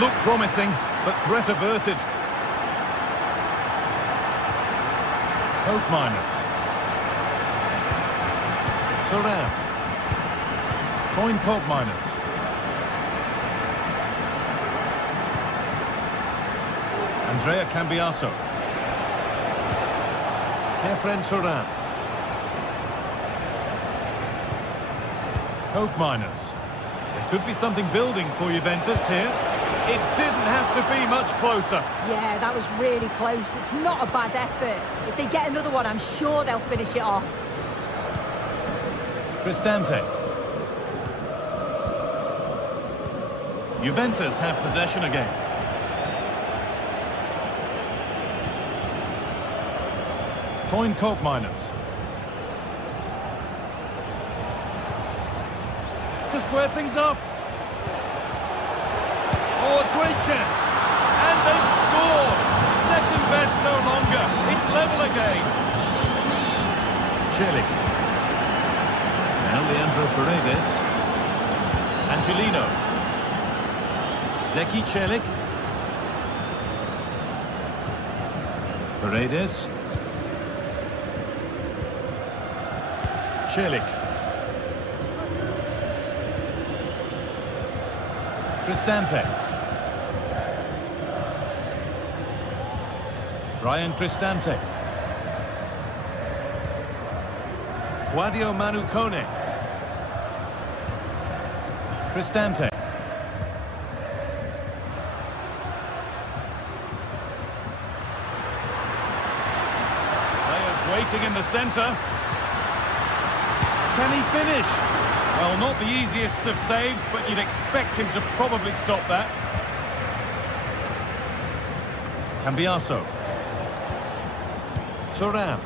looked promising, but threat averted. Hope miners. Turan. Coin Cope miners. Andrea Cambiaso. Kefren Turan. Cope miners. There could be something building for Juventus here. It didn't have to be much closer. Yeah, that was really close. It's not a bad effort. If they get another one, I'm sure they'll finish it off. Cristante. Juventus have possession again. Coin Cope miners. To square things up. Oh, a great chance. And they scored. Second best no longer. It's level again. Celik. Now Leandro Paredes. Angelino. Zeki Celik. Paredes. Celik. Cristante. Ryan Cristante. Guadio Manu Kone. Cristante. Players waiting in the centre. Can he finish? Well, not the easiest of saves, but you'd expect him to probably stop that. Cambiaso. Turan.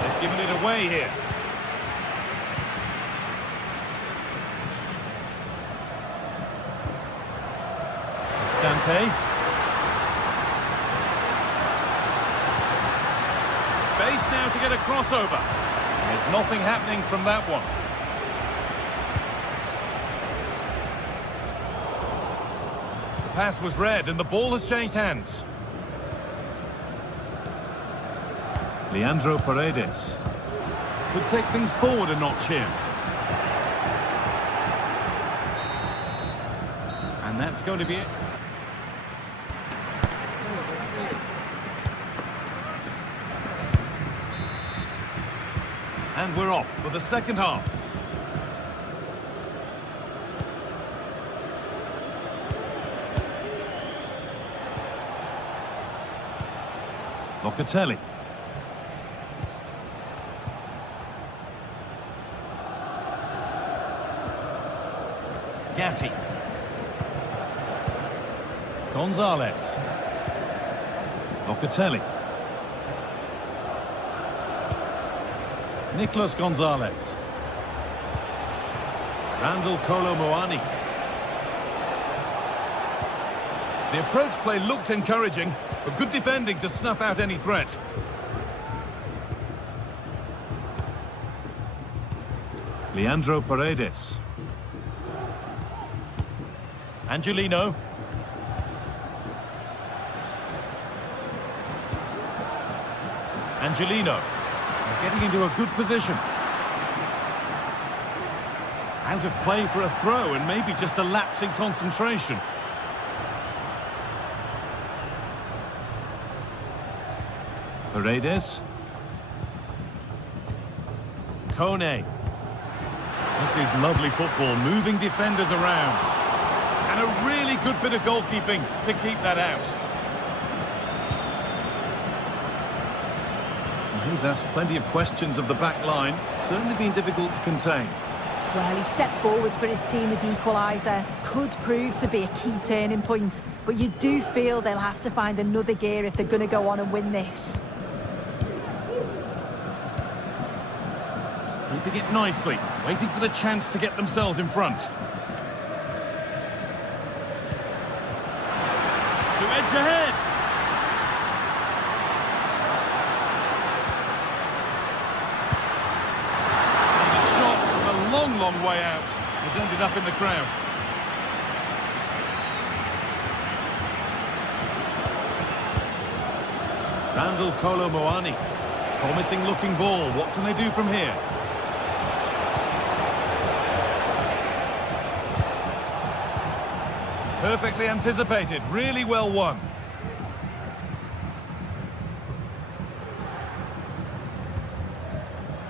They've given it away here. Cristante. Space now to get a crossover. There's nothing happening from that one. The pass was read and the ball has changed hands. Leandro Paredes could take things forward a notch here. And that's going to be it. And we're off for the second half. Locatelli. Gatti. Gonzalez. Locatelli. Nicolas Gonzalez. Randall Kolo Muani. The approach play looked encouraging, but good defending to snuff out any threat. Leandro Paredes. Angelino. Angelino. Getting into a good position. Out of play for a throw and maybe just a lapse in concentration. Paredes. Kone. This is lovely football, moving defenders around. And a really good bit of goalkeeping to keep that out. He's asked plenty of questions of the back line. Certainly been difficult to contain. Well, he stepped forward for his team with the equaliser. Could prove to be a key turning point. But you do feel they'll have to find another gear if they're going to go on and win this. Keeping it nicely, waiting for the chance to get themselves in front. To edge ahead. And the shot from a long way out has ended up in the crowd. Randall Kolo Muani. Promising looking ball. What can they do from here? Perfectly anticipated. Really well won.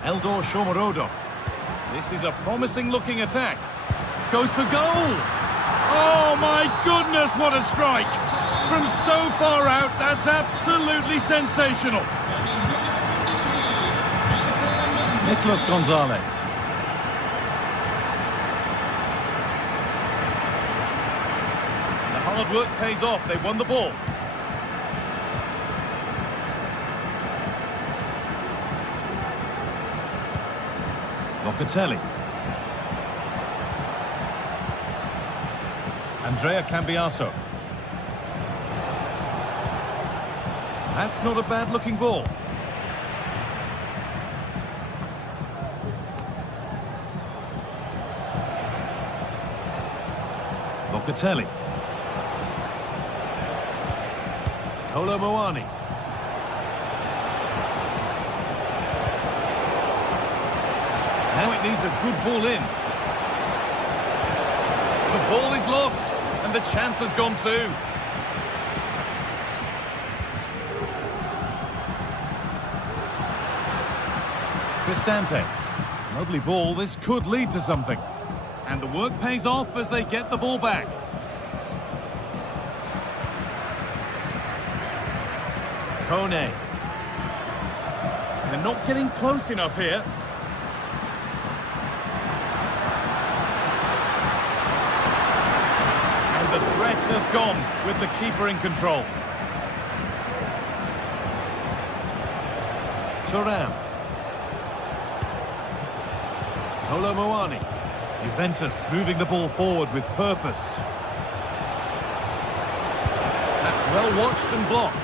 Eldor Shomorodov. This is a promising looking attack. Goes for goal! Oh my goodness, what a strike! From so far out, that's absolutely sensational. Nicolas Gonzalez. The hard work pays off, they won the ball. Locatelli. Andrea Cambiaso. That's not a bad-looking ball. Locatelli. Kolo Muani. Now it needs a good ball in. The ball is lost, and the chance has gone too. Cristante. Lovely ball, this could lead to something. And the work pays off as they get the ball back. Kone. They're not getting close enough here. And the threat has gone with the keeper in control. Thuram. Kolo Muani. Juventus moving the ball forward with purpose. That's well watched and blocked.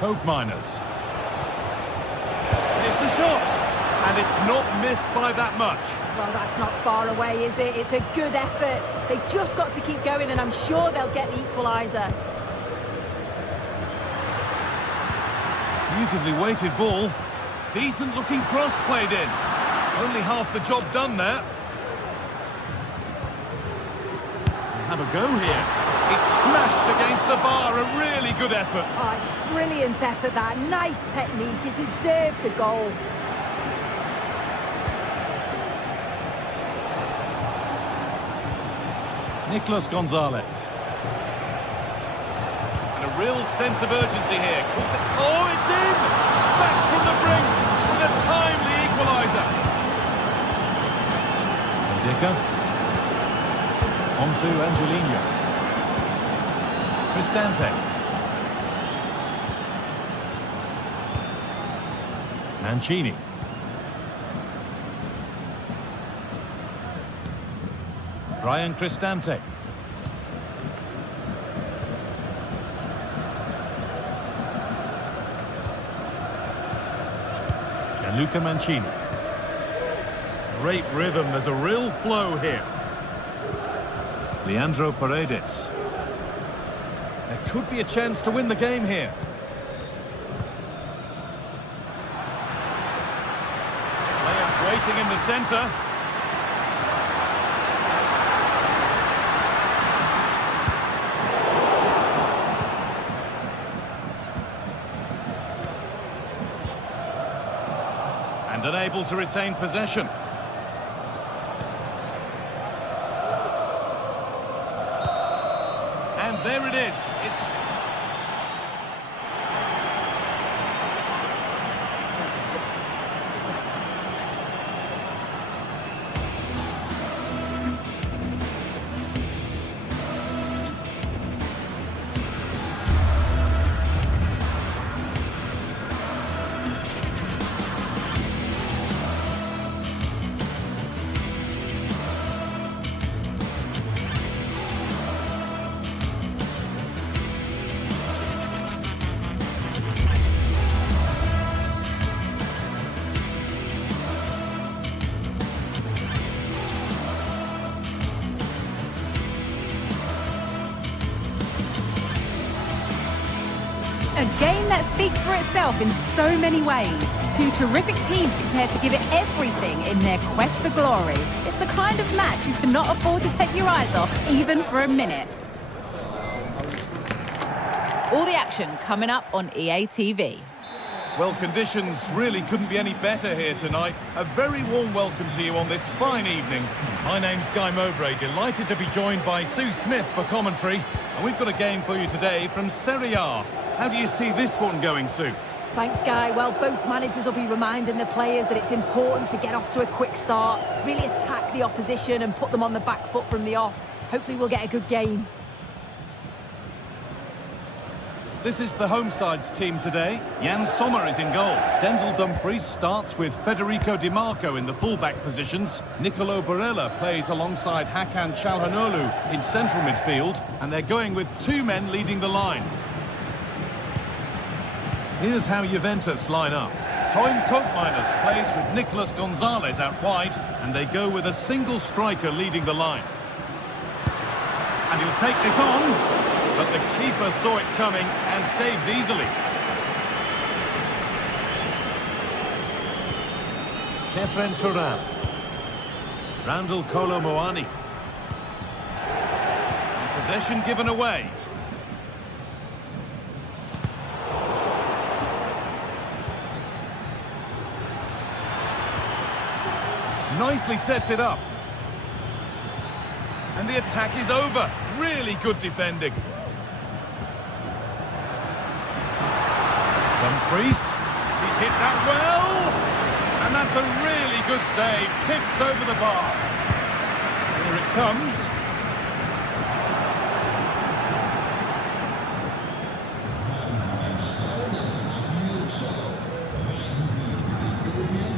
Coke Miners. It's the shot, and it's not missed by that much. Well, that's not far away, is it? It's a good effort. They've just got to keep going, and I'm sure they'll get the equaliser. Beautifully weighted ball. Decent looking cross played in. Only half the job done there. Have a go here. It's smashed against the bar. A really good effort. Oh, it's brilliant effort, that. Nice technique. It deserved the goal. Nicolas Gonzalez. And a real sense of urgency here. Oh, it's in! Back from the brink with a timely equaliser. Dicker. On to Angelino. Cristante. Mancini. Brian Cristante. Gianluca Mancini. Great rhythm, there's a real flow here. Leandro Paredes. There could be a chance to win the game here. Players waiting in the centre. And unable to retain possession. And there it is. A game that speaks for itself in so many ways. Two terrific teams prepared to give it everything in their quest for glory. It's the kind of match you cannot afford to take your eyes off, even for a minute. All the action coming up on EA TV. Well, conditions really couldn't be any better here tonight. A very warm welcome to you on this fine evening. My name's Guy Mowbray, delighted to be joined by Sue Smith for commentary. And we've got a game for you today from Serie A. How do you see this one going, Sue? Thanks, Guy. Well, both managers will be reminding the players that it's important to get off to a quick start, really attack the opposition and put them on the back foot from the off. Hopefully we'll get a good game. This is the home side's team today. Jan Sommer is in goal. Denzel Dumfries starts with Federico Di Marco in the full-back positions. Nicolo Barella plays alongside Hakan Çalhanoğlu in central midfield, and they're going with two men leading the line. Here's how Juventus line up. Toyn Koopmeiners plays with Nicolas Gonzalez out wide, and they go with a single striker leading the line. And he'll take this on. But the keeper saw it coming and saves easily. Kefren Turan. Randall Kolo Muani. Possession given away. Nicely sets it up. And the attack is over. Really good defending. Dumfries, he's hit that well, and that's a really good save, tipped over the bar. Here it comes.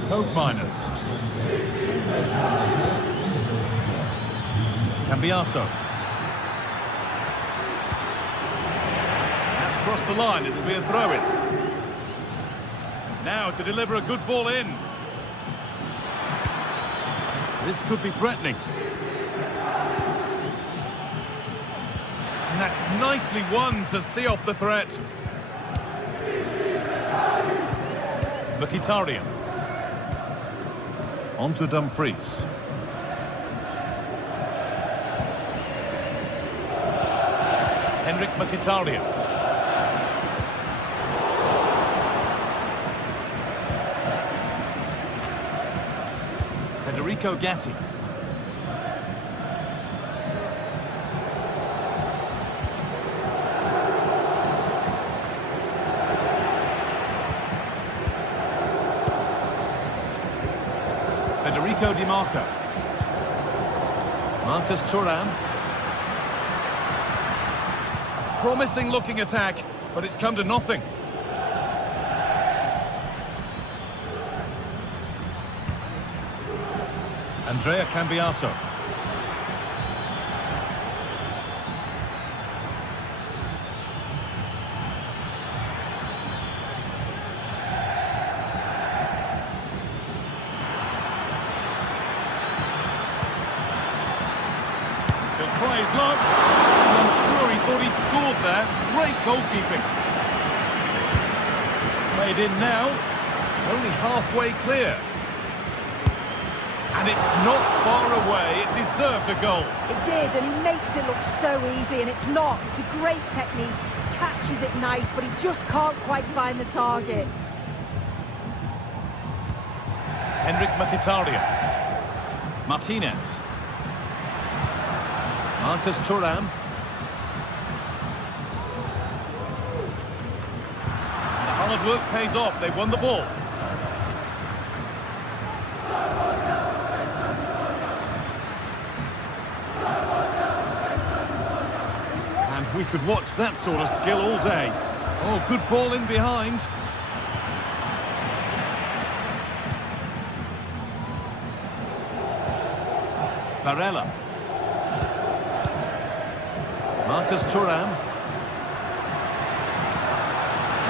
Koopmeiners. Cambiaso. That's crossed the line, it'll be a throw-in. Now to deliver a good ball in. This could be threatening. And that's nicely won to see off the threat. Mkhitaryan. On to Dumfries. Henrik Mkhitaryan. Federico Gatti. Federico Di Marco. Marcus Thuram. A promising looking attack, but it's come to nothing. Andrea Cambiaso. He'll try his luck. I'm sure he thought he'd scored there. Great goalkeeping. It's played in now. It's only halfway clear. And it's not far away. It deserved a goal. It did, and he makes it look so easy, and it's not. It's a great technique. Catches it nice, but he just can't quite find the target. Henrik Mkhitaryan. Martinez. Marcus Thuram. The hard work pays off. They won the ball. We could watch that sort of skill all day. Oh, good ball in behind. Barella. Marcus Thuram.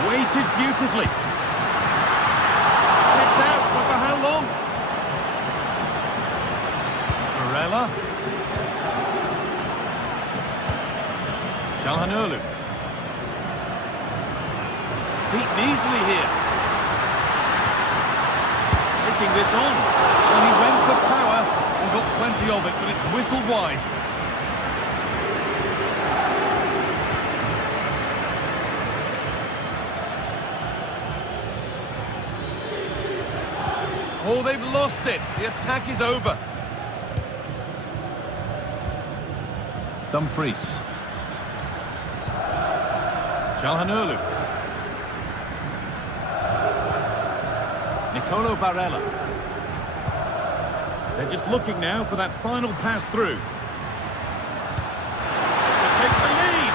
Waited beautifully. Gets out, but for how long? Barella. Çalhanoğlu. beaten easily here. Taking this on. Well, he went for power and got plenty of it, but it's whistled wide. Oh, they've lost it. The attack is over. Dumfries. Calhanoglu. Nicolo Barella. They're just looking now for that final pass through. To take the lead.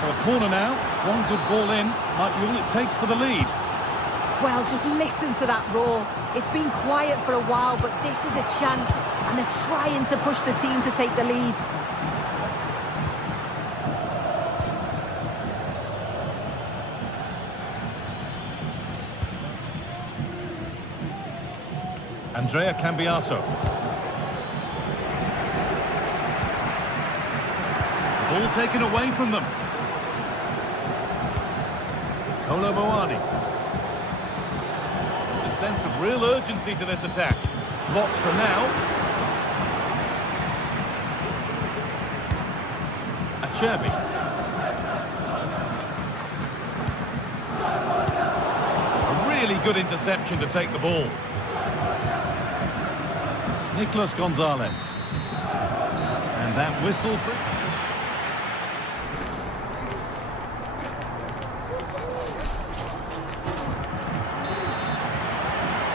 So a corner now. One good ball in. Might be all it takes for the lead. Well, just listen to that roar. It's been quiet for a while, but this is a chance, and they're trying to push the team to take the lead. Andrea Cambiaso. Ball taken away from them. Kolo Muani. There's a sense of real urgency to this attack. Blocked for now. Acerbi. A really good interception to take the ball. Nicolas Gonzalez. And that whistle.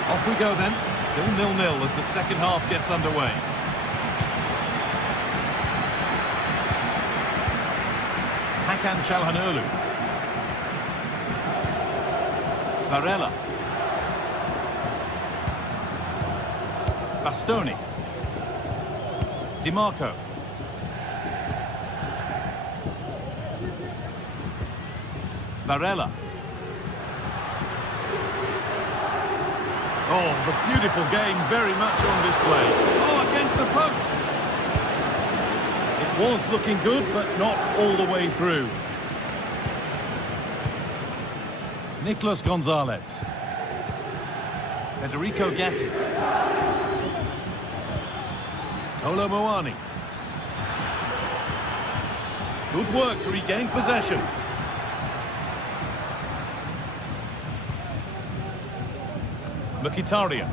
Off we go then. Still 0-0 as the second half gets underway. Hakan Calhanoglu. Barella. Bastoni. Di Marco. Barella. Oh, the beautiful game very much on display. Oh, against the post. It was looking good, but not all the way through. Nicolas Gonzalez. Federico Gatti. Kolo Muani. Good work to regain possession. Mkhitaryan.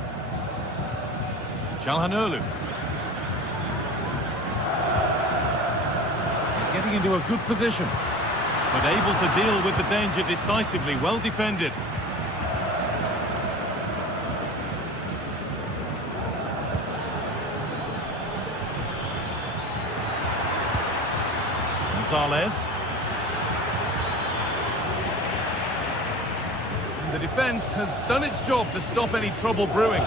Calhanoglu. Getting into a good position, but able to deal with the danger decisively. Well defended. Gonzalez. The defence has done its job to stop any trouble brewing.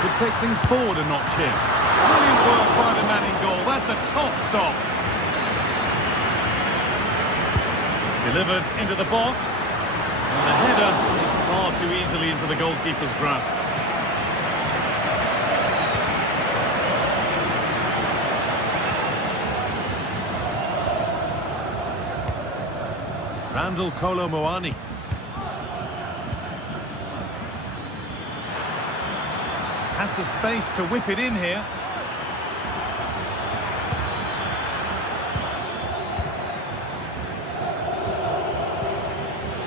Could take things forward a notch here. Brilliant work by the man in goal. That's a top stop. Delivered into the box. And the header is far too easily into the goalkeeper's grasp. Randall Kolo Muani. Has the space to whip it in here.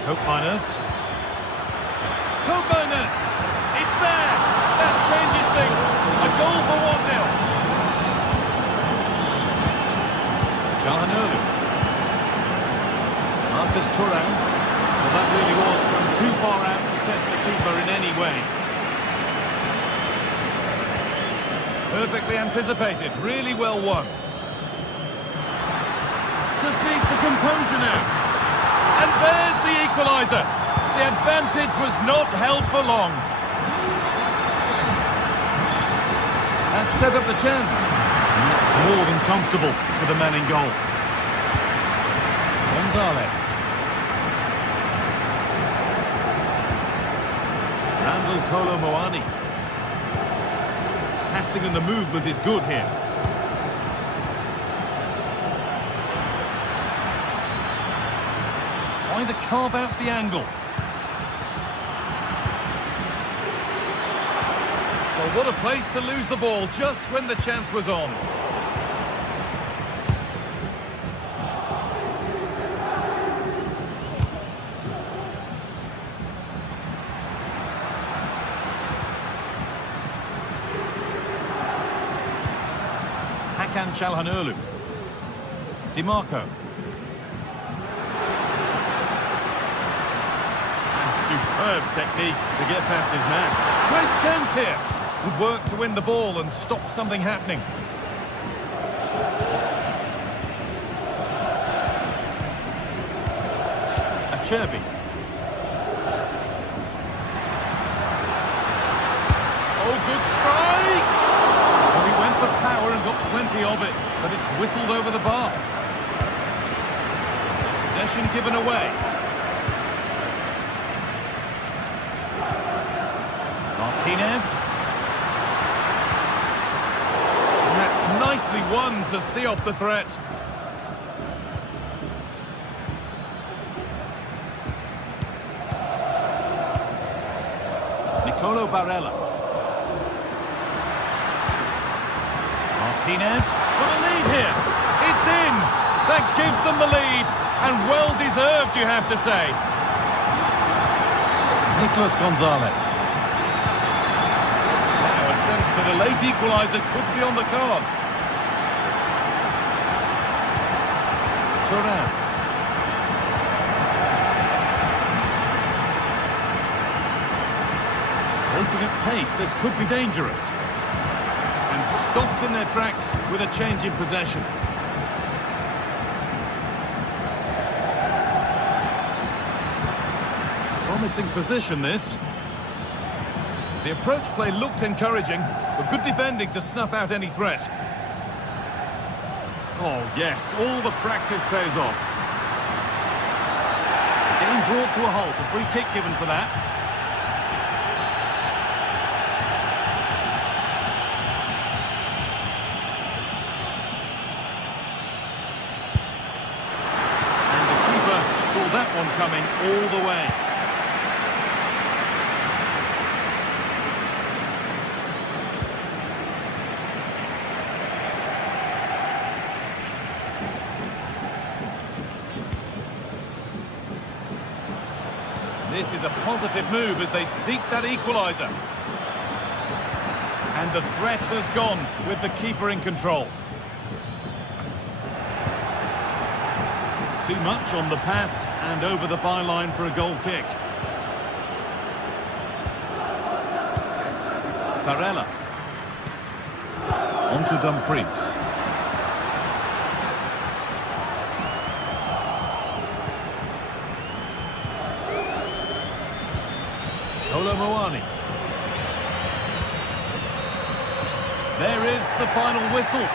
Koopmeiners. Koopmeiners! It's there! That changes things. A goal for 1-0. Calhanoglu. Marcus Thuram. Well, that really was from too far out to test the keeper in any way. Perfectly anticipated, really well won. Just needs the composure now. And there's the equaliser. The advantage was not held for long. That set up the chance. And that's more than comfortable for the man in goal. Gonzalez. Randall Kolo Muani. Passing and the movement is good here. trying to carve out the angle. Well, what a place to lose the ball just when the chance was on. Hakan Çalhanoğlu. DiMarco. And superb technique to get past his man. Great chance here. Good work to win the ball and stop something happening. Acerbi. Oh, good strike! Well, he went for power and got plenty of it, but it's whistled over the bar. Possession given away. Martinez. And that's nicely won to see off the threat. Nicolo Barella. Martinez for the lead here. It's in. That gives them the lead. And well deserved, you have to say. Nicolas Gonzalez. Now a sense that a late equaliser could be on the cards. Turan. Breaking at pace, this could be dangerous. And stopped in their tracks with a change in possession. Promising position, this. The approach play looked encouraging, but good defending to snuff out any threat. Oh, yes, all the practice pays off. Game brought to a halt, a free kick given for that. And the keeper saw that one coming all the way. This is a positive move as they seek that equaliser. And the threat has gone with the keeper in control. Too much on the pass and over the byline for a goal kick. Barella. On to Dumfries. Moani. There is the final whistle.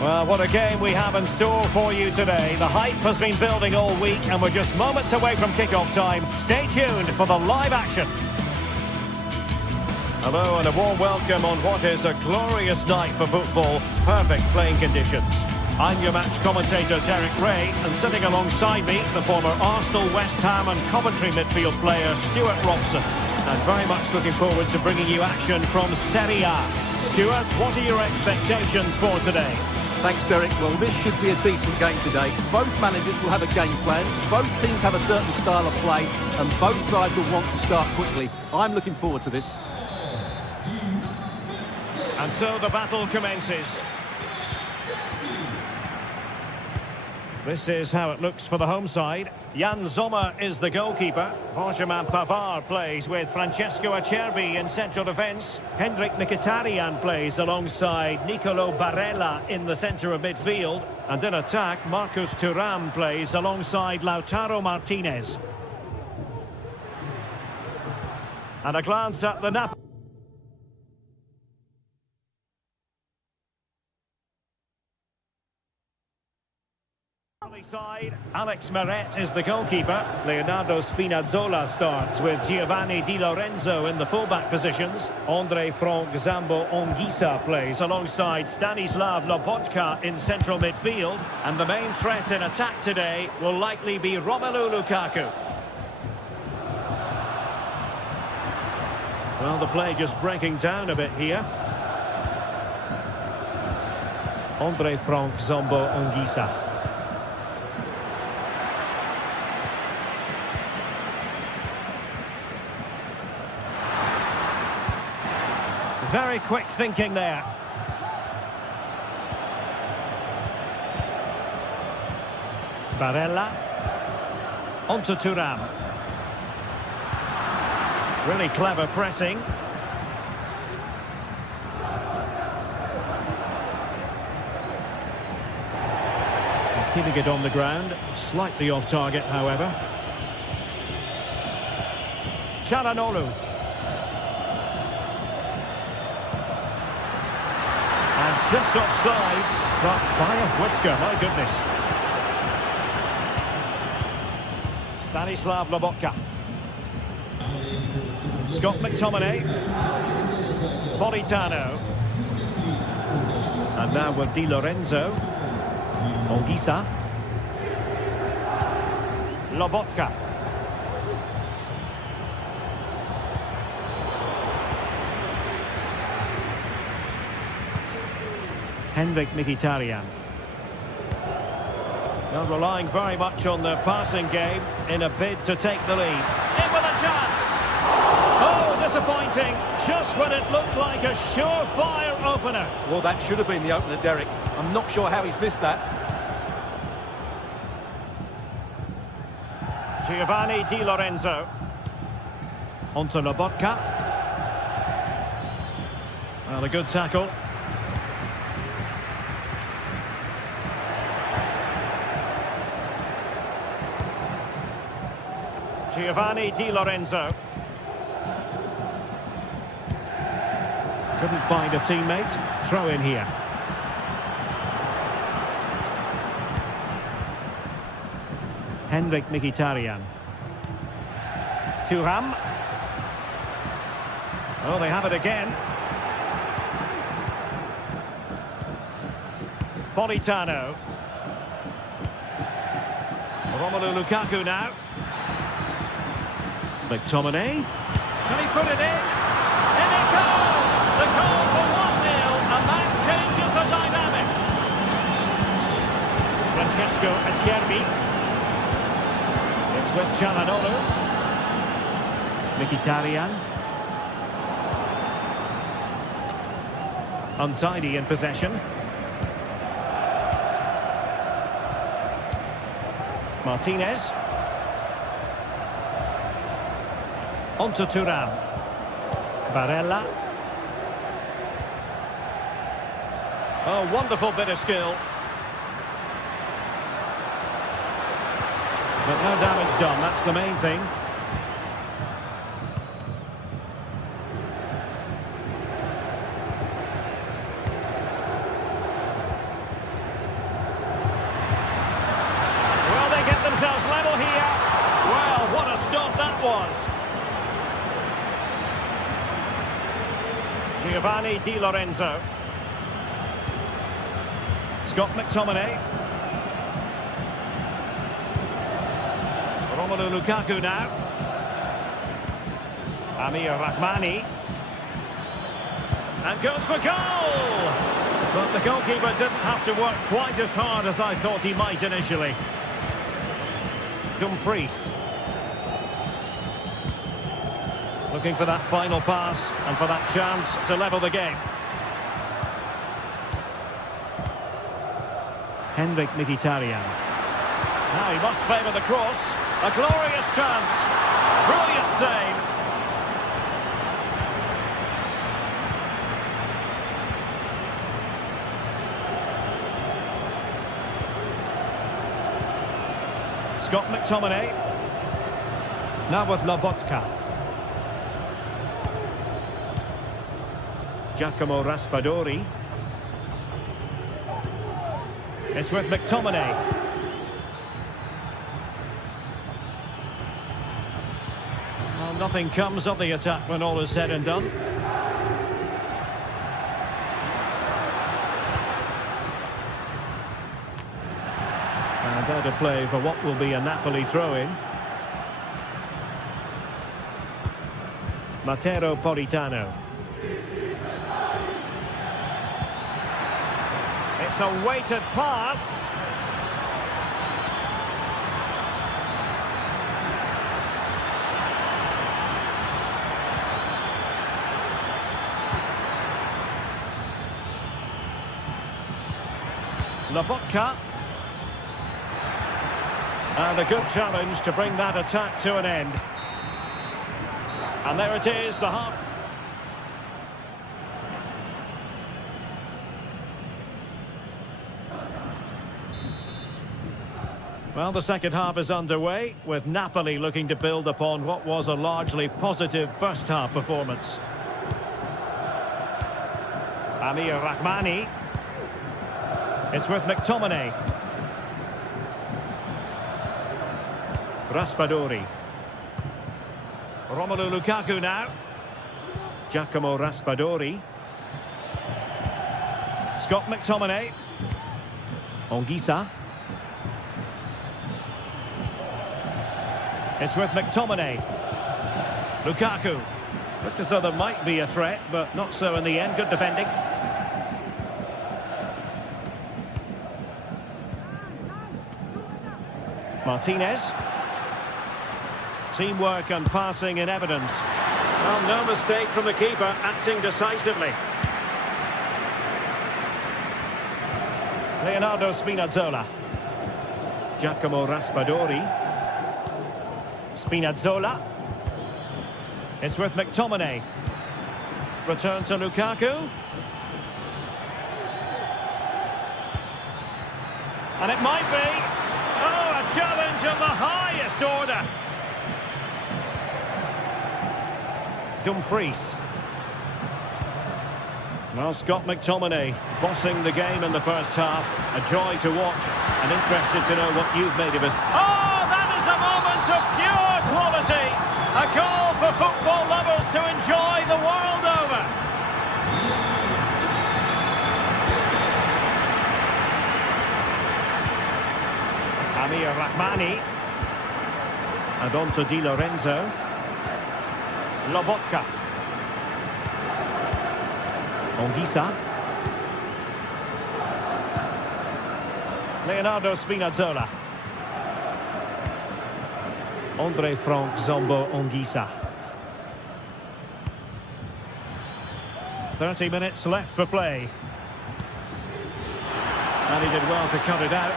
Well, what a game we have in store for you today. The hype has been building all week and we're just moments away from kick-off time. Stay tuned for the live action. Hello and a warm welcome on what is a glorious night for football. Perfect playing conditions. I'm your match commentator Derek Ray, and sitting alongside me the former Arsenal, West Ham and Coventry midfield player Stuart Robson. And very much looking forward to bringing you action from Serie A. Stuart, what are your expectations for today? Thanks, Derek. Well, this should be a decent game today. Both managers will have a game plan. Both teams have a certain style of play, and both sides will want to start quickly. I'm looking forward to this. And so the battle commences. This is how it looks for the home side. Jan Sommer is the goalkeeper. Benjamin Pavard plays with Francesco Acerbi in central defence. Hendrik Mkhitaryan plays alongside Nicolo Barella in the centre of midfield. And in attack, Marcus Thuram plays alongside Lautaro Martinez. And a glance at the Napoli side. Alex Meret is the goalkeeper. Leonardo Spinazzola starts with Giovanni Di Lorenzo in the fullback positions. Andre Frank Zambo Anguissa plays alongside Stanislav Lobotka in central midfield. And the main threat in attack today will likely be Romelu Lukaku. Well, the play just breaking down a bit here. Andre Frank Zambo Anguissa. Very quick thinking there. Barella. Onto Thuram. Really clever pressing. Keeping it on the ground. Slightly off target, however. Çalhanoğlu. And just offside, but by a whisker, my goodness. Stanislav Lobotka. Scott McTominay. Politano. And now with Di Lorenzo. Anguissa. Lobotka. Hendrik Mkhitaryan. They're relying very much on their passing game in a bid to take the lead. In with a chance! Oh, disappointing. Just when it looked like a surefire opener. Well, that should have been the opener, Derek. I'm not sure how he's missed that. Giovanni Di Lorenzo. Onto Lobotka. Well, a good tackle. Giovanni Di Lorenzo. Couldn't find a teammate. Throw in here. Hendrik Mkhitaryan. Thuram. Oh, they have it again. Politano. Romelu Lukaku now. McTominay. Can he put it in? In it goes! The goal for 1-0, and that changes the dynamic. Francesco Acerbi. It's with Çalhanoğlu. Mkhitaryan. Untidy in possession. Martinez. Onto Thuram. Barella. Oh, wonderful bit of skill. But no damage done, that's the main thing. Well, they get themselves level here. Well, what a stop that was. Giovanni Di Lorenzo. Scott McTominay. Romelu Lukaku now. Amir Rahmani. And goes for goal! But the goalkeeper didn't have to work quite as hard as I thought he might initially. Dumfries. Looking for that final pass and for that chance to level the game. Henrik Mkhitaryan. Now he must favour the cross. A glorious chance. Brilliant save. Scott McTominay. Now with Lobotka. Giacomo Raspadori. It's with McTominay. Well, nothing comes of the attack when all is said and done. And out of play for what will be a Napoli throw-in. Matteo Politano. It's a weighted pass. Lobotka. And a good challenge to bring that attack to an end. And there it is, the half. Well, the second half is underway, with Napoli looking to build upon what was a largely positive first-half performance. Amir Rahmani. It's with McTominay. Raspadori. Romelu Lukaku now. Giacomo Raspadori. Scott McTominay. Anguissa. It's with McTominay. Lukaku. Looked as though there might be a threat, but not so in the end. Good defending. Martinez. Teamwork and passing in evidence. Well, no mistake from the keeper, acting decisively. Leonardo Spinazzola. Giacomo Raspadori. Spinazzola. It's with McTominay. Return to Lukaku. And it might be. Oh, a challenge of the highest order. Dumfries. Well, Scott McTominay bossing the game in the first half. A joy to watch, and interested to know what you've made of it. Oh, that is a moment of pure quality. A goal for football lovers to enjoy the world over. Amir Rahmani. And on to Di Lorenzo. Lobotka. Anguissa. Leonardo Spinazzola. Andre Frank Zombo Anguissa. 30 minutes left for play. And he did well to cut it out.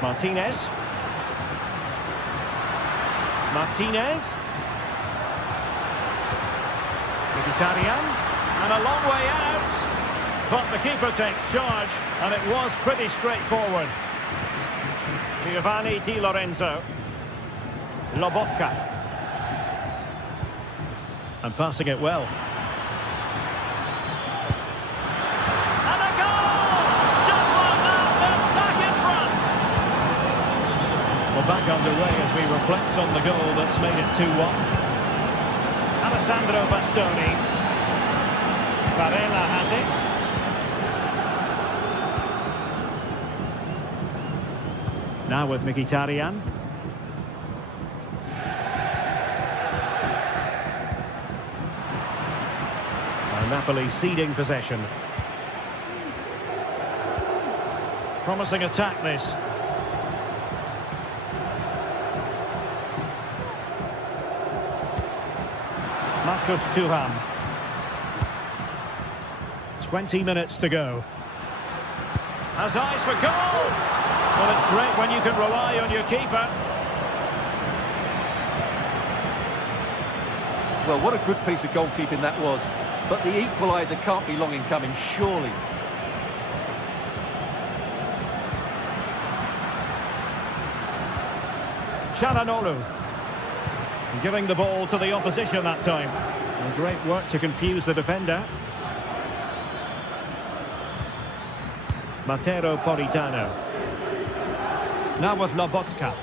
Martinez. Martinez. Mkhitaryan. And a long way out. But the keeper takes charge, and it was pretty straightforward. Giovanni Di Lorenzo. Lobotka. And passing it well. And a goal! Just like that, they're back in front. Well, back underway as we reflect on the goal that's made it 2-1. Alessandro Bastoni. Varela has it. Now with Mkhitaryan. And Napoli ceding possession. Promising attack this. Marcus Thuram. 20 minutes to go. Has eyes for goal! Well, it's great when you can rely on your keeper. Well, what a good piece of goalkeeping that was. But the equaliser can't be long in coming, surely. Çalhanoğlu. Giving the ball to the opposition that time. And great work to confuse the defender. Matteo Politano. Now with Lobotka.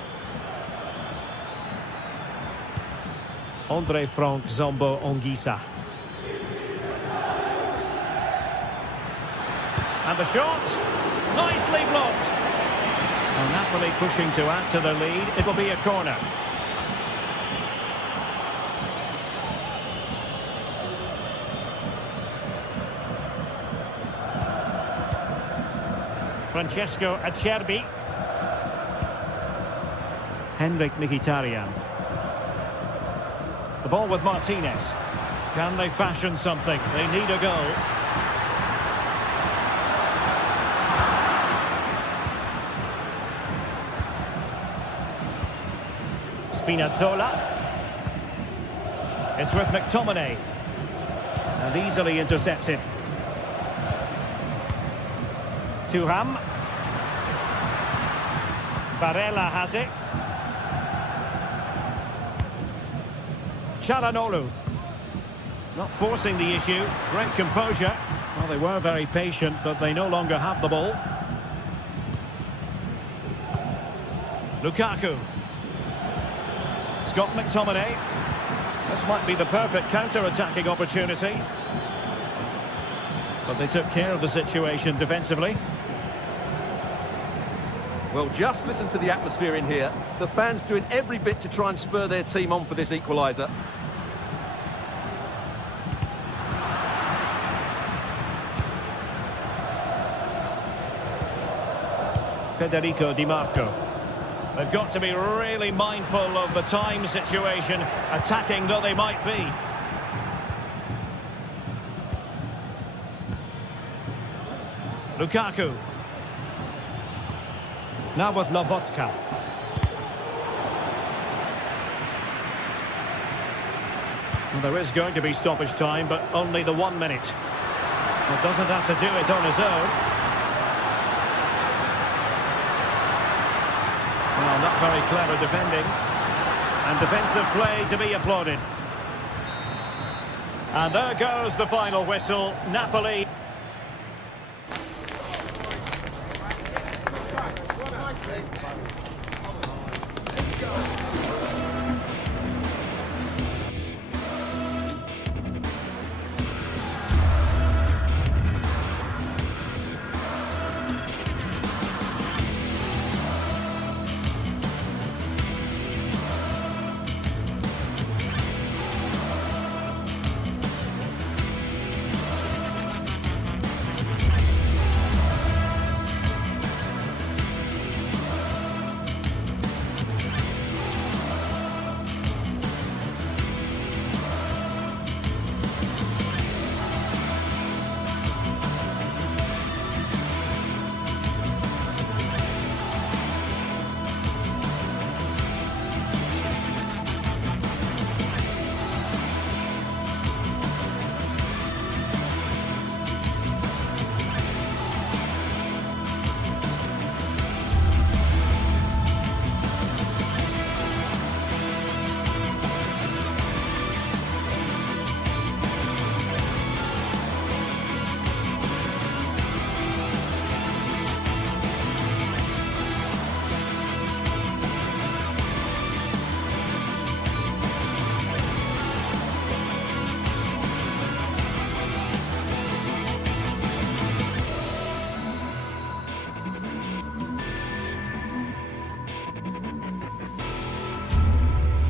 Andre Frank Zombo Ongisa. And the shot. Nicely blocked. Well, Napoli pushing to add to the lead. It will be a corner. Francesco Acerbi. Henrik Mkhitaryan. The ball with Martinez. Can they fashion something? They need a goal. Spinazzola. It's with McTominay. And easily intercepted. Thuram. Barella has it. Çalhanoğlu. Not forcing the issue. Great composure. Well, they were very patient, but they no longer have the ball. Lukaku. Scott McTominay. This might be the perfect counter-attacking opportunity. But they took care of the situation defensively. Well, just listen to the atmosphere in here. The fans doing every bit to try and spur their team on for this equaliser. Federico Di Marco. They've got to be really mindful of the time situation, attacking though they might be. Lukaku. Now with Lobotka. Well, there is going to be stoppage time, but only the 1 minute. Well, doesn't have to do it on his own. Well, not very clever defending. And defensive play to be applauded. And there goes the final whistle. Napoli.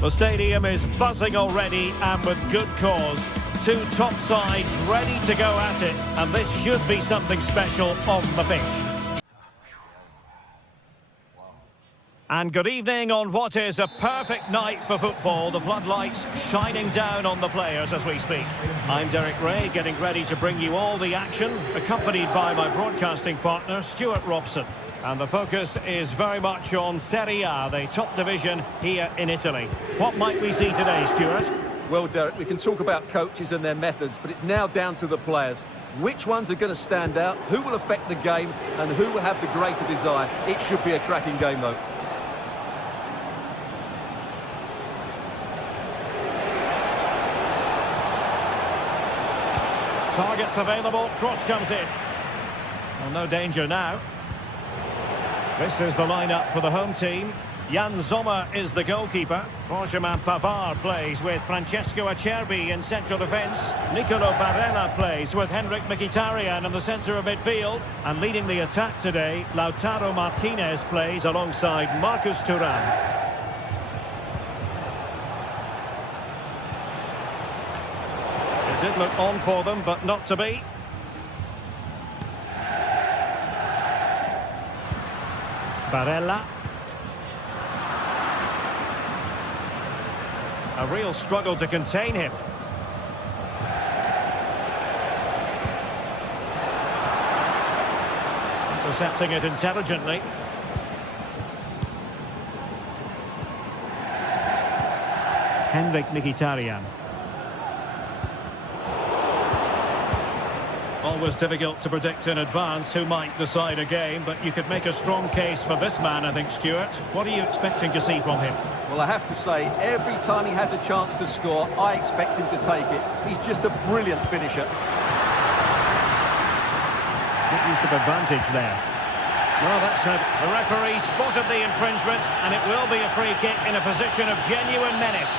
The stadium is buzzing already, and with good cause. Two top sides ready to go at it, and this should be something special on the pitch. And good evening on what is a perfect night for football. The floodlights shining down on the players as we speak. I'm Derek Ray, getting ready to bring you all the action, accompanied by my broadcasting partner, Stuart Robson. And the focus is very much on Serie A, the top division here in Italy. What might we see today, Stuart? Well, Derek, we can talk about coaches and their methods, but it's now down to the players. Which ones are going to stand out, who will affect the game, and who will have the greater desire? It should be a cracking game, though. Targets available, cross comes in. Well, no danger now. This is the lineup for the home team. Jan Sommer is the goalkeeper. Benjamin Pavard plays with Francesco Acerbi in central defence. Nicolo Barella plays with Henrik Mkhitaryan in the centre of midfield. And leading the attack today, Lautaro Martinez plays alongside Marcus Thuram. It did look on for them, but not to be. Barella. A real struggle to contain him. Intercepting it intelligently. Henrik Mkhitaryan. Always difficult to predict in advance who might decide a game, but you could make a strong case for this man, I think, Stuart. What are you expecting to see from him? Well, I have to say, every time he has a chance to score, I expect him to take it. He's just a brilliant finisher. Good use of advantage there. Well, that's it. The referee spotted the infringement, and it will be a free kick in a position of genuine menace.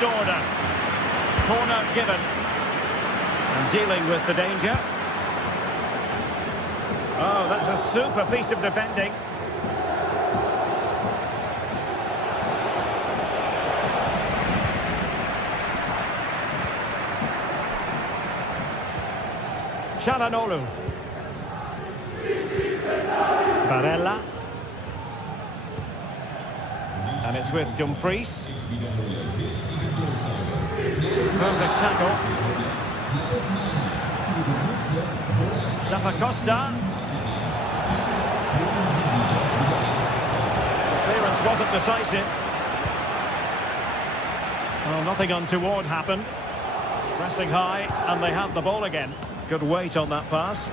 Order. Corner given. And dealing with the danger. Oh, that's a super piece of defending. Çalhanoğlu. Barella. And it's with Dumfries. Perfect tackle. Zappacosta. Clearance wasn't decisive. Well, nothing untoward happened. Pressing high, and they have the ball again. Good weight on that pass.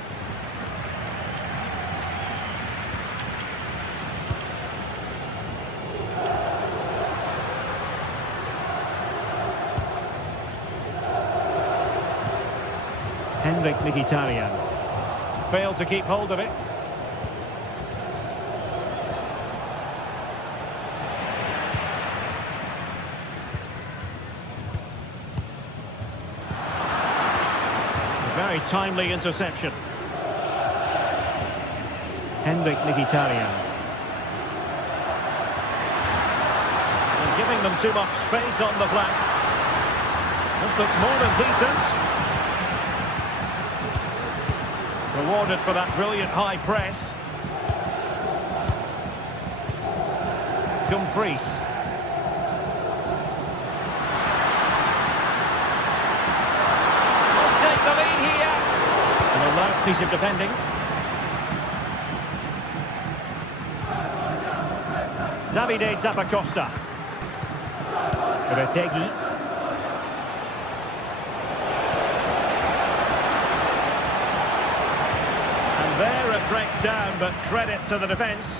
Henrik Mkhitaryan failed to keep hold of it. A very timely interception. Henrik Mkhitaryan. And giving them too much space on the flank. This looks more than decent. Rewarded for that brilliant high press. Dumfries. Must take the lead here. An alert piece of defending. Davide Zappacosta. Retegui. There it breaks down, but credit to the defence.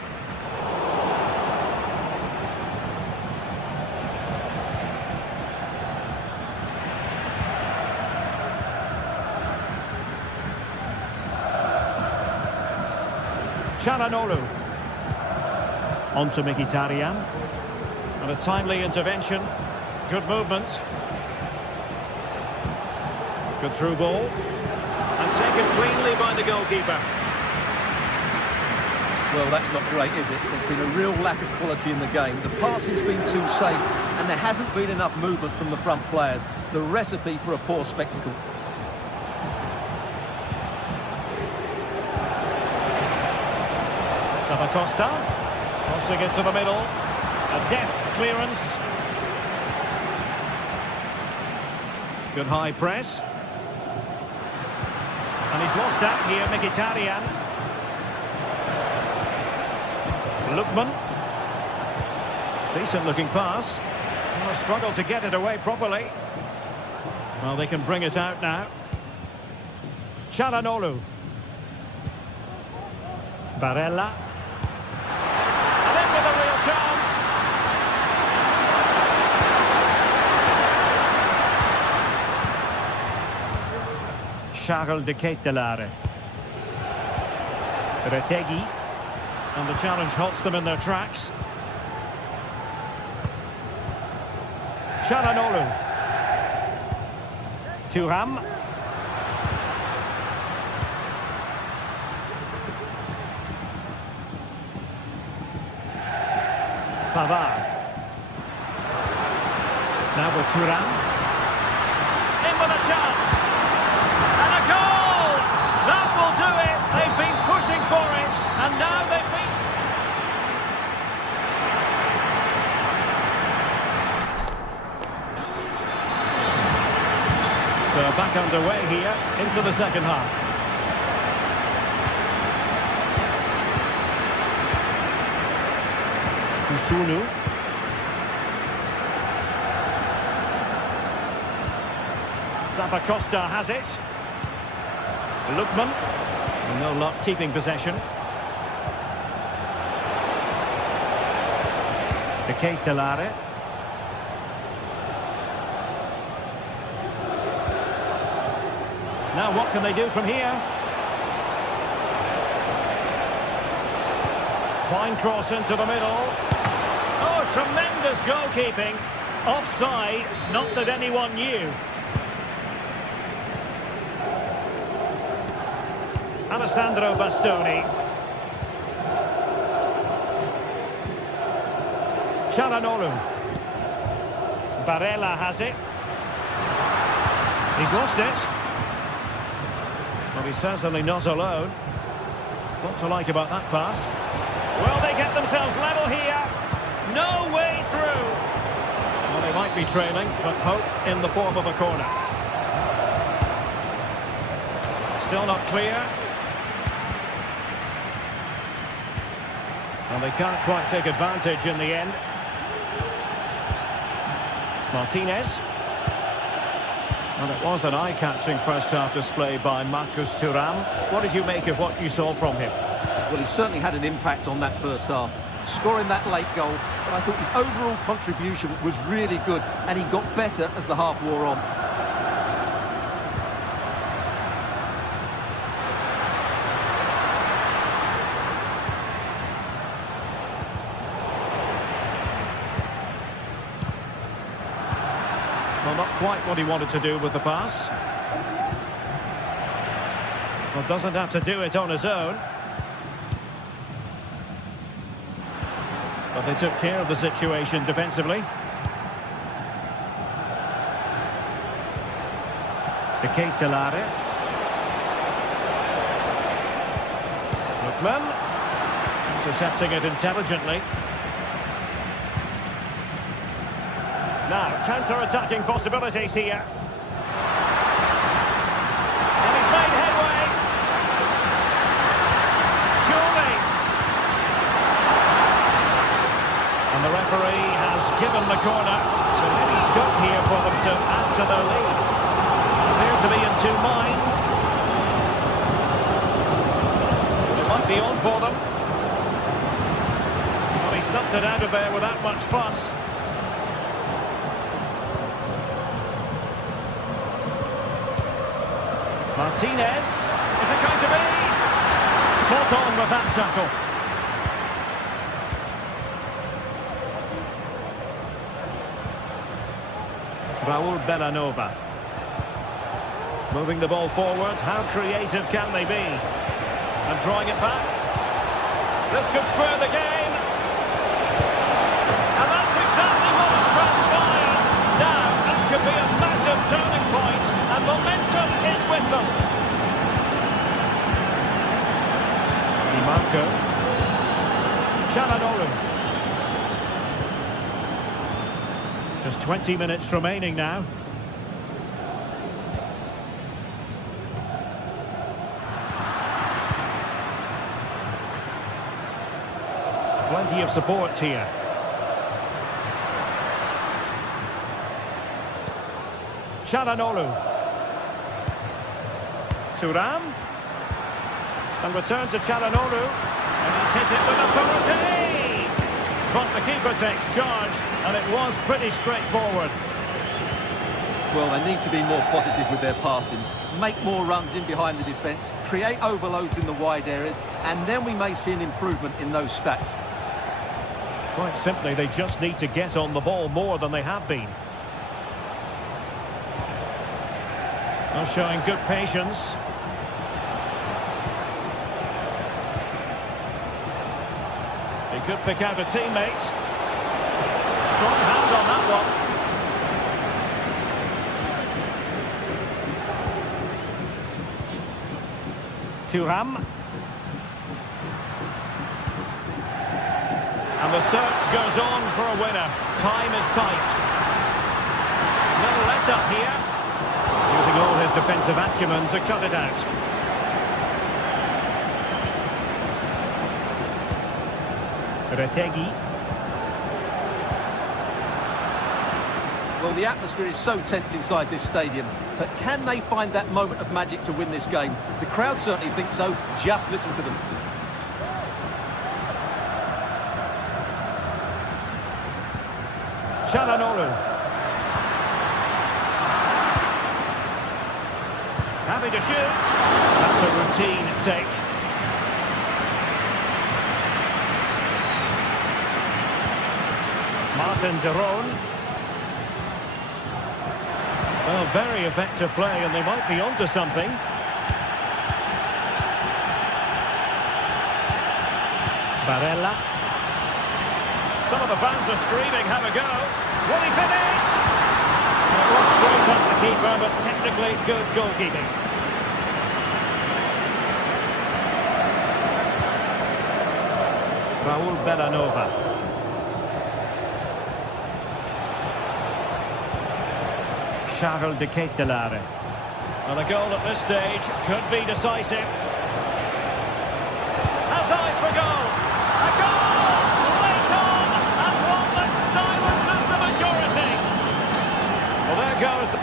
Çalhanoğlu. On to Mkhitaryan. And a timely intervention. Good movement. Good through ball. And taken cleanly by the goalkeeper. Well, that's not great, is it? There's been a real lack of quality in the game. The passing's been too safe, and there hasn't been enough movement from the front players. The recipe for a poor spectacle. Costa, crossing into the middle. A deft clearance. Good high press. And he's lost out here, Mkhitaryan. Lookman. Decent looking pass. Well, struggle to get it away properly. Well, they can bring it out now. Çalhanoğlu. Barella. And in with a real chance. Charles de Ketelaere. Retegui. And the challenge halts them in their tracks. Çalhanoğlu. Thuram. Pavard. Now with Thuram. In with a chance. And a goal! That will do it. They've been pushing for it. And now they've been... So back underway here into the second half. Kusunu. Costa has it. Lookman. No luck keeping possession. De Ketelaere. Now what can they do from here? Fine cross into the middle. Oh, tremendous goalkeeping. Offside, not that anyone knew. Alessandro Bastoni. Çalhanoğlu. Barella has it. He's lost it. Well, he's certainly not alone. What to like about that pass? Well, they get themselves level here. No way through. Well, they might be trailing, but hope in the form of a corner. Still not clear. And they can't quite take advantage in the end. Martinez. And it was an eye-catching first-half display by Marcus Thuram. What did you make of what you saw from him? Well, he certainly had an impact on that first half. Scoring that late goal, but I thought his overall contribution was really good, and he got better as the half wore on. Well, not quite what he wanted to do with the pass. Well, doesn't have to do it on his own. But they took care of the situation defensively. De Ketelaere. Lookman. Intercepting it intelligently. Now, counter-attacking possibilities here. And he's made headway. Surely. And the referee has given the corner. So maybe scope here for them to add to their lead. Appear to be in two minds. It might be on for them. Well, he snuffed it out of there without much fuss. Martinez, is it going to be? Spot on with that tackle. Raul Bellanova. Moving the ball forward, how creative can they be? And drawing it back. This could square the game. And that's exactly what was transferred. turning point, and momentum is with them. Marco. Çalhanoğlu. Just 20 minutes remaining now. Plenty of support here. Çalhanoğlu. Thuram. And return to Çalhanoğlu. And he's hit it with authority! But the keeper takes charge, and it was pretty straightforward. Well, they need to be more positive with their passing. Make more runs in behind the defence, create overloads in the wide areas, and then we may see an improvement in those stats. Quite simply, they just need to get on the ball more than they have been. Well, showing good patience. He could pick out a teammate. Strong hand on that one. Thuram. And the search goes on for a winner. Time is tight. No let-up here. Using all his defensive acumen to cut it out. Retegi. Well, the atmosphere is so tense inside this stadium, but can they find that moment of magic to win this game? The crowd certainly think so. Just listen to them. Çalhanoğlu. Happy to shoot. That's a routine take. Martin de Roon. Well, very effective play, and they might be onto something. Barella. Some of the fans are screaming, have a go. Will he finish? It was straight up the keeper, but technically good goalkeeping. Raul Bellanova. Charles de Ketelaere. And a goal at this stage could be decisive. Has eyes for goal. A goal! Late on! And one that silences the majority. Well, there goes the...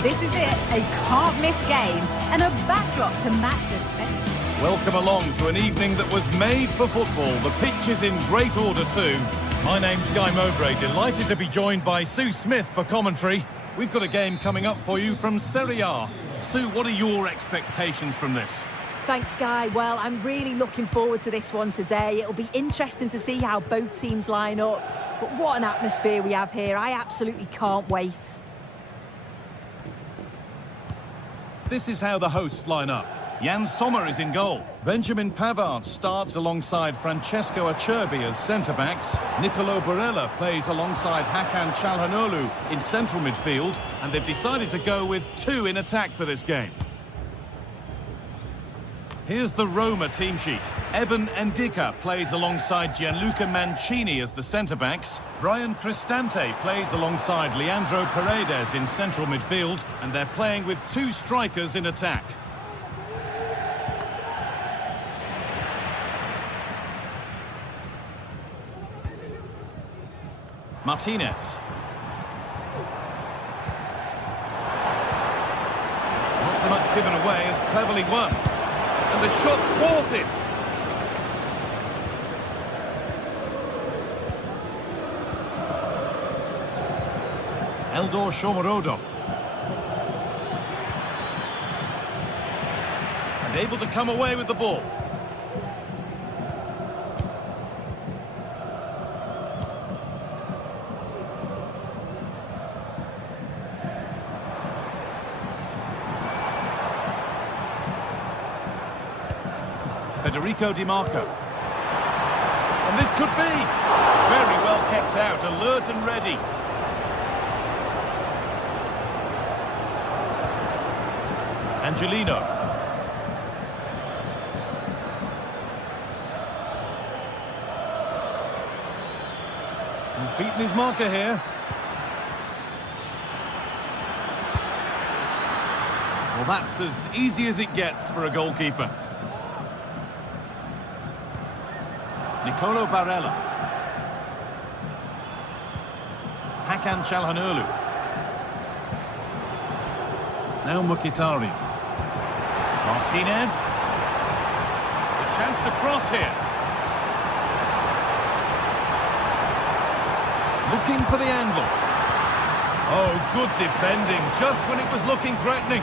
This is it, a can't-miss game and a backdrop to match the spectacle. Welcome along to an evening that was made for football. The pitch is in great order too. My name's Guy Mowbray, delighted to be joined by Sue Smith for commentary. We've got a game coming up for you from Serie A. Sue, what are your expectations from this? Thanks, Guy. Well, I'm really looking forward to this one today. It'll be interesting to see how both teams line up. But what an atmosphere we have here. I absolutely can't wait. This is how the hosts line up. Jan Sommer is in goal. Benjamin Pavard starts alongside Francesco Acerbi as centre-backs. Nicolo Barella plays alongside Hakan Çalhanoğlu in central midfield. And they've decided to go with two in attack for this game. Here's the Roma team sheet. Evan Ndicka plays alongside Gianluca Mancini as the centre-backs. Brian Cristante plays alongside Leandro Paredes in central midfield. And they're playing with two strikers in attack. Martinez. Not so much given away as cleverly won. And the shot thwarted. Eldor Shomurodov. And able to come away with the ball. Federico Di Marco. And this could be very well kept out, alert and ready. Angelino. He's beaten his marker here. Well, that's as easy as it gets for a goalkeeper. Nicolo Barella. Hakan Çalhanoğlu. Now Mkhitaryan. Martinez. A chance to cross here. Looking for the angle. Oh, good defending, just when it was looking threatening.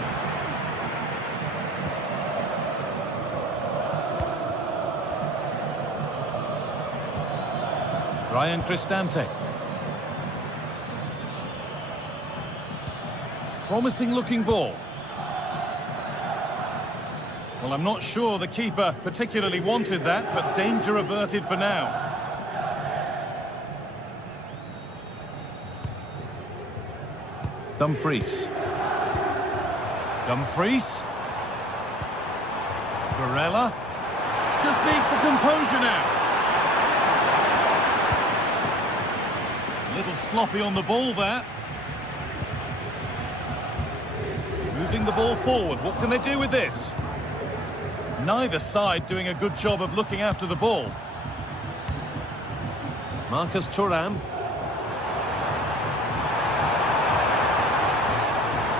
Brian Cristante. Promising looking ball. Well, I'm not sure the keeper particularly wanted that, but danger averted for now. Dumfries. Dumfries. Barella. Just needs the composure now. A little sloppy on the ball there. Moving the ball forward. What can they do with this? Neither side doing a good job of looking after the ball. Marcus Thuram.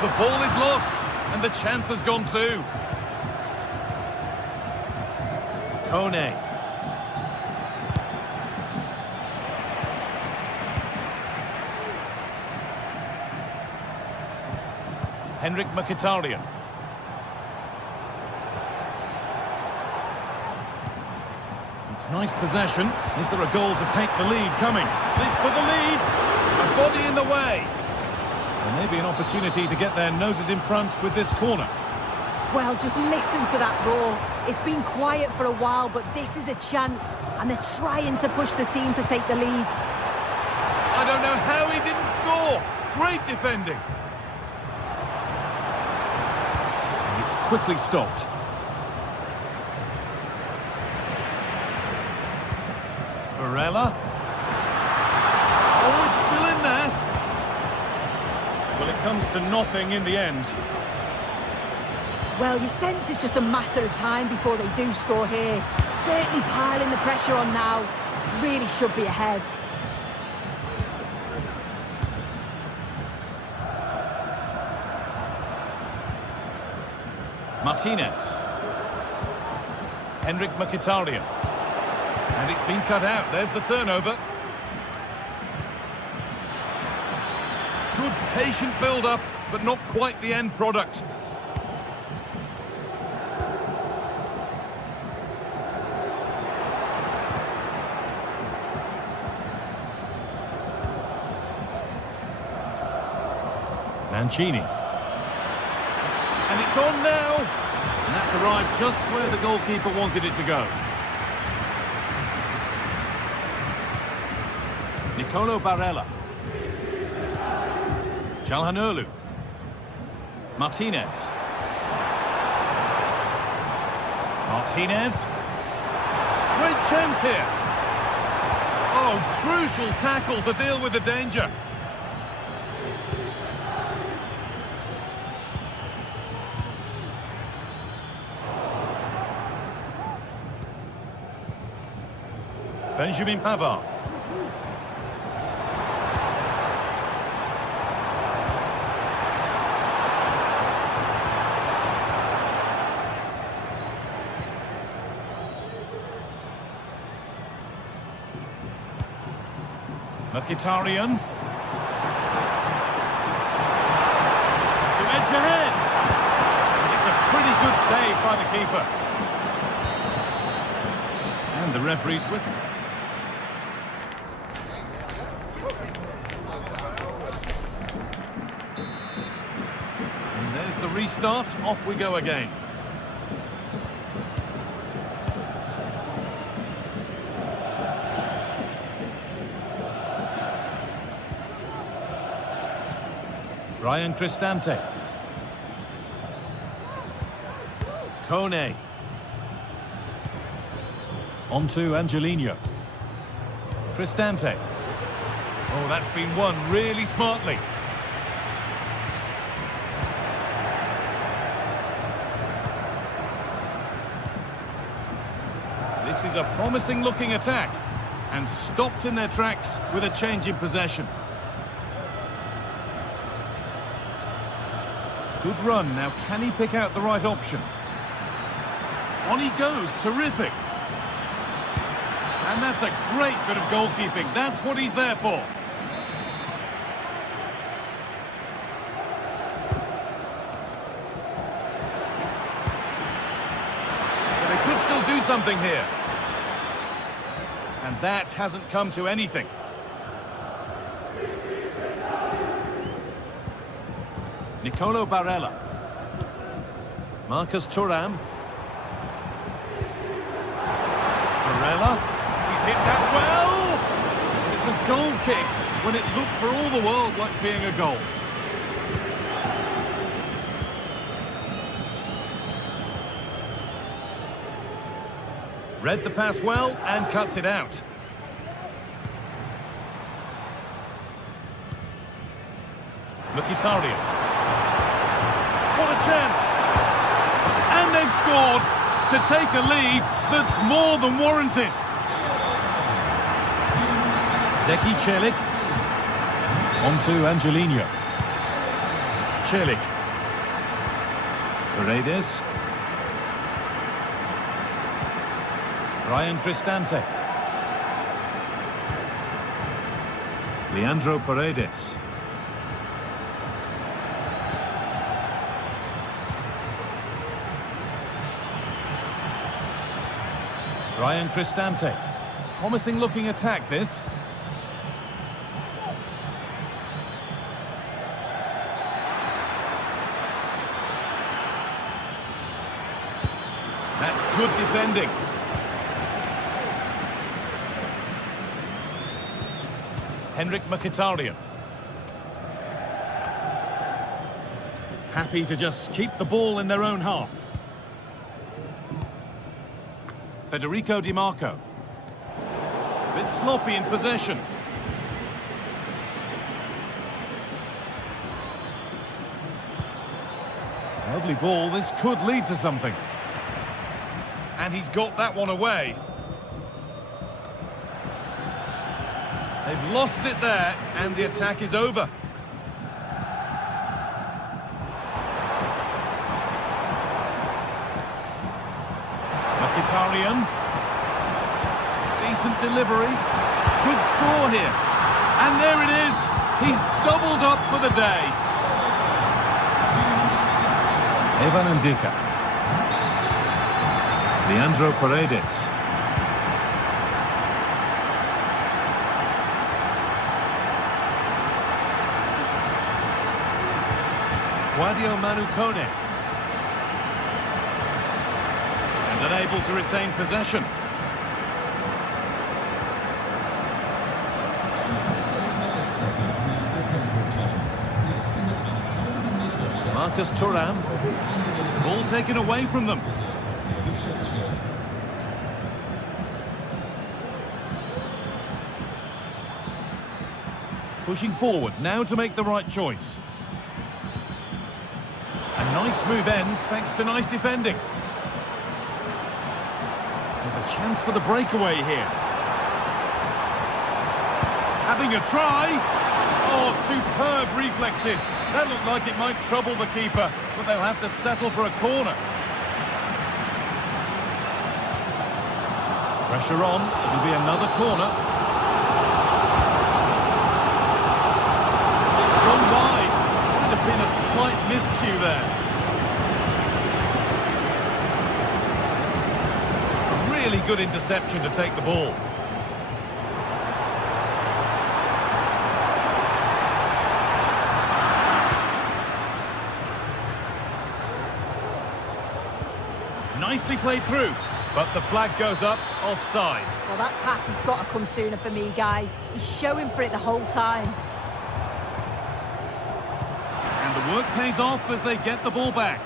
The ball is lost, and the chance has gone too. Kone. Henrik Mkhitaryan. It's nice possession. Is there a goal to take the lead coming? This for the lead. A body in the way. And maybe an opportunity to get their noses in front with this corner. Well, just listen to that roar. It's been quiet for a while, but this is a chance. And they're trying to push the team to take the lead. I don't know how he didn't score. Great defending. Quickly stopped. Barella. Oh, it's still in there. Well, it comes to nothing in the end. Well, you sense it's just a matter of time before they do score here. Certainly piling the pressure on now. Really should be ahead. Martinez. Henrik Mkhitaryan. And it's been cut out. There's the turnover. Good patient build-up, but not quite the end product. Mancini. And it's on now. And that's arrived just where the goalkeeper wanted it to go. Nicolo Barella. Çalhanoğlu. Martinez. Martinez. Great chance here. Oh, crucial tackle to deal with the danger. Benjamin Pavard. Mkhitaryan. To edge ahead. It's a pretty good save by the keeper. And the referee's whistle. And there's the restart. Off we go again. Ryan Cristante. Kone. On to Angelino. Cristante. Oh, that's been won really smartly. This is a promising looking attack and stopped in their tracks with a change in possession. Good run. Now, can he pick out the right option? On he goes. Terrific. And that's a great bit of goalkeeping. That's what he's there for. But they could still do something here. And that hasn't come to anything. Nicolo Barella. Marcus Thuram. Barella. He's hit that well. It's a goal kick when it looked for all the world like being a goal. Read the pass well and cuts it out. Mkhitaryan. What a chance! And they've scored to take a lead that's more than warranted. Zeki Çelik. On to Angelino. Çelik. Paredes. Ryan Cristante. Leandro Paredes. Ryan Cristante. Promising looking attack, this. That's good defending. Henrik Mkhitaryan. Happy to just keep the ball in their own half. Federico Di Marco. Bit sloppy in possession. Lovely ball. This could lead to something. And he's got that one away. They've lost it there, and the attack is over. Mkhitaryan. Decent delivery. Good score here. And there it is. He's doubled up for the day. Evan Ndika. Leandro Paredes. Guadio Manu Kone. And unable to retain possession. Marcus Thuram. Ball taken away from them. Pushing forward now to make the right choice. A nice move ends thanks to nice defending. There's a chance for the breakaway here. Having a try. Oh, superb reflexes. That looked like it might trouble the keeper, but they'll have to settle for a corner. Pressure on. It'll be another corner. It's gone wide. Might have been a slight miscue there. A really good interception to take the ball. Nicely played through, but the flag goes up, offside. Well, that pass has got to come sooner for me, Guy. He's showing for it the whole time. And the work pays off as they get the ball back.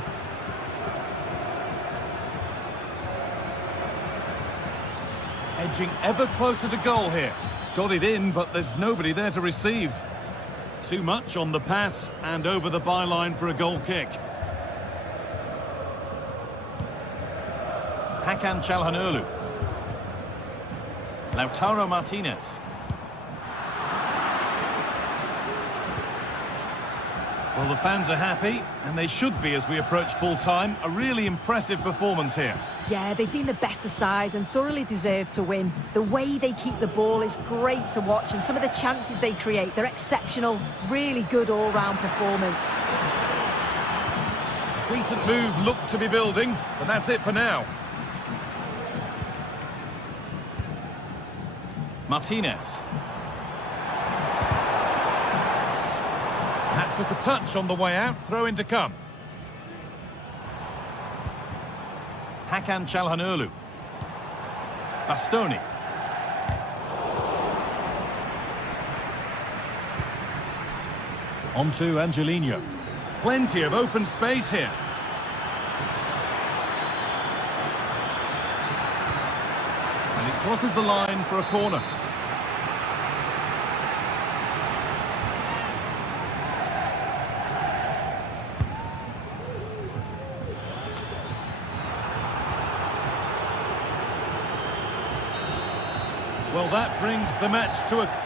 Edging ever closer to goal here. Got it in, but there's nobody there to receive. Too much on the pass and over the byline for a goal kick. Hakan Çalhanoğlu. Lautaro Martinez. Well, the fans are happy, and they should be as we approach full-time. A really impressive performance here. Yeah, they've been the better side and thoroughly deserve to win. The way they keep the ball is great to watch, and some of the chances they create, they're exceptional. Really good all-round performance. Decent move looked to be building, but that's it for now. Martinez. That took a touch on the way out, throw in to come. Hakan Çalhanoğlu. Bastoni. On to Angelino. Plenty of open space here. And it crosses the line for a corner. Well, that brings the match to a...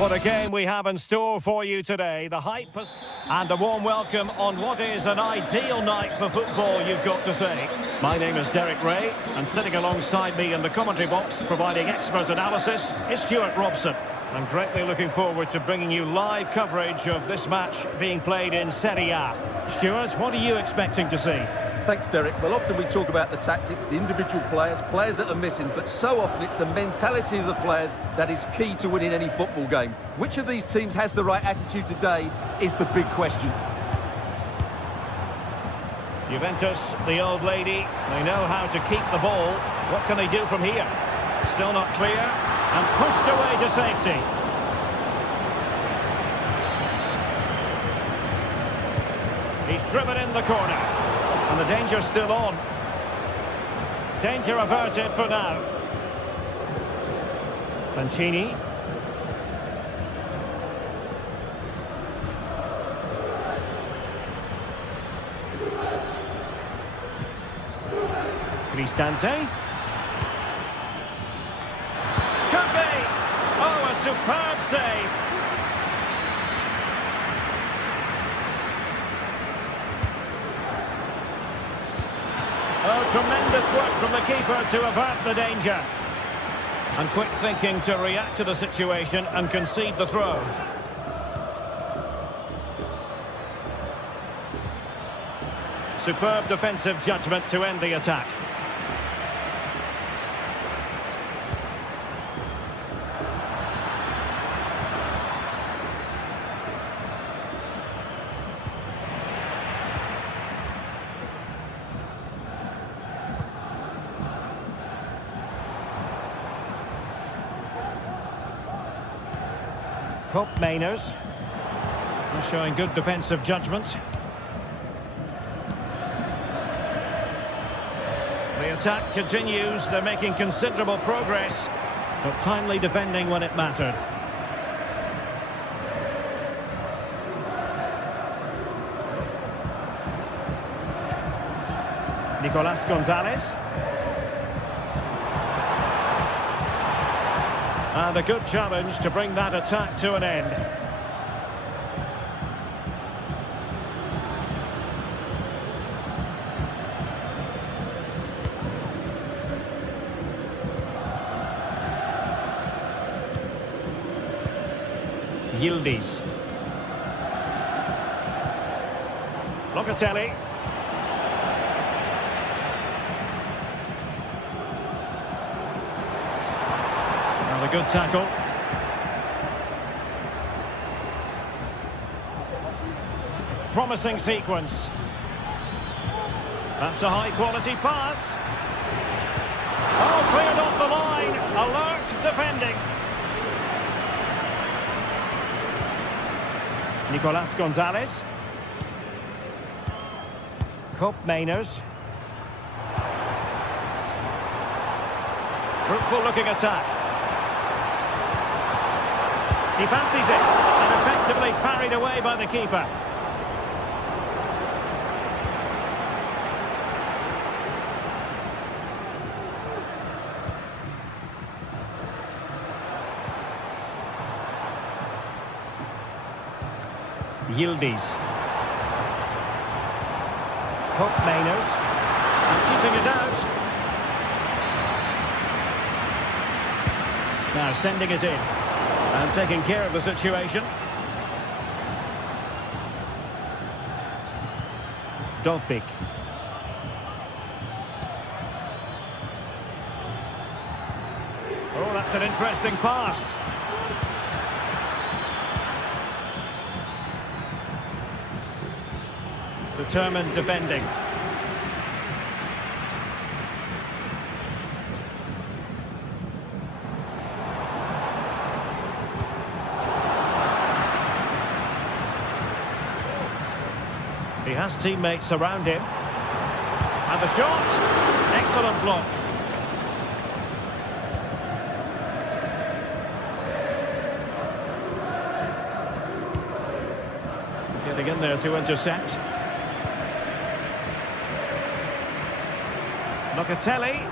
what a game we have in store for you today. The hype has... and a warm welcome on what is an ideal night for football, you've got to say. My name is Derek Ray, and sitting alongside me in the commentary box, providing expert analysis, is Stuart Robson. I'm greatly looking forward to bringing you live coverage of this match being played in Serie A. Stuart, what are you expecting to see? Thanks, Derek. Well, often we talk about the tactics, the individual players that are missing, but so often it's the mentality of the players that is key to winning any football game. Which of these teams has the right attitude today is the big question. Juventus, the old lady, they know how to keep the ball. What can they do from here? Still not clear, and pushed away to safety. He's driven in the corner. And the danger's still on. Danger averted for now. Mancini. Cristante. Could be! Oh, a superb save. Oh, tremendous work from the keeper to avert the danger. And quick thinking to react to the situation and concede the throw. Superb defensive judgment to end the attack. Mainers showing good defensive judgment. The attack continues. They're making considerable progress, but timely defending when it mattered. Nicolas Gonzalez. And a good challenge to bring that attack to an end. Yildiz. Locatelli. A good tackle. Promising sequence. That's a high-quality pass. Oh, cleared off the line. Alert defending. Nicolas Gonzalez. Mainers. Fruitful-looking attack. He fancies it, and effectively parried away by the keeper. Yildiz. Mainers. And keeping it out. Now sending it in. And taking care of the situation. Dovbik. Oh, that's an interesting pass. Determined defending. He has teammates around him. And the shot. Excellent block. Getting in there to intercept. Locatelli.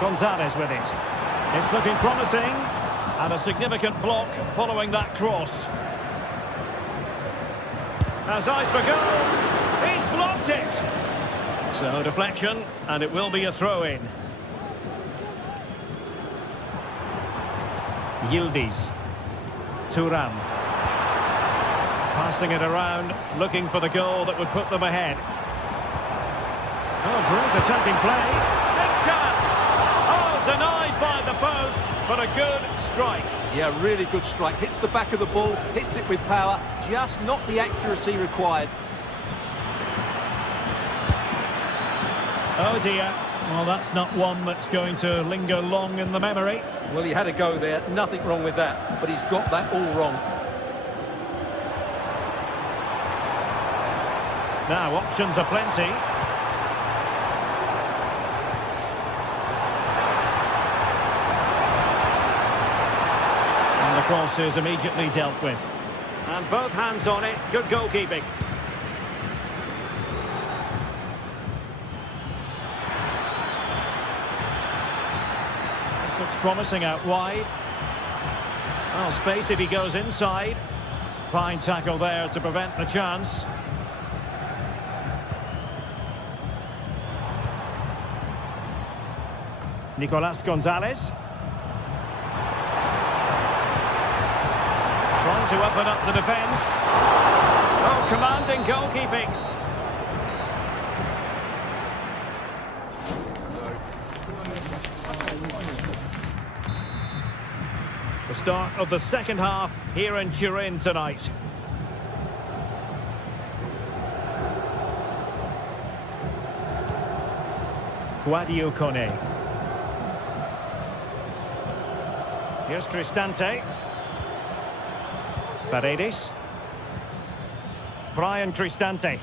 Gonzalez with it. It's looking promising. And a significant block following that cross. Has eyes for goal. He's blocked it. So deflection, and it will be a throw-in. Yildiz. Thuram. Passing it around, looking for the goal that would put them ahead. Oh, great attacking play. Big chance. Oh, denied by the post, but a good strike. Yeah, really good strike. Hits the back of the ball, hits it with power, just not the accuracy required. Oh dear. Well, that's not one that's going to linger long in the memory. Well, he had a go there, nothing wrong with that, but he's got that all wrong. Now, options are plenty. And the cross is immediately dealt with. And both hands on it, good goalkeeping. This looks promising out wide. Well, space if he goes inside. Fine tackle there to prevent the chance. Nicolas Gonzalez. Trying to open up the defence. Oh, commanding goalkeeping. The start of the second half here in Turin tonight. Guadio Kone. Here's Cristante. Paredes. Brian Cristante.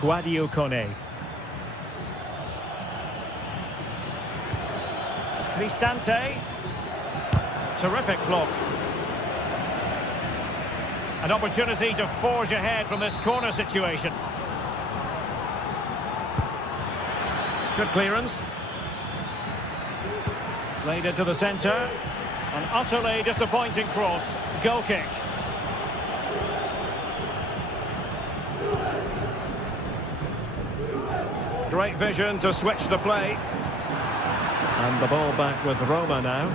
Guadio Kone. Cristante. Terrific block. An opportunity to forge ahead from this corner situation. Good clearance. Played into the centre. An utterly disappointing cross. Goal kick. Great vision to switch the play. And the ball back with Roma now.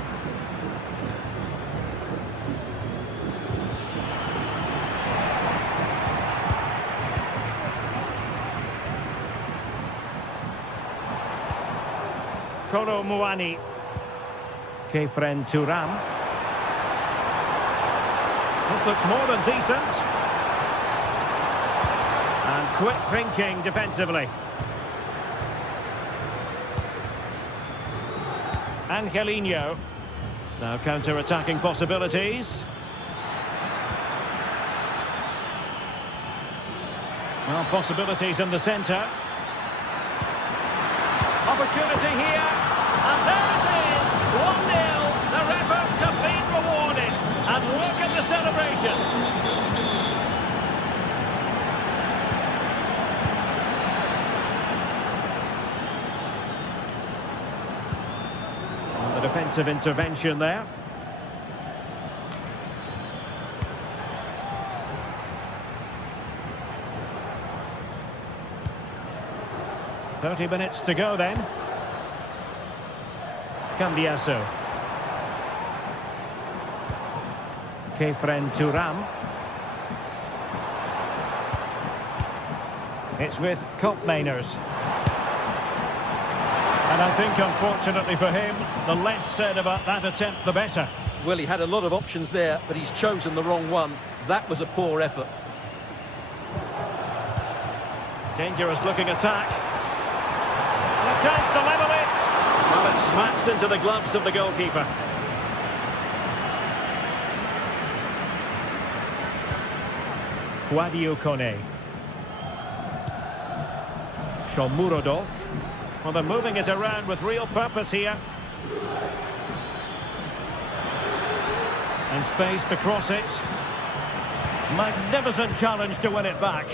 Kolo Muani. Kefren Thuram. This looks more than decent. And quick thinking defensively. Angelino. Now counter-attacking possibilities. Well, possibilities in the centre. Opportunity here. And there it is. 1-0. Their efforts have been rewarded. And look at the celebrations. And the defensive intervention there. "30 minutes to go then." Cambiaso. Kefren Thuram. It's with Koopmeiners. And I think, unfortunately for him, the less said about that attempt, the better. Well, he had a lot of options there, but he's chosen the wrong one. That was a poor effort. Dangerous looking attack. And a chance to level it. Well, it smacks into the gloves of the goalkeeper. Guadio Kone. Shomurodov. Well, they're moving it around with real purpose here. And space to cross it. Magnificent challenge to win it back.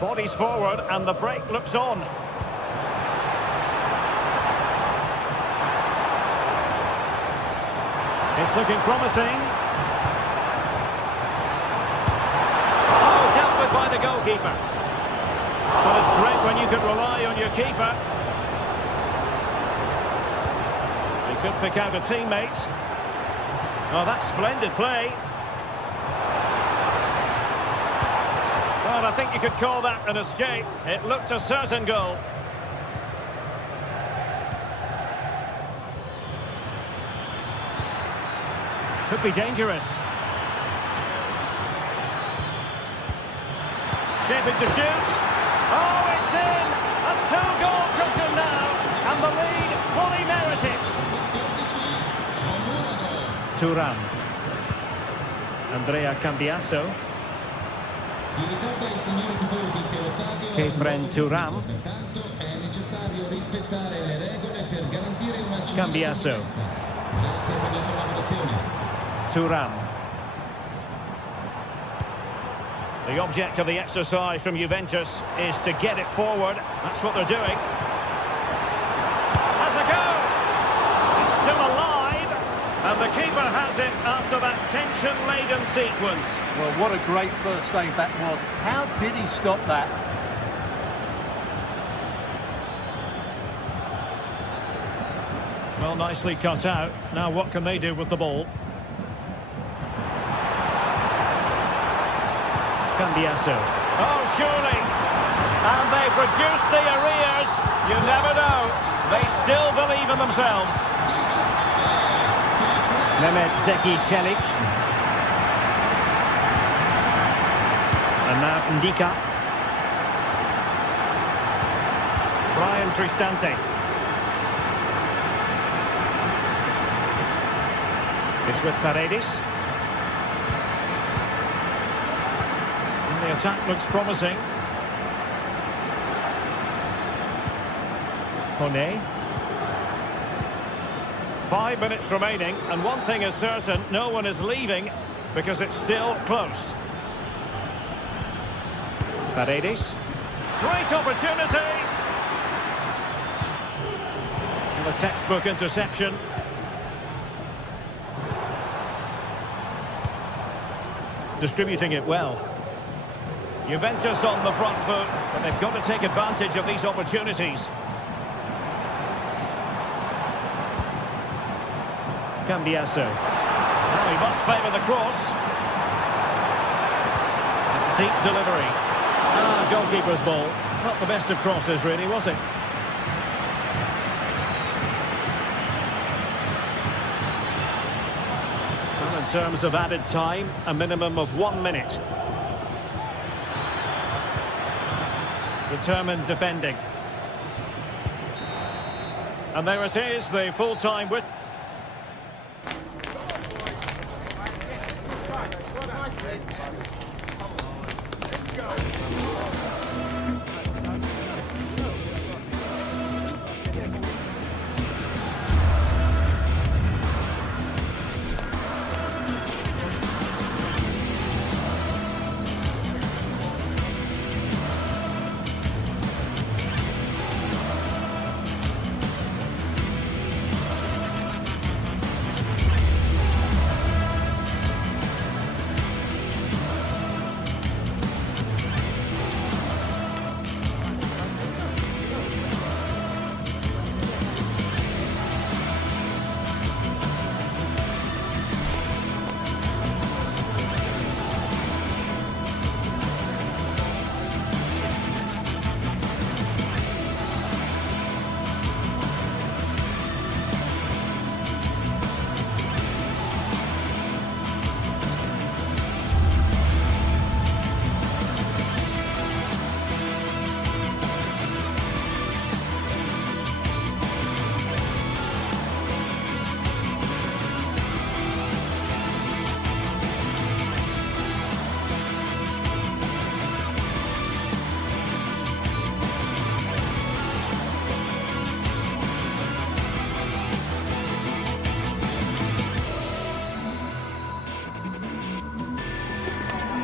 Bodies forward and the break looks on. And It's looking promising. Oh, dealt with by the goalkeeper. But it's great when you can rely on your keeper. He could pick out a teammate. Oh, that's splendid play. Well, I think you could call that an escape. It looked a certain goal. Could be dangerous. Shaping to shoot. Oh, it's in! A two-goal cushion now, and the lead fully merited. Thuram. Andrea Cambiasso. Kefren Thuram. Cambiasso. Thuram. The object of the exercise from Juventus is to get it forward. That's what they're doing. Has a go! It's still alive, and the keeper has it after that tension-laden sequence. Well, what a great first save that was. How did he stop that? Well, nicely cut out. Now what can they do with the ball? Cambiasso. Oh, surely. And they produce the arrears. You never know. They still believe in themselves. Mehmet Zeki Çelik. And now Ndika. Brian Cristante. It's with Paredes. The attack looks promising. Kone. 5 minutes remaining, and one thing is certain, no one is leaving because it's still close. Paredes. Great opportunity! And the textbook interception. Distributing it well. Juventus on the front foot, but they've got to take advantage of these opportunities. Cambiasso. Now he must favour the cross. Deep delivery. Goalkeeper's ball. Not the best of crosses, really, was it? Well, in terms of added time, a minimum of 1 minute. Determined defending. And there it is, the full-time with.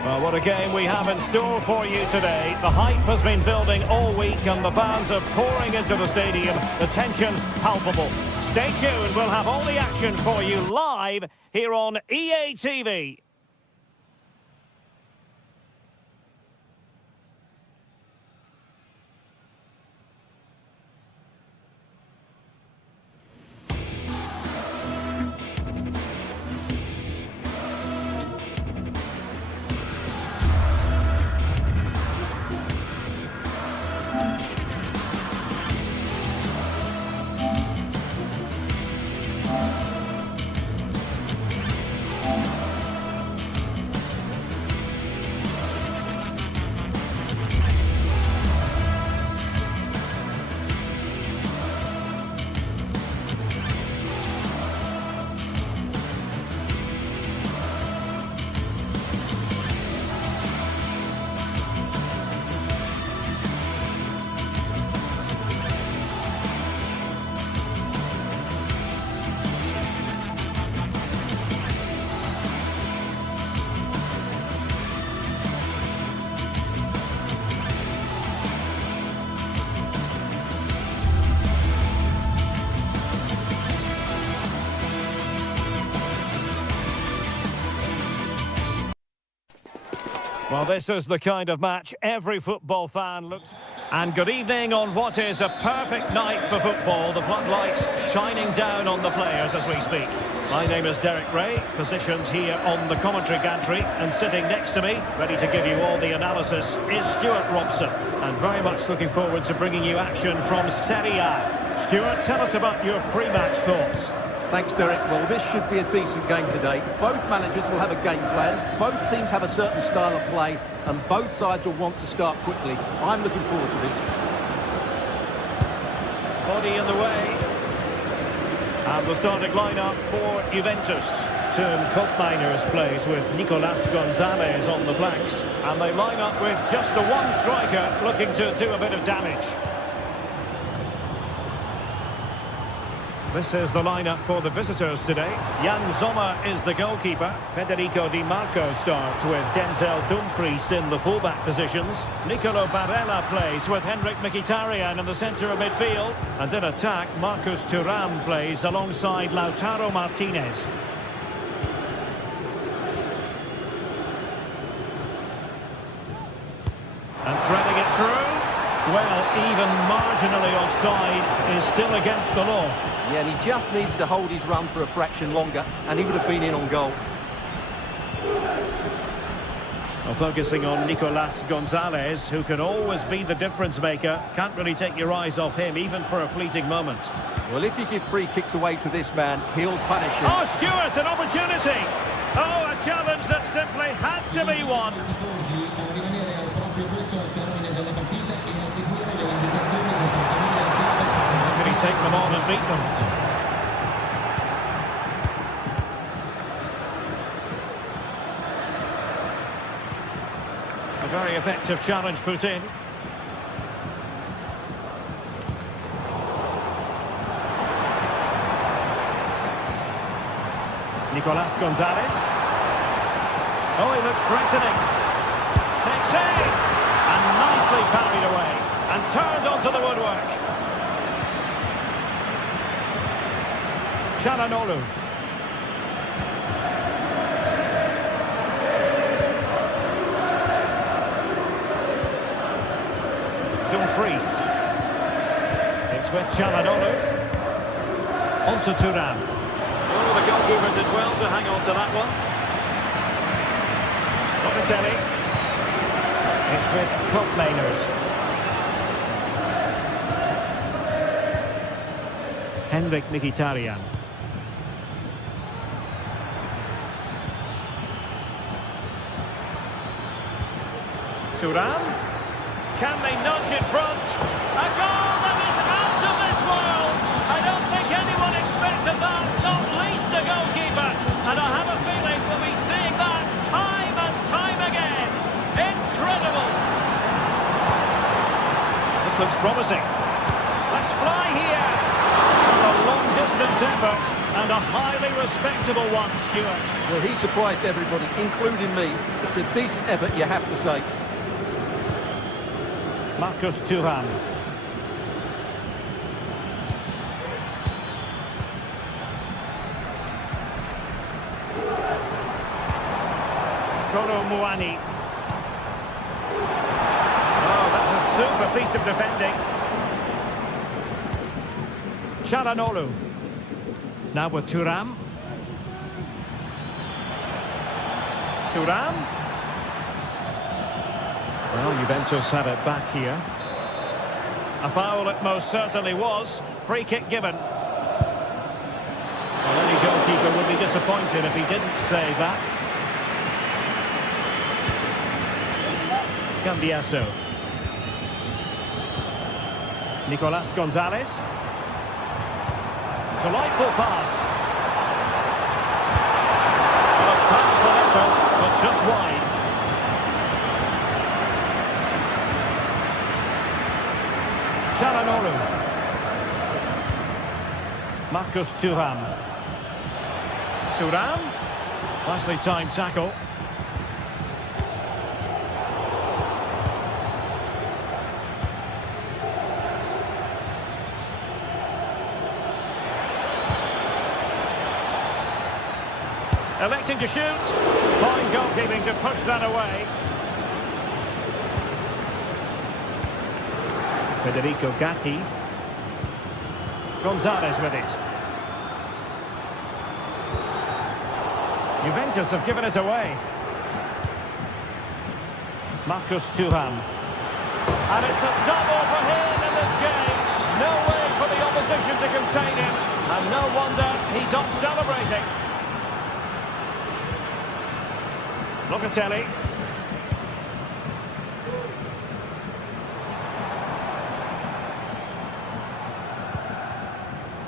Well, what a game we have in store for you today. The hype has been building all week and the fans are pouring into the stadium. The tension palpable. Stay tuned, we'll have all the action for you live here on EA TV. Well, this is the kind of match every football fan looks... And good evening on what is a perfect night for football. The floodlights shining down on the players as we speak. My name is Derek Ray, positioned here on the commentary gantry, and sitting next to me, ready to give you all the analysis, is Stuart Robson. And very much looking forward to bringing you action from Serie A. Stuart, tell us about your pre-match thoughts. Thanks, Derek. Well, this should be a decent game today. Both managers will have a game plan. Both teams have a certain style of play, and both sides will want to start quickly. I'm looking forward to this. Body in the way. And the starting lineup for Juventus. Turn Koopmeiners plays with Nicolas Gonzalez on the flanks. And they line up with just the one striker looking to do a bit of damage. This is the lineup for the visitors today. Jan Sommer is the goalkeeper. Federico Di Marco starts with Denzel Dumfries in the fullback positions. Nicolo Barella plays with Henrik Mkhitaryan in the centre of midfield. And in attack, Marcus Thuram plays alongside Lautaro Martinez. And threading it through. Well, even marginally offside is still against the law. Yeah, and he just needs to hold his run for a fraction longer, and he would have been in on goal. Well, focusing on Nicolas Gonzalez, who can always be the difference maker. Can't really take your eyes off him, even for a fleeting moment. Well, if you give free kicks away to this man, he'll punish him. Oh, Stuart, an opportunity! Oh, a challenge that simply has to be won. Can he take them on and beat them? A very effective challenge put in. Nicolas Gonzalez. Oh, he looks threatening. Takes aim! And nicely parried away. And turned onto the woodwork. Çalhanoğlu. Dumfries. It's with Çalhanoğlu. Onto Thuram. Oh, the goalkeeper did well to hang on to that one. Locatelli. It's with Koopmeiners. Henrik Mkhitaryan. Thuram. Can they nudge in front? A goal that is out of this world! I don't think anyone expected that, not least the goalkeeper. And I have a feeling we'll be seeing that time and time again. Incredible! This looks promising. Let's fly here! A long-distance effort and a highly respectable one, Stuart. Well, he surprised everybody, including me. It's a decent effort, you have to say. Marcus Thuram. Kolo Muani. Oh, that's a super piece of defending. Çalhanoğlu. Now with Thuram. Thuram. Well, Juventus have it back here. A foul it most certainly was. Free kick given. Well, any goalkeeper would be disappointed if he didn't save that. Cambiasso. Nicolas Gonzalez. Delightful pass. A powerful effort, but just wide. Çalhanoğlu. Marcus Thuram. Thuram. Nicely timed tackle. Electing to shoot. Fine goalkeeping to push that away. Federico Gatti. Gonzalez with it. Juventus have given it away. Marcus Thuram. And it's a double for him in this game. No way for the opposition to contain him. And no wonder he's off celebrating. Locatelli.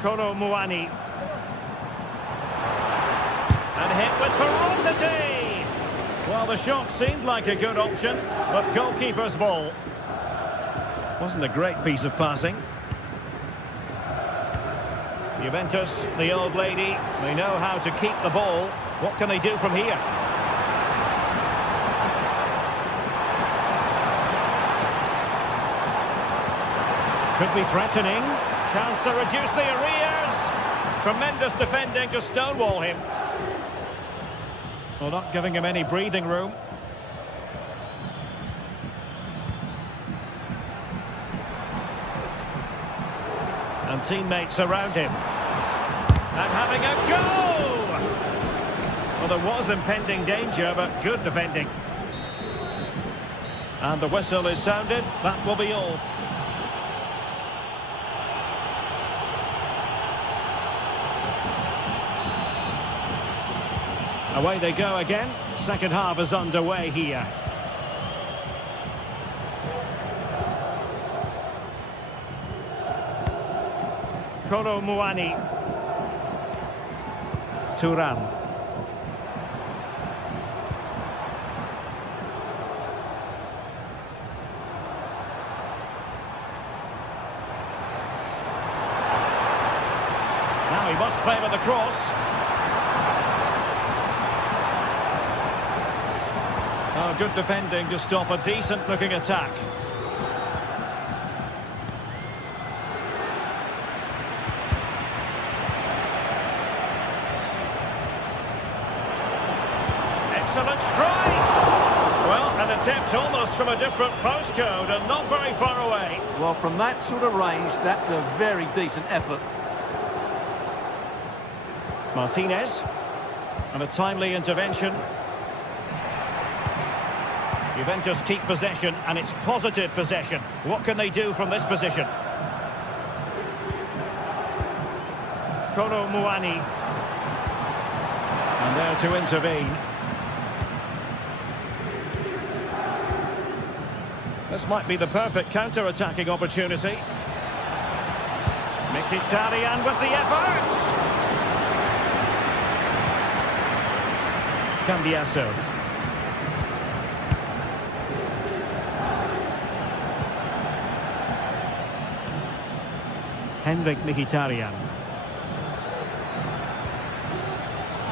Kolo Muani. And hit with ferocity! Well, the shot seemed like a good option, but goalkeeper's ball. Wasn't a great piece of passing. Juventus, the old lady, they know how to keep the ball. What can they do from here? Could be threatening. Chance to reduce the arrears. Tremendous defending to stonewall him. Well, not giving him any breathing room. And teammates around him. And having a go! Well, there was impending danger, but good defending. And the whistle is sounded. That will be all. Away they go again. Second half is underway here. Kolo Muani. Thuram. Now he must favour the cross. Oh, good defending to stop a decent-looking attack. Excellent strike! Well, an attempt almost from a different postcode and not very far away. Well, from that sort of range, that's a very decent effort. Martinez. And a timely intervention. Juventus keep possession, and it's positive possession. What can they do from this position? Kolo Muani. And there to intervene. This might be the perfect counter-attacking opportunity. Mkhitaryan with the effort! Cambiasso. Henrik Mkhitaryan.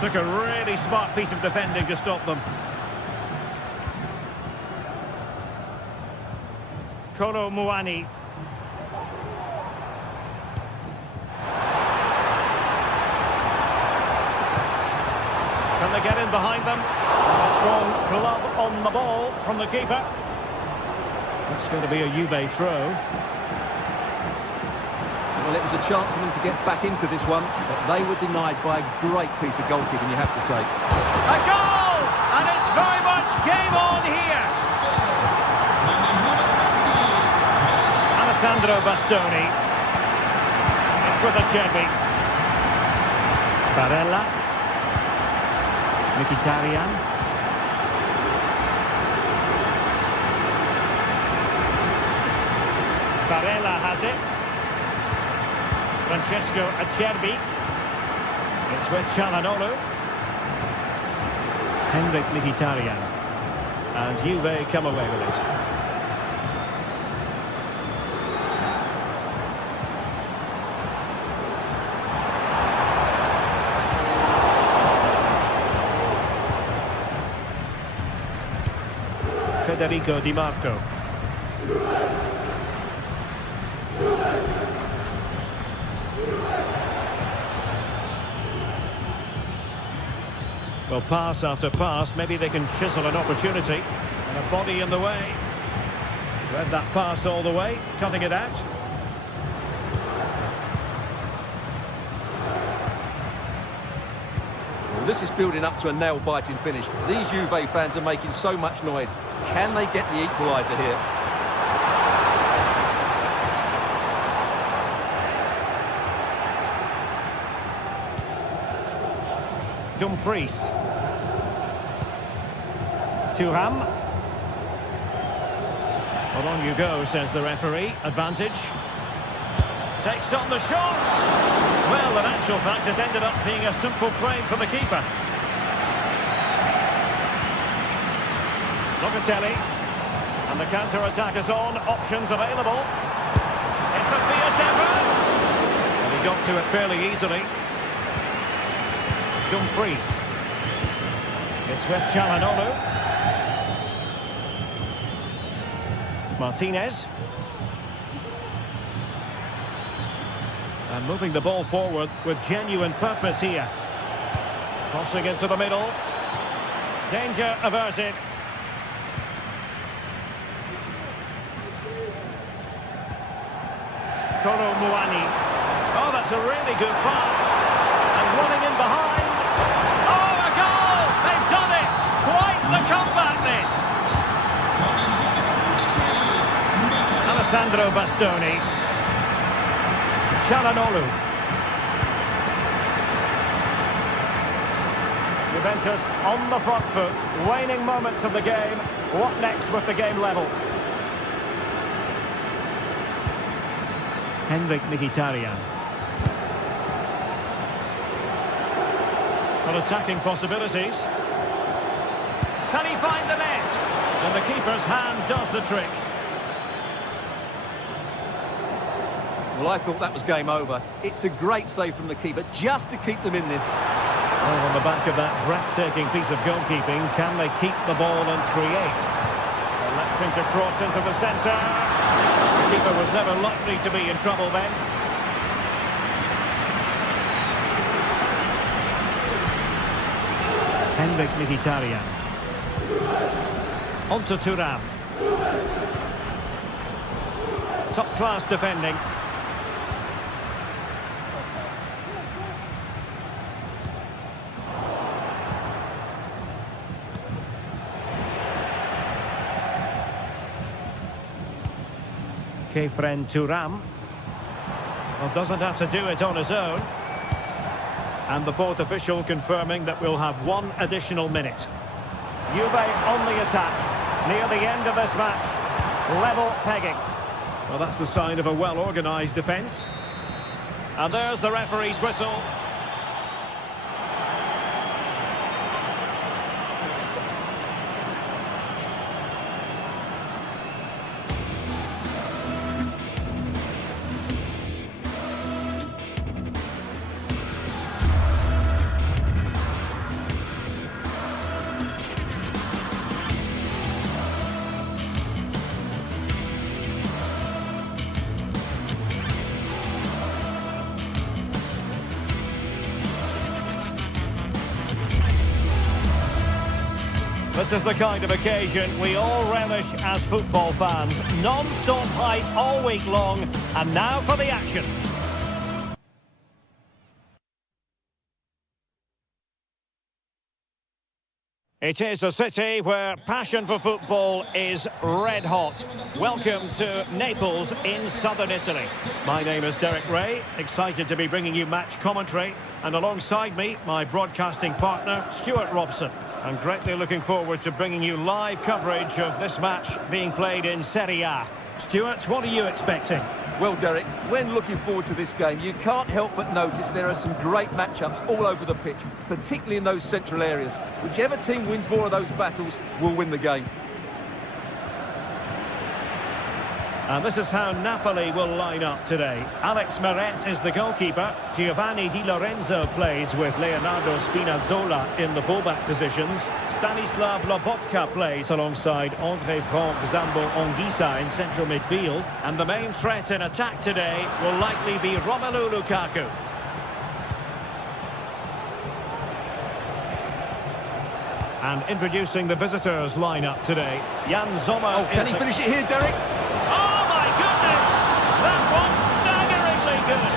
Took a really smart piece of defending to stop them. Kolo Muani. Can they get in behind them? A strong Glove on the ball from the keeper. It's going to be a Juve throw. Well, it was a chance for them to get back into this one, but they were denied by a great piece of goalkeeping, you have to say. A goal! And it's very much game on here. Alessandro Bastoni. It's with Acerbi. Barella. Mkhitaryan. Barella has it. Francesco Acerbi. It's with Çalhanoğlu. Henrik Mkhitaryan. And Juve come away with it. Federico Di Marco. Well, pass after pass, maybe they can chisel an opportunity. And a body in the way. Read that pass all the way, cutting it out. Well, this is building up to a nail-biting finish. These Juve fans are making so much noise. Can they get the equaliser here? Dumfries. Thuram. Well, on you go, says the referee. Advantage. Takes on the shot. Well, in actual fact, it ended up being a simple claim from the keeper. Locatelli. And the counter-attack is on. Options available. It's a fierce effort. And he got to it fairly easily. Dumfries. It's with Çalhanoğlu. Martinez. And moving the ball forward with genuine purpose here. Crossing into the middle. Danger averted. Kolo Muani. Oh, that's a really good pass. And running in behind. Oh, a goal! They've done it! Quite the comeback, this! Alessandro Bastoni. Çalhanoğlu. Juventus on the front foot. Waning moments of the game. What next with the game level? Henrik Mkhitaryan. Well, attacking possibilities. Can he find the net? And the keeper's hand does the trick. Well, I thought that was game over. It's a great save from the keeper just to keep them in this. Oh, on the back of that breathtaking piece of goalkeeping, can they keep the ball and create? Electing to cross into the centre. The keeper was never likely to be in trouble then. Henrik Mkhitaryan. On to Thuram. Top-class defending. Kefren Thuram. Well, doesn't have to do it on his own. And the fourth official confirming that we'll have one additional minute. Juve on the attack. Near the end of this match. Level pegging. Well, that's the sign of a well-organised defence. And there's the referee's whistle. This is the kind of occasion we all relish as football fans. Non-stop hype all week long, and now for the action. It is a city where passion for football is red hot. Welcome to Naples in southern Italy. My name is Derek Ray, excited to be bringing you match commentary. And alongside me, my broadcasting partner, Stuart Robson. I'm greatly looking forward to bringing you live coverage of this match being played in Serie A. Stuart, what are you expecting? Well, Derek, when looking forward to this game, you can't help but notice there are some great matchups all over the pitch, particularly in those central areas. Whichever team wins more of those battles will win the game. And this is how Napoli will line up today. Alex Meret is the goalkeeper. Giovanni Di Lorenzo plays with Leonardo Spinazzola in the fullback positions. Stanislav Lobotka plays alongside André-Franck Zambo-Anguissa in central midfield. And the main threat in attack today will likely be Romelu Lukaku. And introducing the visitors lineup today. Jan Sommer. Oh, can he finish it here, Derek? Oh my goodness! That was staggeringly good!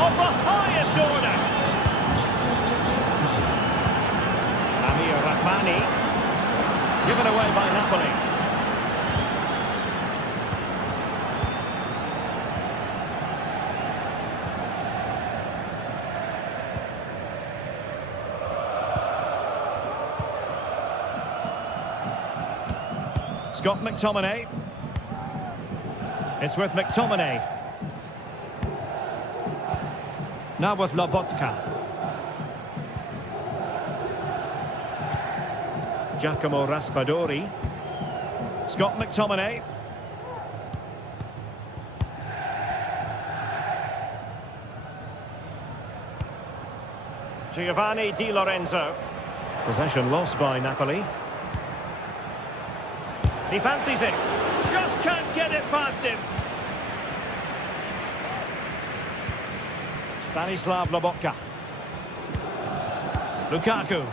Of the highest order! Amir Rahmani. Given away by Napoli. Scott McTominay. It's with McTominay. Now with Lobotka. Giacomo Raspadori. Scott McTominay. Giovanni Di Lorenzo. Possession lost by Napoli. He fancies it. Just can't get it past him. Stanislav Lobotka. Lukaku.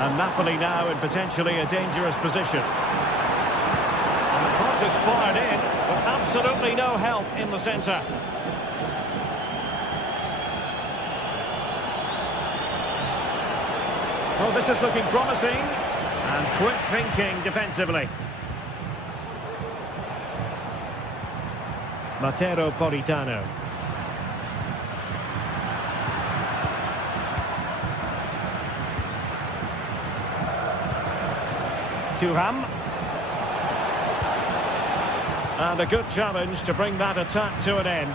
And Napoli now in potentially a dangerous position. And the cross is fired in, but absolutely no help in the centre. Oh, this is looking promising. And quick thinking defensively. Matteo Politano. Thuram. And a good challenge to bring that attack to an end.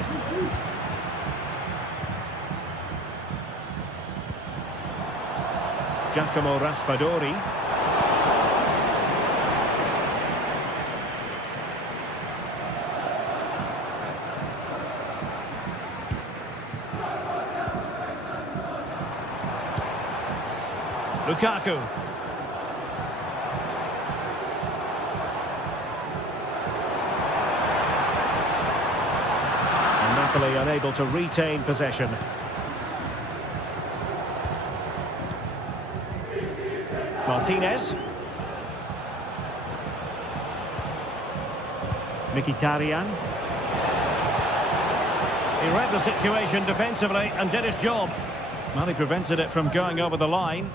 Giacomo Raspadori. Lukaku. And Napoli unable to retain possession. Martinez. Mkhitaryan. He read the situation defensively and did his job. Well, he prevented it from going over the line.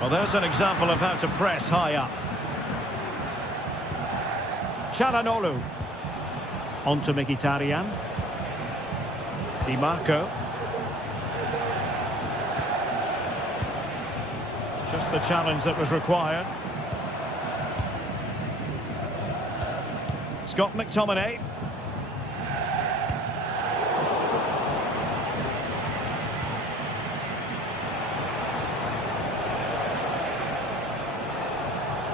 Well, there's an example of how to press high up. Çalhanoğlu. On to Mkhitaryan. Di Marco. Just the challenge that was required. Scott McTominay.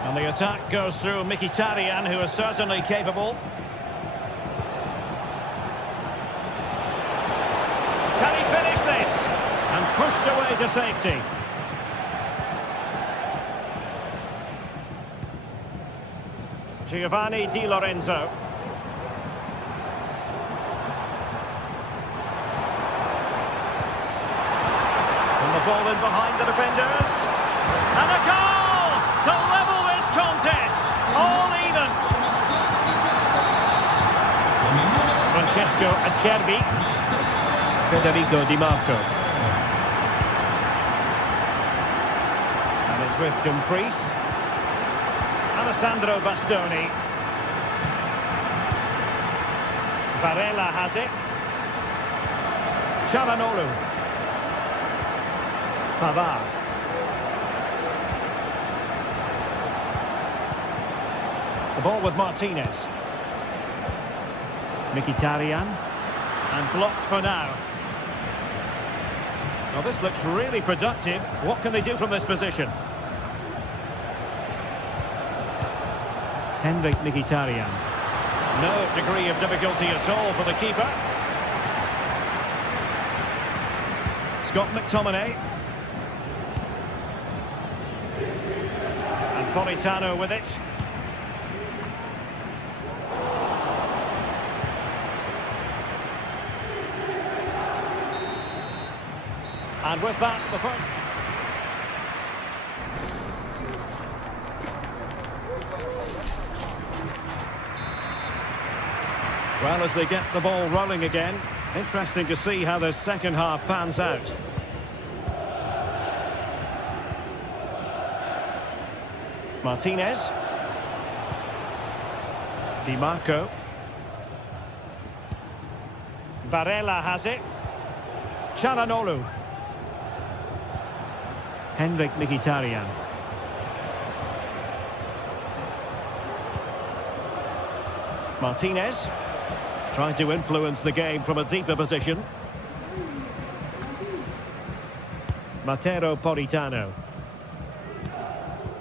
And the attack goes through Mkhitaryan, who is certainly capable. Can he finish this? And pushed away to safety. Giovanni Di Lorenzo. And the ball in behind the defenders. And a goal to level this contest. All even. Francesco Acerbi. Federico Di Marco. And it's with Dumfries. Alessandro Bastoni. Varela has it. Çalhanoğlu. Pavard. The ball with Martinez. Mkhitaryan. And blocked for now. Well, this looks really productive. What can they do from this position? Henrik Mkhitaryan. No degree of difficulty at all for the keeper. Scott McTominay. And Politano with it. And with that, the first... Well, as they get the ball rolling again, interesting to see how the second half pans out. Martinez. Di Marco. Varela has it. Çalhanoğlu. Henrik Mkhitaryan. Martinez. Trying to influence the game from a deeper position. Matteo Politano.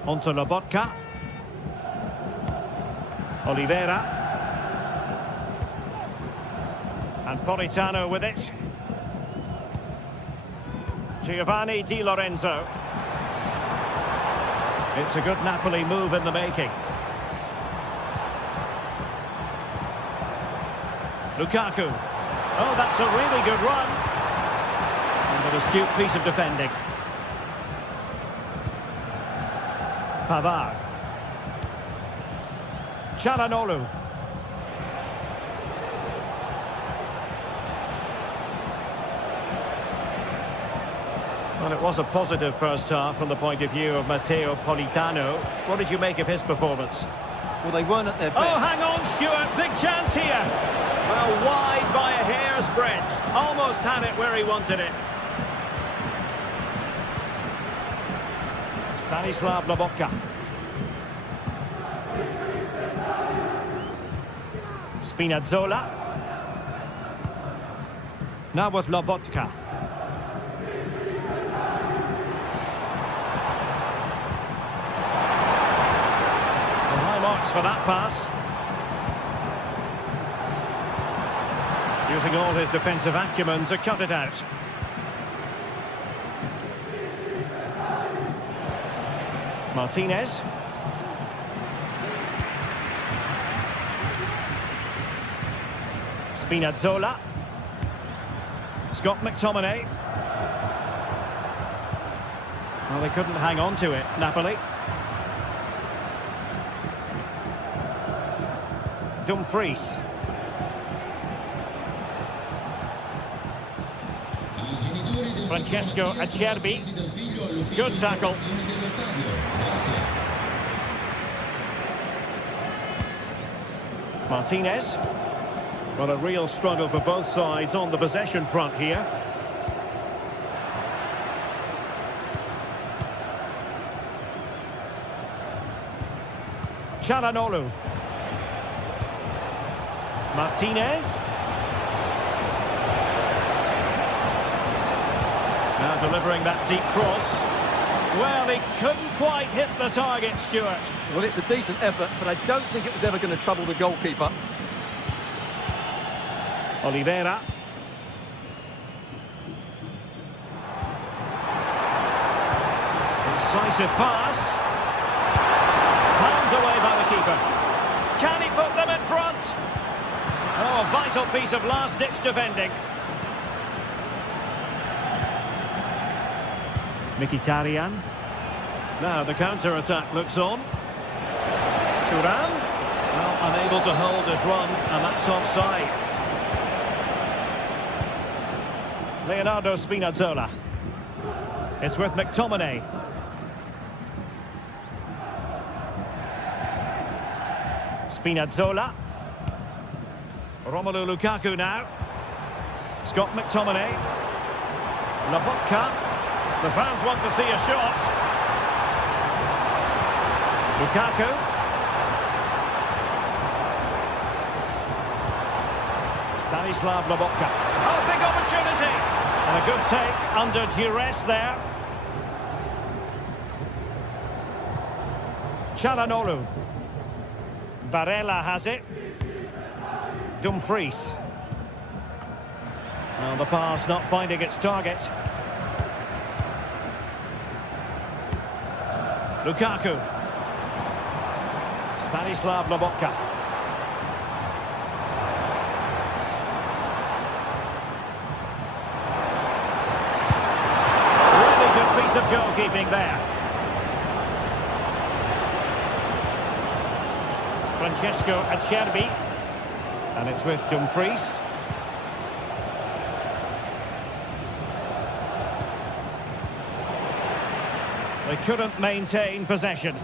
Onto Lobotka. Oliveira. And Politano with it. Giovanni Di Lorenzo. It's a good Napoli move in the making. Lukaku. Oh, that's a really good run. And an astute piece of defending. Pavard. Çalhanoğlu. Well, it was a positive first half from the point of view of Matteo Politano. What did you make of his performance? Well, they weren't at their best. Oh, hang on, Stuart. Big chance here. Well, wide by a hair's breadth. Almost had it where he wanted it. Stanislav Lobotka. Spinazzola. Now with Lobotka. High marks for that pass. Using all his defensive acumen to cut it out. Martinez. Spinazzola. Scott McTominay. Well, they couldn't hang on to it, Napoli. Dumfries. Francesco Acerbi. Good tackle. Martinez. Well, a real struggle for both sides on the possession front here. Çalhanoğlu. Martinez. Now delivering that deep cross. Well, he couldn't quite hit the target, Stuart. Well, it's a decent effort, but I don't think it was ever going to trouble the goalkeeper. Oliveira. Decisive pass. Palmed away by the keeper. Can he put them in front? Oh, a vital piece of last-ditch defending. Mkhitaryan. Now the counter-attack looks on. Thuram. Well, unable to hold his run, and that's offside. Leonardo Spinazzola. It's with McTominay. Spinazzola. Romelu Lukaku now. Scott McTominay. Lobotka. The fans want to see a shot. Lukaku. Stanislav Lobotka. Oh, big opportunity! And a good take under duress there. Çalhanoğlu. Barella has it. Dumfries. Well, the pass not finding its target. Lukaku. Stanislav Lobotka. Really good piece of goalkeeping there. Francesco Acerbi. And it's with Dumfries. They couldn't maintain possession.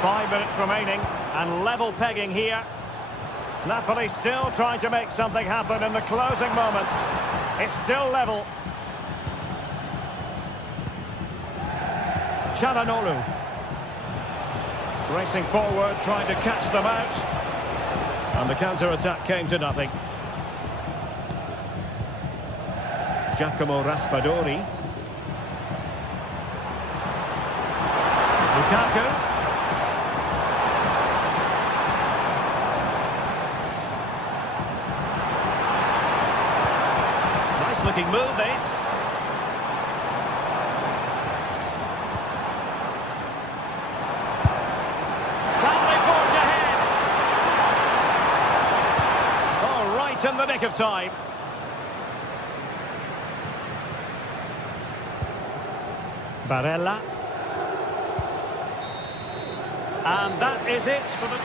Five minutes remaining and level pegging here. Napoli still trying to make something happen in the closing moments. It's still level. Çalhanoğlu. Racing forward, trying to catch them out. And the counter-attack came to nothing. Giacomo Raspadori. Lukaku. Nice looking move, this. In the nick of time. Barella. And that is it for the...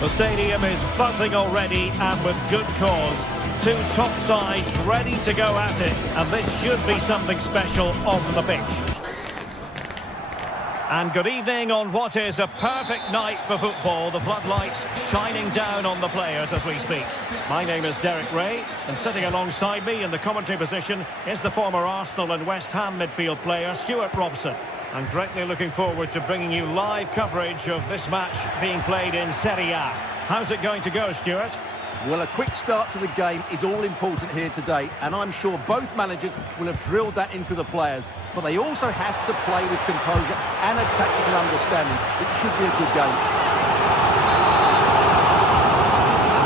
The stadium is buzzing already, and with good cause. Two top sides ready to go at it, and this should be something special on the pitch. And good evening on what is a perfect night for football. The floodlights shining down on the players as we speak. My name is Derek Ray, and sitting alongside me in the commentary position is the former Arsenal and West Ham midfield player Stuart Robson. I'm greatly looking forward to bringing you live coverage of this match being played in Serie A. How's it going to go, Stuart? Well, a quick start to the game is all important here today, and I'm sure both managers will have drilled that into the players. But they also have to play with composure and a tactical understanding. It should be a good game.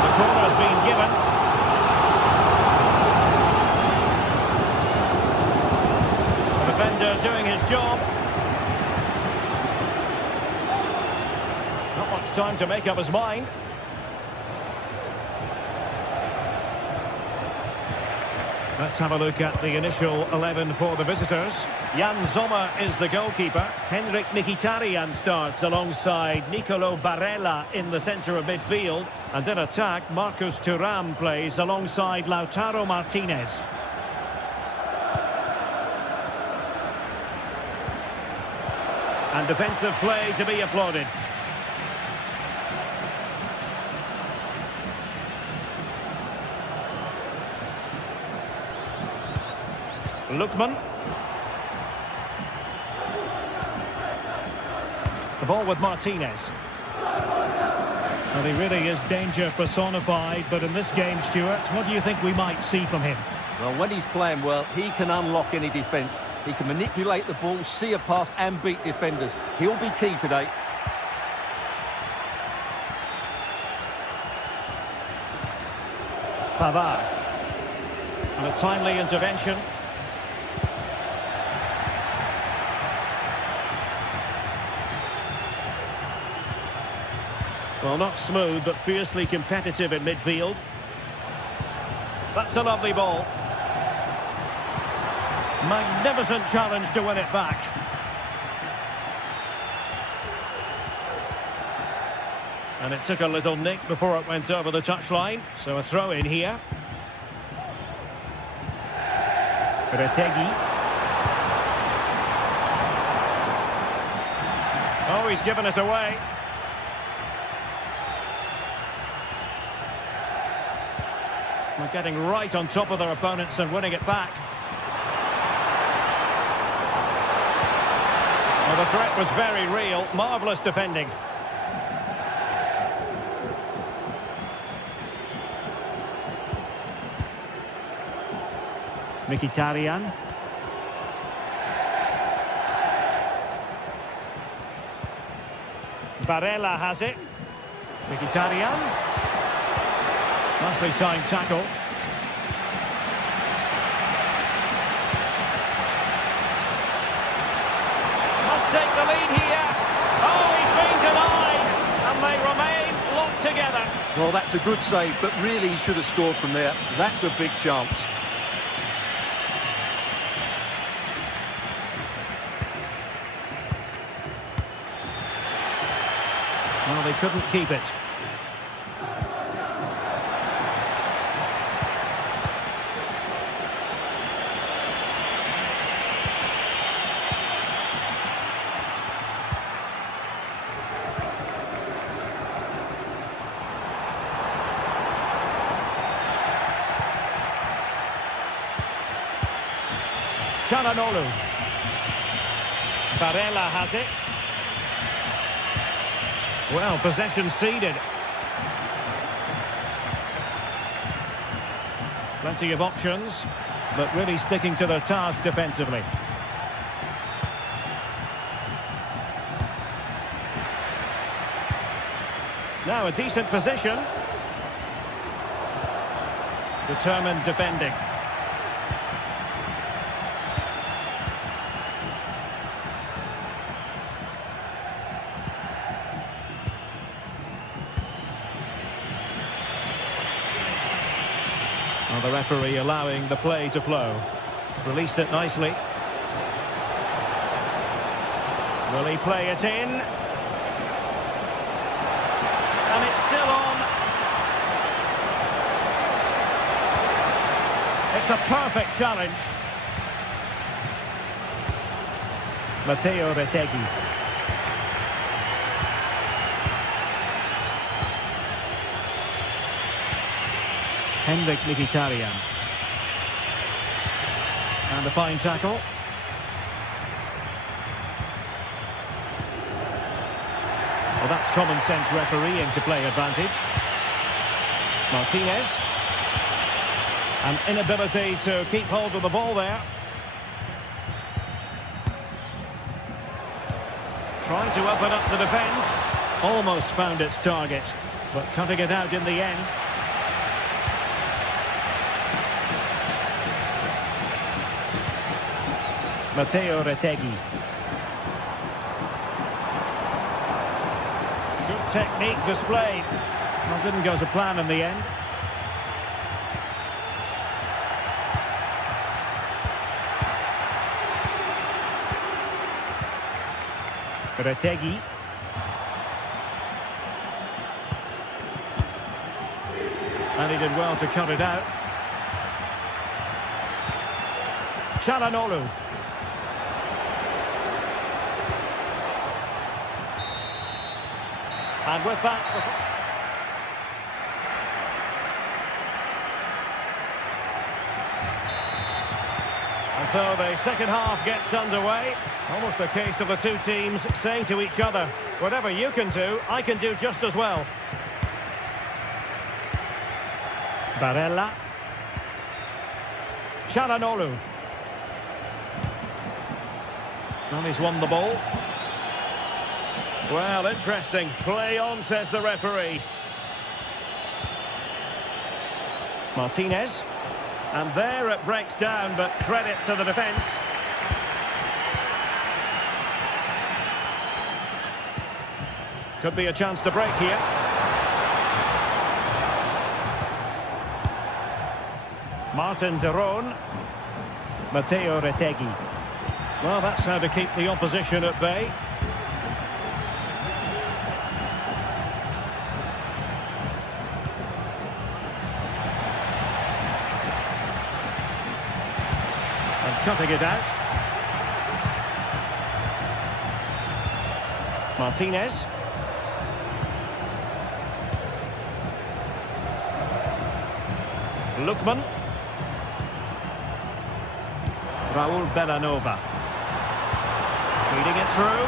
The corner's been given. The defender doing his job. Not much time to make up his mind. Let's have a look at the initial 11 for the visitors. Jan Sommer is the goalkeeper. Henrik Mkhitaryan starts alongside Nicolo Barella in the centre of midfield. And in attack, Marcus Thuram plays alongside Lautaro Martinez. And defensive play to be applauded. Lookman. The ball with Martinez. Well, he really is danger personified, but in this game, Stuart, what do you think we might see from him? Well, when he's playing well, he can unlock any defence. He can manipulate the ball, see a pass and beat defenders. He'll be key today. Pavard. And a timely intervention. Well, not smooth, but fiercely competitive in midfield. That's a lovely ball. Magnificent challenge to win it back. And it took a little nick before it went over the touchline. So a throw in here. Retegui. Oh, he's given us away. We're getting right on top of their opponents and winning it back. Well, the threat was very real. Marvellous defending. Mkhitaryan. Barella has it. Mkhitaryan. Nicely timed tackle. Must take the lead here. Oh, he's been denied. And they remain locked together. Well, that's a good save, but really he should have scored from there. That's a big chance. Well, they couldn't keep it. Çalhanoğlu. Barella has it. Well, possession ceded. Plenty of options, but really sticking to their task defensively. Now a decent position. Determined defending. Well, the referee allowing the play to flow. Released it nicely. Will he play it in? And it's still on. It's a perfect challenge. Matteo Retegui. Hendrik Mkhitaryan. And a fine tackle. Well, that's common sense refereeing to play advantage. Martinez. An inability to keep hold of the ball there. Trying to open up the defence. Almost found its target, but cutting it out in the end. Matteo Retegui. Good technique displayed. Well, didn't go to plan in the end. Retegui. And he did well to cut it out. Çalhanoğlu. And with that... And so the second half gets underway. Almost a case of the two teams saying to each other, whatever you can do, I can do just as well. Barella. Çalhanoğlu. And he's won the ball. Well, interesting. Play on, says the referee. Martinez. And there it breaks down, but credit to the defence. Could be a chance to break here. Martin de Roon. Matteo Retegui. Well, that's how to keep the opposition at bay. And cutting it out. Martinez. Lookman. Raul Bellanova. Feeding it through.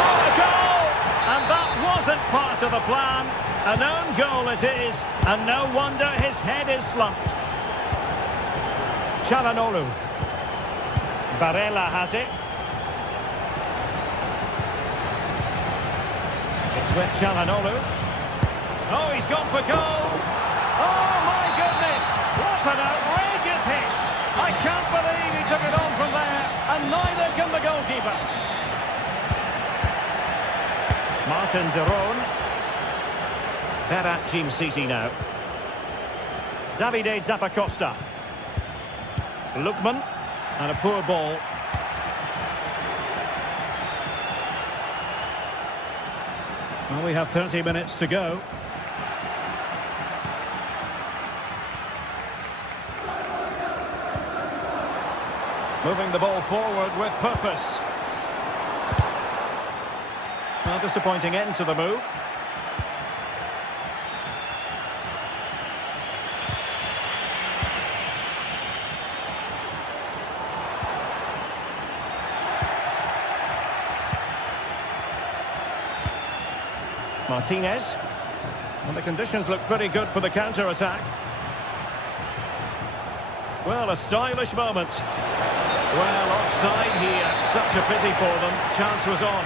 Oh, a goal! And that wasn't part of the plan. An own goal it is, and no wonder his head is slumped. Çalhanoğlu. Barella has it. It's with Çalhanoğlu. Oh, he's gone for goal! Oh, my goodness! What an outrageous hit! I can't believe he took it on from there, and neither can the goalkeeper. Martin de Roon. Berat Jim-Sisi now. Davide Zappacosta. Lookman. And a poor ball. Well, we have 30 minutes to go. Moving the ball forward with purpose. Well, disappointing end to the move. Martinez. And the conditions look pretty good for the counter-attack. Well, a stylish moment. Well, offside here. Such a pity for them. Chance was on.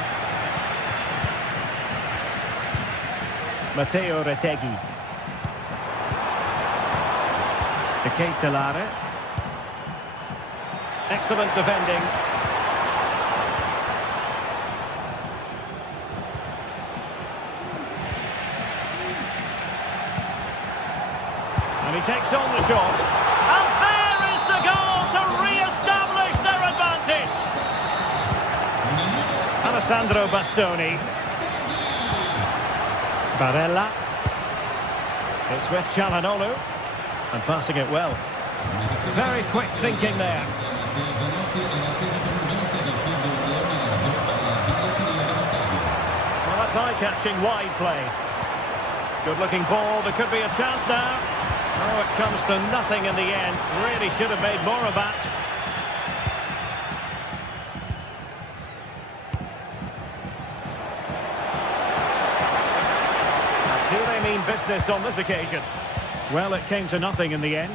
Matteo Retegui. De Ketelaere. Excellent defending. And he takes on the shot. And there is the goal to re-establish their advantage. Alessandro Bastoni. Barella. It's with Çalhanoğlu. And passing it well. Very quick thinking there. Well, that's eye-catching wide play. Good-looking ball. There could be a chance now. Oh, it comes to nothing in the end. Really should have made more of that. Do they mean business on this occasion? Well, it came to nothing in the end.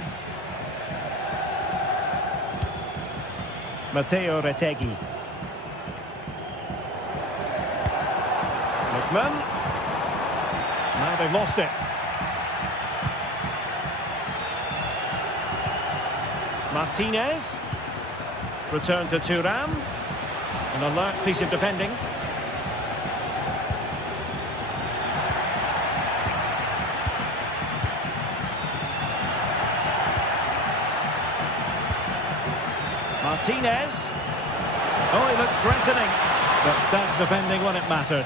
Matteo Retegui. Lookman. Now they've lost it. Martinez. Return to Thuram. An alert piece of defending. Martinez. Oh, he looks threatening. But stout defending when it mattered.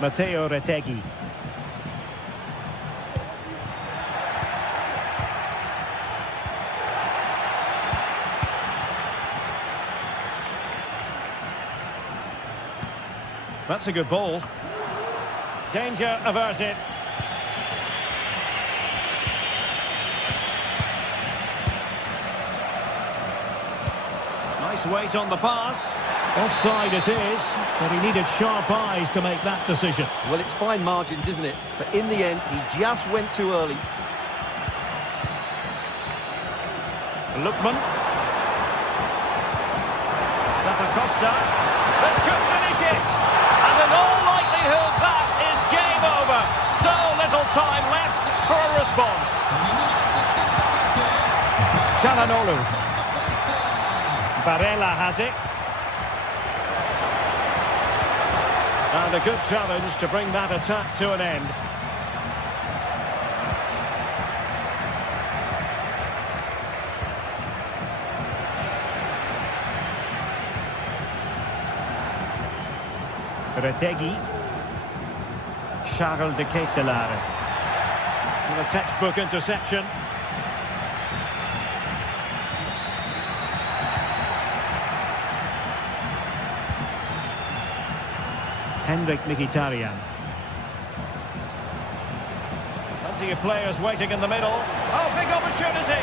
Matteo Retegui. That's a good ball. Danger averted. Nice weight on the pass. Offside it is, but he needed sharp eyes to make that decision. Well, it's fine margins, isn't it? But in the end, he just went too early. Lookman. Zappacosta. This could finish it. And in all likelihood, that is game over. So little time left for a response. Çalhanoğlu. Barella has it. And a good challenge to bring that attack to an end. Retegui. Charles de Ketelaere. And a textbook interception. Henrik Mkhitaryan. Plenty of players waiting in the middle. Oh, big opportunity.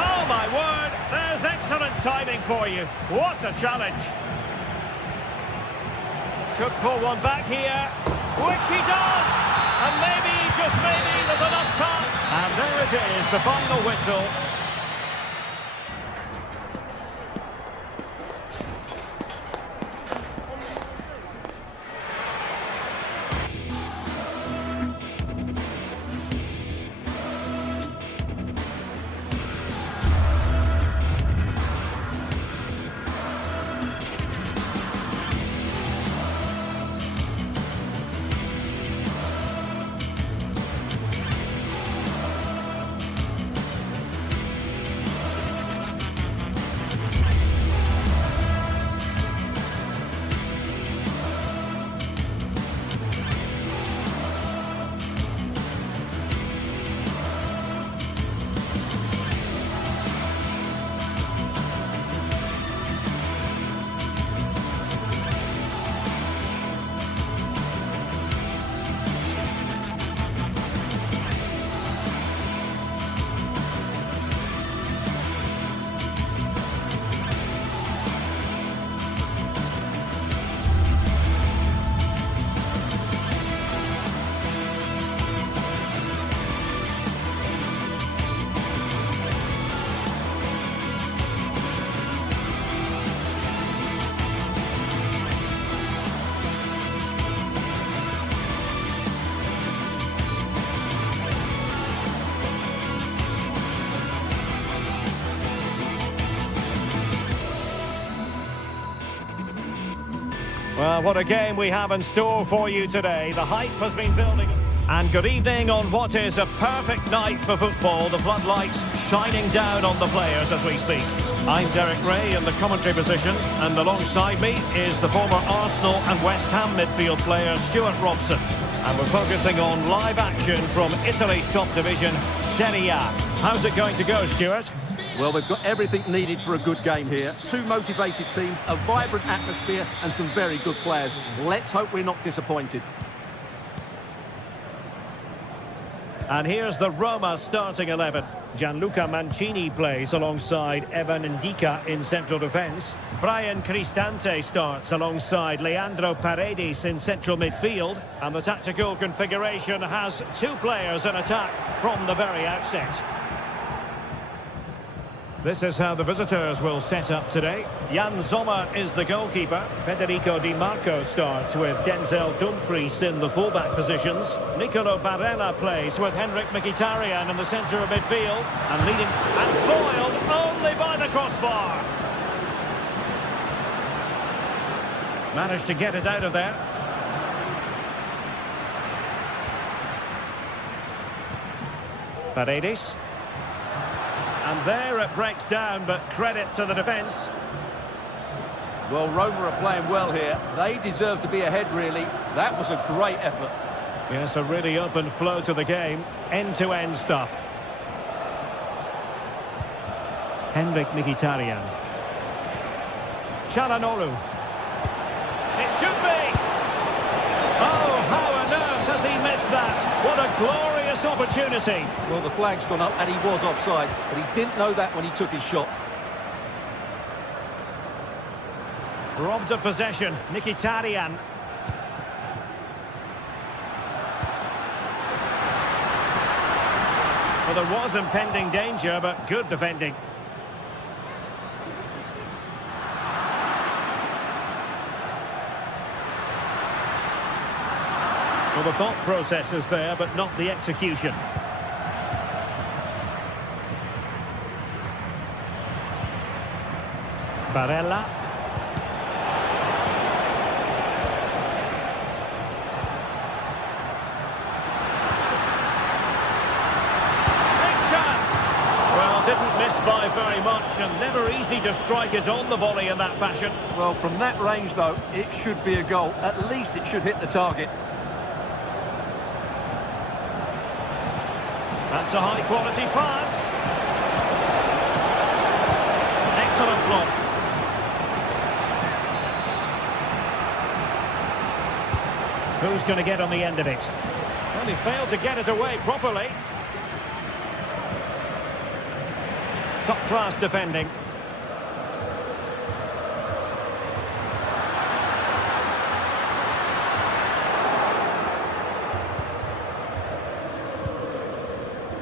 Oh, my word. There's excellent timing for you. What a challenge. Could pull one back here, which he does. And maybe, just maybe, there's enough time. And there it is, the final whistle. Well, what a game we have in store for you today. The hype has been building. And good evening on what is a perfect night for football. The floodlights shining down on the players as we speak. I'm Derek Ray in the commentary position, and alongside me is the former Arsenal and West Ham midfield player Stuart Robson. And we're focusing on live action from Italy's top division, Serie A. How's it going to go, Stuart? Well, we've got everything needed for a good game here. Two motivated teams, a vibrant atmosphere and some very good players. Let's hope we're not disappointed. And here's the Roma starting 11. Gianluca Mancini plays alongside Evan Ndika in central defence. Brian Cristante starts alongside Leandro Paredes in central midfield. And the tactical configuration has two players in attack from the very outset. This is how the visitors will set up today. Jan Sommer is the goalkeeper. Federico Di Marco starts with Denzel Dumfries in the fullback positions. Nicolo Barella plays with Henrik Mkhitaryan in the centre of midfield. And leading and foiled only by the crossbar. Managed to get it out of there. Paredes. And there it breaks down, but credit to the defence. Well, Roma are playing well here. They deserve to be ahead, really. That was a great effort. Yes, a really open flow to the game. End-to-end stuff. Henrik Mkhitaryan. Çalhanoğlu. It should be! Oh, how on earth has he missed that? What a glorious opportunity. Well, the flag's gone up and he was offside, but he didn't know that when he took his shot. Robbed of possession, Mkhitaryan. Well, there was impending danger, but good defending. Well, the thought process is there, but not the execution. Barella. Big chance! Well, didn't miss by very much, and never easy to strike it on the volley in that fashion. Well, from that range, though, it should be a goal. At least it should hit the target. That's a high-quality pass. Excellent block. Who's going to get on the end of it? Well, he failed to get it away properly. Top-class defending.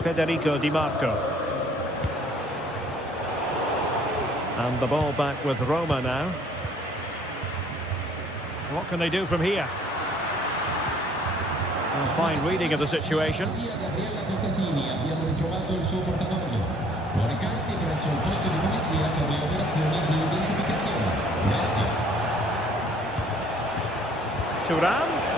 Federico Di Marco. And the ball back with Roma now. What can they do from here? A fine reading of the situation. Thuram.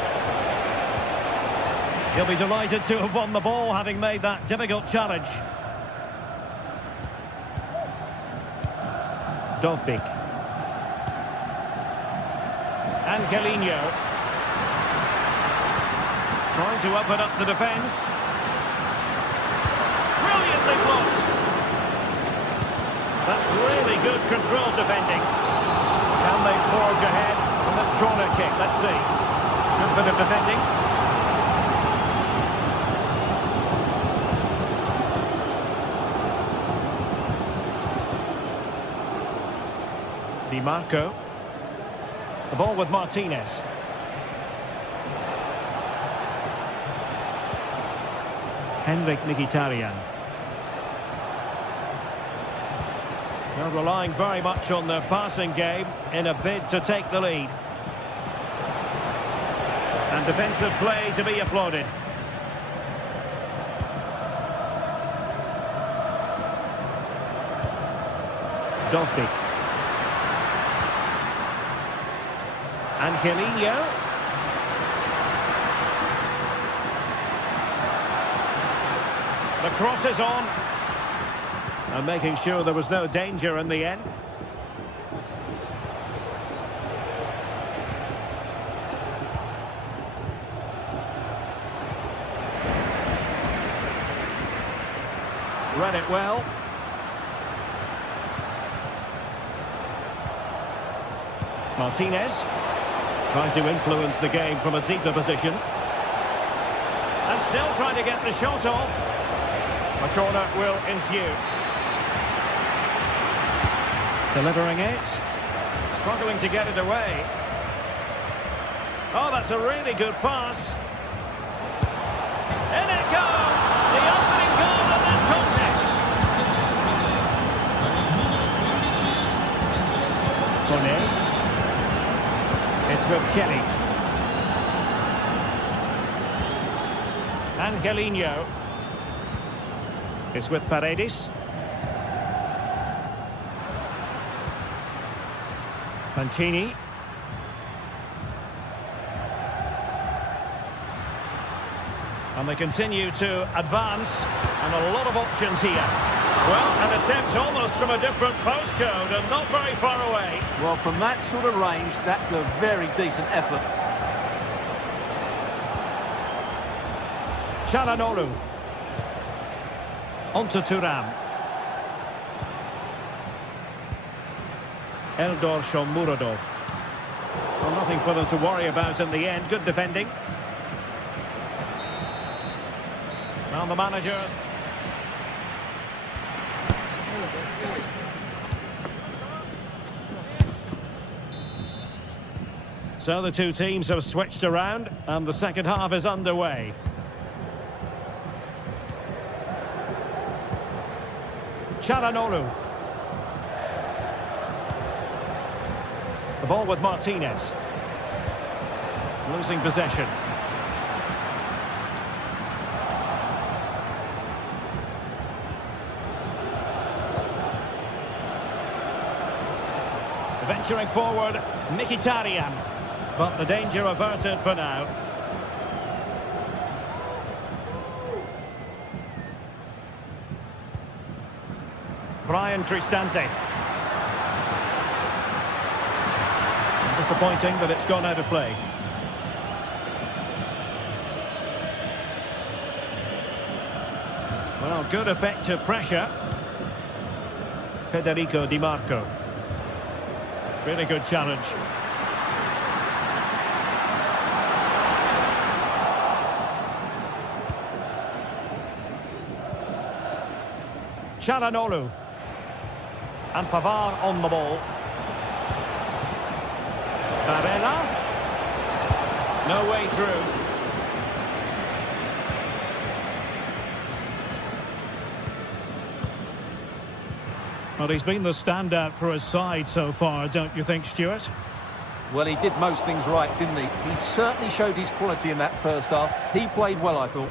He'll be delighted to have won the ball, having made that difficult challenge. Dovbyk. Angelino. Trying to open up the defence. Brilliantly blocked. That's really good controlled defending. Can they forge ahead from this corner kick? Let's see. Good bit of defending. Di Marco. The ball with Martinez. Henrik Mkhitaryan. They're relying very much on their passing game in a bid to take the lead. And defensive play to be applauded. Dovbyk. Angelino. The cross is on. And making sure there was no danger in the end. Read it well. Martinez trying to influence the game from a deeper position. And still trying to get the shot off. A corner will ensue. Delivering it. Struggling to get it away. Oh, that's a really good pass. In it goes! The opening goal of this contest. Kone. It's with Chelly. Angelino. It's with Paredes. Mancini. And they continue to advance, and a lot of options here. Well, an attempt almost from a different postcode and not very far away. Well, from that sort of range, that's a very decent effort. Çalhanoğlu. Onto Thuram. Eldor Shomurodov. Well, nothing for them to worry about in the end. Good defending. Well, the manager. So the two teams have switched around and the second half is underway. Çalhanoğlu. The ball with Martinez. Losing possession. Venturing forward, Mkhitaryan. But the danger averted for now. Brian Cristante. Disappointing that it's gone out of play. Well, good effective pressure. Federico Di Marco. Really good challenge. Çalhanoğlu. And Pavard on the ball. Barella. No way through. Well, he's been the standout for his side so far, don't you think, Stuart? Well, he did most things right, didn't he? He certainly showed his quality in that first half. He played well, I thought.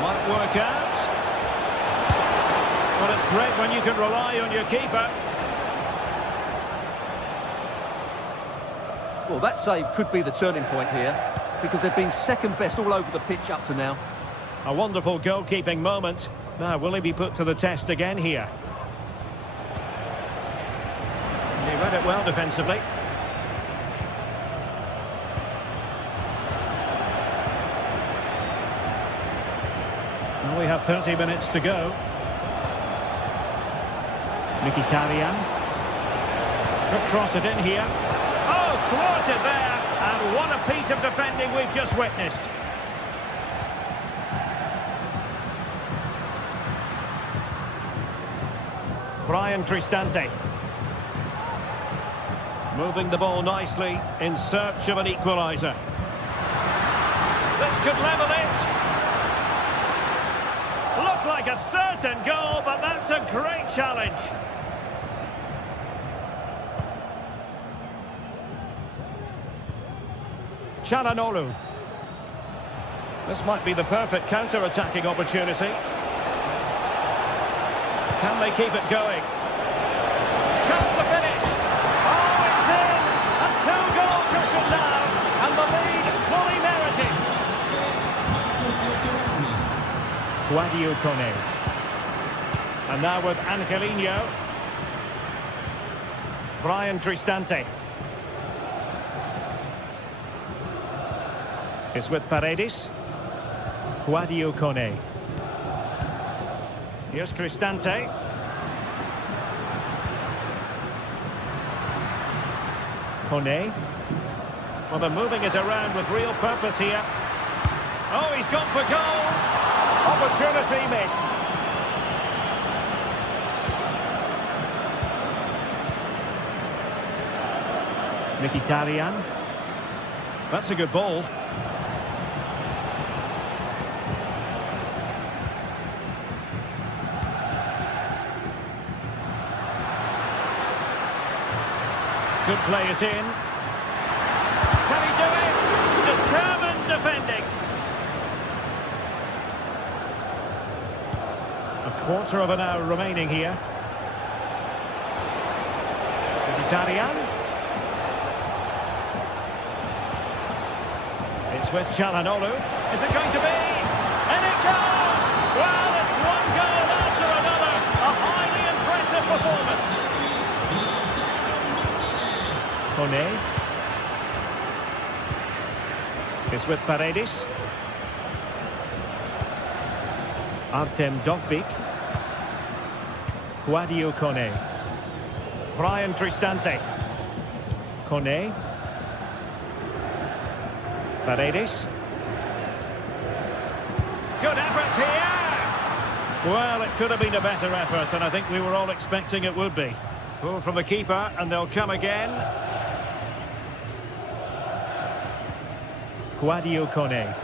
Might work out. Well, it's great when you can rely on your keeper. Well, that save could be the turning point here, because they've been second best all over the pitch up to now. A wonderful goalkeeping moment. Now, will he be put to the test again here? He read it well defensively. Well, we have 30 minutes to go. Mkhitaryan. Could cross it in here. Oh, thwarted there. And what a piece of defending we've just witnessed. Brian Cristante. Moving the ball nicely in search of an equaliser. This could level it. Looked like a certain goal, but that's a great challenge. Çalhanoğlu. This might be the perfect counter-attacking opportunity. Can they keep it going? Chance to finish. Oh, it's in! A two-goal cushion now, and the lead fully merited. Sadio Kone. And now with Angelino. Brian Cristante. It's with Paredes. Sadio Kone. Here's Cristante. Kone. Well, they're moving it around with real purpose here. Oh, he's gone for goal. Opportunity missed. Mkhitaryan. That's a good ball. Could play it in. Can he do it? Determined defending. A quarter of an hour remaining here. Mkhitaryan. It's with Çalhanoğlu. Is it going to be? And it goes! Well, it's one goal after another. A highly impressive performance. Kone. It's with Paredes. Artem Dovbyk. Guadio Kone. Brian Cristante. Kone. Paredes. Good effort here! Well, it could have been a better effort, and I think we were all expecting it would be. Pull from the keeper, and they'll come again. Guadio Kone.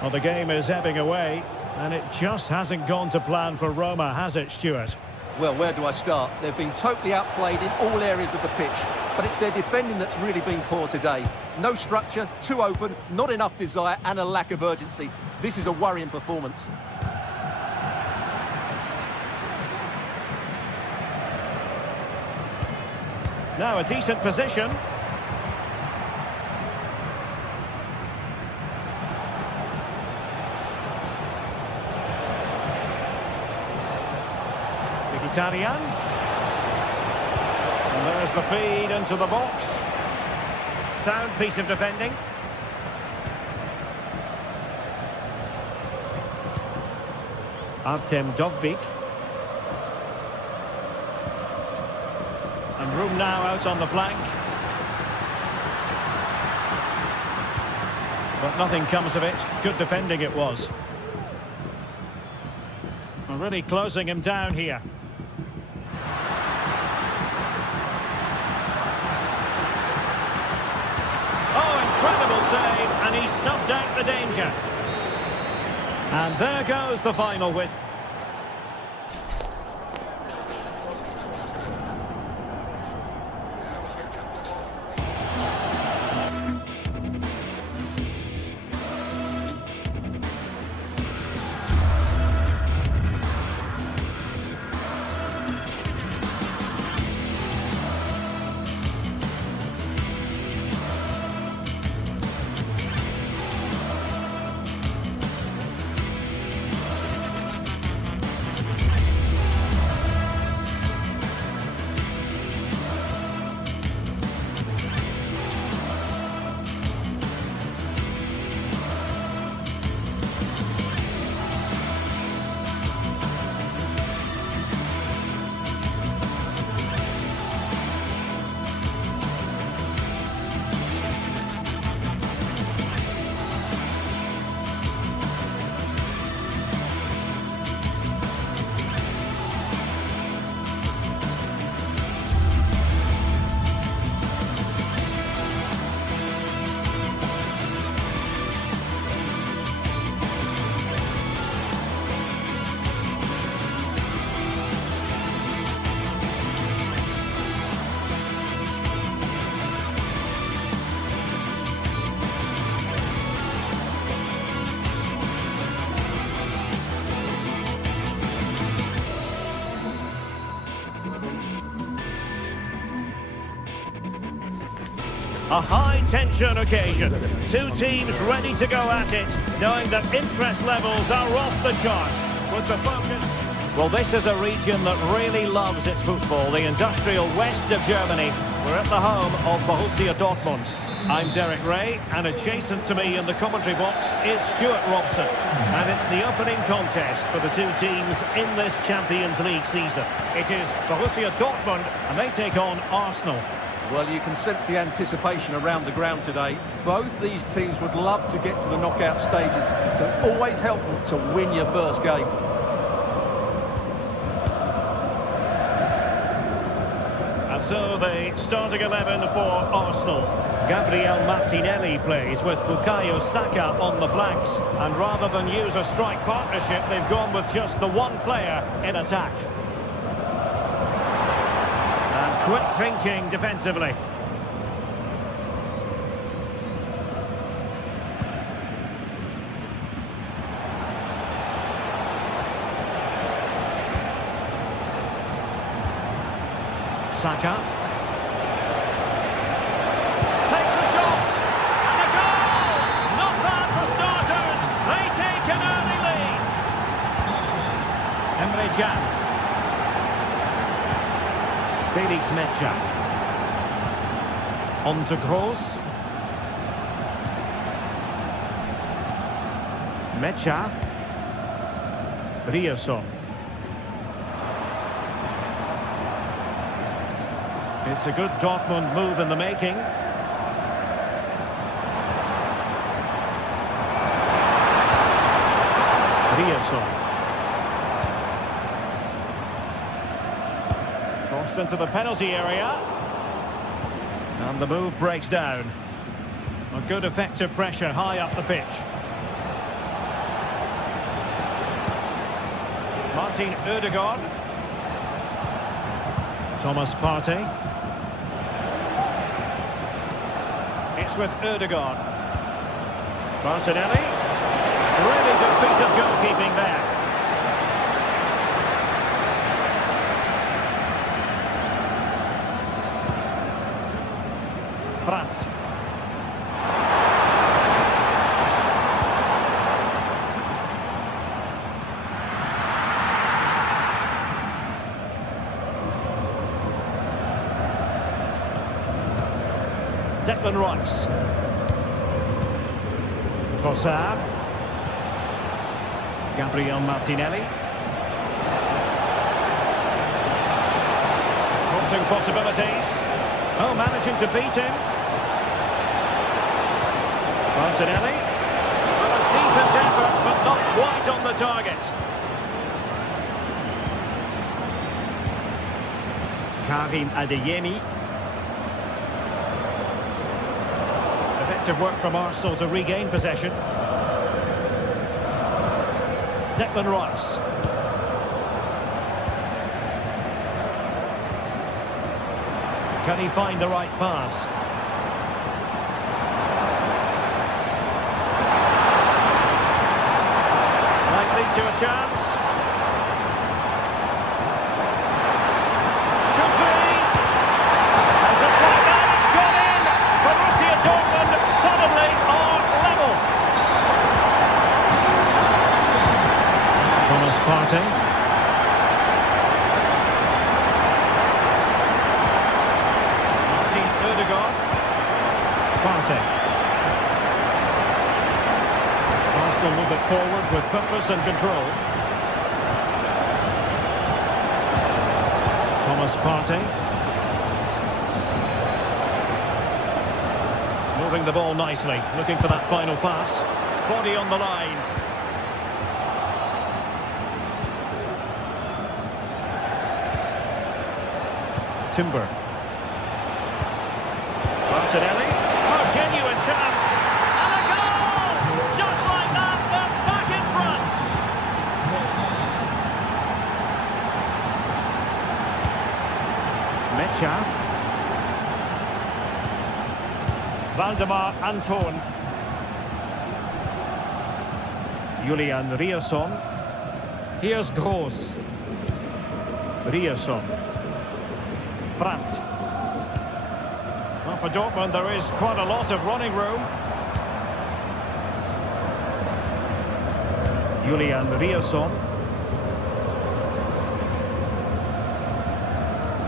Well, the game is ebbing away, and it just hasn't gone to plan for Roma, has it, Stuart? Well, where do I start? They've been totally outplayed in all areas of the pitch, but it's their defending that's really been poor today. No structure, too open, not enough desire, and a lack of urgency. This is a worrying performance. Now a decent position. Mkhitaryan. And there's the feed into the box. Sound piece of defending. Artem Dovbyk. And room now out on the flank. But nothing comes of it. Good defending it was. And really closing him down here. Oh, incredible save, and he snuffed out the danger. And there goes the final whistle. A high-tension occasion. Two teams ready to go at it, knowing that interest levels are off the charts. With the focus... Well, this is a region that really loves its football, the industrial west of Germany. We're at the home of Borussia Dortmund. I'm Derek Ray, and adjacent to me in the commentary box is Stuart Robson. And it's the opening contest for the two teams in this Champions League season. It is Borussia Dortmund, and they take on Arsenal. Well, you can sense the anticipation around the ground today. Both these teams would love to get to the knockout stages, so it's always helpful to win your first game. And so the starting 11 for Arsenal. Gabriel Martinelli plays with Bukayo Saka on the flanks. And rather than use a strike partnership, they've gone with just the one player in attack. And quick thinking defensively. Saka takes the shot and a goal! Not bad for starters. They take an early lead. Emre Can. Felix Mecha. On to Kroos. Mecha. Rioson. It's a good Dortmund move in the making. Rioson. Crossed into the penalty area. And the move breaks down. A good effective pressure high up the pitch. Martin Ødegaard. Thomas Partey. It's with Ødegaard. Martinelli. Really good piece of goalkeeping there. Brandt. Declan Rice. Trossard. Gabriel Martinelli. Crossing possibilities. Oh, managing to beat him. Martinelli. Well, a decent effort, but not quite on the target. Karim Adeyemi. Effective work from Arsenal to regain possession. Declan Rice. Can he find the right pass? Might lead to a chance. Could be. And just like that, it's gone in. Borussia Dortmund suddenly are level. Thomas Partey. Martin Ødegaard. Partey. Arsenal move it forward with purpose and control. Thomas Partey. Moving the ball nicely, looking for that final pass. Body on the line. Timber. Martinelli. Oh, genuine chance. And a goal! Just like that, they're back in front. Mecha. Valdemar Anton. Julian Rioson. Here's Kroos. Rioson. Brandt. Well, for Dortmund, there is quite a lot of running room. Julian Rioson.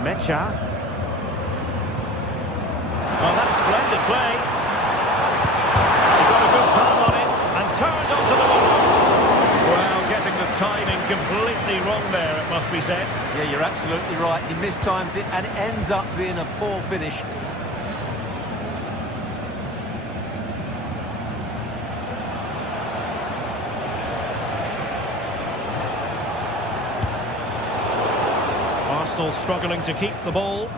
Mecha. Oh, that's splendid play. completely wrong there, it must be said. Yeah, you're absolutely right. He mistimes it and it ends up being a poor finish. Arsenal struggling to keep the ball.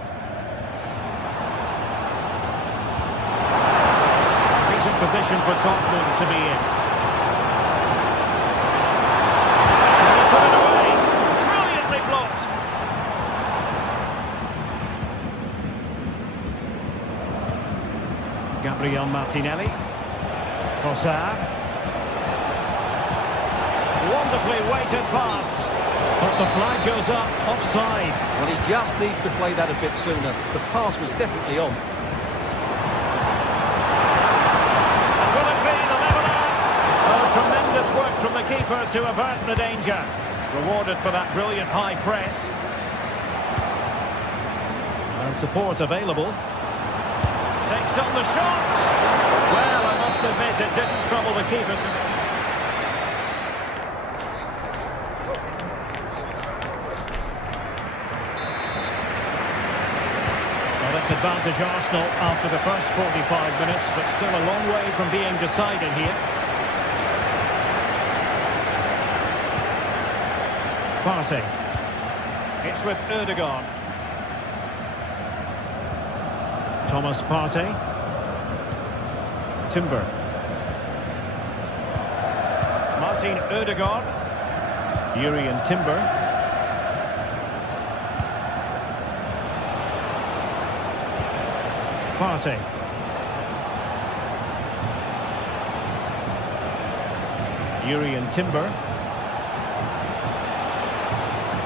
Decent position for Dortmund to be in. Put it away. Brilliantly blocked. Gabriel Martinelli. Trossard. Wonderfully weighted pass. But the flag goes up, offside. Well, he just needs to play that a bit sooner. The pass was definitely on. And will it be the leveller? Oh, tremendous work from the keeper to avert the danger. Rewarded for that brilliant high press. And support available. Takes on the shot. Well, I must admit it didn't trouble the keeper. Advantage Arsenal after the first 45 minutes, but still a long way from being decided here. Partey. It's with Ødegaard. Thomas Partey. Timber. Martin Ødegaard. Jurriën Timber. Partey. Jurriën Timber.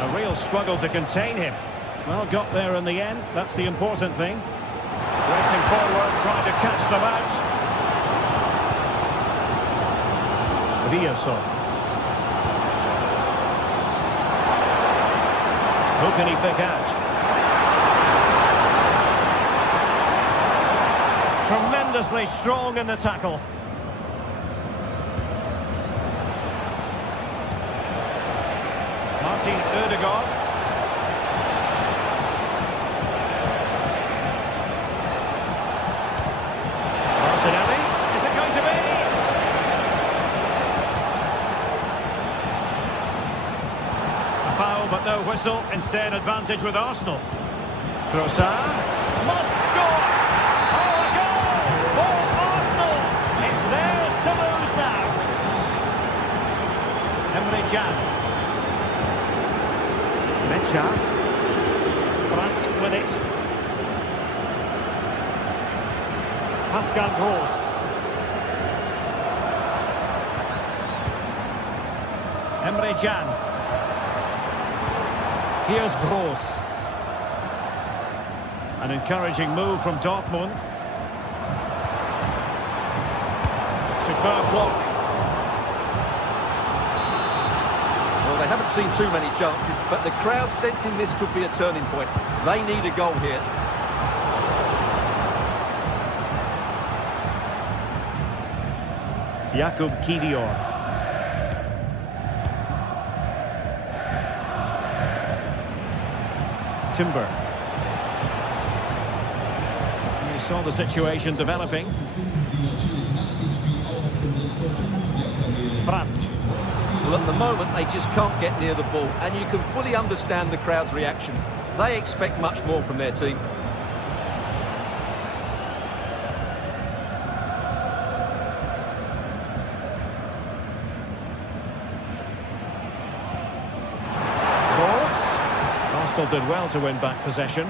A real struggle to contain him. Well, got there in the end. That's the important thing. Racing forward, trying to catch them out. Villasol. Who can he pick out? Tremendously strong in the tackle. Martin Ødegaard. Martinelli. Is it going to be? A foul but no whistle. Instead advantage with Arsenal. Trossard. Must score. To lose now. Emre Can. Mecha. Brandt with it. Pascal Gross. Emre Can. Here's Gross. An encouraging move from Dortmund. Superb block. Well, they haven't seen too many chances, but the crowd sensing this could be a turning point. They need a goal here. Jakub Kivior. Timber. You saw the situation developing. Brandt. Well, at the moment, they just can't get near the ball, and you can fully understand the crowd's reaction. They expect much more from their team. Arsenal did well to win back possession.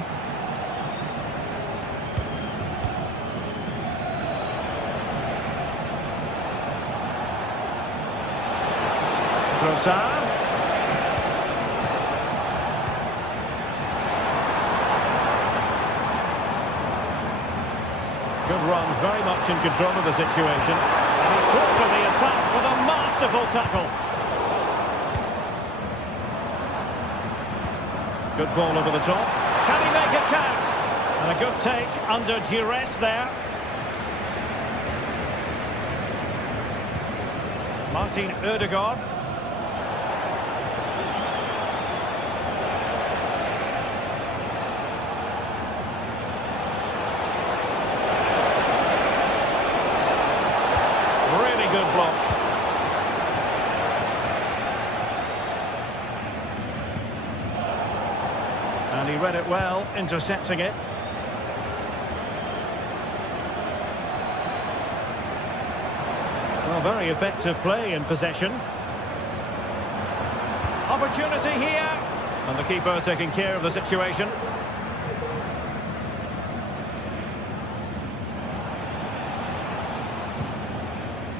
Trossard. Good run, very much in control of the situation. And he fought for the attack with a masterful tackle. Good ball over the top. Can he make it count? And a good take under duress there. Martin Ødegaard. good block. And he read it well, intercepting it. Well, very effective play in possession. Opportunity here. And the keeper taking care of the situation.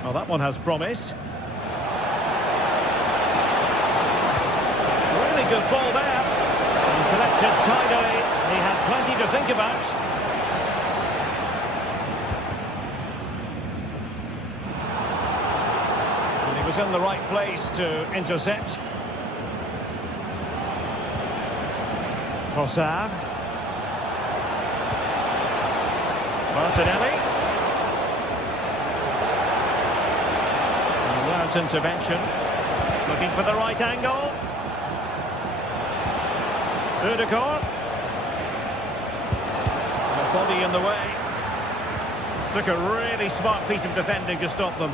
Well, that one has promise. Really good ball there. And collected tidily. He had plenty to think about. And he was in the right place to intercept. Trossard. Martinelli. And without intervention. Looking for the right angle. Udegaard. The body in the way. Took a really smart piece of defending to stop them.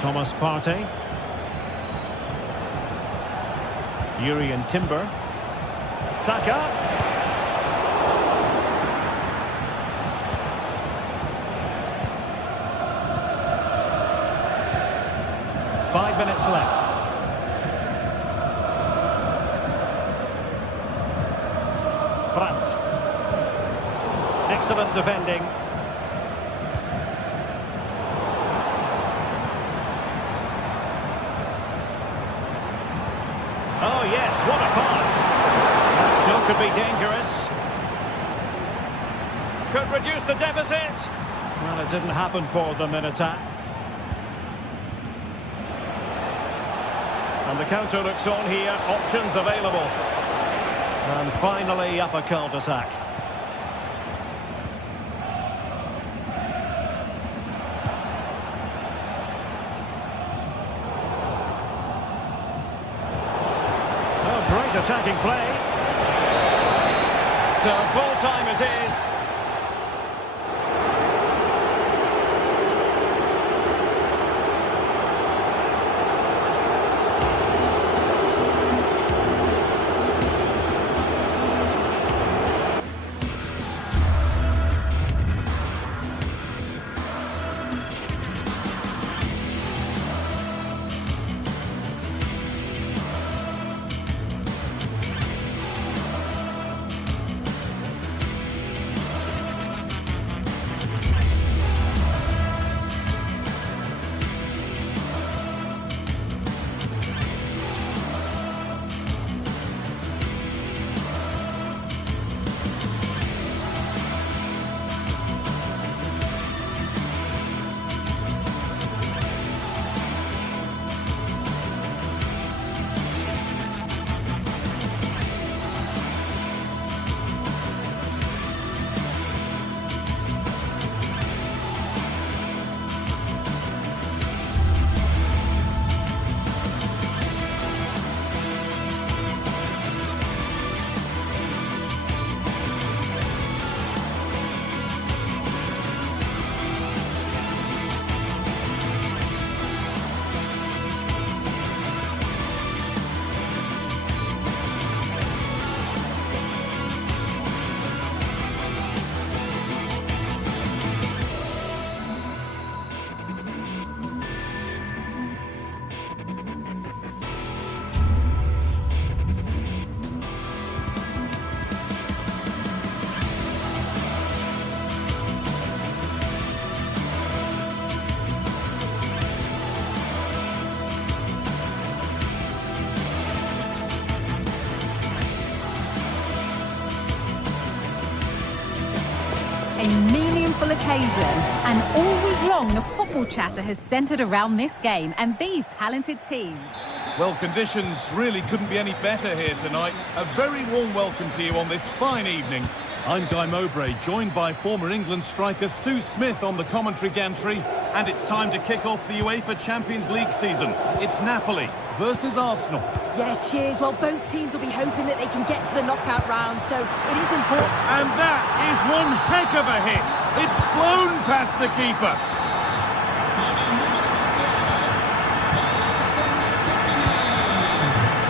Thomas Partey. Yuri and Timber. Saka. 5 minutes left. Brandt. Excellent defending. Oh yes, what a pass. That still could be dangerous. Could reduce the deficit. Well, it didn't happen for them in attack. And the counter looks on here, options available. And finally up a cul-de-sac. Oh, great attacking play. So full time it is. A meaningful occasion, and all week long the football chatter has centred around this game and these talented teams. Well, conditions really couldn't be any better here tonight. A very warm welcome to you on this fine evening. I'm Guy Mowbray, joined by former England striker Sue Smith on the commentary gantry. And it's time to kick off the UEFA Champions League season. It's Napoli versus Arsenal. Yeah, cheers. Well, both teams will be hoping that they can get to the knockout round, so it is important. And that is one heck of a hit. It's flown past the keeper.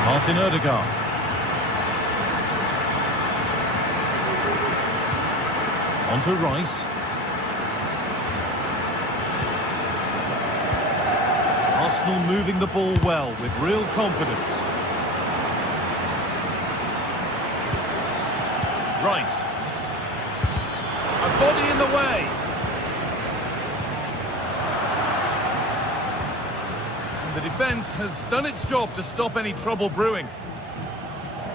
Martin Odegaard. On to Rice. Arsenal moving the ball well with real confidence. Rice. A body in the way. The defence has done its job to stop any trouble brewing.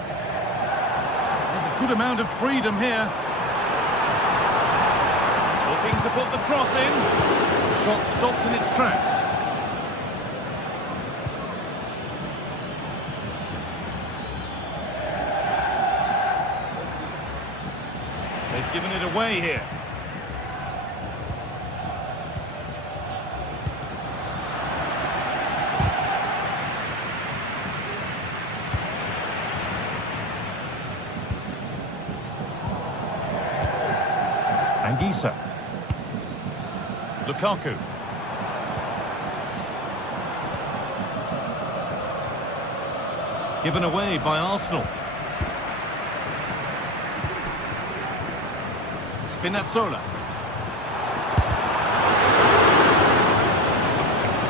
There's a good amount of freedom here. Looking to put the cross in. The shot stopped in its tracks. They've given it away here. Anguissa. Lukaku. Given away by Arsenal. Spinazzola.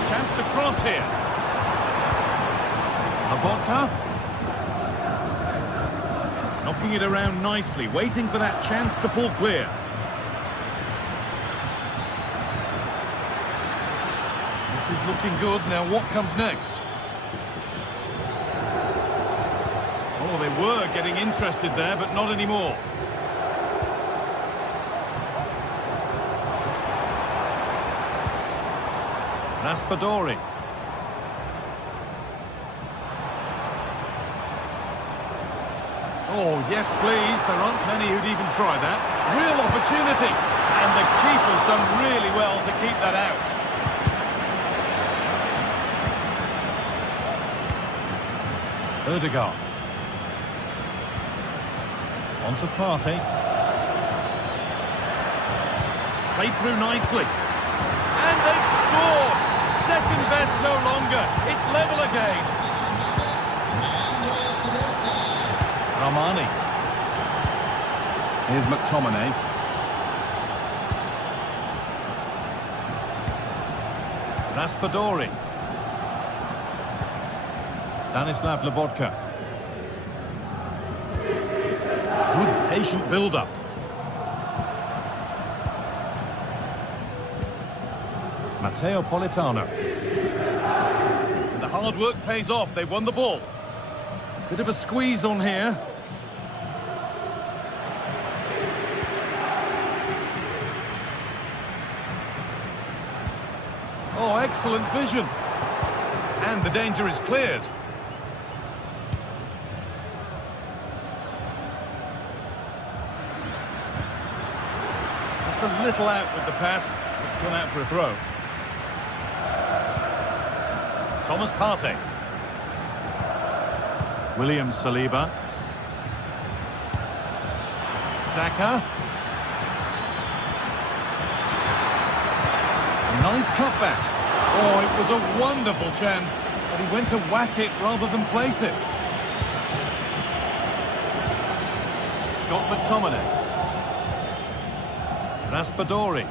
Chance to cross here. Lobotka. Knocking it around nicely, waiting for that chance to pull clear. This is looking good. Now what comes next? Oh, they were getting interested there, but not anymore. Raspadori. Oh, yes, please. There aren't many who'd even try that. Real opportunity. And the keeper's done really well to keep that out. Odegaard. On to Partey. Played through nicely. And they've scored! Second best no longer. It's level again. Armani. Here's McTominay. Raspadori. Stanislav Lobotka. Good patient build-up. Matteo Politano. And the hard work pays off. They won the ball. Bit of a squeeze on here. Oh, excellent vision. And the danger is cleared. Just a little out with the pass. It's gone out for a throw. Thomas Partey. William Saliba. Saka. A nice cutback. Oh, it was a wonderful chance, but he went to whack it rather than place it. Scott McTominay. Raspadori.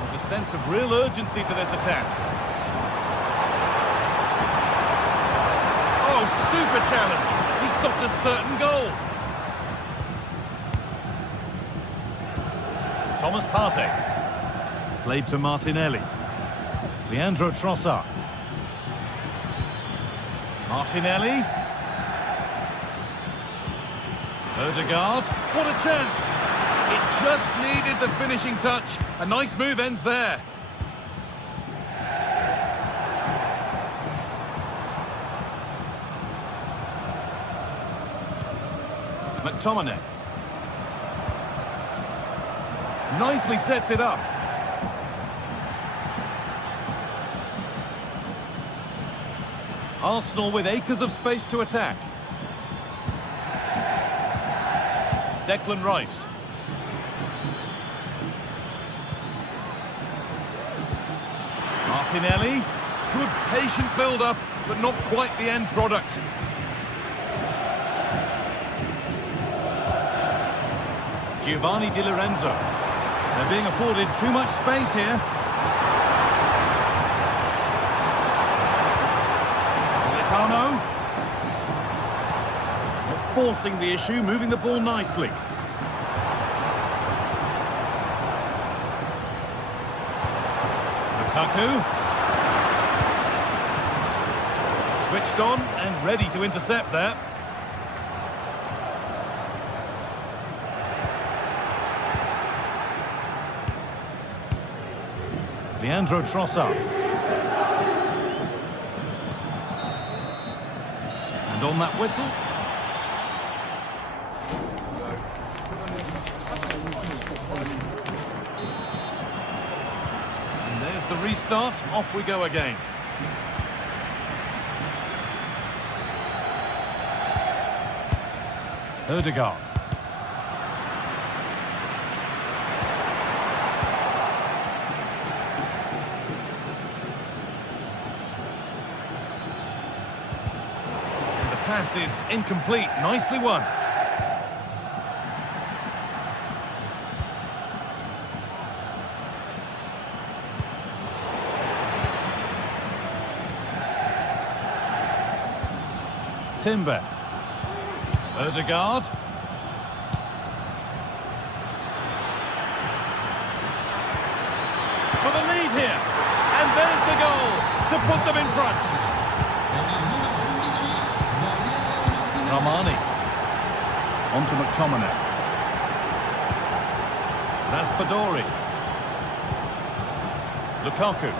There's a sense of real urgency to this attack. Oh, super challenge. He stopped a certain goal. Thomas Partey. Played to Martinelli. Leandro Trossard. Martinelli. Odegaard. What a chance. It just needed the finishing touch. A nice move ends there. McTominay. Nicely sets it up. Arsenal with acres of space to attack. Declan Rice. Martinelli. Good patient build-up, but not quite the end product. Giovanni Di Lorenzo. They're being afforded too much space here. Politano. Not forcing the issue, moving the ball nicely. Lukaku. Switched on and ready to intercept there. Leandro Trossard. And on that whistle. And there's the restart. Off we go again. Ødegaard. And the pass is incomplete. Nicely won. Timber. Ødegaard. For the lead here. And there's the goal to put them in front. Ramani. On to McTominay. Raspadori. Lukaku.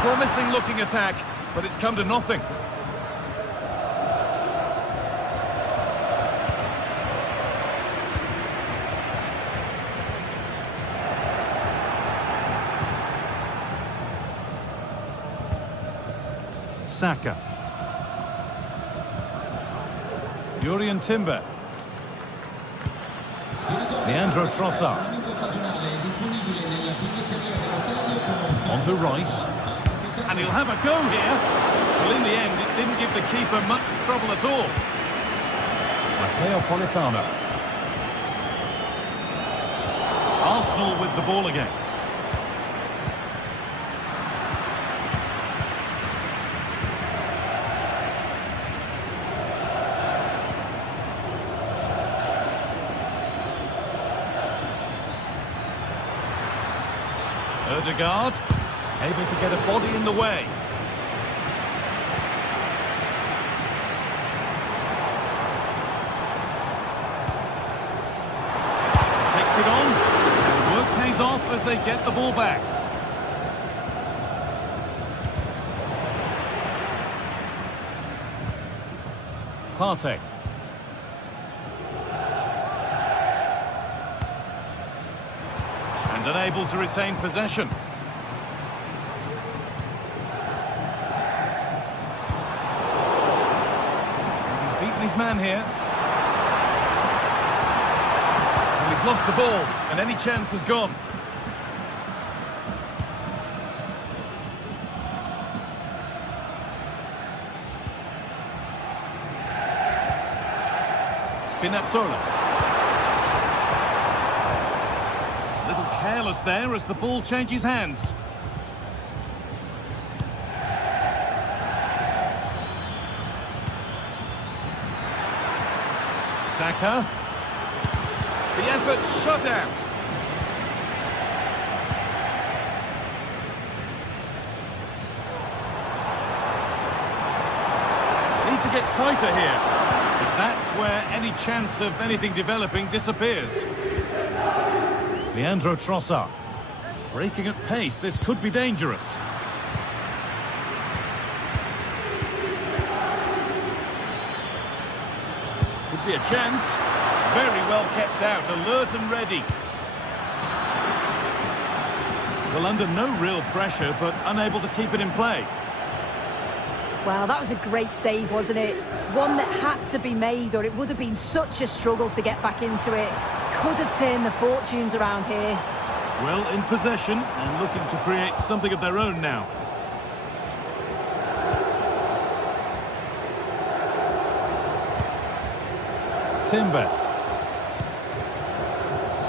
Promising looking attack, but it's come to nothing. Saka. Jurriën Timber. Leandro Trossard. On to Rice. And he'll have a go here. Well, in the end, it didn't give the keeper much trouble at all. Matteo Politano. Arsenal with the ball again. Ødegaard. Able to get a body in the way. Takes it on. And work pays off as they get the ball back. Partey. And unable to retain possession. His man here. And he's lost the ball, and any chance has gone. Spinazzola. A little careless there as the ball changes hands. Saka. The effort shut out. Need to get tighter here. But that's where any chance of anything developing disappears. Leandro Trossard. Breaking at pace, this could be dangerous. be a chance. Very well kept out, alert and ready. Well, under no real pressure, but unable to keep it in play. Well, that was a great save, wasn't it? One that had to be made, or it would have been such a struggle to get back into it. Could have turned the fortunes around here. Well, in possession and looking to create something of their own now. Timber.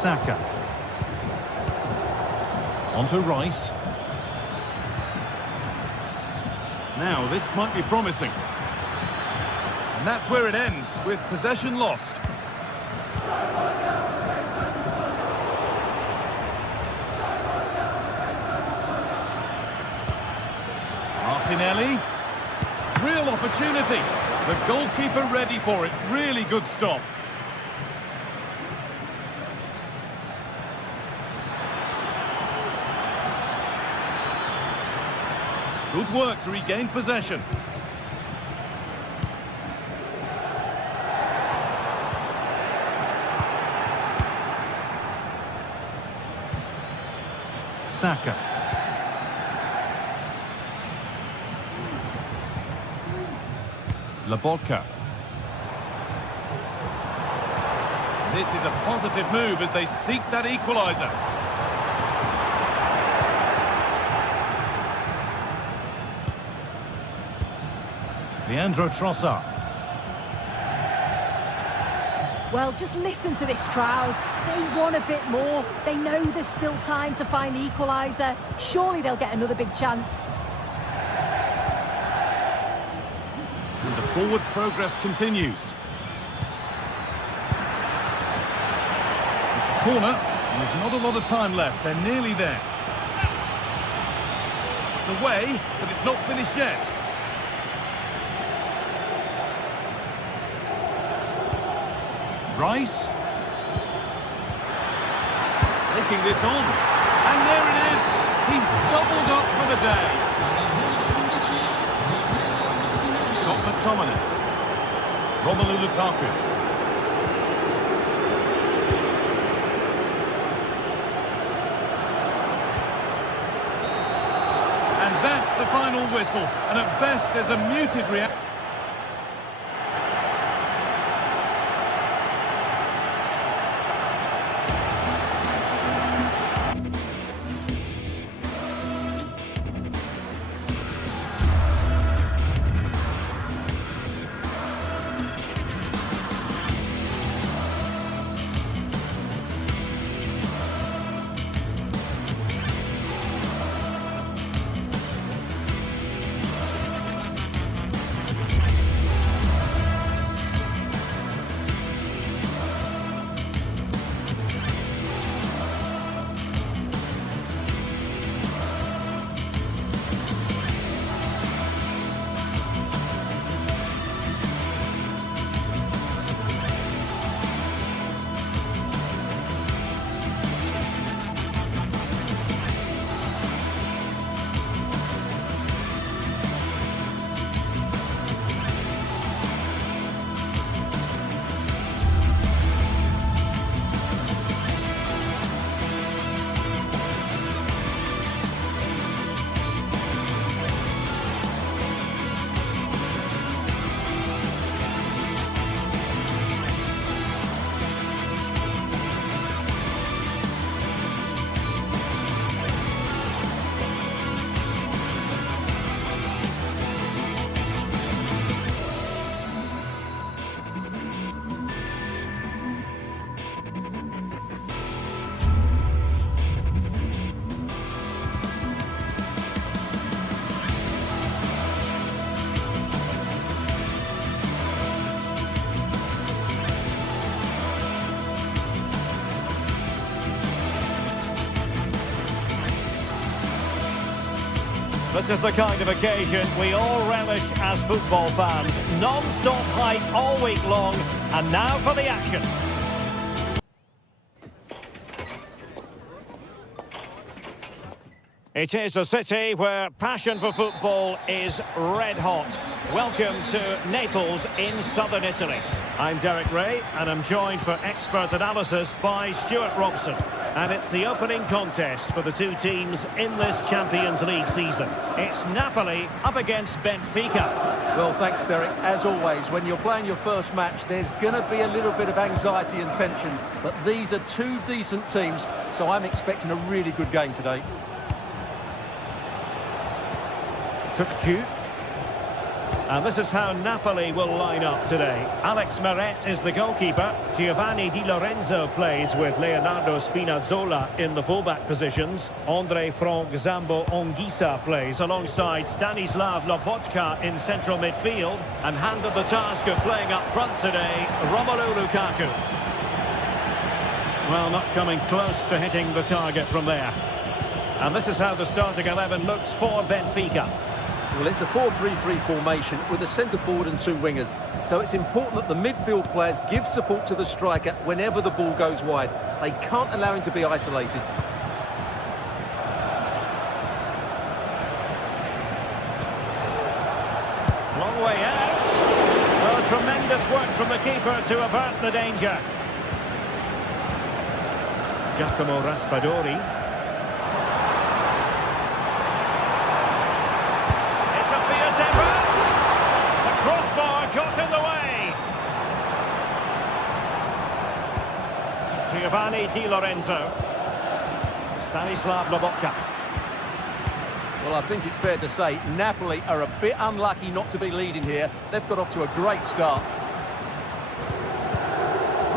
Saka. Onto Rice. Now, this might be promising. And that's where it ends, with possession lost. Martinelli. Real opportunity. The goalkeeper ready for it. Really good stop. Good work to regain possession. Saka. Lobotka. This is a positive move as they seek that equaliser. Leandro Trossard. Well, just listen to this crowd. They want a bit more. They know there's still time to find the equaliser. Surely they'll get another big chance. And the forward progress continues. It's a corner, with not a lot of time left. They're nearly there. It's away, but it's not finished yet. Rice. Taking this on. And there it is. He's doubled up for the day. Scott McTominay. Romelu Lukaku. And that's the final whistle. And at best, there's a muted reaction. This is the kind of occasion we all relish as football fans. Non-stop hype all week long, and now for the action. It is a city where passion for football is red hot. Welcome to Naples in southern Italy. I'm Derek Ray, and I'm joined for expert analysis by Stuart Robson. And it's the opening contest for the two teams in this Champions League season. It's Napoli up against Benfica. Well, thanks, Derek. As always, when you're playing your first match, there's going to be a little bit of anxiety and tension. But these are two decent teams, so I'm expecting a really good game today. Cookchu. And this is how Napoli will line up today. Alex Meret is the goalkeeper. Giovanni Di Lorenzo plays with Leonardo Spinazzola in the fullback positions. Andre Frank Zambo Anguissa plays alongside Stanislav Lobotka in central midfield. And handed the task of playing up front today, Romelu Lukaku. Well, not coming close to hitting the target from there. And this is how the starting 11 looks for Benfica. Well, it's a 4-3-3 formation with a centre forward and two wingers. So it's important that the midfield players give support to the striker whenever the ball goes wide. They can't allow him to be isolated. Long way out. Oh, tremendous work from the keeper to avert the danger. Giacomo Raspadori. Got in the way. Giovanni Di Lorenzo. Stanislav Lobotka. Well, I think it's fair to say Napoli are a bit unlucky not to be leading here. They've got off to a great start.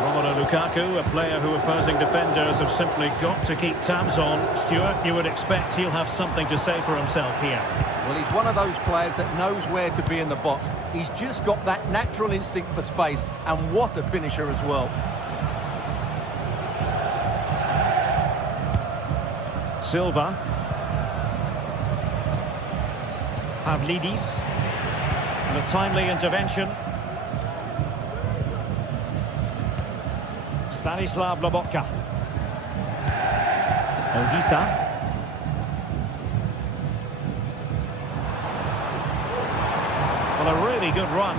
Romelu Lukaku, a player who opposing defenders have simply got to keep tabs on. Stuart, you would expect he'll have something to say for himself here. Well, he's one of those players that knows where to be in the box. He's just got that natural instinct for space, and what a finisher as well. Silva. Pavlidis. And a timely intervention. Stanislav Lobotka. Anguissa. Well, a really good run.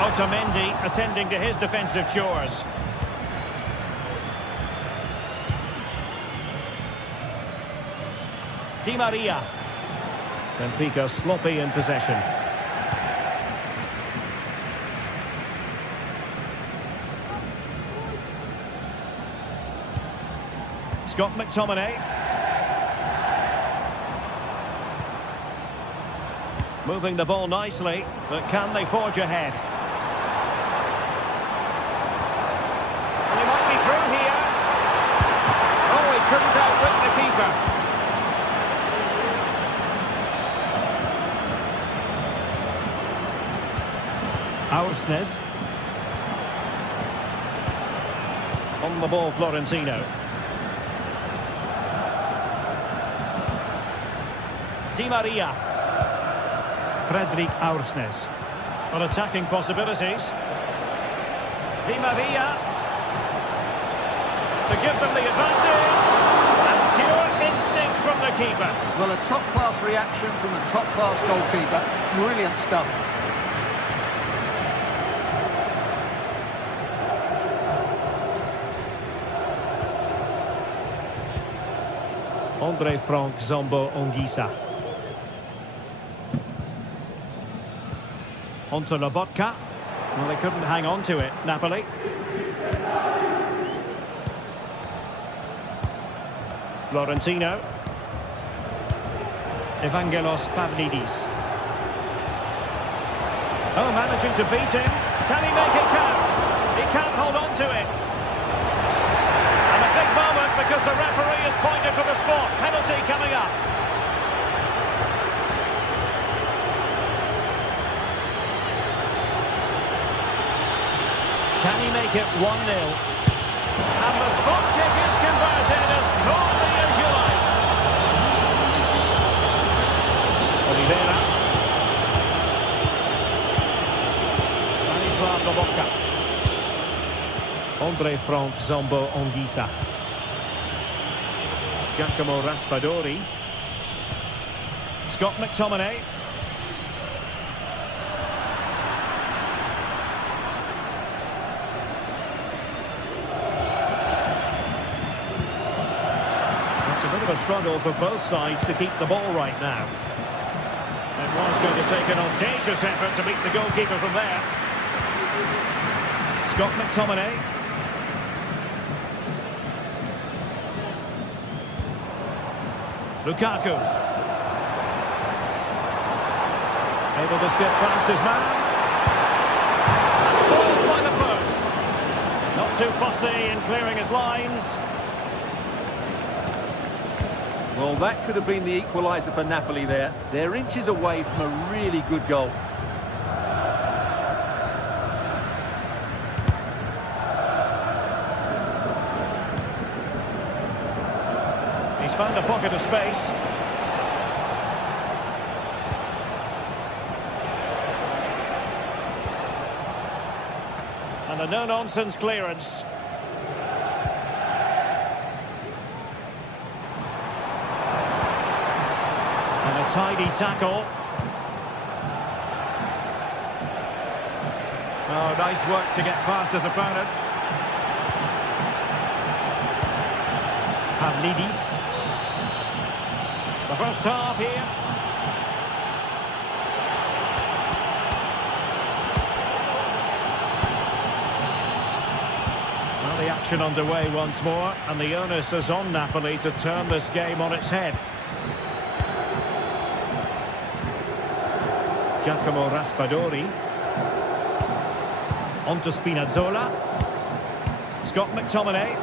Otamendi attending to his defensive chores. Di Maria. Benfica sloppy in possession. Scott McTominay. Moving the ball nicely, but can they forge ahead? Well, he might be through here. Oh, he couldn't outwit the keeper. Aursnes. On the ball, Florentino. Di Maria. Fredrik Aursnes. On attacking possibilities. Di Maria. To give them the advantage. And pure instinct from the keeper. Well, a top-class reaction from the top-class goalkeeper. Brilliant stuff. Andre Frank Zambo Anguissa. Onto Lobotka. Well, they couldn't hang on to it, Napoli. Florentino. Evangelos Pavlidis. Oh, managing to beat him. Can he make it count? He can't hold on to it. And a big moment because the referee has pointed to the spot. Penalty coming up. Can he make it 1-0? And the spot kick is converted as calmly as you like. Oliveira. Stanislav Lobotka. Andre Frank Zambo Anguissa. Giacomo Raspadori. Scott McTominay. a struggle for both sides to keep the ball right now. It was going to take an audacious effort to beat the goalkeeper from there. Scott McTominay. Lukaku. Able to skip past his man. Ball by the post. Not too fussy in clearing his lines. Well, that could have been the equaliser for Napoli there. They're inches away from a really good goal. He's found a pocket of space. And a no-nonsense clearance. And a tidy tackle. Oh, nice work to get past his opponent. Pavlidis. The first half here. Well, the action underway once more, and the onus is on Napoli to turn this game on its head. Giacomo Raspadori. On to Spinazzola. Scott McTominay.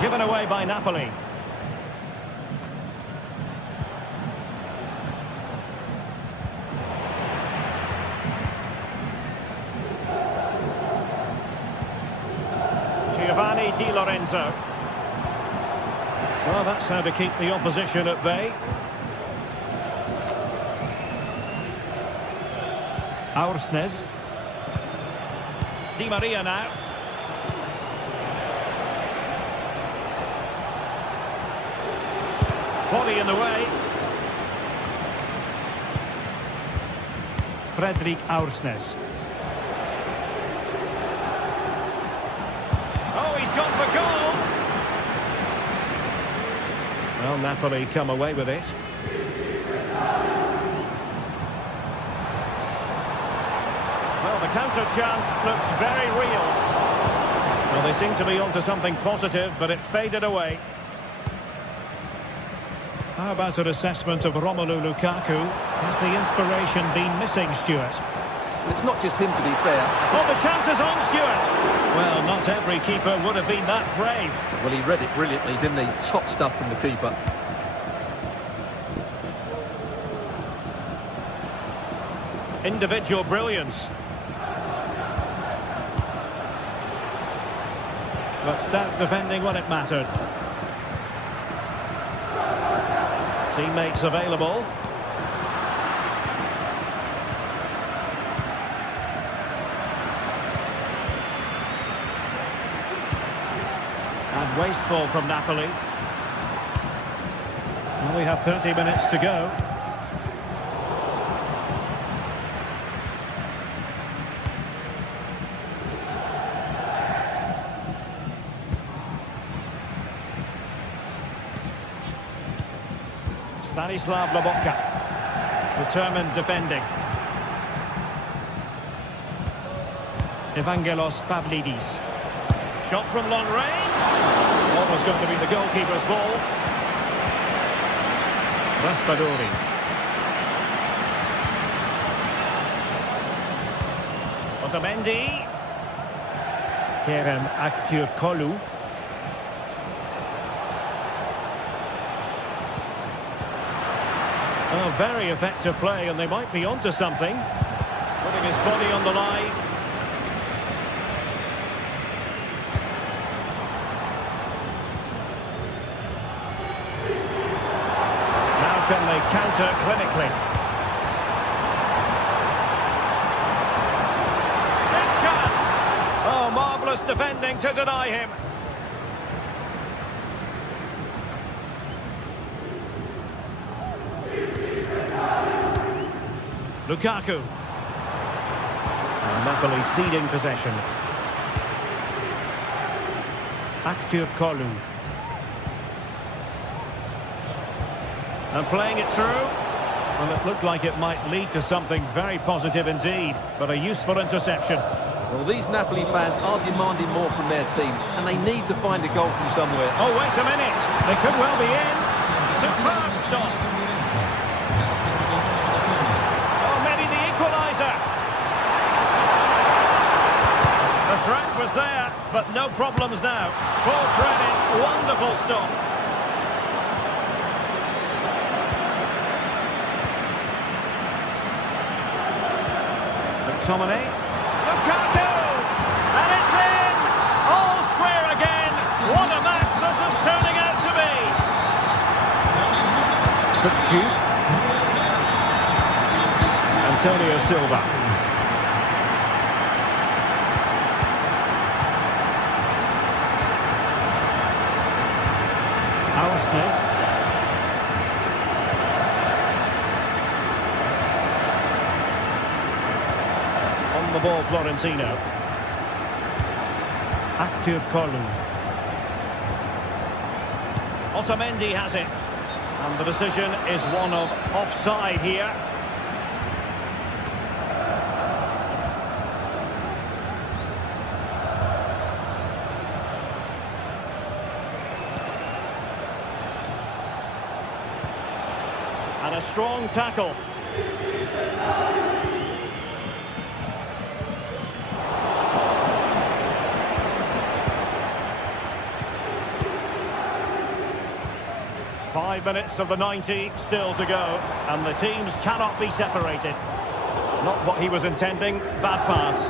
Given away by Napoli. Giovanni Di Lorenzo. Well, that's how to keep the opposition at bay. Aursnes. Di Maria now. Body in the way. Fredrik Aursnes. Oh, he's gone for goal! Well, Napoli come away with it. Well, the counter chance looks very real. Well, they seem to be onto something positive, but it faded away. How about an assessment of Romelu Lukaku? Has the inspiration been missing, Stuart? It's not just him, to be fair. Oh, the chance is on, Stuart! Well, not every keeper would have been that brave. Well, he read it brilliantly, didn't he? Top stuff from the keeper. Individual brilliance. But stout defending when it mattered. Teammates available. And wasteful from Napoli. Well, we have 30 minutes to go. Stanislav Lobotka, determined defending. Evangelos Pavlidis. Shot from long range. What was going to be the goalkeeper's ball? Raspadori. Otamendi. Kerem Aktürkoğlu. Oh, very effective play, and they might be onto something. Putting his body on the line. Now can they counter clinically? Big chance! Oh, marvellous defending to deny him. Lukaku. And Napoli ceding possession. Aktürkoğlu. And playing it through. Well, it looked like it might lead to something very positive indeed, but a useful interception. Well, these Napoli fans are demanding more from their team, and they need to find a goal from somewhere. Oh, wait a minute. They could well be in. Superb stop. Oh, maybe the equaliser. The threat was there, but no problems now. Full credit. Wonderful stop. McTominay. Lukaku! And it's in! All square again! What a match this is turning out to be! Kuchu. Antonio Silva. Arsenal. On the ball, Florentino. Active Kolu. Otamendi has it. And the decision is one of offside here. And a strong tackle. Five minutes of the 90 still to go, and the teams cannot be separated. Not what he was intending, bad pass.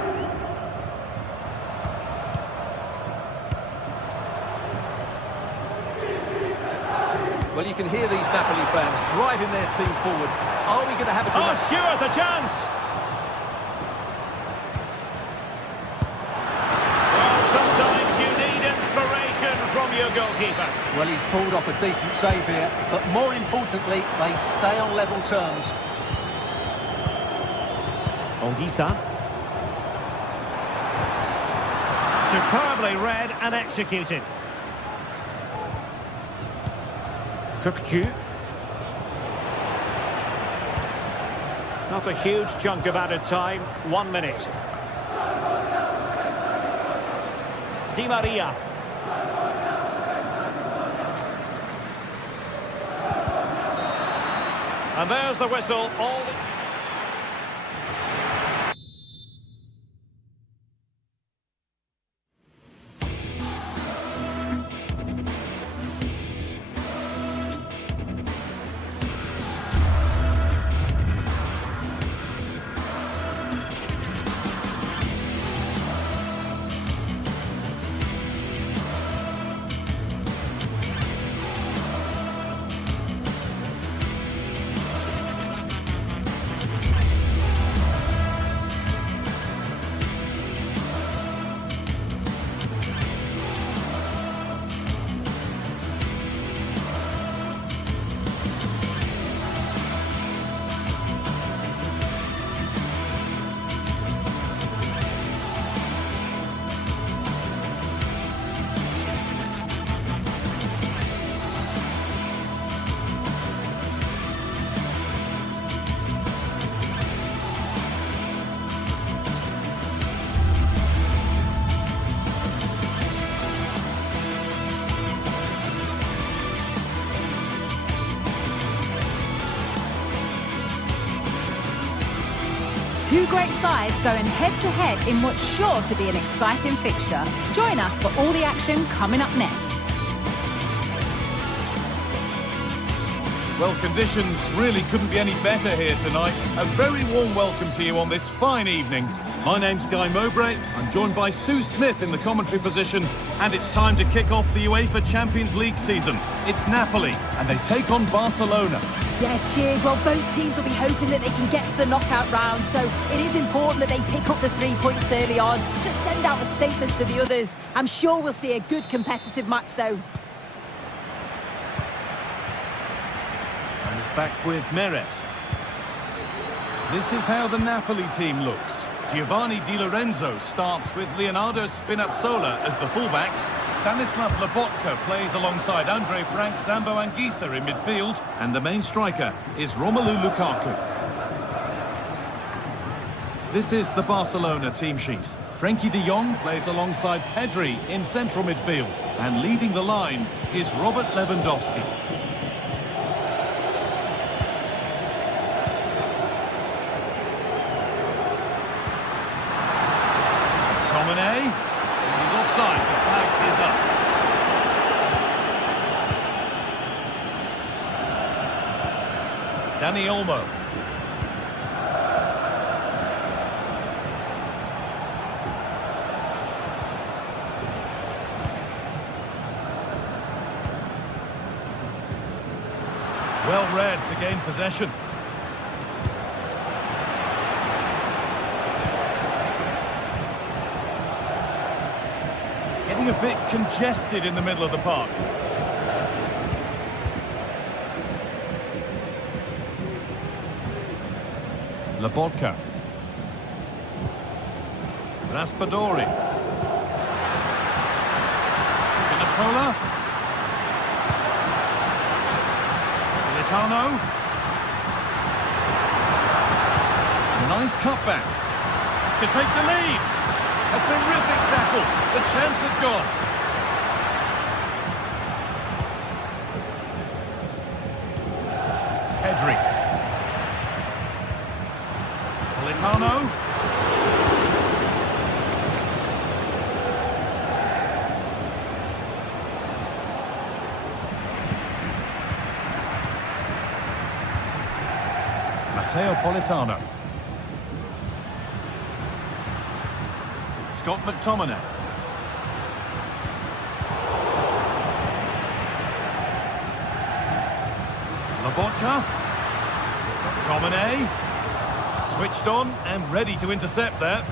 Well, you can hear these Napoli fans driving their team forward. Are we going to have a... Oh, Stewart's a chance! Well, sometimes you need inspiration from your goalkeeper. Well, he's pulled off a decent save here, but more importantly, they stay on level terms. Ongisa. Superbly read and executed. Kuchu. Not a huge chunk of added time. 1 minute. Di Maria. And there's the whistle. All the... Two great sides going head-to-head in what's sure to be an exciting fixture. Join us for all the action coming up next. Well, conditions really couldn't be any better here tonight. A very warm welcome to you on this fine evening. My name's Guy Mowbray. I'm joined by Sue Smith in the commentary position, and it's time to kick off the UEFA Champions League season. It's Napoli, and they take on Barcelona. Yeah, cheers. Well, both teams will be hoping that they can get to the knockout round, so it is important that they pick up the 3 points early on. Just send out a statement to the others. I'm sure we'll see a good competitive match, though. And it's back with Meret. This is how the Napoli team looks. Giovanni Di Lorenzo starts with Leonardo Spinazzola as the fullbacks. Stanislav Lobotka plays alongside Andre Frank, Sambo Anguissa in midfield, and the main striker is Romelu Lukaku. This is the Barcelona team sheet. Frenkie de Jong plays alongside Pedri in central midfield, and leading the line is Robert Lewandowski. McTominay, he's offside, the flag is up. Dani Olmo. Well read to gain possession. Getting a bit congested in the middle of the park. Lobotka. Raspadori. Spinazzola. Militano. Nice cutback to take the lead. A terrific tackle. The chance is gone. Pedri. Militano. Matteo Politano. Scott McTominay. Lobotka. McTominay. Switched on and ready to intercept there.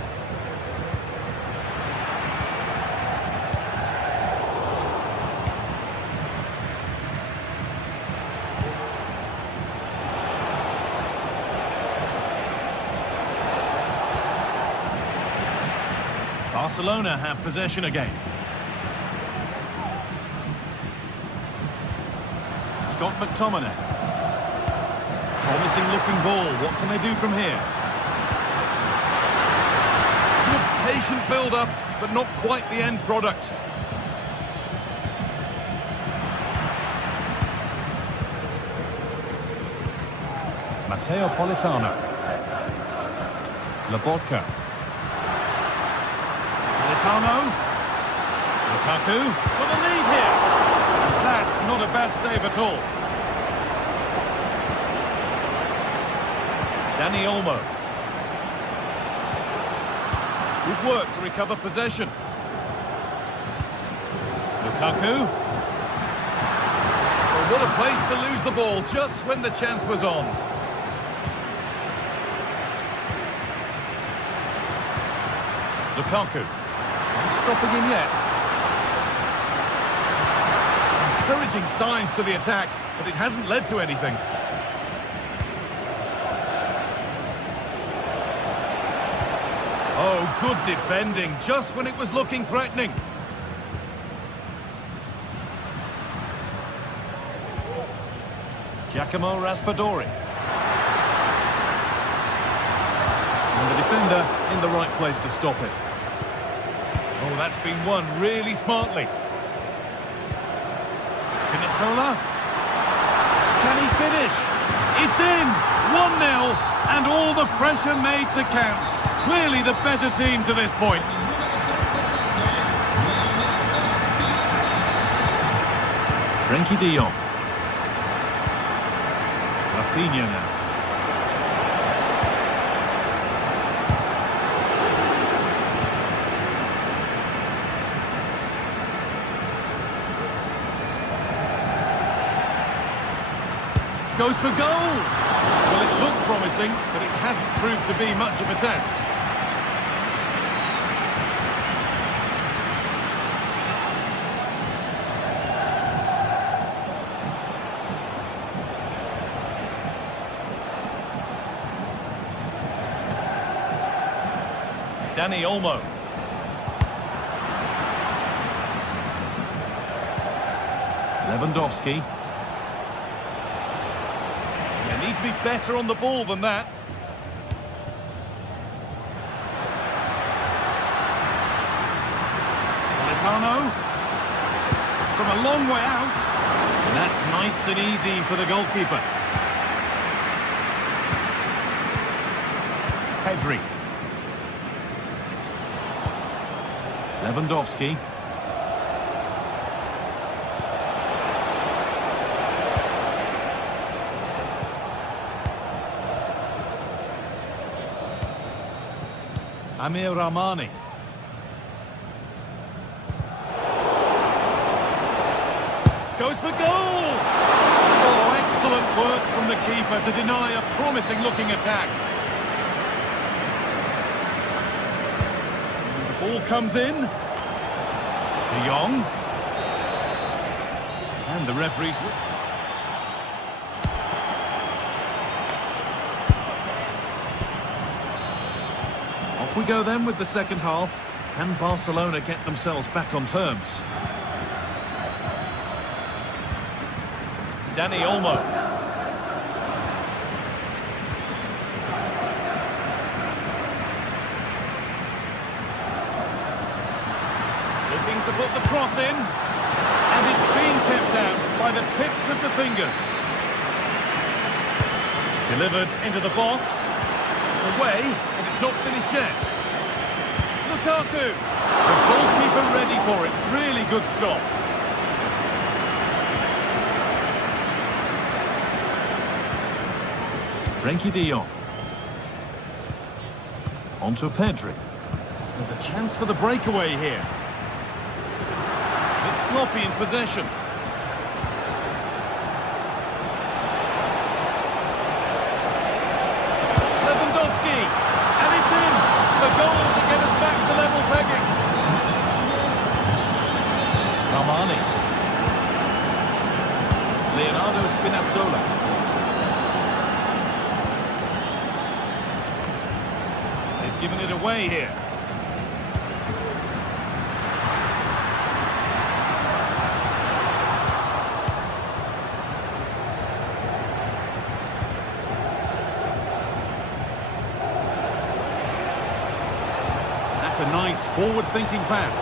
Barcelona have possession again. Scott McTominay. Promising looking ball. What can they do from here? Good patient build-up, but not quite the end product. Matteo Politano. Lobotka. Militano. Lukaku for the lead here. That's not a bad save at all. Dani Olmo. Good work to recover possession. Lukaku. Well, what a place to lose the ball just when the chance was on. Lukaku. Not stopping him yet. Encouraging signs to the attack, but it hasn't led to anything. Oh, good defending, just when it was looking threatening. Giacomo Raspadori. And the defender in the right place to stop it. Oh, that's been won really smartly. Spinazzola. Can he finish? It's in! 1-0, and all the pressure made to count. Clearly the better team to this point. Frenkie de Jong. Rafinha now. Goes for goal! Well, it looked promising, but it hasn't proved to be much of a test. Dani Olmo. Lewandowski. They need to be better on the ball than that. Politano. From a long way out. And that's nice and easy for the goalkeeper. Pedri. Lewandowski. Amir Rahmani. Goes for goal! Oh, excellent work from the keeper to deny a promising-looking attack. The ball comes in. De Jong. And the referee's... Off we go then with the second half. Can Barcelona get themselves back on terms? Dani Olmo. Looking to put the cross in. And it's being kept out by the tips of the fingers. Delivered into the box. It's away, and it's not finished yet. Lukaku. The goalkeeper ready for it. Really good stop. Frenkie de Jong. On to Pedri. There's a chance for the breakaway here. It's sloppy in possession. Lewandowski. And it's in. The goal to get us back to level pegging. Rahmani. Leonardo Spinazzola. Giving it away here. That's a nice forward-thinking pass,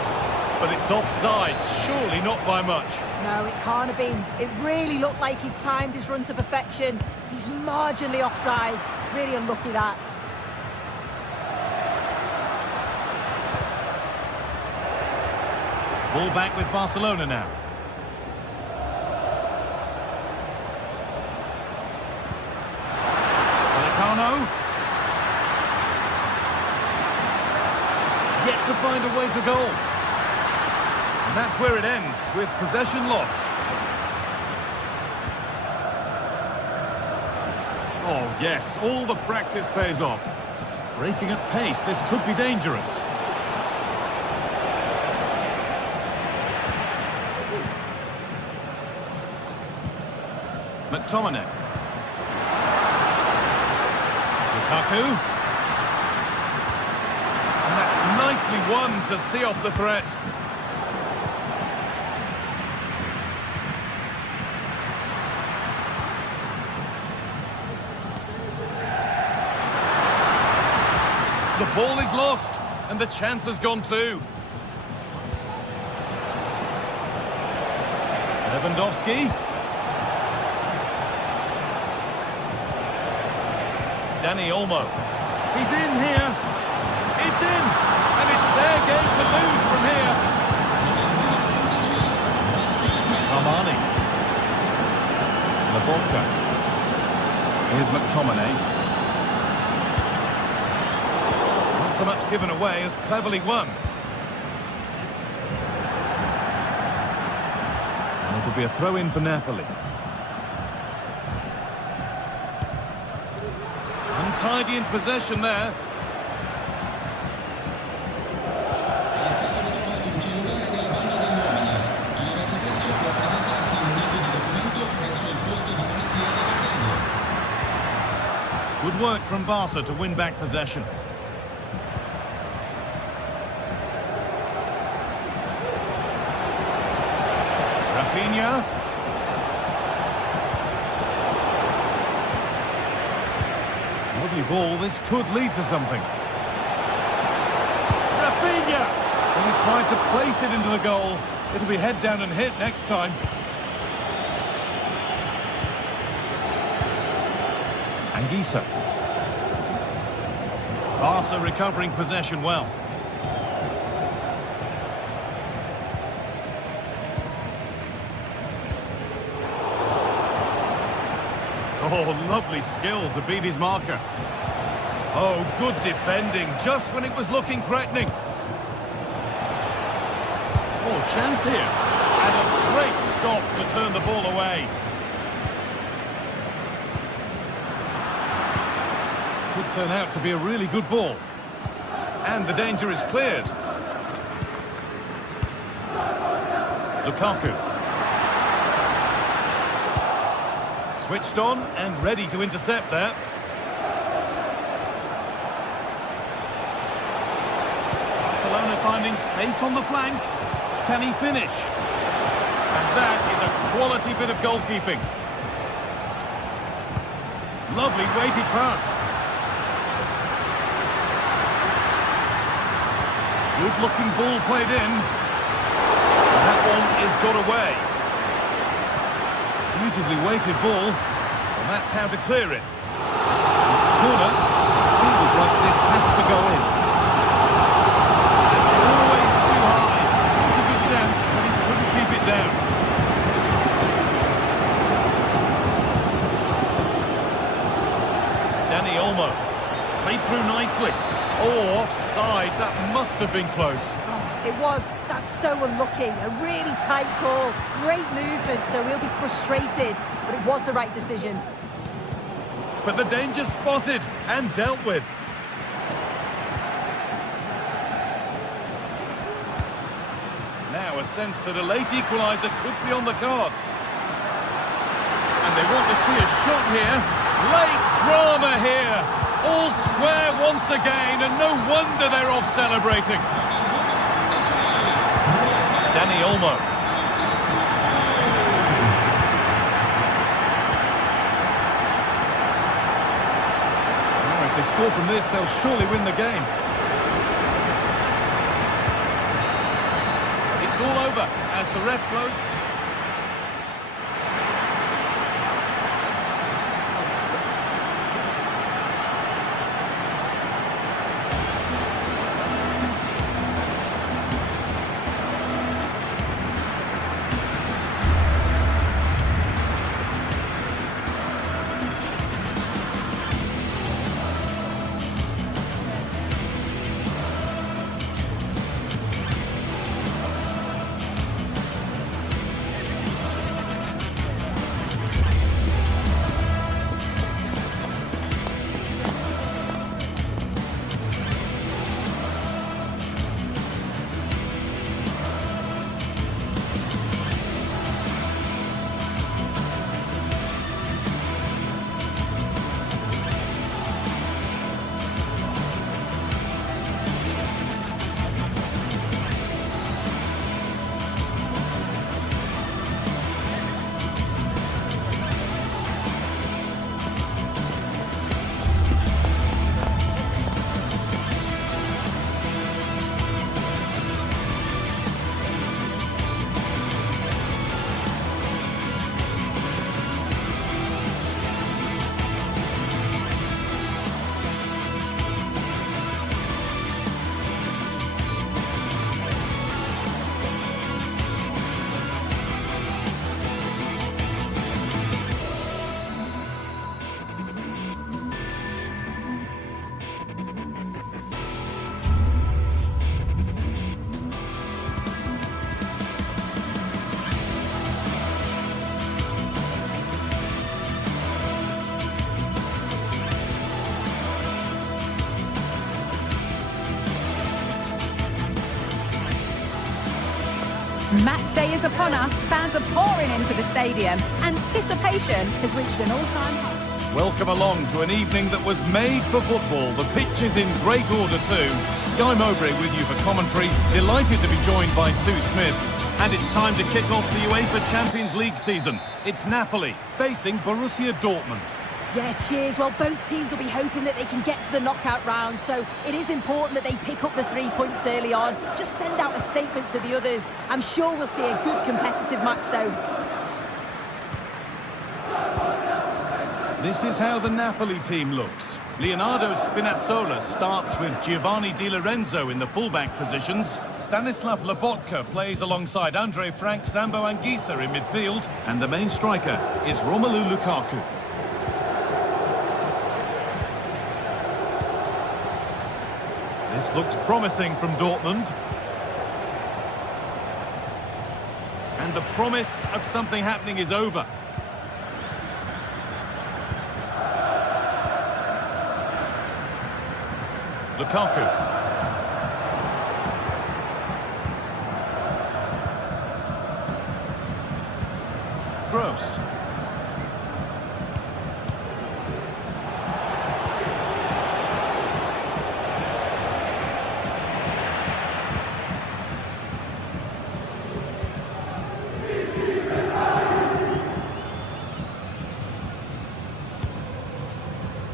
but it's offside, surely not by much. No, it can't have been. It really looked like he'd timed his run to perfection. He's marginally offside. Really unlucky that. Ball back with Barcelona now. Politano. Yet to find a way to goal. And that's where it ends, with possession lost. Oh yes, all the practice pays off. Breaking at pace, this could be dangerous. McTominay. Lukaku. And that's nicely won to see off the threat. The ball is lost, and the chance has gone too. Lewandowski. Dani Olmo. He's in here. It's in. And it's their game to lose from here. Rahmani. Laborca. Here's McTominay. Not so much given away as cleverly won. And it'll be a throw-in for Napoli. Untidy in possession there. Good work from Barca to win back possession. Rafinha. lovely ball. This could lead to something. Rafinha! And he tried to place it into the goal. It'll be head down and hit next time. Anguissa. Barca recovering possession well. Oh, lovely skill to beat his marker. Oh, good defending, just when it was looking threatening. Oh, chance here. And a great stop to turn the ball away. Could turn out to be a really good ball. And the danger is cleared. Lukaku. Switched on and ready to intercept there. Barcelona finding space on the flank. Can he finish? And that is a quality bit of goalkeeping. Lovely weighted pass. Good looking ball played in. That one is got away. Beautifully weighted ball, and that's how to clear it. It's a corner. Feels like this has to go in. And always too high. It's a good chance, but he couldn't keep it down. Dani Olmo. Played through nicely. Oh, offside. That must have been close. It was. That's so unlucky. A really tight call. Great movement, so he'll be frustrated. But it was the right decision. But the danger spotted and dealt with. Now a sense that a late equaliser could be on the cards. And they want to see a shot here. Late drama here. All square once again, and no wonder they're off celebrating. Dani Olmo. Now, if they score from this, they'll surely win the game. It's all over as the ref blows. Match day is upon us. Fans are pouring into the stadium. Anticipation has reached an all-time high. Welcome along to an evening that was made for football. The pitch is in great order too. Guy Mowbray with you for commentary. Delighted to be joined by Sue Smith. And it's time to kick off the UEFA Champions League season. It's Napoli facing Borussia Dortmund. Yeah, cheers. Well, both teams will be hoping that they can get to the knockout round, so it is important that they pick up the 3 points early on. Just send out a statement to the others. I'm sure we'll see a good competitive match, though. This is how the Napoli team looks. Leonardo Spinazzola starts with Giovanni Di Lorenzo in the fullback positions. Stanislav Lobotka plays alongside Andre Frank, Sambo Anguissa in midfield. And the main striker is Romelu Lukaku. This looks promising from Dortmund. And the promise of something happening is over. Lukaku. Gross.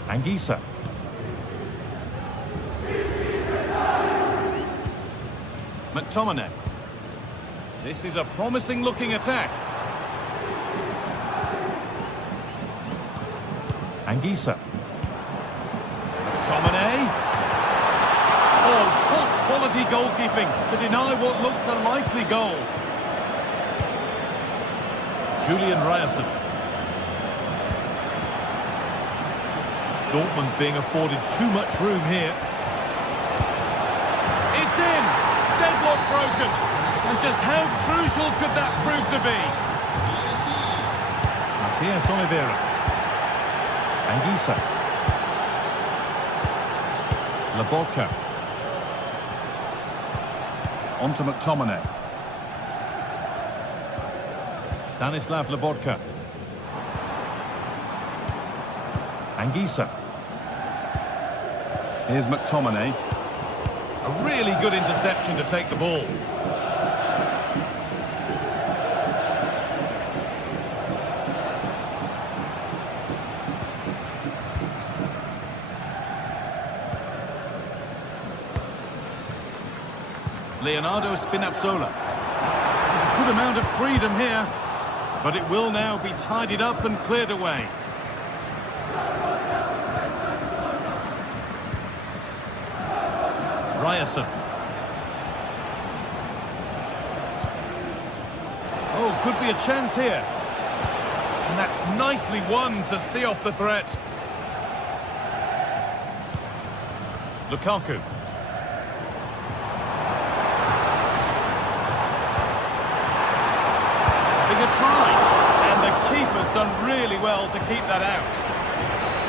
Anguissa. McTominay. This is a promising looking attack. Anguissa. McTominay. Oh, top quality goalkeeping to deny what looked a likely goal. Julian Ryerson. Dortmund being afforded too much room here. It's in! Deadlock broken. And just how crucial could that prove to be? Matias Oliveira. Anguissa. Lobotka. On to McTominay. Stanislav Lobotka. Anguissa. Here's McTominay. A really good interception to take the ball. Leonardo Spinazzola. There's a good amount of freedom here, but it will now be tidied up and cleared away. Ryerson. Oh, could be a chance here. And that's nicely won to see off the threat. Lukaku. Having a try. And the keeper's done really well to keep that out.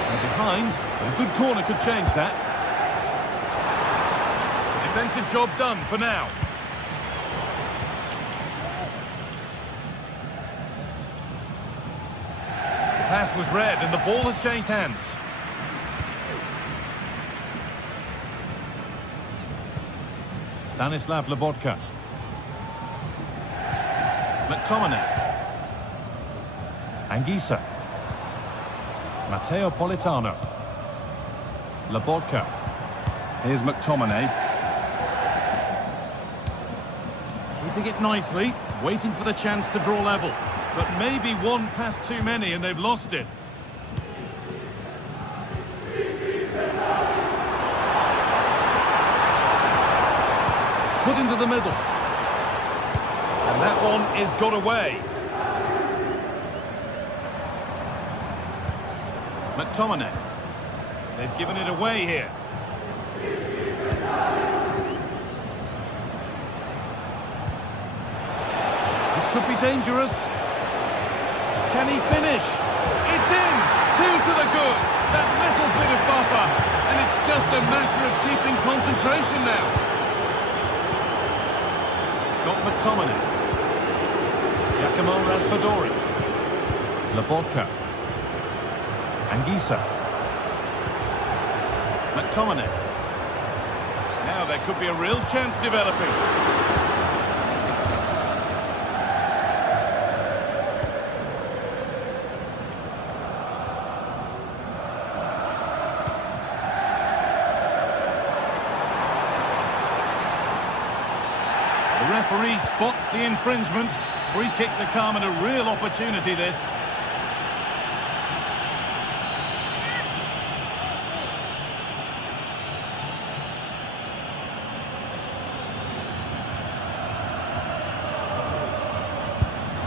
They're behind, but a good corner could change that. Defensive job done for now. The pass was read and the ball has changed hands. Stanislav Lobotka. McTominay. Anguissa. Matteo Politano. Lobotka. Here's McTominay. Keeping it nicely, waiting for the chance to draw level. But maybe one pass too many and they've lost it. Put into the middle. And that one is got away. McTominay. They've given it away here. Could be dangerous. Can he finish? It's in! 2 to the good. That little bit of buffer. And it's just a matter of keeping concentration now. Scott McTominay. Giacomo Raspadori. Lobotka. Anguissa. McTominay. Now there could be a real chance developing. referee spots the infringement. Free kick to come and a real opportunity this.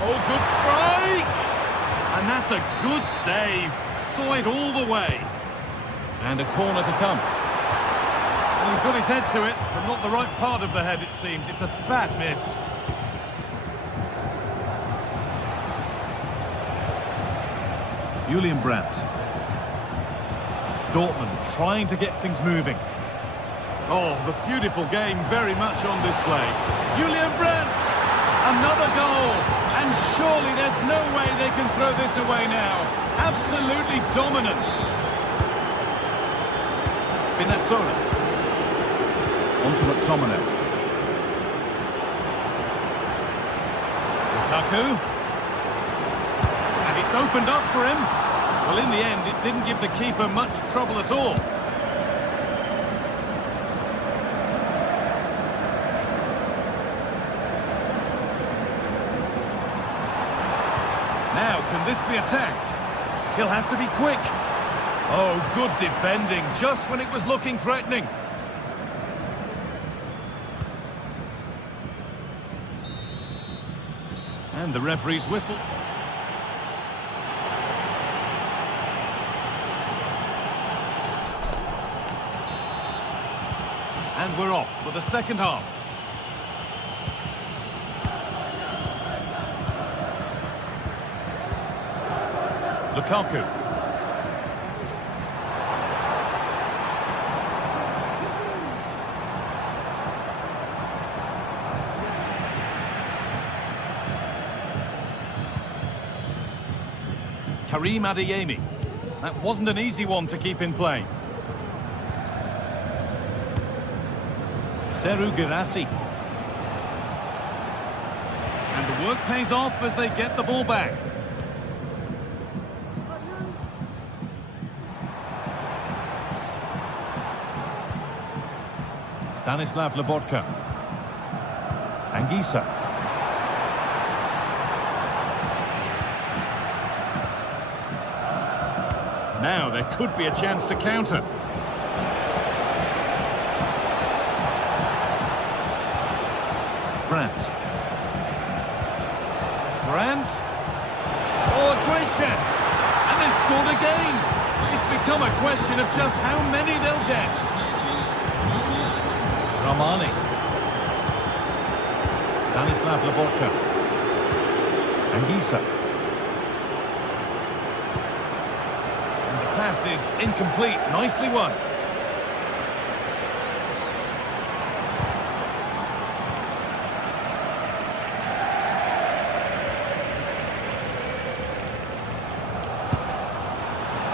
Oh, good strike! And that's a good save. Saw it all the way. And a corner to come. Well, he got his head to it, but not the right part of the head, it seems. It's a bad miss. Julian Brandt. Dortmund trying to get things moving. Oh, the beautiful game very much on display. Julian Brandt! Another goal! And surely there's no way they can throw this away now. Absolutely dominant. Spinazzola. On to McTominay. Lukaku. And it's opened up for him. Well, in the end, it didn't give the keeper much trouble at all. Now, can this be attacked? He'll have to be quick. Oh, good defending, just when it was looking threatening. And the referee's whistle. And we're off for the second half. Lukaku. Karim Adeyemi. That wasn't an easy one to keep in play. Seru Girassi. And the work pays off as they get the ball back. Stanislav Lobotka. Anguissa. Now there could be a chance to counter. Brandt. Oh, a great chance. And they've scored again. It's become a question of just how many they'll get. Ramani. Stanislav Lobotka. Anguissa. And the pass is incomplete. Nicely won.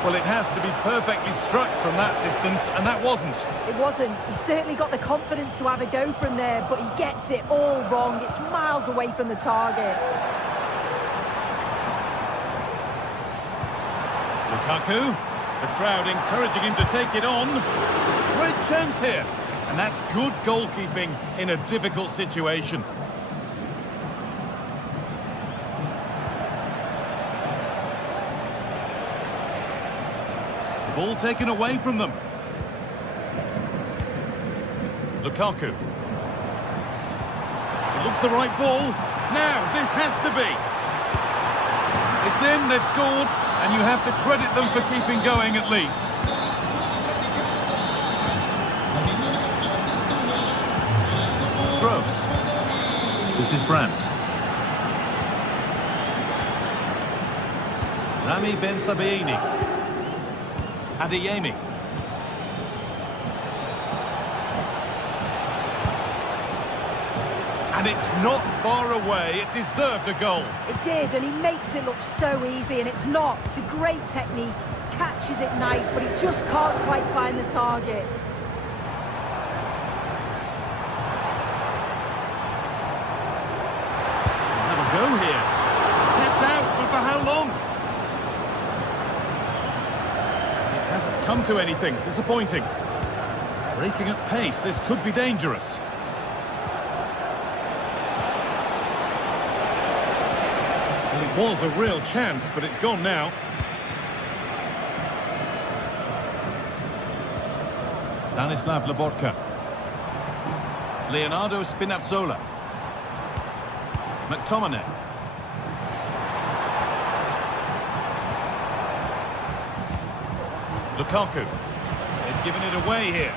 Well, it has to be perfectly struck from that distance, and that wasn't. It wasn't. He certainly got the confidence to have a go from there, but he gets it all wrong. It's miles away from the target. Lukaku, the crowd encouraging him to take it on. Great chance here, and that's good goalkeeping in a difficult situation. Ball taken away from them. Lukaku. It looks the right ball. Now, this has to be. It's in, they've scored, and you have to credit them for keeping going at least. Gross. This is Brandt. Rami Ben Sabaini. Adeyemi. And it's not far away. It deserved a goal. It did, and he makes it look so easy, and it's not. It's a great technique. Catches it nice, but he just can't quite find the target. Have a go here. Kept out, but for how long? Hasn't come to anything. Disappointing. Breaking at pace, this could be dangerous. Was a real chance, but it's gone now. Stanislav Lobotka. Leonardo Spinazzola. McTominay. Lukaku. They've given it away here.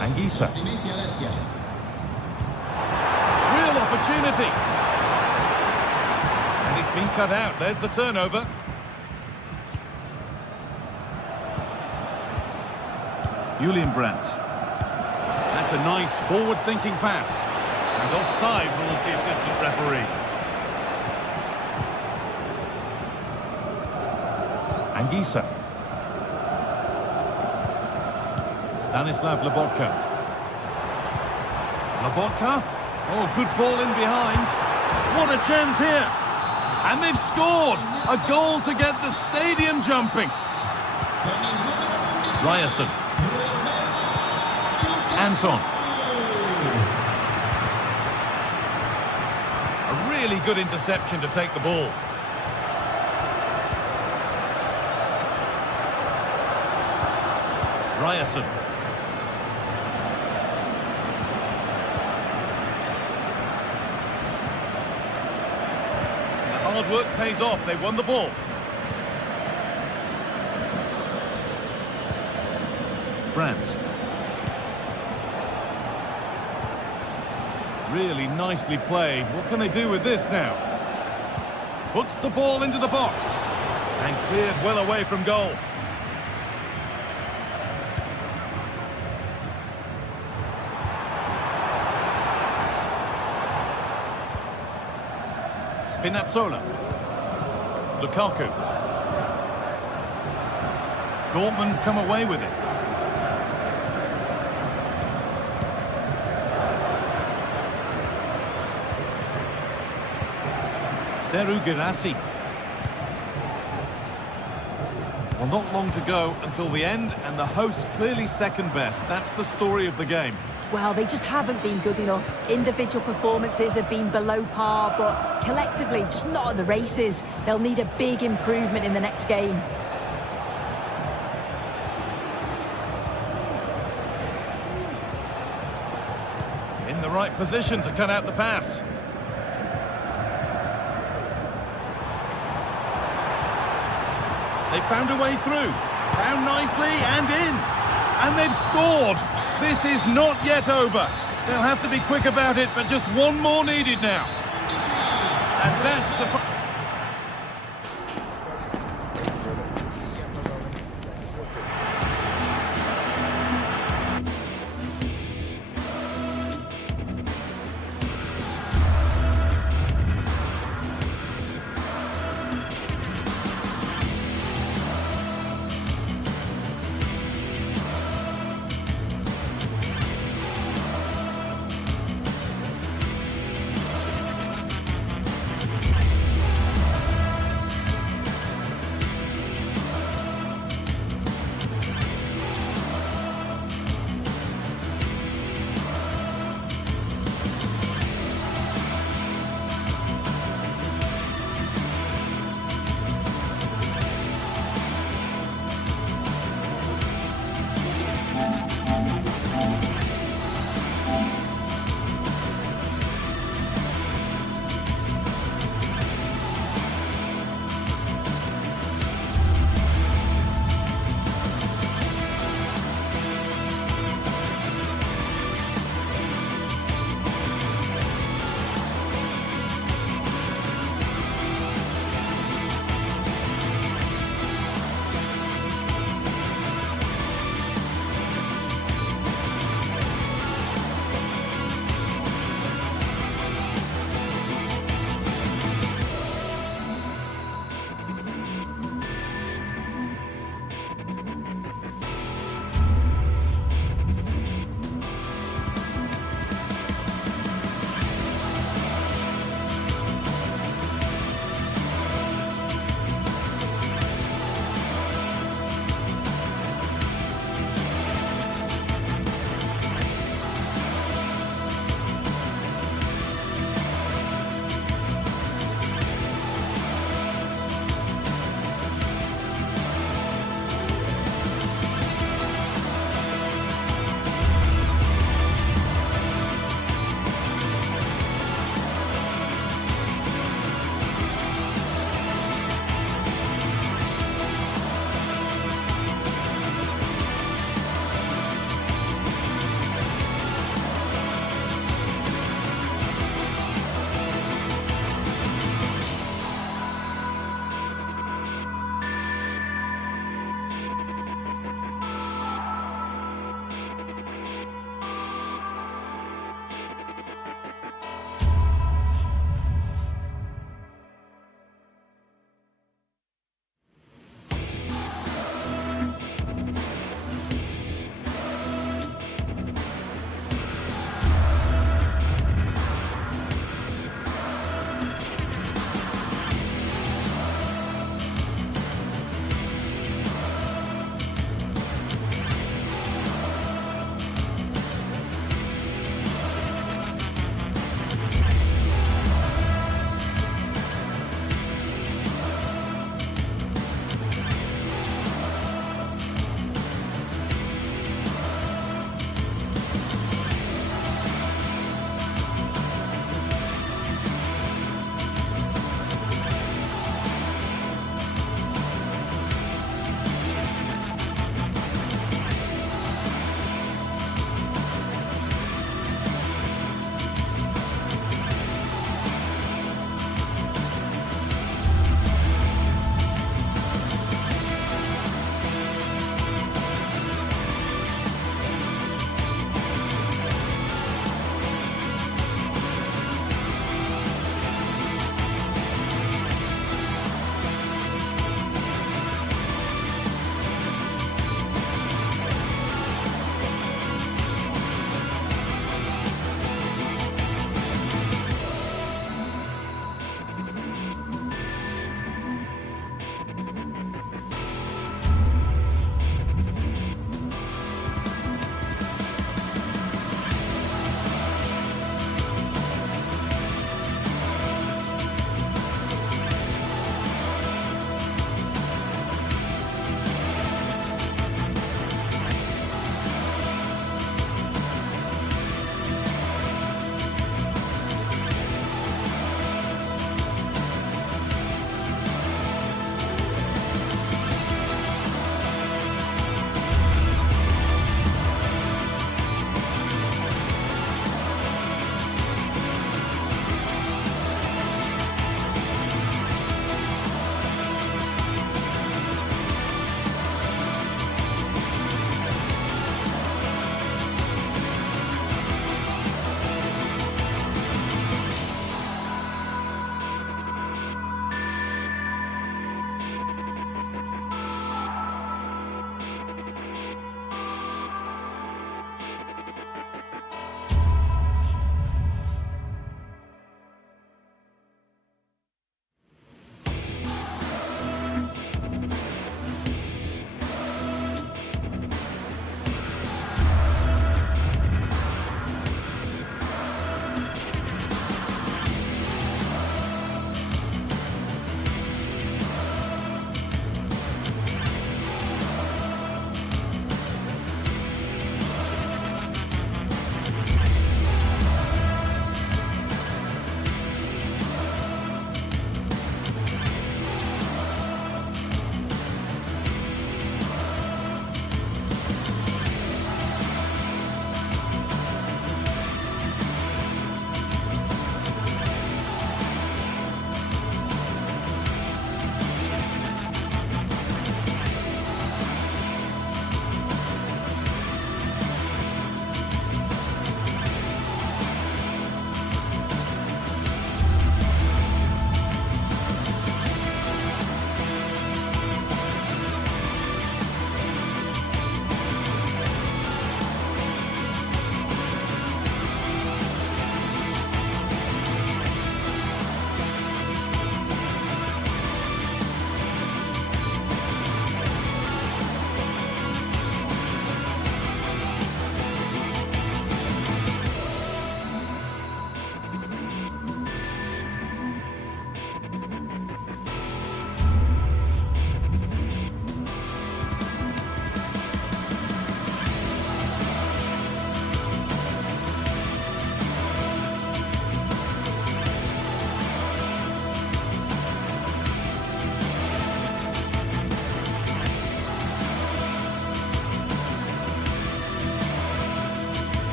Anguissa. Real opportunity. And it's been cut out. There's the turnover. Julian Brandt. That's a nice forward-thinking pass. And offside rules the assistant referee. Anguissa. Stanislav Lobotka. Lobotka. Oh, good ball in behind. What a chance here. And they've scored. A goal to get the stadium jumping. Ryerson. Anton. A really good interception to take the ball. Ryerson. The hard work pays off. They won the ball. Brandt. Really nicely played. What can they do with this now? Puts the ball into the box. And cleared well away from goal. Spinazzola. Lukaku. Dortmund come away with it. Seru Girassi. Well, not long to go until the end, and the hosts clearly second best. That's the story of the game. Well, they just haven't been good enough. Individual performances have been below par, but collectively, just not at the races. They'll need a big improvement in the next game. In the right position to cut out the pass. They found a way through. Found nicely and in. And they've scored. This is not yet over. They'll have to be quick about it, but just one more needed now. And that's the...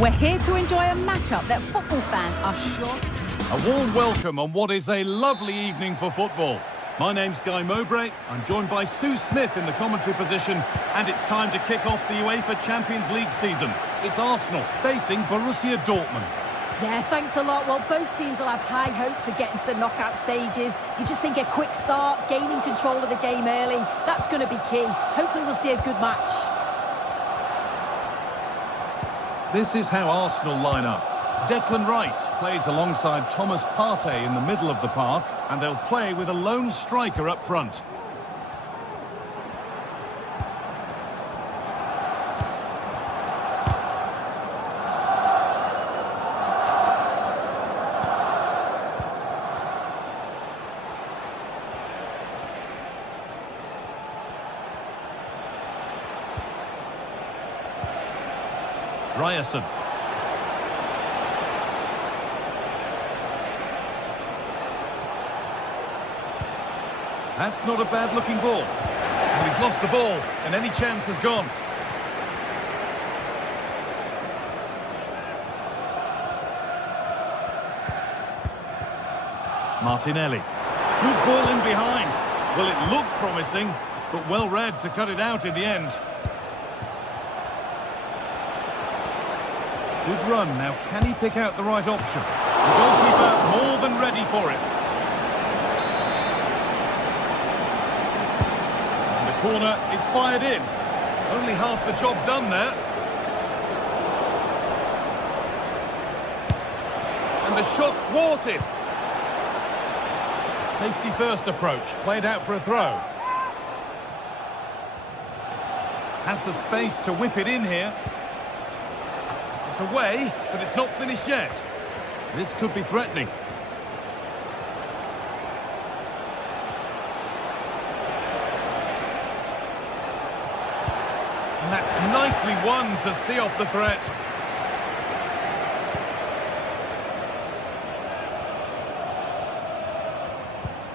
We're here to enjoy a matchup that football fans are sure. A warm welcome on what is a lovely evening for football. My name's Guy Mowbray. I'm joined by Sue Smith in the commentary position, and it's time to kick off the UEFA Champions League season. It's Arsenal facing Borussia Dortmund. Yeah, thanks a lot. Well, both teams will have high hopes of getting to the knockout stages. You just think a quick start, gaining control of the game early, that's going to be key. Hopefully we'll see a good match. This is how Arsenal line up. Declan Rice plays alongside Thomas Partey in the middle of the park, and they'll play with a lone striker up front. Ryerson. That's not a bad-looking ball. And he's lost the ball, and any chance has gone. Martinelli. Good ball in behind. Well, it looked promising, but well read to cut it out in the end. Good run. Now, can he pick out the right option? The goalkeeper more than ready for it. And the corner is fired in. Only half the job done there. And the shot thwarted. Safety first approach, played out for a throw. Has the space to whip it in here. It's away, but it's not finished yet. This could be threatening. And that's nicely won to see off the threat.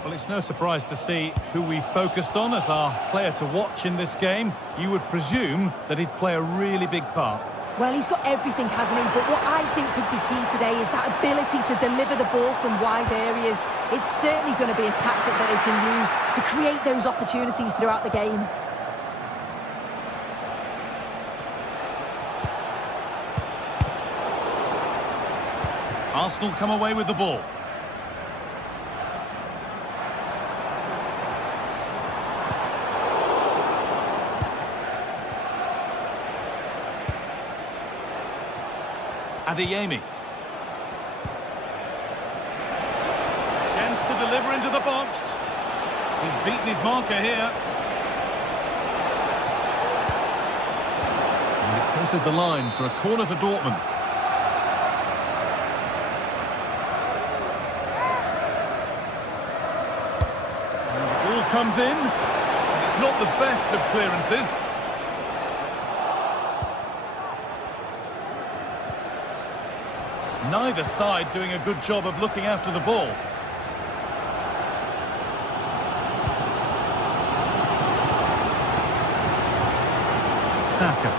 Well, it's no surprise to see who we focused on as our player to watch in this game. You would presume that he'd play a really big part. Well, he's got everything, hasn't he? But what I think could be key today is that ability to deliver the ball from wide areas. It's certainly going to be a tactic that they can use to create those opportunities throughout the game. Arsenal come away with the ball. Adeyemi. Chance to deliver into the box. He's beaten his marker here. And it crosses the line for a corner to Dortmund. And the ball comes in. It's not the best of clearances. Neither side doing a good job of looking after the ball. Saka.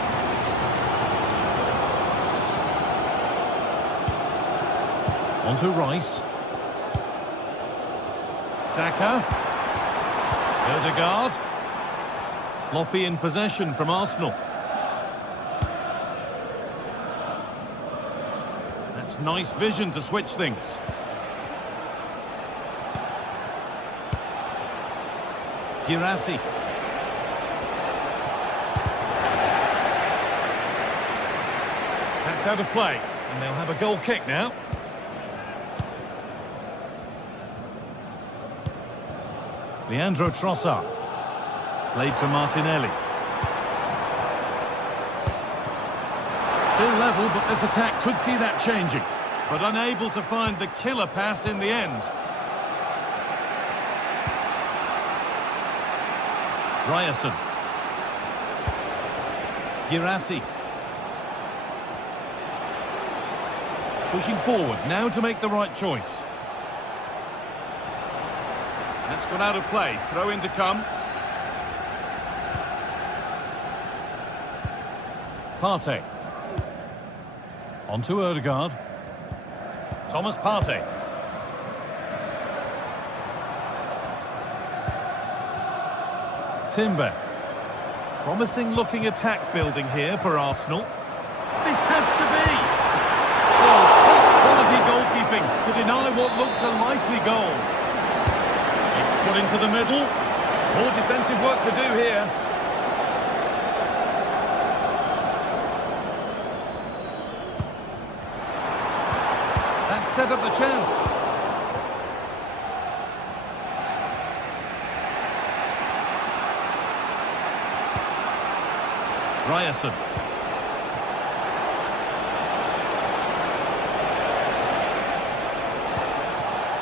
On to Rice. Saka. Odegaard. Sloppy in possession from Arsenal. Nice vision to switch things. Girassi. That's out of play, and they'll have a goal kick now. Leandro Trossard. Played to Martinelli. Still level, but this attack could see that changing. But unable to find the killer pass in the end. Ryerson. Girassi. Pushing forward, now to make the right choice. That's gone out of play. Throw in to come. Partey. On to Ødegaard. Thomas Partey. Timber. Promising looking attack building here for Arsenal. This has to be! Oh, top quality goalkeeping to deny what looked a likely goal. It's put into the middle. More defensive work to do here. That set up the chance. Ryerson.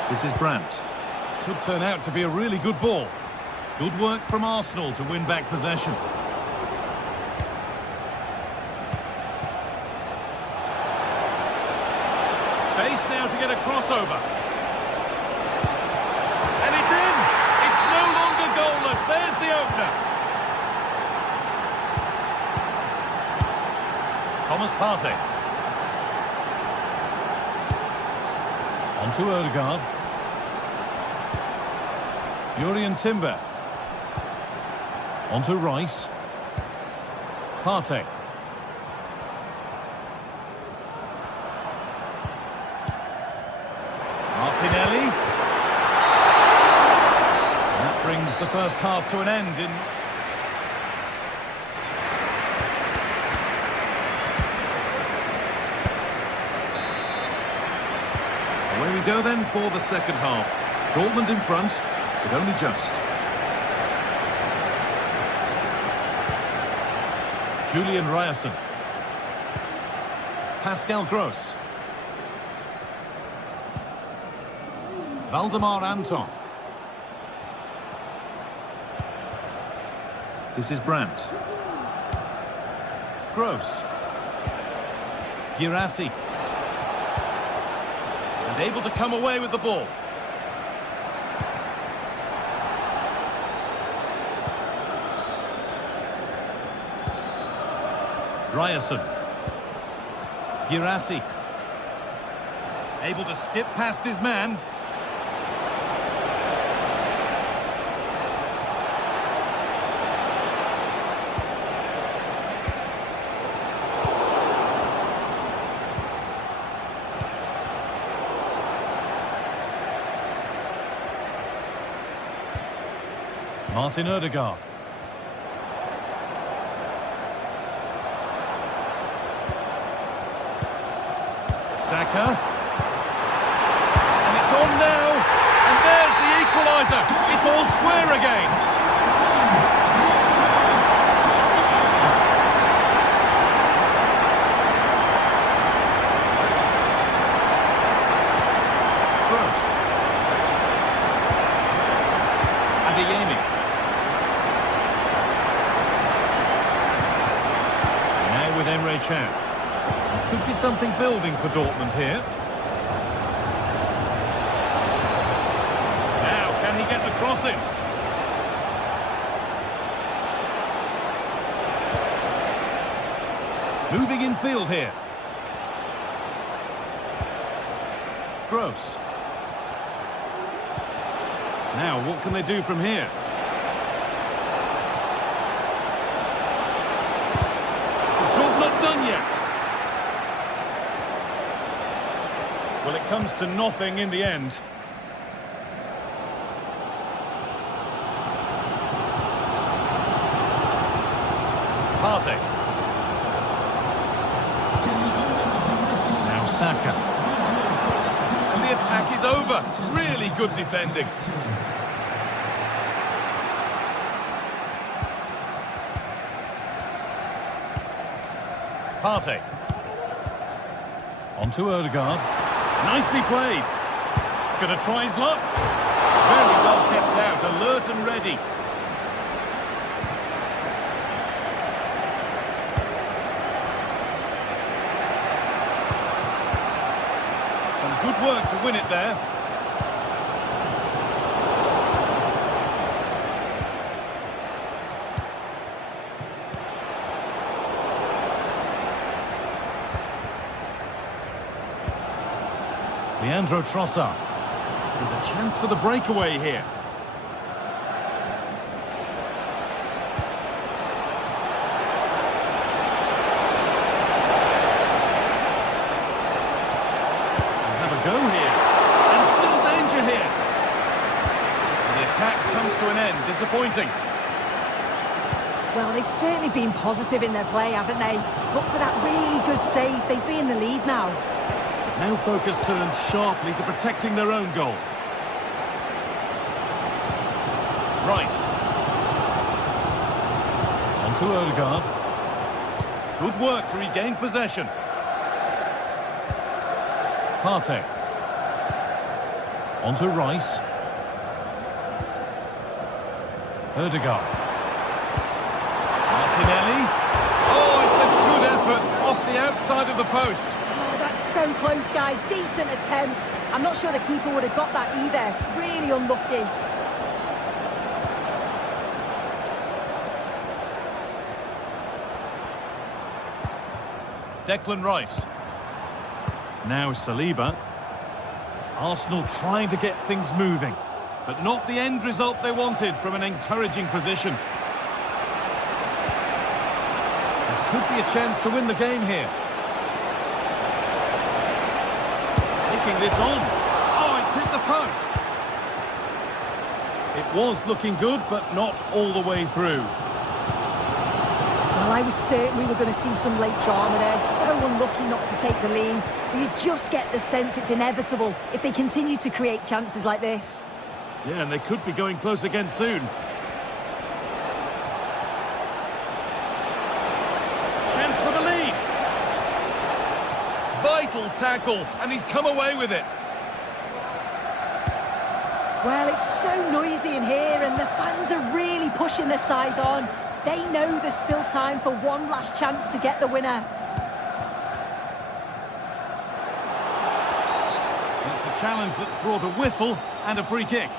This is Brandt. Could turn out to be a really good ball. Good work from Arsenal to win back possession. Space now to get a crossover. And it's in! It's no longer goalless. There's the opener. Thomas Partey. On to Ødegaard. Jurriën Timber. On to Rice. Partey. Martinelli. That brings the first half to an end in... Away we go then for the second half. Dortmund in front, but only just. Julian Ryerson. Pascal Gross. Valdemar Anton. This is Brandt. Gross. Girassi. And able to come away with the ball. Ryerson. Girassi. Able to skip past his man. Martin Ødegaard. Saka. And it's on now. And there's the equaliser. It's all square again. Gross. Adeyemi. Now with Emre Can. Could be something building for Dortmund here. Now, can he get the crossing? Moving in field here. Gross. Now, what can they do from here? The job not done yet. Well, it comes to nothing in the end. Partey. Now Saka. And the attack is over. Really good defending. Partey. On to Ødegaard. Nicely played. Gonna try his luck. Very well kept out, alert and ready. Some good work to win it there. Leandro Trossard. There's a chance for the breakaway here. Have a go here. And still danger here. The attack comes to an end. Disappointing. Well, they've certainly been positive in their play, haven't they? But for that really good save, they'd be in the lead now. Now focus turns sharply to protecting their own goal. Rice. On to Odegaard. Good work to regain possession. Partey. On to Rice. Odegaard. Martinelli. Oh, it's a good effort off the outside of the post. Oh, that's so close, guys. Decent attempt. I'm not sure the keeper would have got that either. Really unlucky. Declan Rice. Now Saliba. Arsenal trying to get things moving, but not the end result they wanted from an encouraging position. There could be a chance to win the game here. Taking this on. Oh, it's hit the post. It was looking good, but not all the way through. Well, I was certain we were going to see some late drama there. So unlucky not to take the lead. But you just get the sense it's inevitable if they continue to create chances like this. Yeah, and they could be going close again soon. Chance for the lead. Vital tackle, and he's come away with it. Well, it's so noisy in here, and the fans are really pushing their side on. They know there's still time for one last chance to get the winner. It's a challenge that's brought a whistle and a free kick.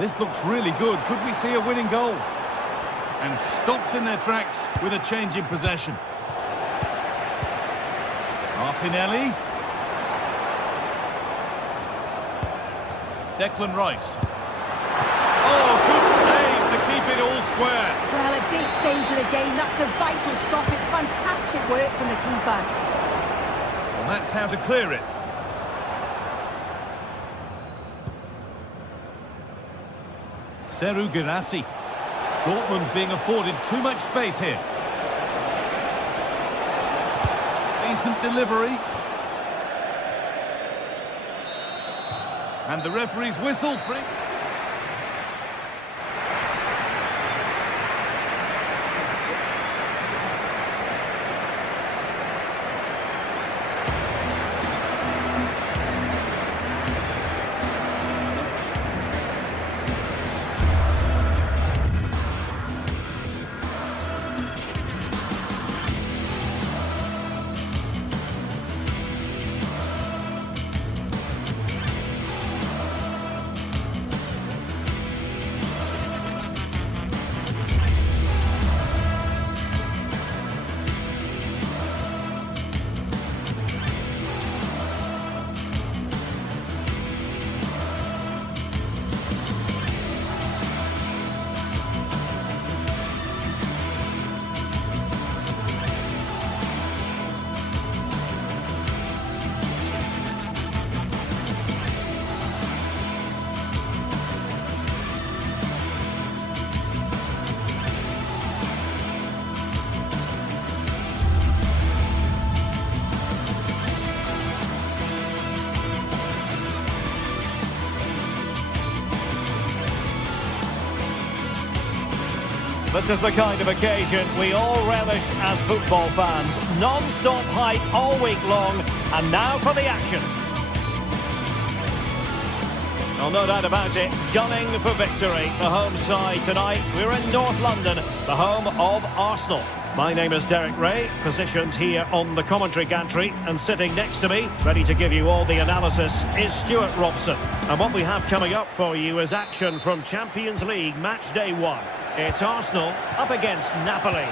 This looks really good. Could we see a winning goal? And stopped in their tracks with a change in possession. Martinelli. Declan Rice. Oh, good save to keep it all square. Well, at this stage of the game, that's a vital stop. It's fantastic work from the keeper. Well, that's how to clear it. Serhou Guirassy. Dortmund being afforded too much space here. Decent delivery. And the referee's whistle. This is the kind of occasion we all relish as football fans. Non-stop hype all week long, and now for the action. Well, no doubt about it, gunning for victory. The home side tonight, we're in North London, the home of Arsenal. My name is Derek Ray, positioned here on the commentary gantry, and sitting next to me, ready to give you all the analysis, is Stuart Robson. And what we have coming up for you is action from Champions League match day 1. It's Arsenal up against Napoli.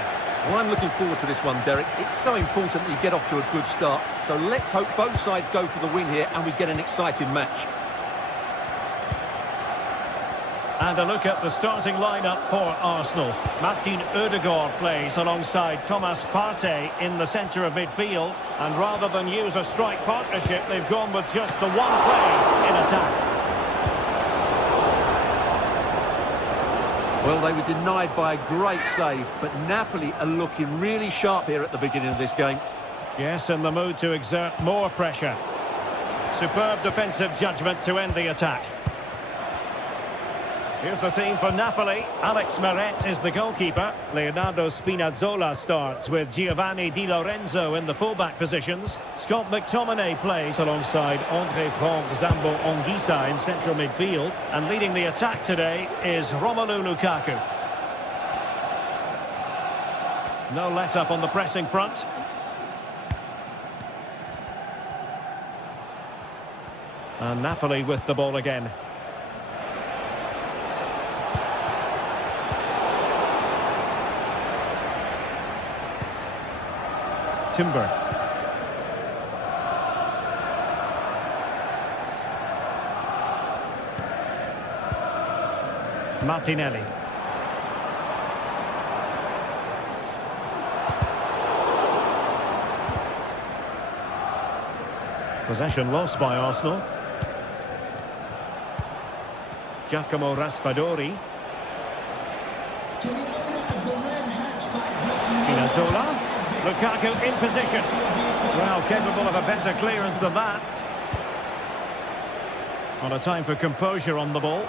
Well, I'm looking forward to this one, Derek. It's so important that you get off to a good start. So let's hope both sides go for the win here and we get an exciting match. And a look at the starting lineup for Arsenal. Martin Ødegaard plays alongside Thomas Partey in the centre of midfield. And rather than use a strike partnership, they've gone with just the one play in attack. Well, they were denied by a great save, but Napoli are looking really sharp here at the beginning of this game. Yes, in the mood to exert more pressure. Superb defensive judgment to end the attack. Here's the team for Napoli. Alex Meret is the goalkeeper. Leonardo Spinazzola starts with Giovanni Di Lorenzo in the fullback positions. Scott McTominay plays alongside André Franck Zambo Anguissa in central midfield. And leading the attack today is Romelu Lukaku. No let-up on the pressing front. And Napoli with the ball again. Timber. Martinelli. Possession lost by Arsenal. Giacomo Raspadori. Spinazzola. Lukaku in position. Well, capable of a better clearance than that. On a time for composure on the ball.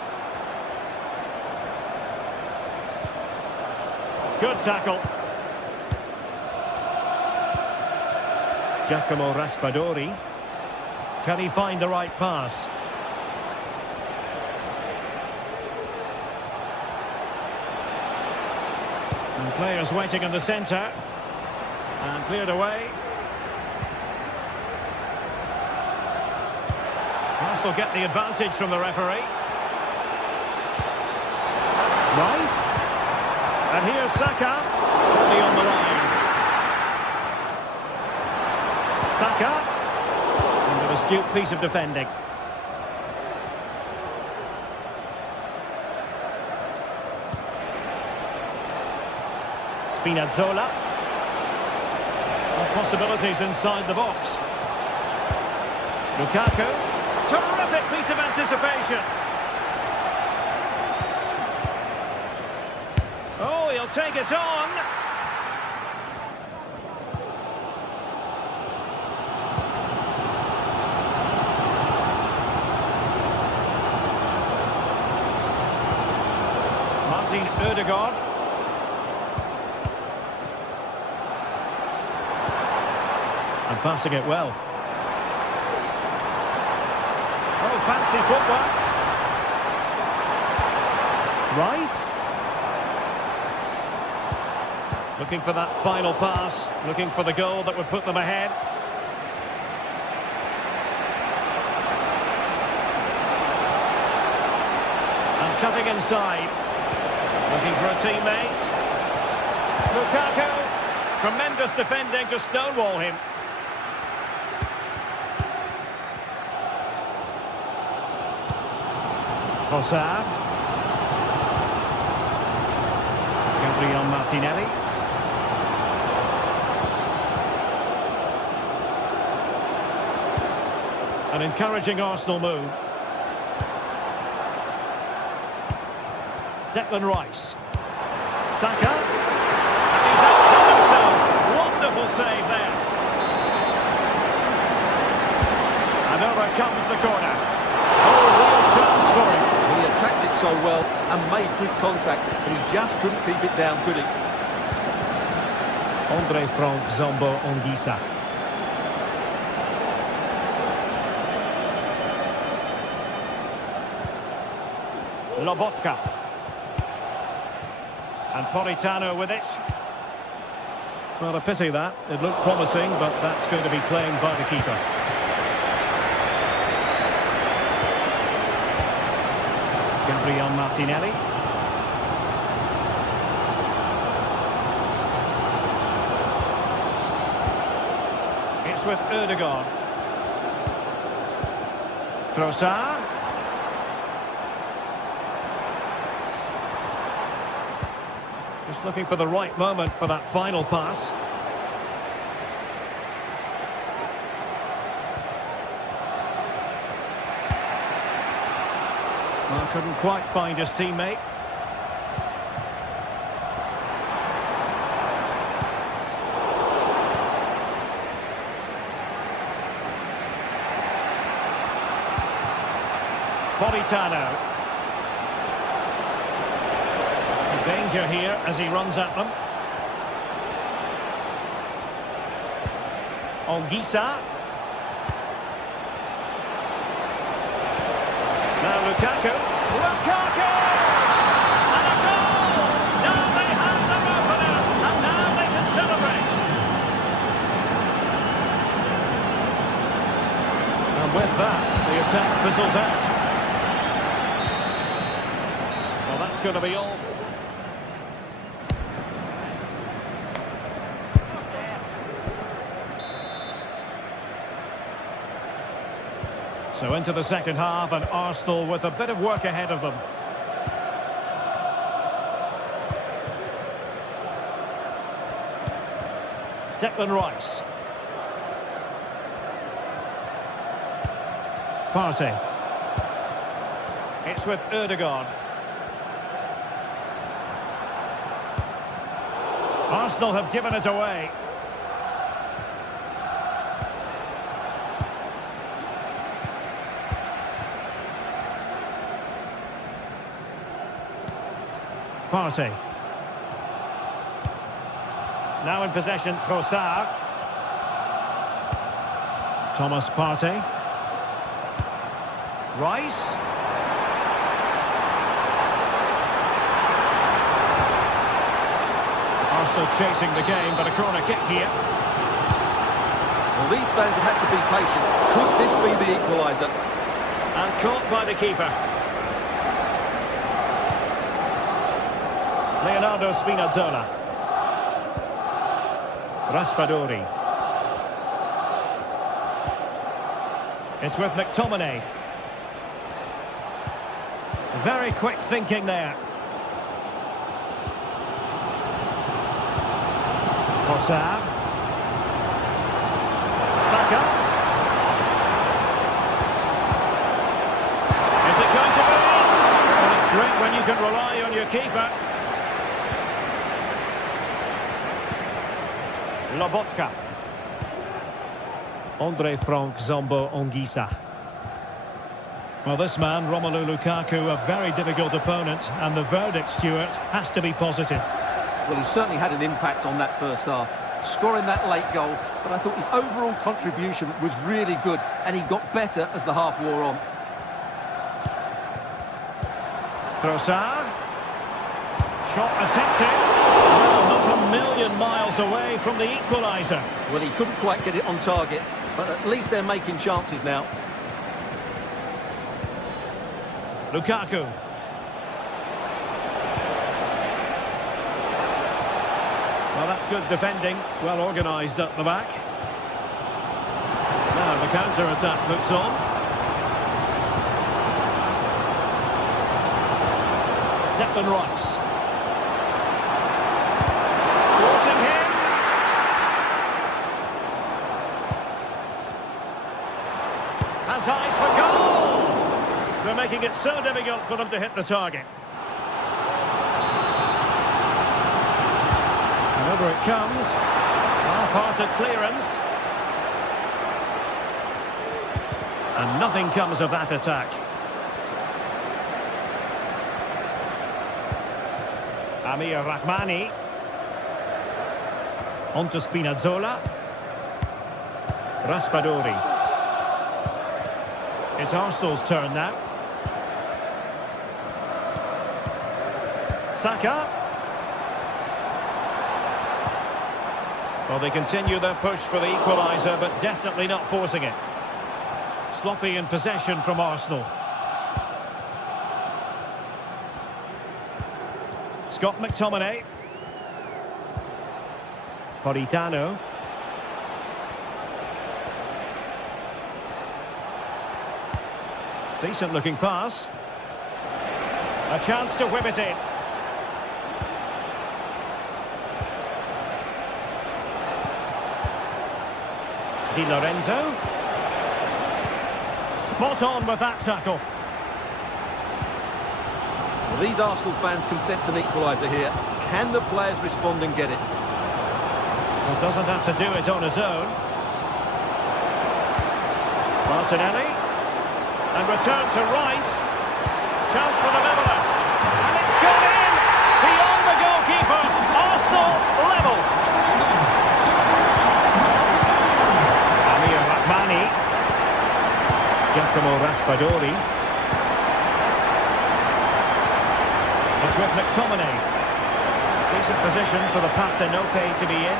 Good tackle. Giacomo Raspadori. Can he find the right pass? And players waiting in the centre. And cleared away. Arsenal get the advantage from the referee. Rice. And here's Saka. Early on the line. Saka. And an astute piece of defending. Spinazzola. Possibilities inside the box. Lukaku. Terrific piece of anticipation. Oh, he'll take it on. Martin Ødegaard. And passing it well. Oh, fancy footwork. Rice. Looking for that final pass. Looking for the goal that would put them ahead. And cutting inside. Looking for a teammate. Lukaku. Tremendous defending to stonewall him. Trossard. Gabriel Martinelli. An encouraging Arsenal move. Declan Rice. Saka. And he's outdone himself. Wonderful save there. And over comes the corner. Oh, real chance for him. He attacked it so well and made good contact, but he just couldn't keep it down, could he? André Franck Zambo Anguissa. Lobotka. And Politano with it. Well, a pity that. It looked promising, but that's going to be claimed by the keeper. Gabriel Martinelli. with Ødegaard. Trossard. Just looking for the right moment for that final pass. Well, couldn't quite find his teammate. Politano. Danger here as he runs at them. Ongisa. Now Lukaku. Lukaku! And a goal! Now they have their opener, and now they can celebrate. And with that, the attack fizzles out. Well, that's going to be all. So into the second half, and Arsenal with a bit of work ahead of them. Declan Rice. Partey. It's with Ødegaard. Arsenal have given it away. Partey. Now in possession, Trossard. Thomas Partey. Rice. Arsenal chasing the game, but a corner kick here. Well, these fans have had to be patient. Could this be the equaliser? And caught by the keeper. Leonardo Spinazzola. Raspadori. It's with McTominay. Very quick thinking there. Trossard. Saka. Is it going to be? Well, it's great when you can rely on your keeper. Lobotka. Andre Frank Zambo Ongisa. Well, this man, Romelu Lukaku, a very difficult opponent, and the verdict, Stuart, has to be positive. Well, he certainly had an impact on that first half, scoring that late goal, but I thought his overall contribution was really good, and he got better as the half wore on. Trossard. Shot attempted. Well, not a million miles away from the equaliser. Well, he couldn't quite get it on target, but at least they're making chances now. Lukaku. Well, that's good defending. Well organised at the back. Now the counter-attack looks on. Declan Rice. Forcing him. Has eyes for goal. They're making it so difficult for them to hit the target. And over it comes. Half-hearted clearance. And nothing comes of that attack. Amir Rahmani. On to Spinazzola. Raspadori. It's Arsenal's turn now. Saka. Well, they continue their push for the equaliser, but definitely not forcing it. Sloppy in possession from Arsenal. Scott McTominay. Politano. Decent looking pass. A chance to whip it in. Di Lorenzo. Spot on with that tackle. Well, these Arsenal fans can sense an equaliser here. Can the players respond and get it? Well, doesn't have to do it on his own. Martinelli. And return to Rice. Chance for the leveller. And it's gone in! Beyond the goalkeeper. Arsenal level. Amir Rahmani. Giacomo Raspadori. It's with McTominay. Decent position for the Partenope to be in.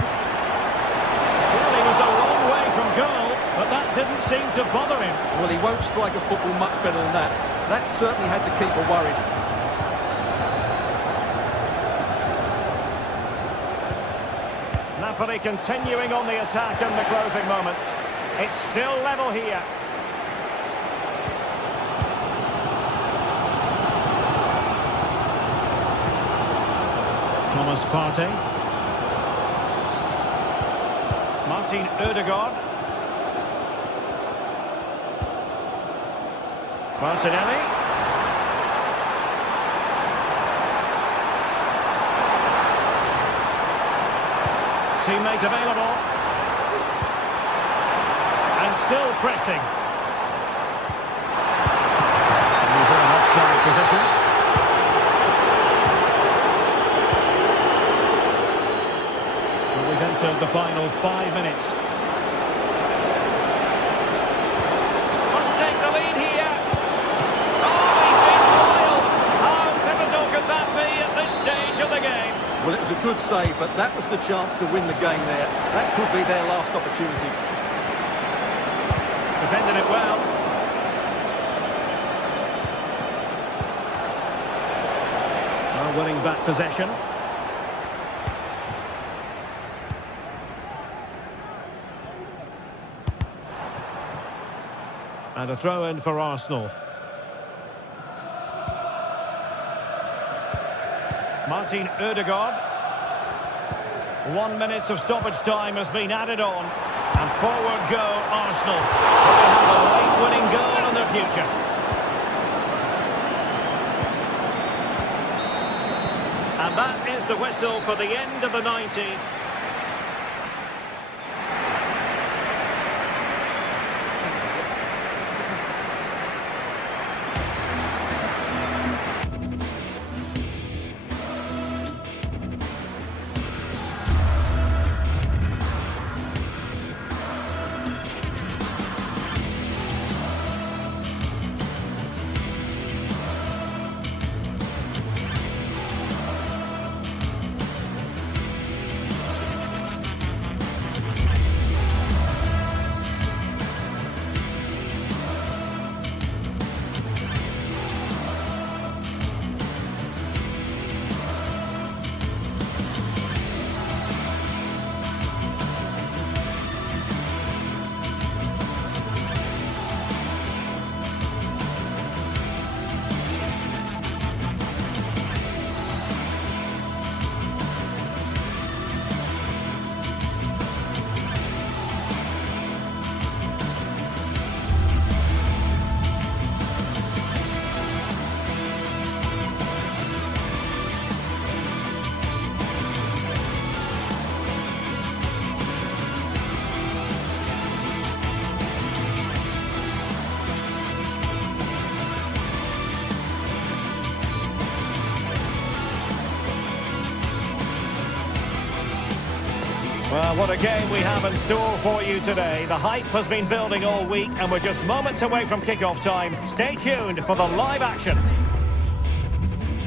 Well, he was a long way from goal, but that didn't seem to bother him. Well, he won't strike a football much better than that. That certainly had the keeper worried. Napoli continuing on the attack in the closing moments. It's still level here. Thomas Partey. Martin Ødegaard. Martinelli. Teammate available. And still pressing. He's in an offside position. We've entered the final 5 minutes. Must take the lead here. Oh, he's been wild. How pivotal could that be at this stage of the game? Well, it was a good save, but that was the chance to win the game there. That could be their last opportunity. Defended it well. Now winning back possession. And a throw-in for Arsenal. Martin Ødegaard. 1 minute of stoppage time has been added on. And forward go Arsenal. They have a late winning goal in their future. And that is the whistle for the end of the 90. Well, what a game we have in store for you today. The hype has been building all week and we're just moments away from kick-off time. Stay tuned for the live action.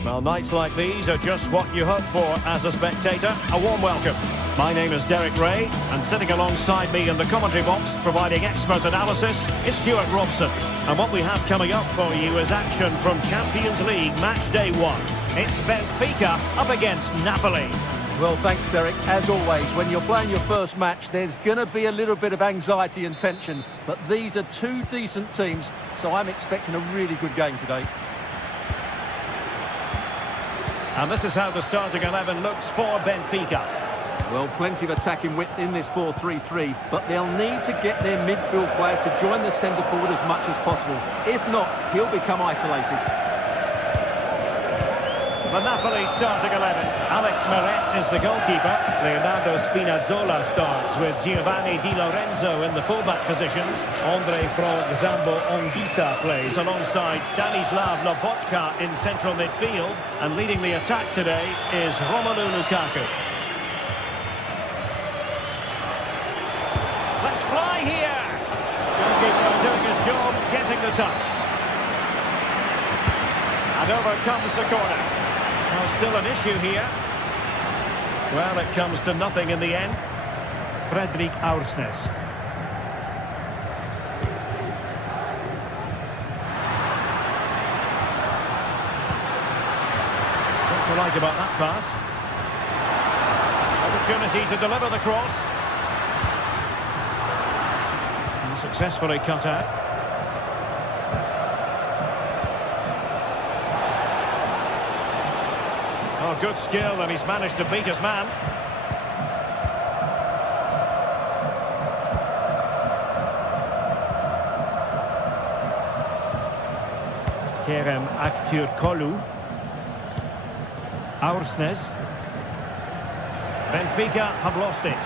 Well, nights like these are just what you hope for as a spectator. A warm welcome. My name is Derek Ray, and sitting alongside me in the commentary box, providing expert analysis, is Stuart Robson. And what we have coming up for you is action from Champions League Match Day 1. It's Benfica up against Napoli. Well, thanks, Derek. As always, when you're playing your first match, there's going to be a little bit of anxiety and tension. But these are two decent teams, so I'm expecting a really good game today. And this is how the starting 11 looks for Benfica. Well, plenty of attacking width in this 4-3-3, but they'll need to get their midfield players to join the centre forward as much as possible. If not, he'll become isolated. The Napoli starting 11. Alex Meret is the goalkeeper. Leonardo Spinazzola starts with Giovanni Di Lorenzo in the fullback positions. Andre Frank Zambo Anguissa plays alongside Stanislav Lobotka in central midfield. And leading the attack today is Romelu Lukaku. Let's fly here! Goalkeeper doing his job, getting the touch. And over comes the corner. Well, still an issue here. Well, it comes to nothing in the end. Fredrik Aursnes. What to like about that pass? Opportunity to deliver the cross. And successfully cut out. Oh, good skill, and he's managed to beat his man. Kerem Aktürkoğlu. Aursnes. Benfica have lost it.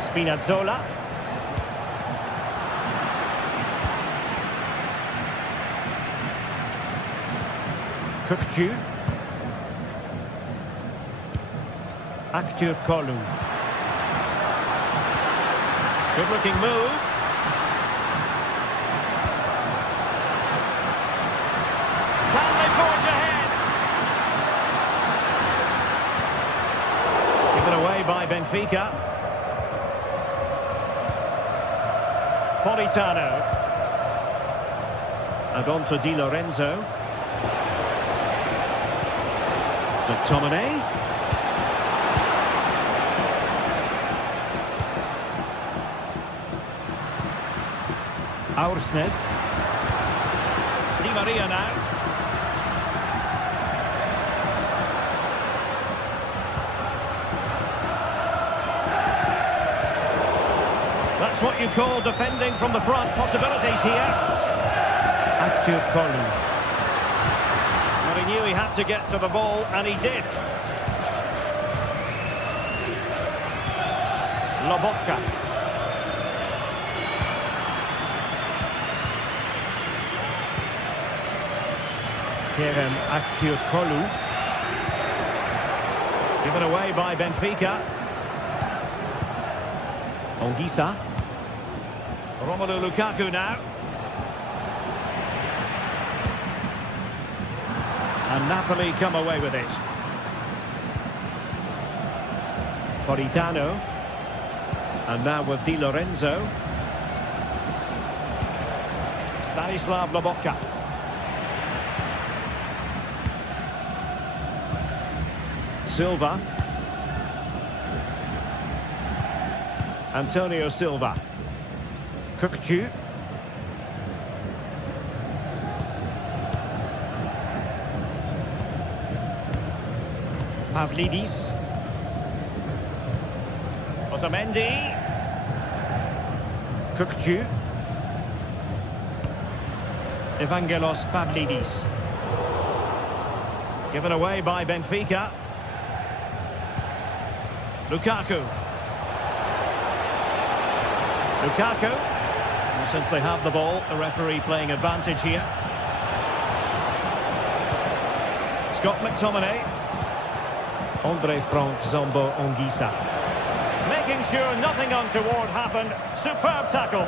Spinazzola. Kökçü. Aktürkoğlu. Good looking move. Can they forge ahead? Given away by Benfica. Politano. And on to Di Lorenzo. McTominay. Aursnes. Di Maria now. That's what you call defending from the front. Possibilities here. Aktürkoğlu. Well, he knew he had to get to the ball, and he did. Lobotka. Kerem Aktürkoğlu. Given away by Benfica. Anguissa. Romelu Lukaku now. And Napoli come away with it. Politano. And now with Di Lorenzo. Stanislav Lobotka. Silva. Antonio Silva. Kökçü. Pavlidis. Otamendi. Kökçü. Evangelos Pavlidis. Given away by Benfica. Lukaku. Lukaku. Well, since they have the ball, the referee playing advantage here. Scott McTominay. Andre Frank Zambo Anguissa. Making sure nothing untoward happened. Superb tackle.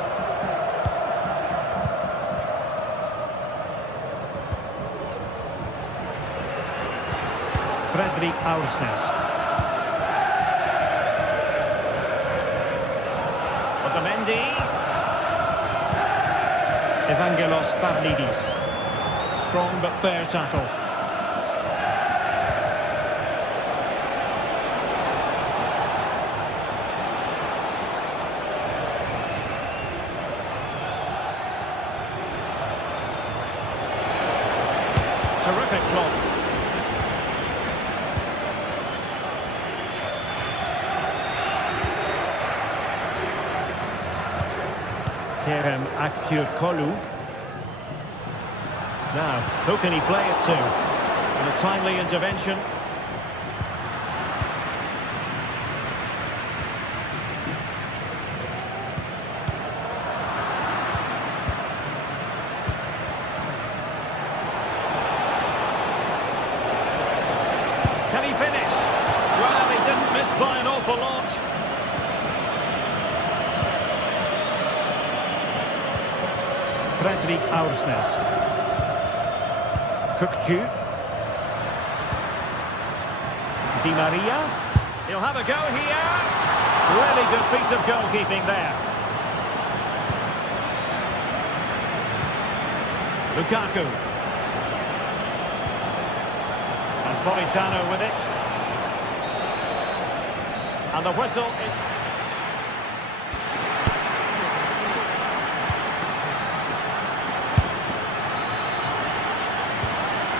Fredrik Aursnes. Otamendi. Evangelos Pavlidis. Strong but fair tackle. Terrific block. Kerem Aktürkoğlu. Now, who can he play it to? And a timely intervention. Can he finish? Well, he didn't miss by an awful lot. Fredrik Aursnes. Kökçü. Di Maria. He'll have a go here. Really good piece of goalkeeping there. Lukaku. And Politano with it. And the whistle is...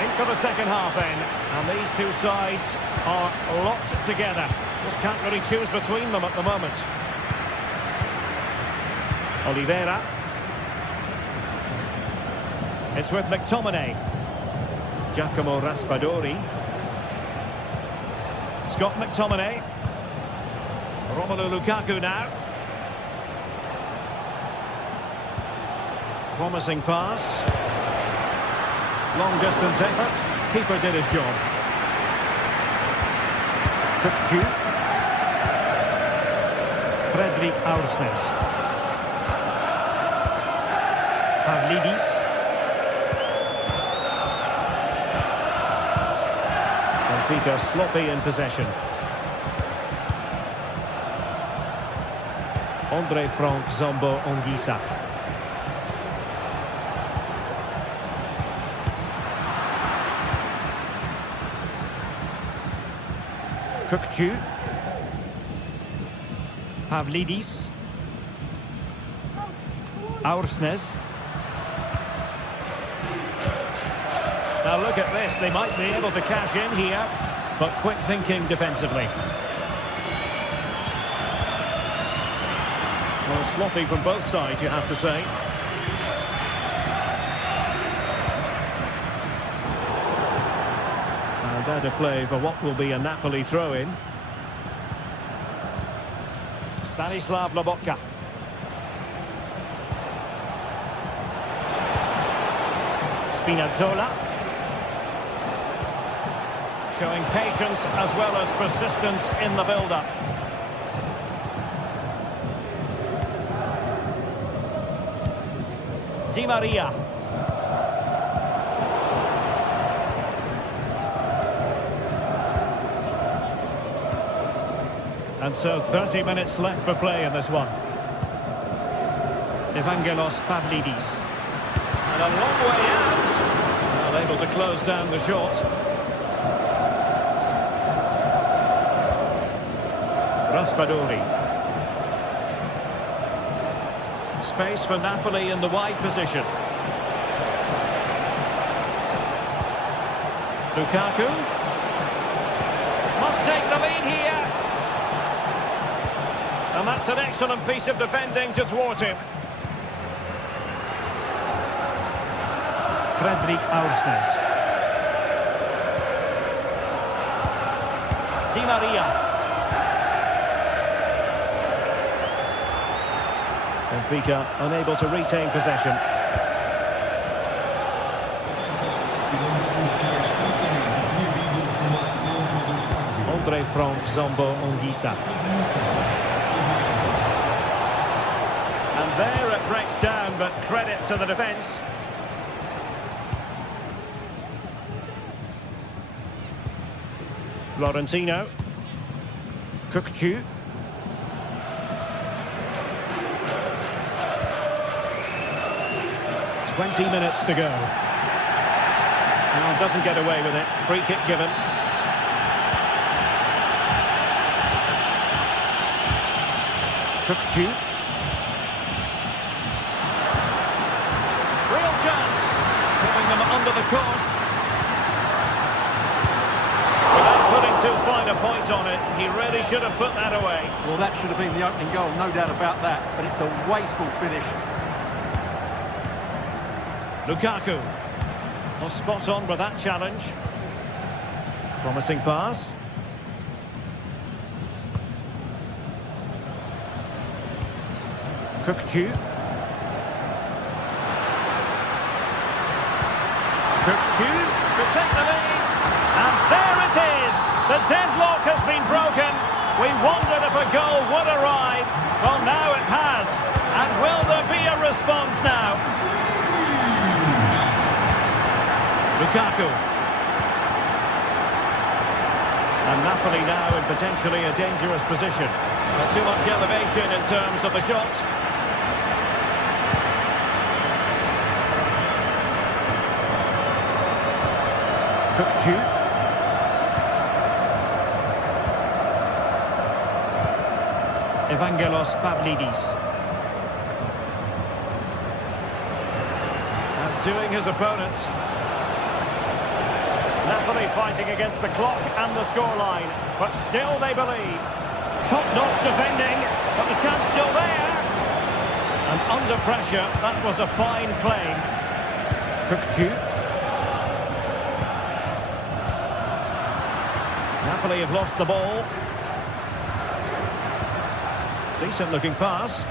into the second half then. And these two sides are locked together. Just can't really choose between them at the moment. Oliveira. It's with McTominay. Giacomo Raspadori. Scott McTominay. Romelu Lukaku now. Promising pass. Long distance effort. Keeper did his job. Kökçü. Fredrik Aursnes. Pavlidis. Benfica sloppy in possession. Andre Frank Zombo Ongisa. Kökçü. Pavlidis. Aursnes. Now look at this, they might be able to cash in here, but quick thinking defensively. Well, sloppy from both sides, you have to say. And out of play for what will be a Napoli throw-in. Stanislav Lobotka. Spinazzola. Showing patience as well as persistence in the build-up. Di Maria. And so 30 minutes left for play in this one. Evangelos Pavlidis. And a long way out. Well, able to close down the shot. Raspadori. Space for Napoli in the wide position. Lukaku. Must take the lead here. And that's an excellent piece of defending to thwart him. Fredrik Aursnes. Di Maria. Benfica unable to retain possession. Andre Frank Zombo Ongisa. And there it breaks down, but credit to the defence. Florentino. Kökçü. Twenty minutes to go. Now doesn't get away with it. Free kick given. Kökçü. Real chance. Putting them under the course. point on it. He really should have put that away. Well, that should have been the opening goal, no doubt about that. But it's a wasteful finish. Lukaku. Well, spot on with that challenge. Promising pass. Cookchu. Cookchu to take the lead. And there it is. The deadlock has been broken. We wondered if a goal would arrive. Well, now it has. And will there be a response now? Lukaku. And Napoli now in potentially a dangerous position. Not too much elevation in terms of the shot. Cookchu. Evangelos Pavlidis. Outdoing his opponent. Napoli fighting against the clock and the scoreline, but still they believe. Top-notch defending, but the chance still there. And under pressure, that was a fine claim. Cookchu. Napoli have lost the ball. Decent-looking pass.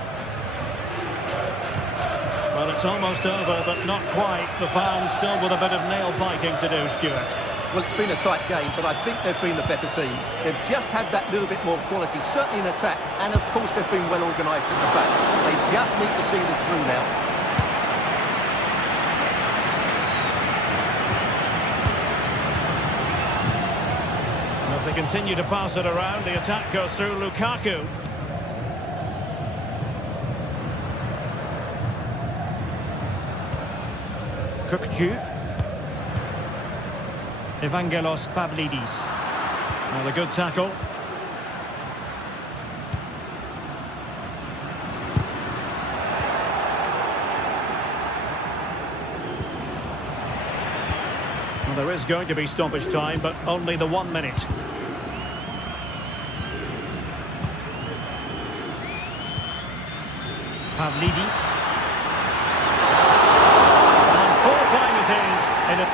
Well, it's almost over, but not quite. The fans still with a bit of nail-biting to do, Stuart. Well, it's been a tight game, but I think they've been the better team. They've just had that little bit more quality, certainly in attack, and of course they've been well organised at the back. They just need to see this through now. As they continue to pass it around, the attack goes through Lukaku. Cookchu. Evangelos Pavlidis. Well, a good tackle. Well, there is going to be stoppage time, but only the 1 minute. Pavlidis. In a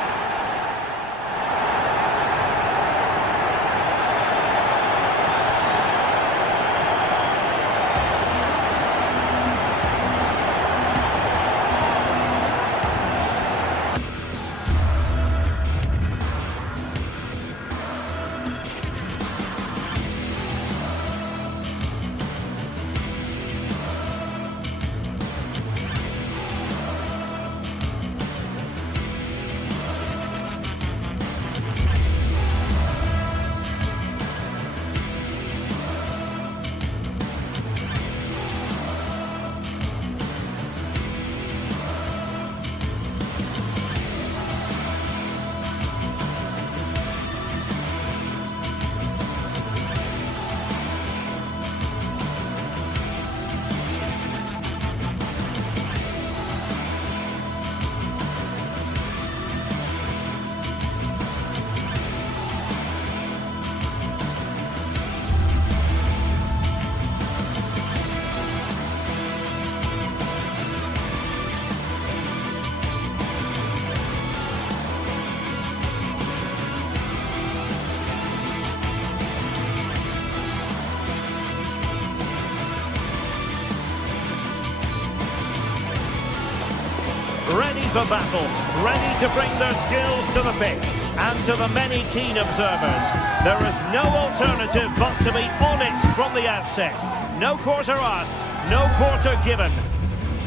ready for battle, ready to bring their skills to the pitch, and to the many keen observers, there is no alternative but to be on it from the outset. No quarter asked, no quarter given.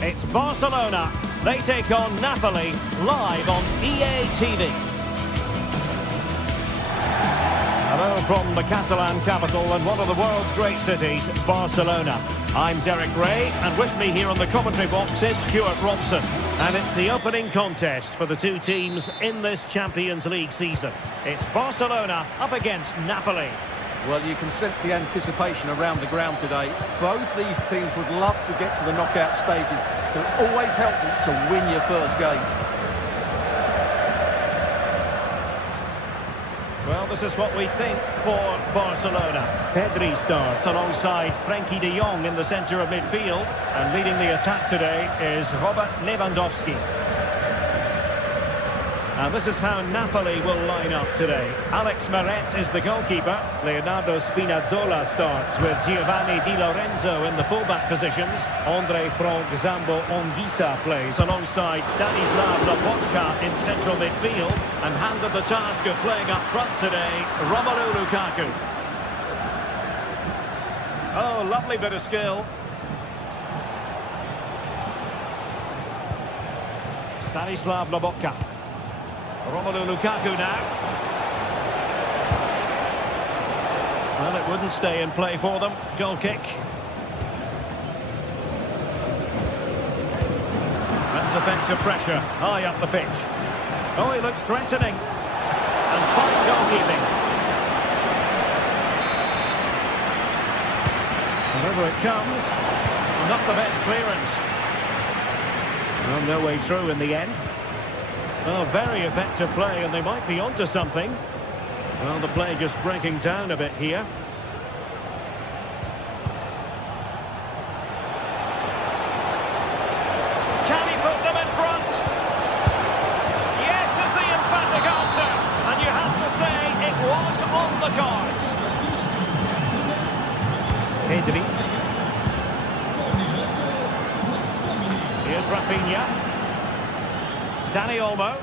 It's Barcelona. They take on Napoli live on EA TV. Hello from the Catalan capital and one of the world's great cities, Barcelona. I'm Derek Ray, and with me here on the commentary box is Stuart Robson. And it's the opening contest for the two teams in this Champions League season. It's Barcelona up against Napoli. Well, you can sense the anticipation around the ground today. Both these teams would love to get to the knockout stages, so it's always helpful to win your first game. Well, this is what we think for Barcelona. Pedri starts alongside Frankie de Jong in the centre of midfield. And leading the attack today is Robert Lewandowski. And this is how Napoli will line up today. Alex Meret is the goalkeeper. Leonardo Spinazzola starts with Giovanni Di Lorenzo in the fullback positions. Andre Frank Zambo Anguissa plays alongside Stanislav Lobotka in central midfield. And handed the task of playing up front today, Romelu Lukaku. Oh, lovely bit of skill. Stanislav Lobotka. Romelu Lukaku now. Well, it wouldn't stay in play for them. Goal kick. That's effective pressure. High up the pitch. Oh, he looks threatening. And fine goalkeeping. Whenever it comes, not the best clearance. Well, no way through in the end. Well, very effective play, and they might be onto something. Well, the play just breaking down a bit here. Can he put them in front? Yes is the emphatic answer. And you have to say it was on the cards. Pedri. Here's Rafinha. Dani Olmo.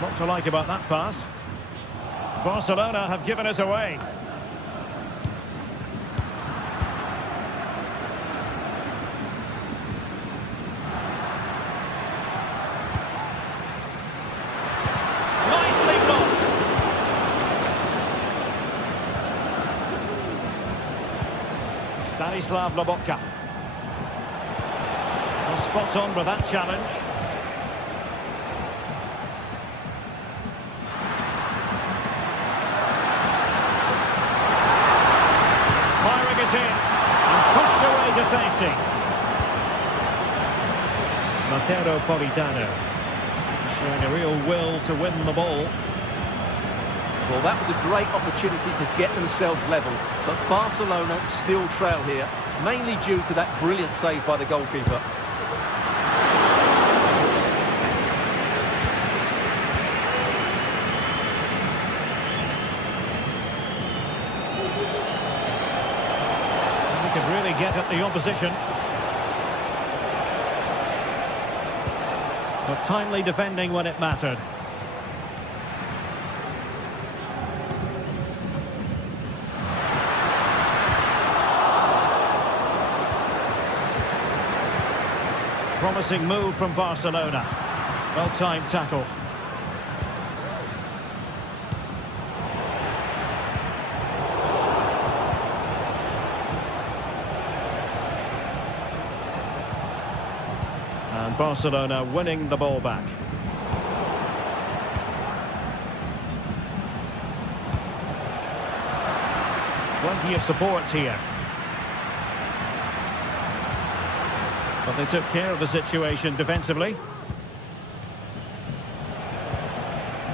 What to like about that pass? Barcelona have given us away. Nicely blocked. Stanislav Lobotka. Well, spot on with that challenge. Firing it in and pushed away to safety. Matteo Politano showing a real will to win the ball. Well, that was a great opportunity to get themselves level, but Barcelona still trail here, mainly due to that brilliant save by the goalkeeper. He could really get at the opposition. But timely defending when it mattered. Promising move from Barcelona. Well-timed tackle. And Barcelona winning the ball back. Plenty of support here. But they took care of the situation defensively.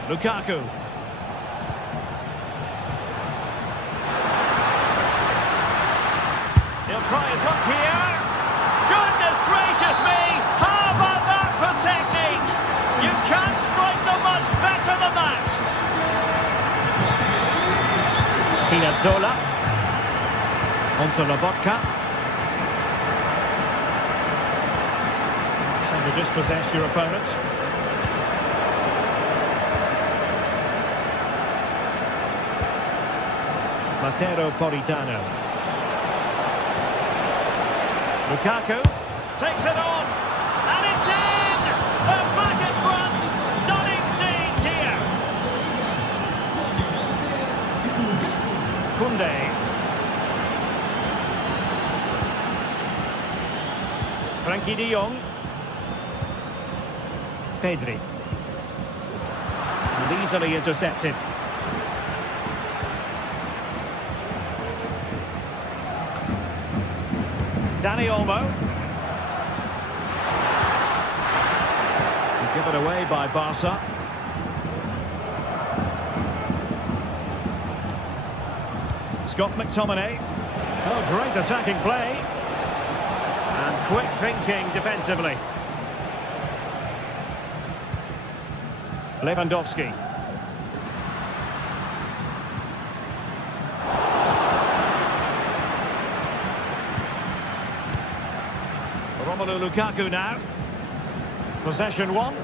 Lukaku. He'll try his luck here. Goodness gracious me! How about that for technique? You can't strike them much better than that. Spinazzola. Onto Lobotka. To dispossess your opponent. Matteo Politano. Lukaku takes it on, and it's in! They're back in front! Stunning scenes here! Koundé. Frankie de Jong. Pedri. And easily intercepted. Dani Olmo. Give it away by Barca. Scott McTominay. Oh, great attacking play. And quick thinking defensively. Lewandowski. Romelu Lukaku now. Possession one.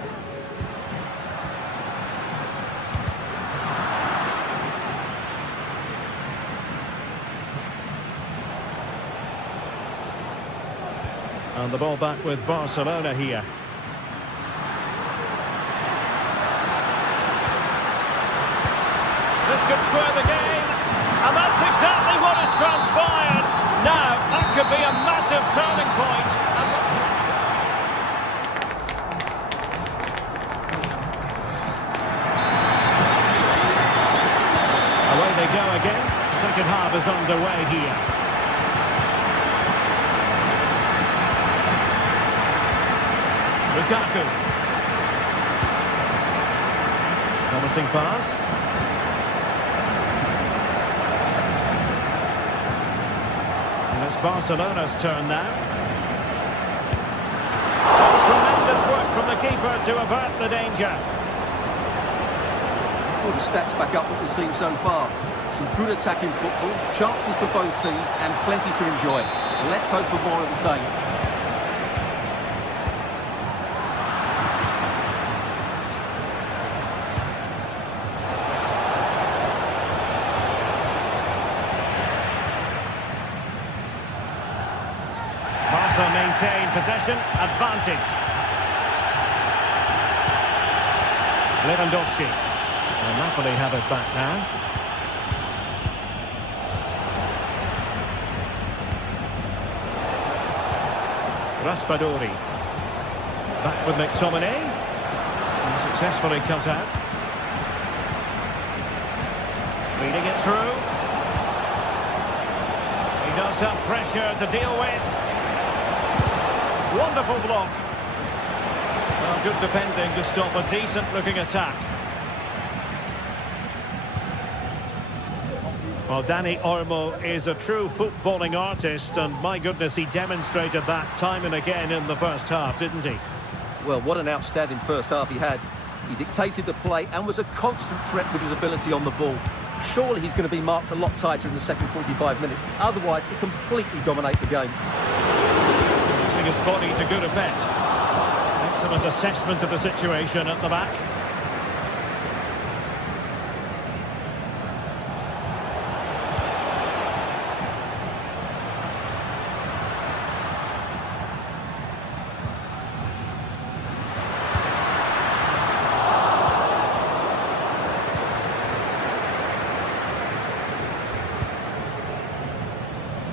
And the ball back with Barcelona here. This could square the game. And that's exactly what has transpired. Now, that could be a massive turning point. Away they go again. Second half is underway here. Lukaku. Promising pass. And it's Barcelona's turn now. Oh, tremendous work from the keeper to avert the danger. Well, the stats back up what we've seen so far. Some good attacking football, chances for both teams, and plenty to enjoy. Let's hope for more of the same. Barca maintain possession, advantage. Lewandowski. And Napoli have it back now. Raspadori. Back with McTominay. And successfully cut out. Leading it through. He does have pressure to deal with. Wonderful block. Well, good defending to stop a decent-looking attack. Well, Dani Olmo is a true footballing artist, and my goodness, he demonstrated that time and again in the first half, didn't he? Well, what an outstanding first half he had. He dictated the play and was a constant threat with his ability on the ball. Surely he's going to be marked a lot tighter in the second 45 minutes. Otherwise, he completely dominate the game. Using his body to good effect. Excellent assessment of the situation at the back.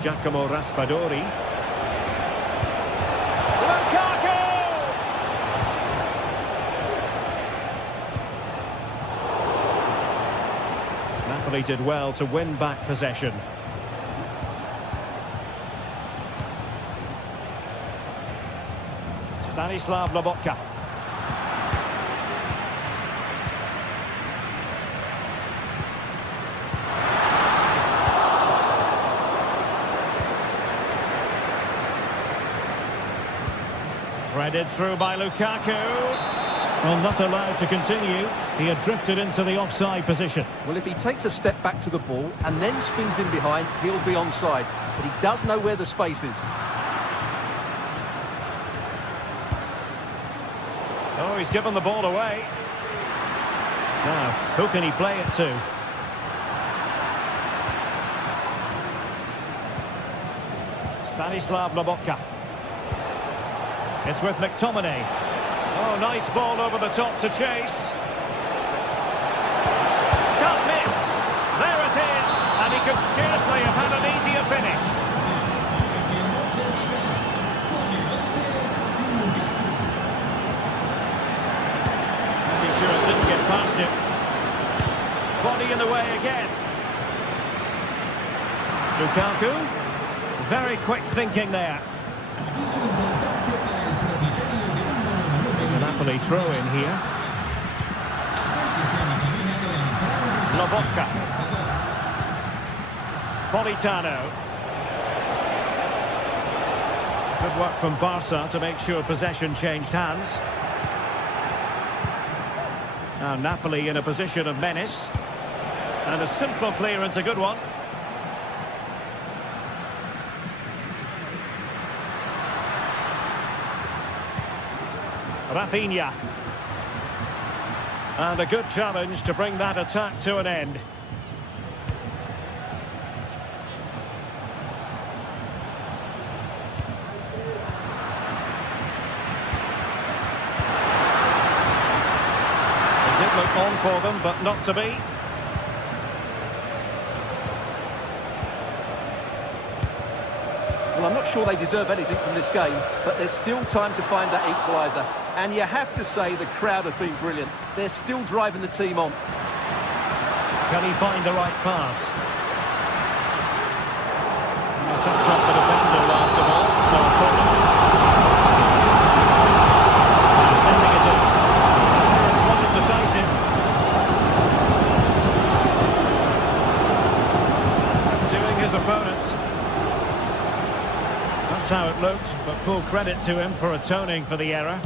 Giacomo Raspadori. Lukaku! Napoli did well to win back possession. Stanislav Lobotka. Threaded through by Lukaku. Well, not allowed to continue. He had drifted into the offside position. Well, if he takes a step back to the ball and then spins in behind, he'll be onside. But he does know where the space is. Oh, he's given the ball away. Now, who can he play it to? Stanislav Lobotka. It's with McTominay. Oh, nice ball over the top to chase. Can't miss. There it is. And he could scarcely have had an easier finish. Pretty sure it didn't get past him. Body in the way again. Lukaku. Very quick thinking there. The Napoli throw in here. Lobotka. Politano. Good work from Barca to make sure possession changed hands. Now Napoli in a position of menace. And a simple clearance, a good one. Rafinha. And a good challenge to bring that attack to an end. It did look on for them, but not to be. Well, I'm not sure they deserve anything from this game, but there's still time to find that equaliser. And you have to say the crowd have been brilliant. They're still driving the team on. Can he find the right pass? A touch off the defender last of all, so sending it in. It wasn't decisive. Doing his opponent. That's how it looked, but full credit to him for atoning for the error.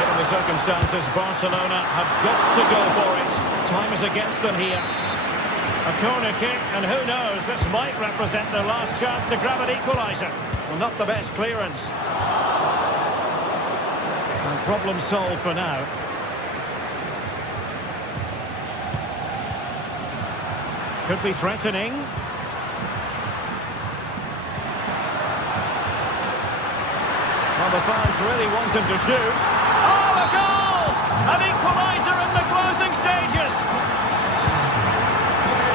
Given the circumstances, Barcelona have got to go for it. Time is against them here. A corner kick, and who knows, this might represent their last chance to grab an equaliser. Well, not the best clearance. And problem solved for now. Could be threatening. Well, the fans really want him to shoot. Oh, a goal! An equaliser in the closing stages.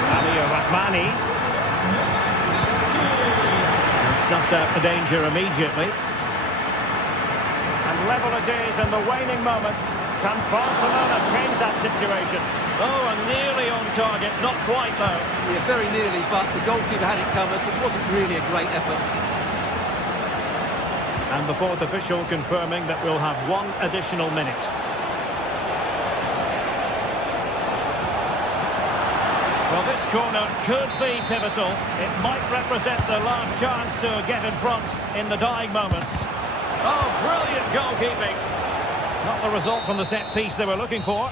Alia Rahmani. And snuffed out the danger immediately. And level it is in the waning moments. Can Barcelona change that situation? Oh, and nearly on target, not quite though. Yeah, very nearly, but the goalkeeper had it covered. It wasn't really a great effort. And the fourth official confirming that we'll have one additional minute. Well, this corner could be pivotal. It might represent the last chance to get in front in the dying moments. Oh, brilliant goalkeeping. Not the result from the set piece they were looking for.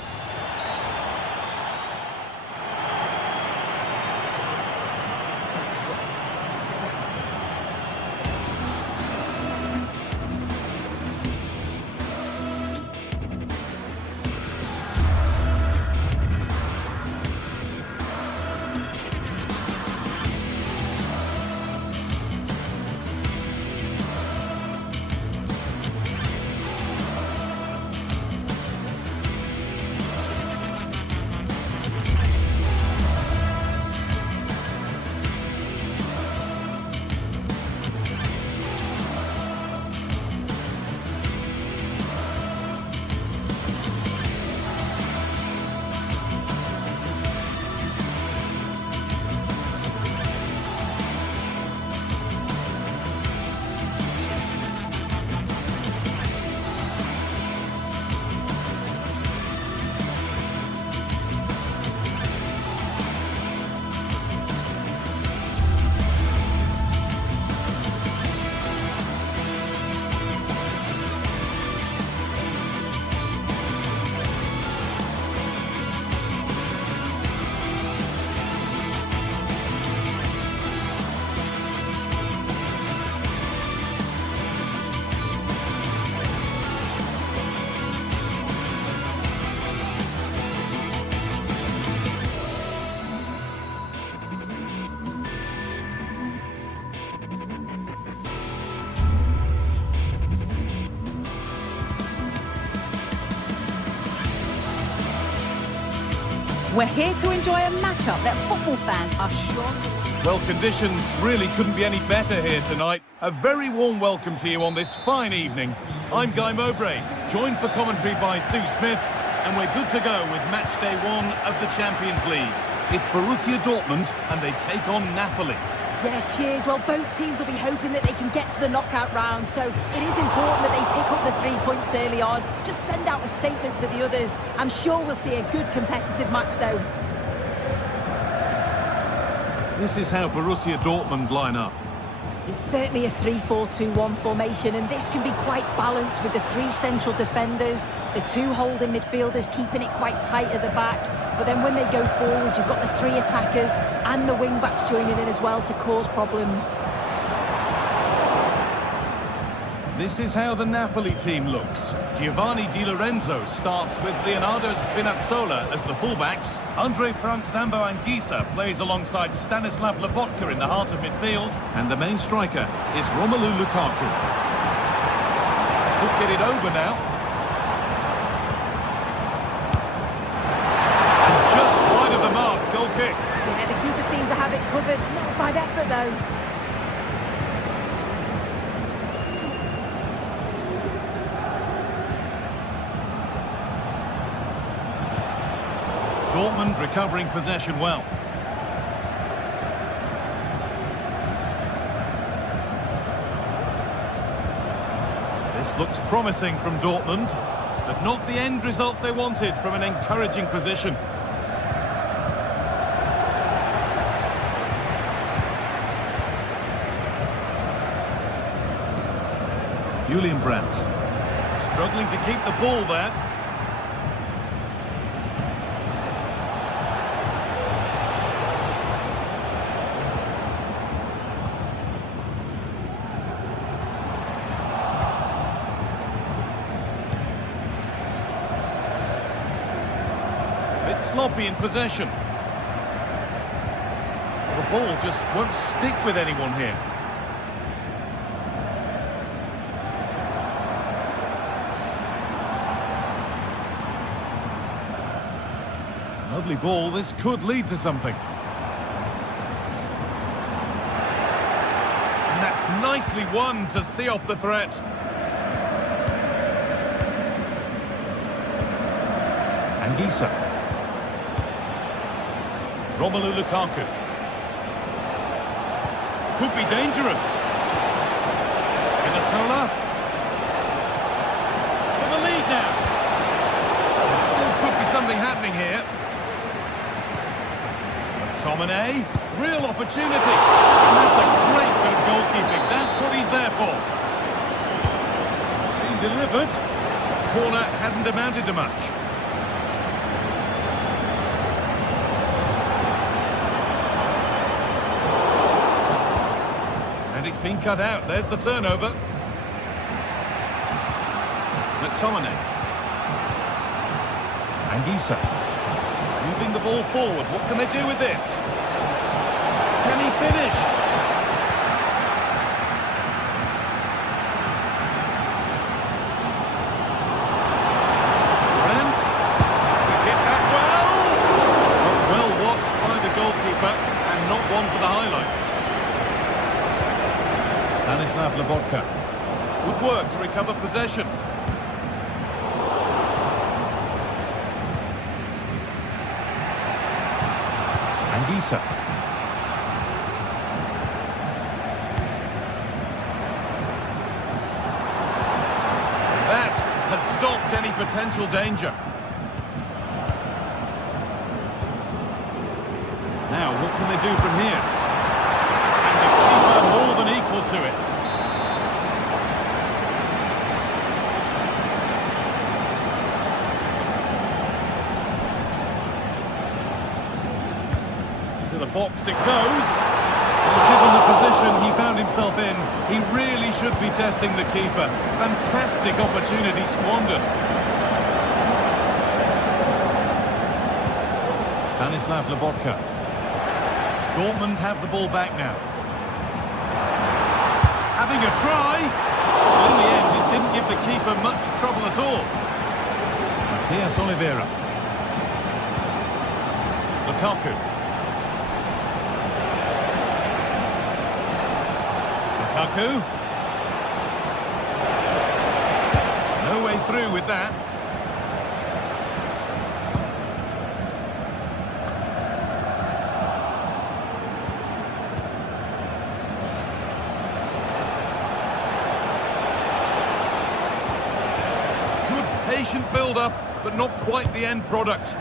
We're here to enjoy a matchup that football fans are sure. Well, conditions really couldn't be any better here tonight. A very warm welcome to you on this fine evening. I'm Guy Mowbray, joined for commentary by Sue Smith, and we're good to go with match day one of the Champions League. It's Borussia Dortmund, and they take on Napoli. Yeah, cheers. Well, both teams will be hoping that they can get to the knockout round, so it is important that they pick up the 3 points early on. Just send out a statement to the others. I'm sure we'll see a good competitive match, though. This is how Borussia Dortmund line up. It's certainly a 3-4-2-1 formation, and this can be quite balanced with the 3 central defenders, the 2 holding midfielders keeping it quite tight at the back. But then when they go forward, you've got the 3 attackers and the wing-backs joining in as well to cause problems. This is how the Napoli team looks. Giovanni Di Lorenzo starts with Leonardo Spinazzola as the fullbacks. Andre Frank Zambo Anguissa plays alongside Stanislav Lobotka in the heart of midfield. And the main striker is Romelu Lukaku. Could get it over now. And just wide of the mark, goal kick. Yeah, the keeper seems to have it covered. Not a bad effort, though. Dortmund recovering possession well. This looks promising from Dortmund, but not the end result they wanted from an encouraging position. Julian Brandt struggling to keep the ball there. Sloppy in possession. The ball just won't stick with anyone here. Lovely ball, this could lead to something. And that's nicely won to see off the threat. Anguissa. Romelu Lukaku. Could be dangerous. Spinazzola. For the lead now. There still could be something happening here. McTominay. Real opportunity. And that's a great bit of goalkeeping. That's what he's there for. It's been delivered. Corner hasn't amounted to much. It's been cut out. There's the turnover. McTominay. Anguissa. Moving the ball forward. What can they do with this? Can he finish? Brandt. He's hit that well. Well watched by the goalkeeper and not one for the highlights. Stanislav Lobotka. Good work to recover possession. Anguissa. That has stopped any potential danger. Now, what can they do from here? And the keeper more than equal to it. To the box it goes. Well, given the position he found himself in, he really should be testing the keeper. Fantastic opportunity squandered. Stanislav Lobotka. Dortmund have the ball back now. Having a try. Well, in the end, it didn't give the keeper much trouble at all. Matias Oliveira. Lukaku. Lukaku. No way through with that. patient build-up, but not quite the end product. The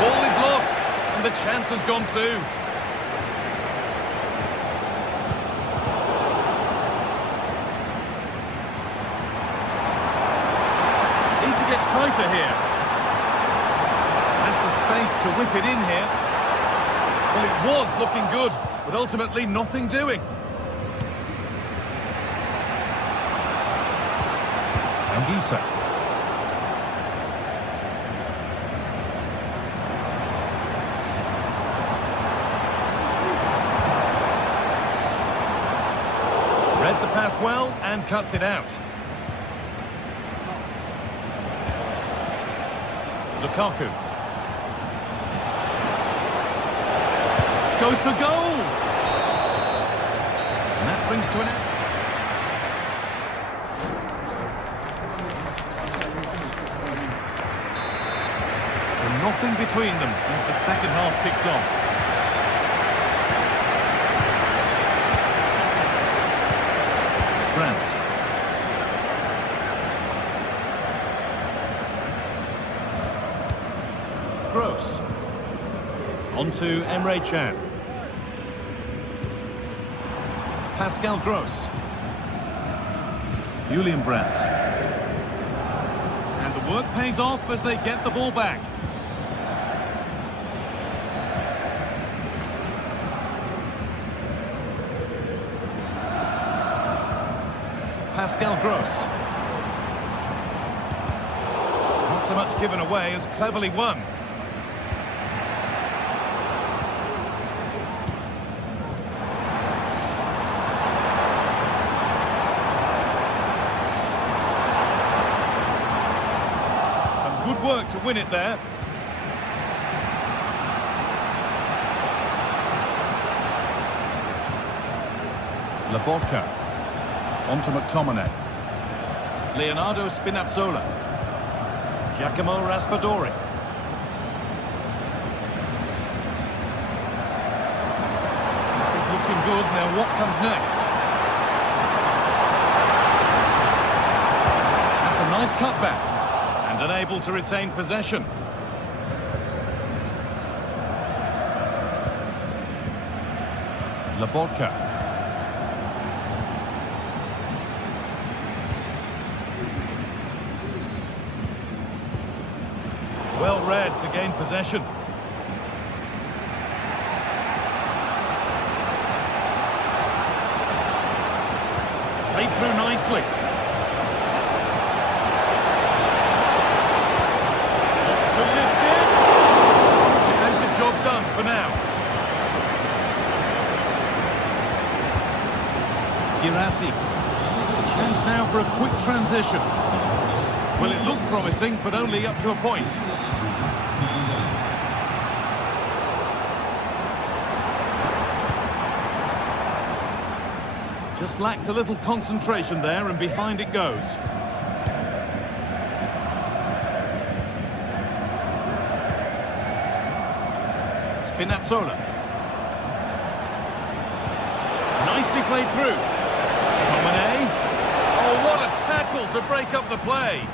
ball is lost, and the chance has gone too. Tighter here. Has the space to whip it in here. Well, it was looking good, but ultimately nothing doing. Anguissa. Read the pass well and cuts it out. Lukaku. Goes for goal! And that brings to an end. So nothing between them as the second half kicks off. Brandt. Gross. On to Emre Can. Pascal Gross. Julian Brandt. And the work pays off as they get the ball back. Pascal Gross. Not so much given away as cleverly won. Good work to win it there. Laborca. On to McTominay. Leonardo Spinazzola. Giacomo Raspadori. This is looking good. Now what comes next? That's a nice cutback. And unable to retain possession. Laborca. Well read to gain possession. Played through nicely. Done for now. Girassi. Chance now for a quick transition. Well, it looked promising, but only up to a point. Just lacked a little concentration there, and behind it goes. Spinazzola. Nicely played through. Tomine. Oh, what a tackle to break up the play.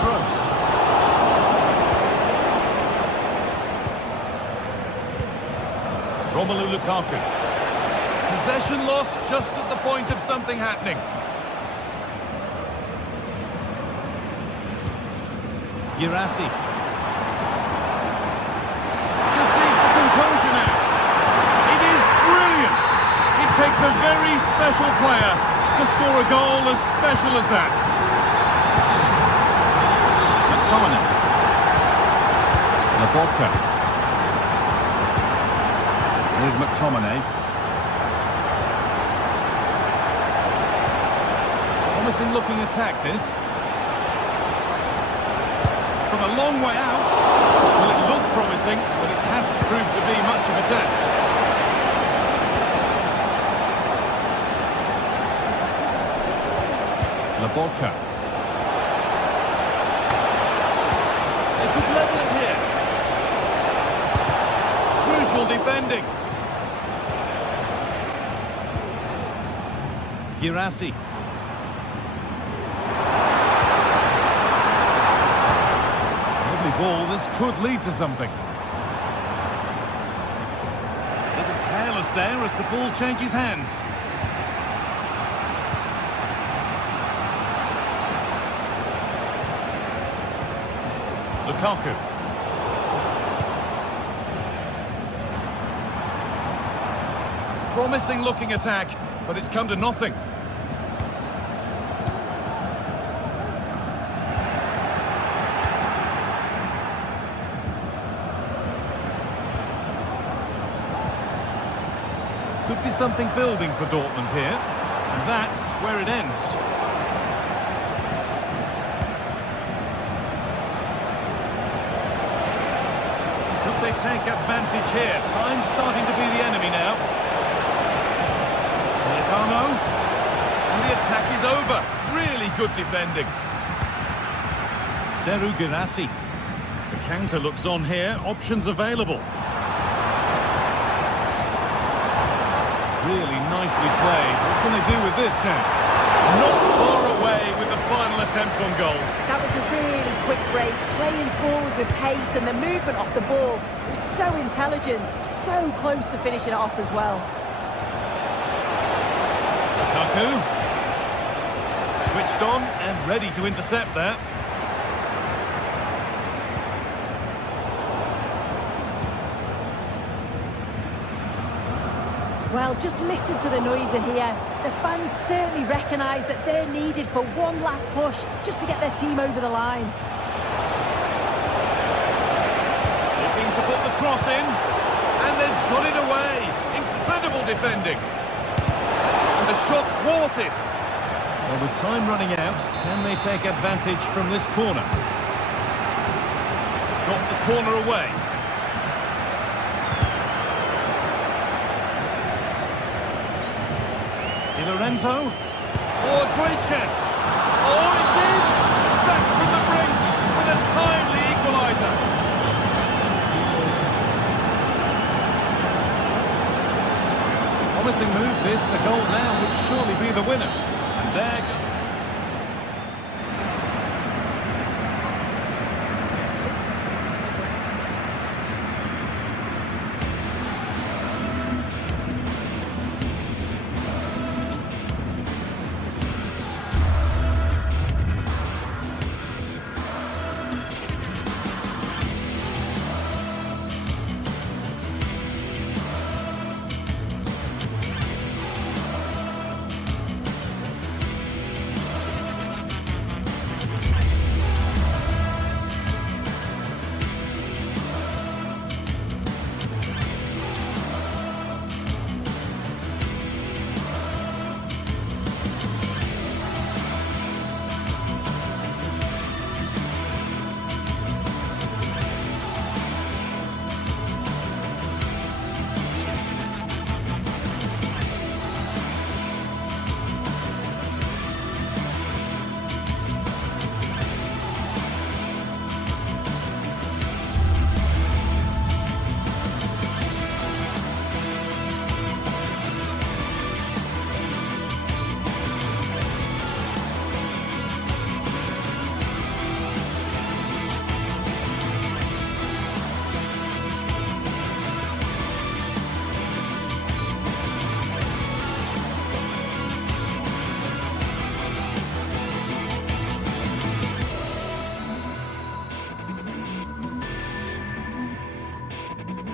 Gross. Romelu Lukaku. Possession lost just at the point of something happening. Girassi. Just needs the composure now. It is brilliant. It takes a very special player to score a goal as special as that. McTominay. Laborca. Here's McTominay. Promising looking attack this. From a long way out. Well, it looked promising, but it hasn't proved to be much of a test. Vodka. They could level it here. Crucial defending. Girassi. Lovely ball. This could lead to something. A little careless there as the ball changes hands. Lukaku. Promising looking attack, but it's come to nothing. Could be something building for Dortmund here, and that's where it ends. Could they take advantage here? Time's starting to be the enemy now. Militano, and the attack is over. Really good defending. Seru Girassi. The counter looks on here. Options available. Really nicely played. What can they do with this now? Not far away with the final attempt on goal. That was a really quick break, playing forward with pace, and the movement off the ball was so intelligent, so close to finishing it off as well. Lukaku. Switched on and ready to intercept there. Well, just listen to the noise in here. The fans certainly recognise that they're needed for one last push just to get their team over the line. Looking to put the cross in, and they've got it away. Incredible defending. And the shot thwarted. Well, with time running out, can they take advantage from this corner? Got the corner away. Lorenzo. Oh, a great chance. Oh, it's in! Back from the brink with a timely equaliser. Promising move this. A goal now would surely be the winner. And there goes.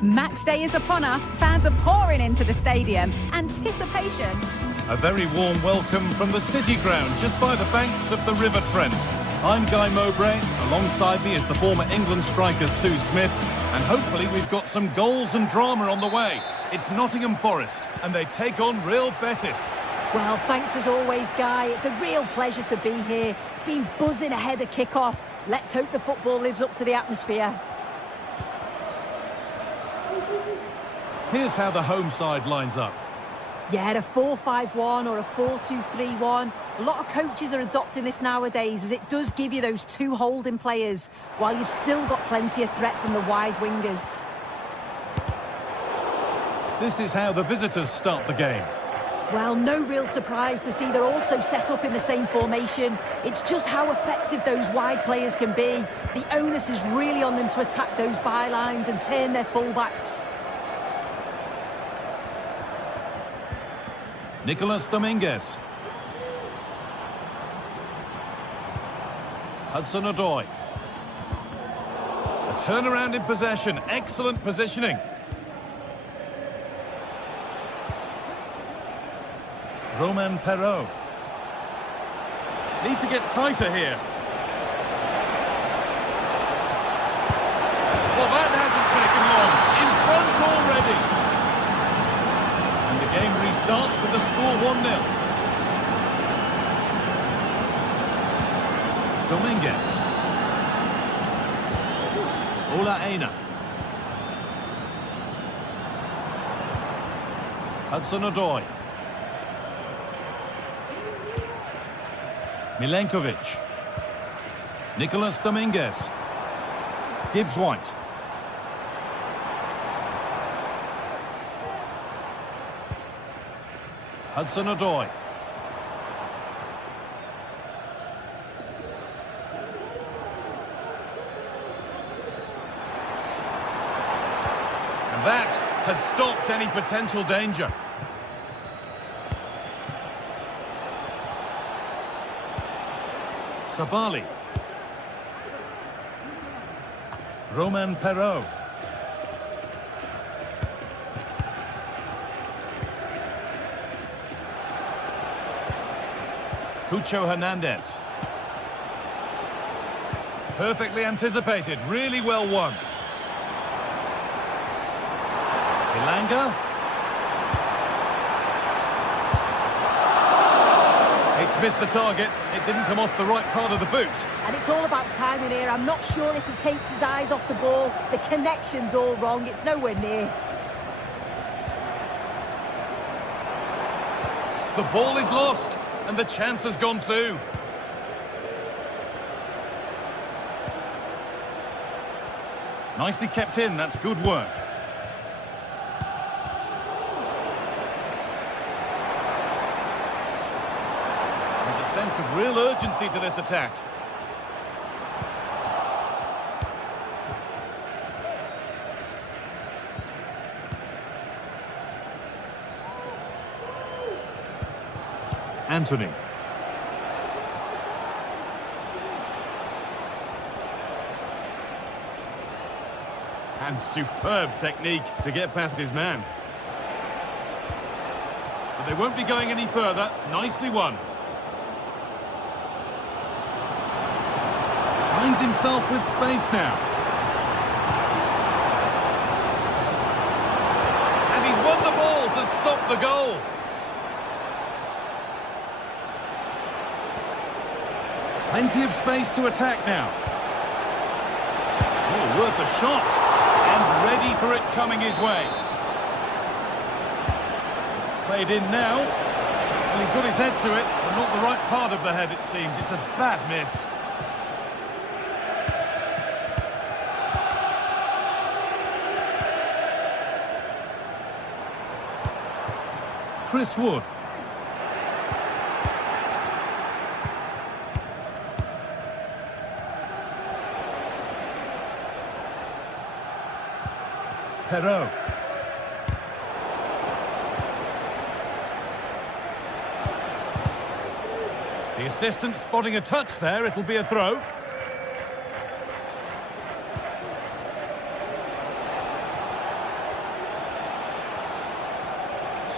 Match day is upon us. Fans are pouring into the stadium. Anticipation. A very warm welcome from the City Ground, just by the banks of the River Trent. I'm Guy Mowbray. Alongside me is the former England striker Sue Smith. And hopefully we've got some goals and drama on the way. It's Nottingham Forest, and they take on Real Betis. Well, thanks as always, Guy. It's a real pleasure to be here. It's been buzzing ahead of kick-off. Let's hope the football lives up to the atmosphere. Here's how the home side lines up. Yeah, a 4-5-1 or a 4-2-3-1. A lot of coaches are adopting this nowadays, as it does give you those two holding players, while you've still got plenty of threat from the wide wingers. This is how the visitors start the game. Well, no real surprise to see they're also set up in the same formation. It's just how effective those wide players can be. The onus is really on them to attack those bylines and turn their fullbacks. Nicolas Dominguez. Hudson-Odoi. A turnaround in possession. Excellent positioning. Romain Perraud. Need to get tighter here. Well, that hasn't taken long. In front already. And the game restarts with the score 1-0. Dominguez. Ola Aina. Hudson-Odoi. Milenkovic. Nicolas Dominguez. Gibbs-White. Hudson-Odoi. And that has stopped any potential danger. Sabali. Romain Perraud. Cucho Hernandez. Perfectly anticipated, really well won. Ilanga. It's missed the target. It didn't come off the right part of the boot. And it's all about timing here. I'm not sure if he takes his eyes off the ball. The connection's all wrong. It's nowhere near. The ball is lost, and the chance has gone too. Nicely kept in, that's good work. There's a sense of real urgency to this attack. Anthony. And superb technique to get past his man. But they won't be going any further. Nicely won. Finds himself with space now. And he's won the ball to stop the goal. Plenty of space to attack now. Oh, worth a shot. And ready for it coming his way. It's played in now. Well, he got his head to it, but not the right part of the head, it seems. It's a bad miss. Chris Wood. Perraud. The assistant spotting a touch there, it'll be a throw.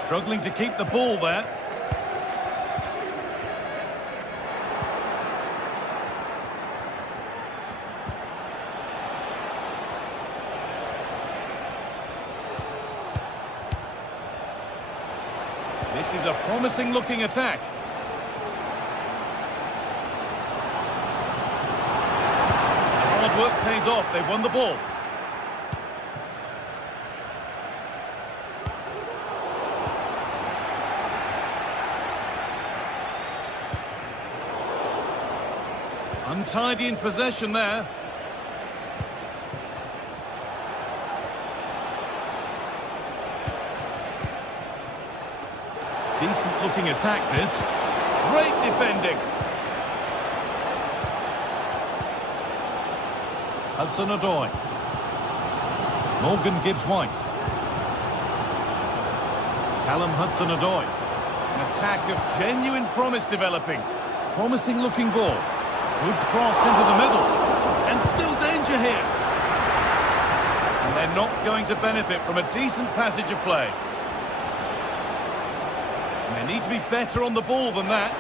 Struggling to keep the ball there. This is a promising looking attack. The hard work pays off, they've won the ball. Untidy in possession there. Decent looking attack this. Great defending. Hudson-Odoi. Morgan Gibbs-White. Callum Hudson-Odoi. An attack of genuine promise developing. Promising looking ball. Good cross into the middle. And still danger here. And they're not going to benefit from a decent passage of play. And they need to be better on the ball than that.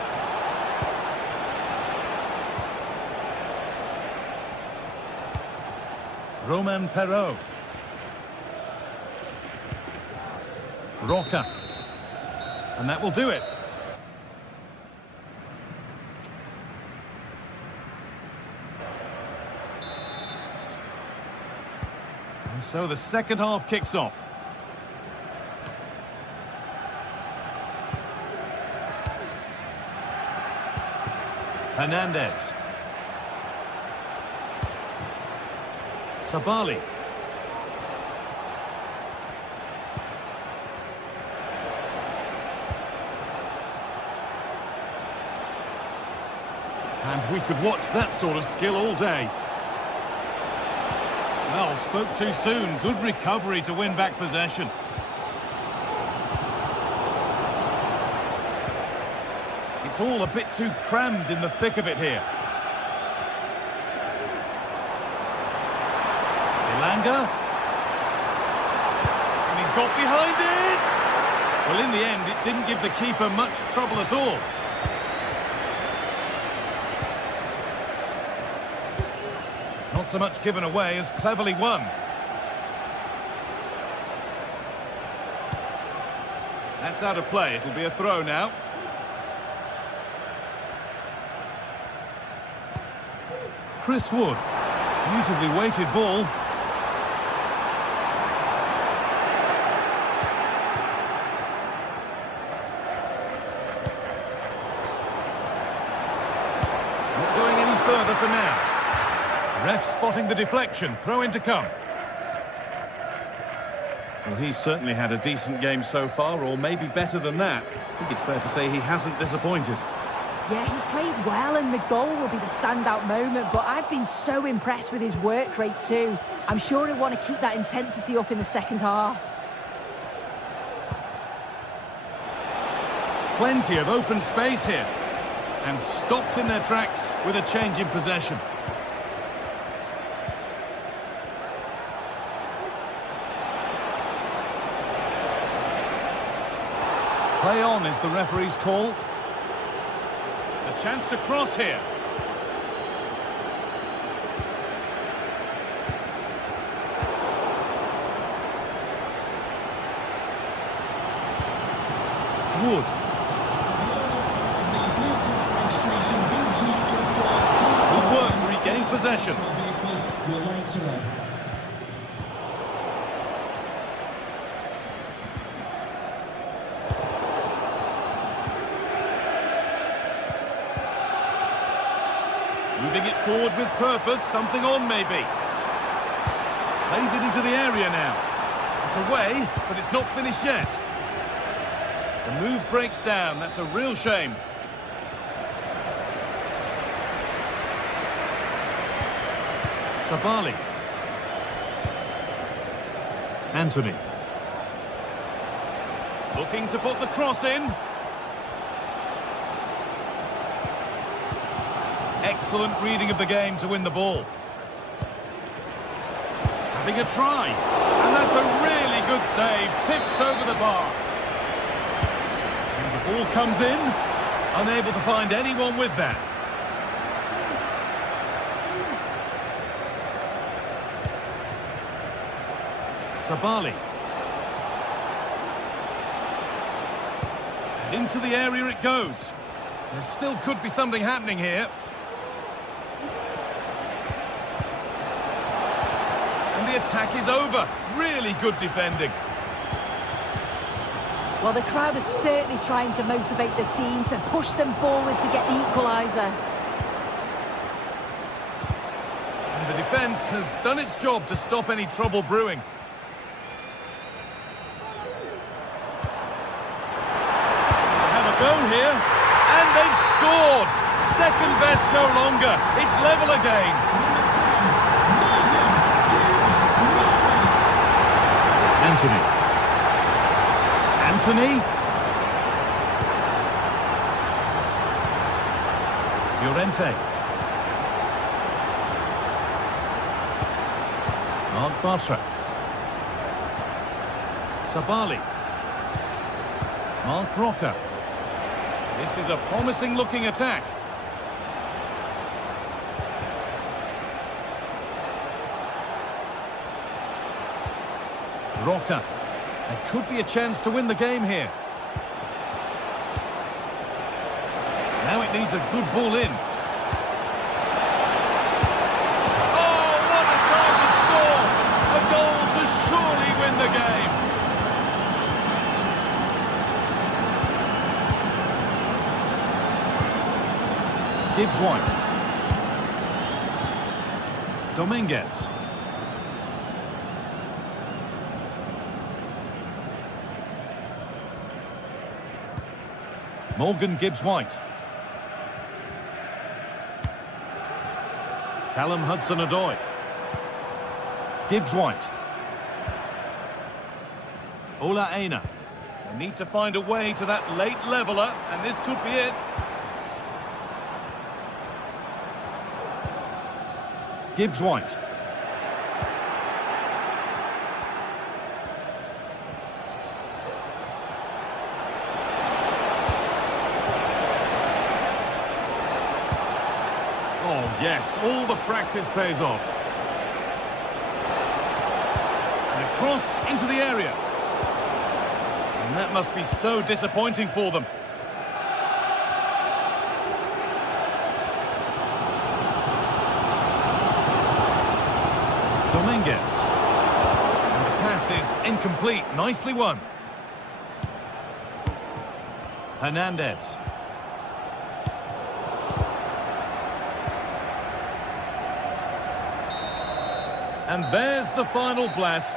Romain Perraud. Roca. And that will do it. And so the second half kicks off. Hernandez. Sabali. And we could watch that sort of skill all day. Well, spoke too soon. Good recovery to win back possession. It's all a bit too crammed in the thick of it here. Elanga. And he's got behind it! Well, in the end, it didn't give the keeper much trouble at all. Not so much given away as cleverly won. That's out of play. It'll be a throw now. Chris Wood. Beautifully weighted ball. Not going any further for now. Ref spotting the deflection. Throw in to come. Well, he's certainly had a decent game so far, or maybe better than that. I think it's fair to say he hasn't disappointed. Yeah, he's played well, and the goal will be the standout moment, but I've been so impressed with his work rate too. I'm sure he'll want to keep that intensity up in the second half. Plenty of open space here. And stopped in their tracks with a change in possession. Play on is the referee's call. A chance to cross here. Wood. Good work to regain possession. Moving it forward with purpose, something on maybe. Plays it into the area now. It's away, but it's not finished yet. The move breaks down, that's a real shame. Sabali. Anthony. Looking to put the cross in. Excellent reading of the game to win the ball. Having a try. And that's a really good save. Tipped over the bar. And the ball comes in. Unable to find anyone with that. Sabali. And into the area it goes. There still could be something happening here. And the attack is over. Really good defending. Well, the crowd is certainly trying to motivate the team to push them forward to get the equaliser. defence has done its job to stop any trouble brewing. Have a go here, and they've scored! Second best no longer, it's level again. Anthony? Llorente. Mark Bartra. Sabali. Mark Roca. This is a promising looking attack. Roca. There could be a chance to win the game here. Now it needs a good ball in. Oh, what a time to score! A goal to surely win the game. Gibbs White. Dominguez. Morgan Gibbs-White. Callum Hudson-Odoi. Gibbs-White. Ola Aina. They need to find a way to that late leveller, and this could be it. Gibbs-White. Oh, yes, all the practice pays off. And a cross into the area. And that must be so disappointing for them. Dominguez. And the pass is incomplete. Nicely won. Hernandez. And there's the final blast.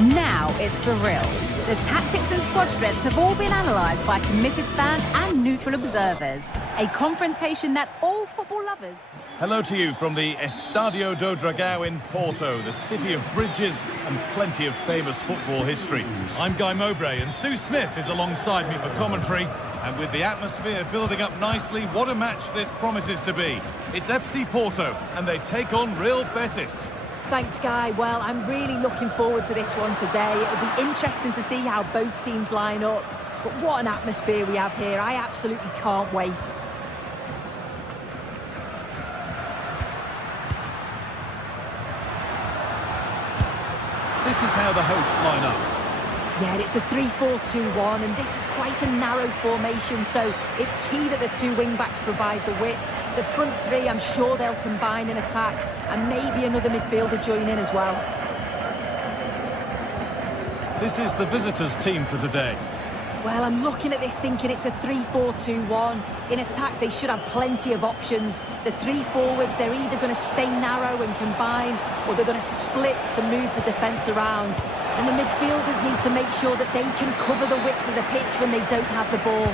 Now it's for real. The tactics and squad strengths have all been analysed by committed fans and neutral observers. A confrontation that all football lovers... Hello to you from the Estadio do Dragão in Porto, the city of bridges and plenty of famous football history. I'm Guy Mowbray and Sue Smith is alongside me for commentary. And with the atmosphere building up nicely, what a match this promises to be. It's FC Porto and they take on Real Betis. Thanks, Guy. Well, I'm really looking forward to this one today. It'll be interesting to see how both teams line up. But what an atmosphere we have here. I absolutely can't wait. This is how the hosts line up. Yeah, it's a 3-4-2-1, and this is quite a narrow formation, so it's key that the two wing-backs provide the width. The front three, I'm sure they'll combine in attack, and maybe another midfielder join in as well. This is the visitors' team for today. Well, I'm looking at this thinking it's a 3-4-2-1. In attack, they should have plenty of options. The three forwards, they're either going to stay narrow and combine, or they're going to split to move the defence around. And the midfielders need to make sure that they can cover the width of the pitch when they don't have the ball.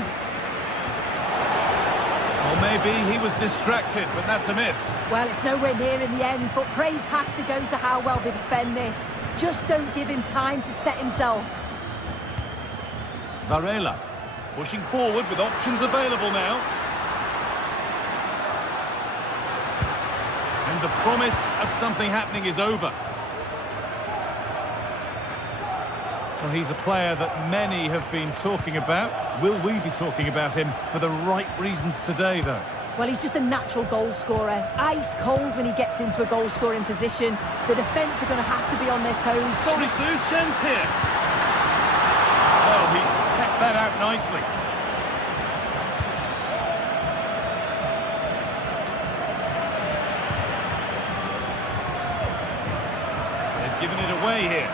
Well, maybe he was distracted, but that's a miss. Well, it's nowhere near in the end, but praise has to go to how well they defend this. Just don't give him time to set himself. Varela pushing forward with options available now. And the promise of something happening is over. Well, he's a player that many have been talking about. Will we be talking about him for the right reasons today, though? Well, he's just a natural goal scorer. Ice cold when he gets into a goal-scoring position. The defence are going to have to be on their toes. Sorry, Sue, chance here. Oh, he's stepped that out nicely. They've given it away here.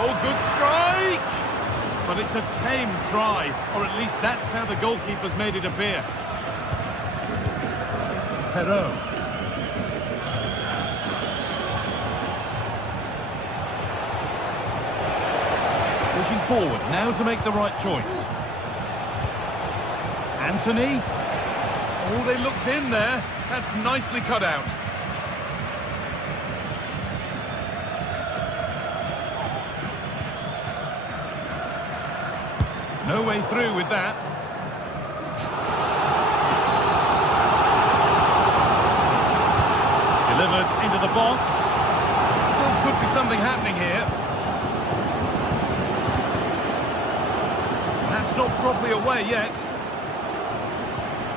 Oh, good strike! But it's a tame try, or at least that's how the goalkeeper's made it appear. Perot. Pushing forward, now to make the right choice. Anthony. Oh, they looked in there. That's nicely cut out. No way through with that. Delivered into the box. Still could be something happening here. That's not properly away yet.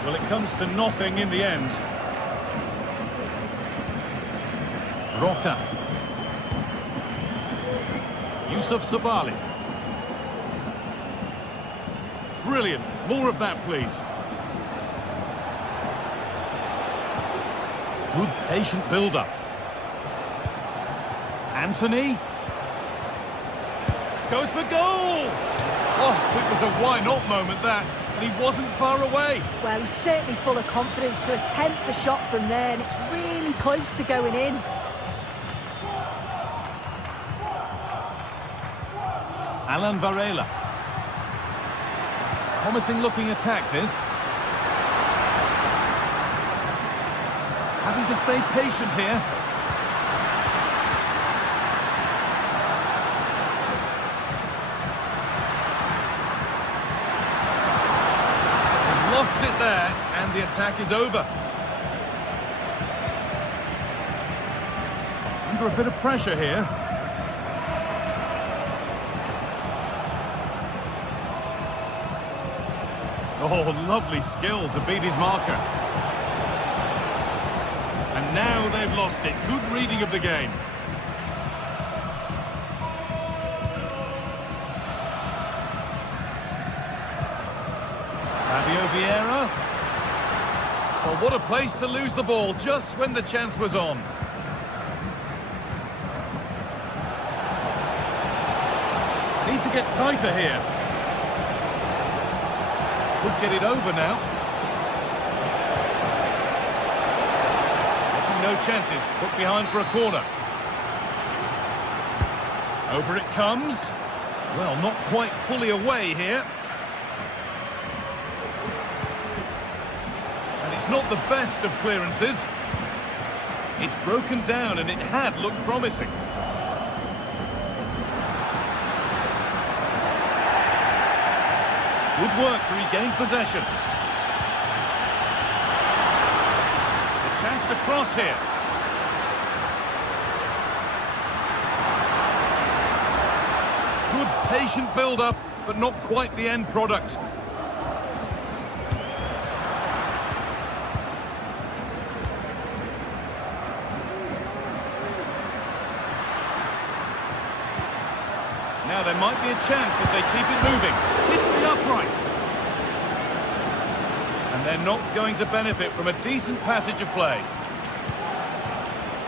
Well, it comes to nothing in the end. Roca. Yusuf Sabali. Brilliant. More of that, please. Good patient build-up. Anthony. Goes for goal! Oh, it was a why-not moment, that. And he wasn't far away. Well, he's certainly full of confidence to attempt a shot from there, and it's really close to going in. Alan Varela. Promising looking attack, this. Having to stay patient here. They've lost it there, and the attack is over. Under a bit of pressure here. Oh, lovely skill to beat his marker. And now they've lost it. Good reading of the game. Fabio Vieira. Well, what a place to lose the ball just when the chance was on. Need to get tighter here. Could get it over now. Taking no chances. Put behind for a corner. Over it comes. Well, not quite fully away here. And it's not the best of clearances. It's broken down, and it had looked promising. Good work to regain possession. A chance to cross here. Good patient build-up, but not quite the end product. Now there might be a chance as they keep it moving. Hits the upright. And they're not going to benefit from a decent passage of play.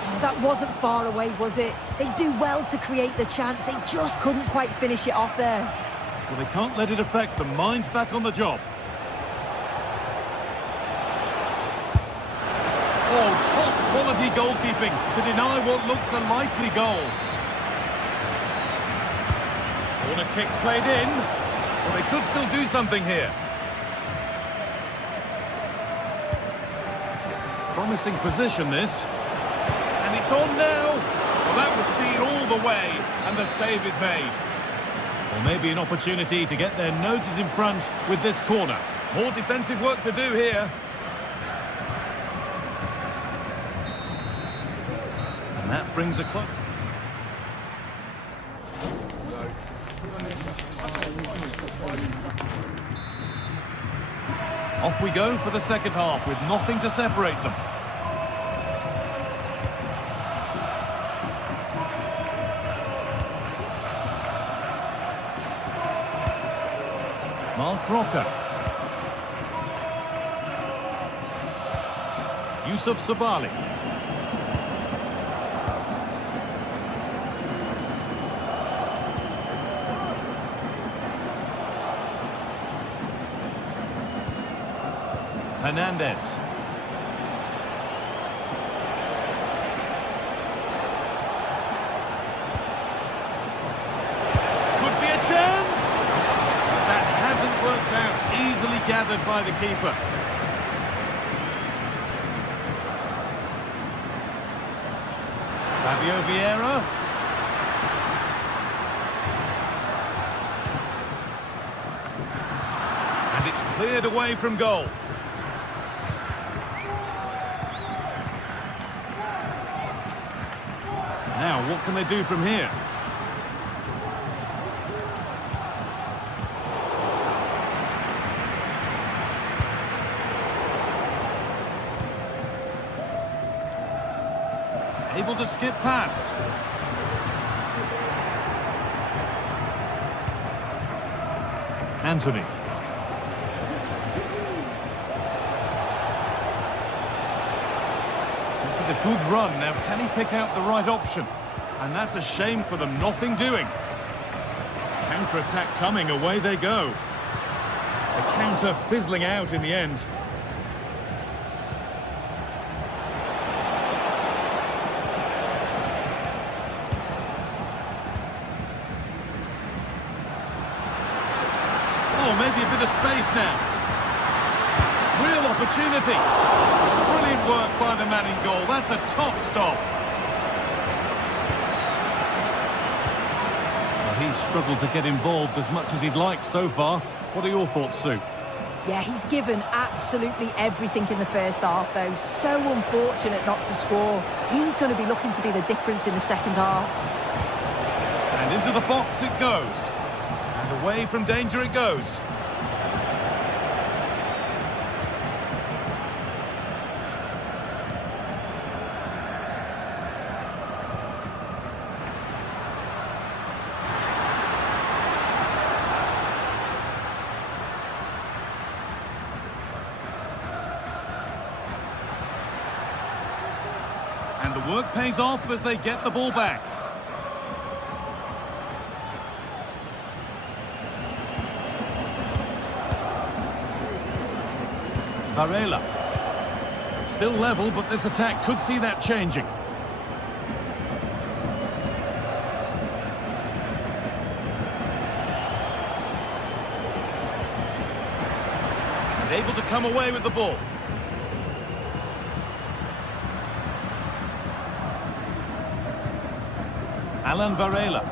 Oh, that wasn't far away, was it? They do well to create the chance. They just couldn't quite finish it off there. Well, they can't let it affect them. Mind's back on the job. Oh, top quality goalkeeping to deny what looked a likely goal. Corner kick played in. Well, they could still do something here. Promising position, this. And it's on now. Well, that was seen all the way, and the save is made. Well, maybe an opportunity to get their noses in front with this corner. More defensive work to do here. And that brings a clock. Off we go for the second half with nothing to separate them. Mark Rocker. Yusuf Sabali. Hernandez. Could be a chance! That hasn't worked out. Easily gathered by the keeper. Fabio Vieira. And it's cleared away from goal. Now, what can they do from here? Able to skip past. Anthony. This is a good run. Now, can he pick out the right option? And that's a shame for them. Nothing doing. Counter-attack coming. Away they go. The counter fizzling out in the end. Oh, maybe a bit of space now. Real opportunity. Brilliant work by the man in goal. That's a top stop. Well, he's struggled to get involved as much as he'd like so far. What are your thoughts, Sue? Yeah, he's given absolutely everything in the first half, though. So unfortunate not to score. He's going to be looking to be the difference in the second half. And into the box it goes. And away from danger it goes. And the work pays off as they get the ball back. Varela. Still level, but this attack could see that changing. And able to come away with the ball. Alan Varela.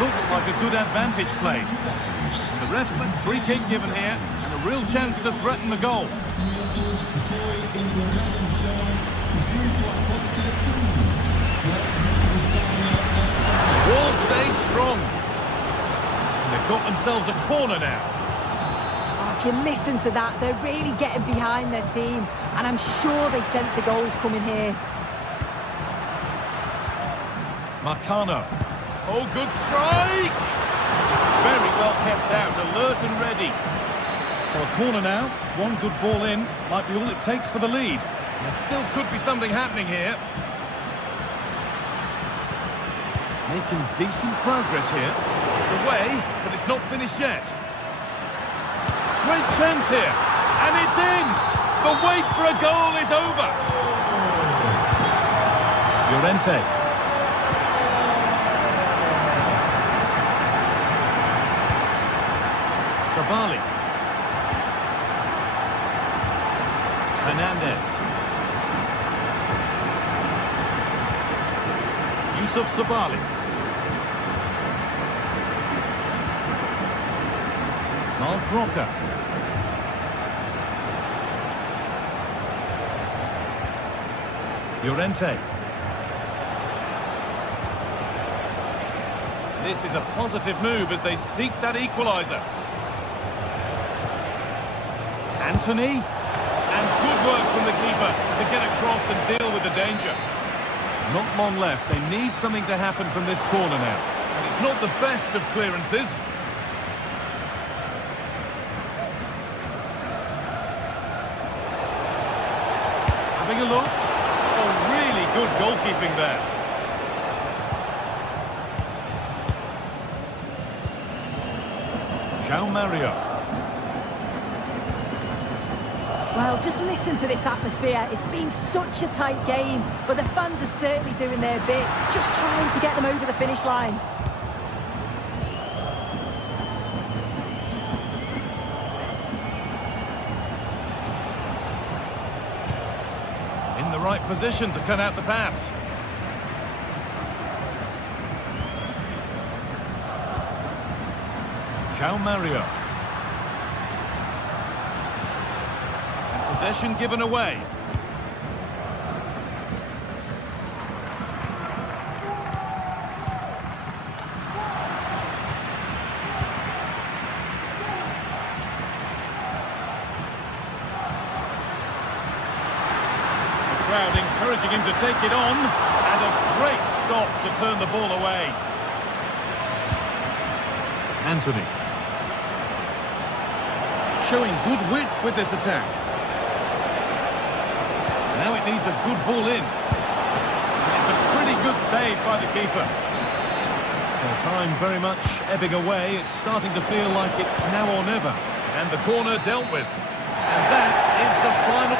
Looks like a good advantage played. The ref's let free kick given here, and a real chance to threaten the goal. Ball stays strong. And they've got themselves a corner now. If you listen to that, they're really getting behind their team, and I'm sure they sense a goal's coming here. Marcano. Oh, good strike! Very well kept out, alert and ready. So a corner now, one good ball in, might be all it takes for the lead. There still could be something happening here. Making decent progress here. It's away, but it's not finished yet. Great chance here, and it's in! The wait for a goal is over! Llorente. Sabali. Hernandez. Yusuf Sabali. Mark Roca. Llorente. This is a positive move as they seek that equaliser. Anthony, and good work from the keeper to get across and deal with the danger. Not long left, they need something to happen from this corner now. And it's not the best of clearances. Having a look. Oh, really good goalkeeping there. João Mario. Well, just listen to this atmosphere. It's been such a tight game, but the fans are certainly doing their bit, just trying to get them over the finish line. In the right position to cut out the pass. João Mario. Possession given away. The crowd encouraging him to take it on, and a great stop to turn the ball away. Anthony. Showing good wit with this attack. Now it needs a good ball in. And it's a pretty good save by the keeper. Well, time very much ebbing away. It's starting to feel like it's now or never. And the corner dealt with. And that is the final...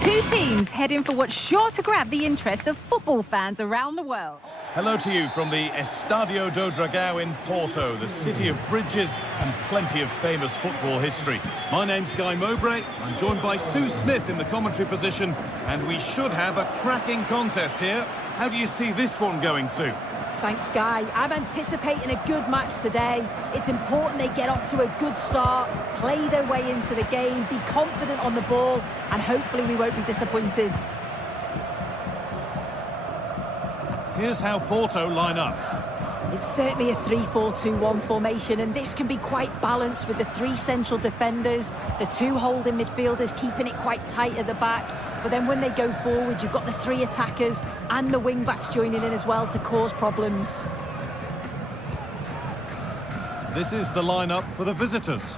Two teams heading for what's sure to grab the interest of football fans around the world. Hello to you from the Estadio do Dragão in Porto, the city of bridges and plenty of famous football history. My name's Guy Mowbray. I'm joined by Sue Smith in the commentary position, and we should have a cracking contest here. How do you see this one going, Sue? Thanks, Guy. I'm anticipating a good match today. It's important they get off to a good start, play their way into the game, be confident on the ball, and hopefully we won't be disappointed. Here's how Porto line up. It's certainly a 3-4-2-1 formation, and this can be quite balanced with the three central defenders, the two holding midfielders keeping it quite tight at the back. But then when they go forward, you've got the three attackers and the wing-backs joining in as well to cause problems. This is the lineup for the visitors.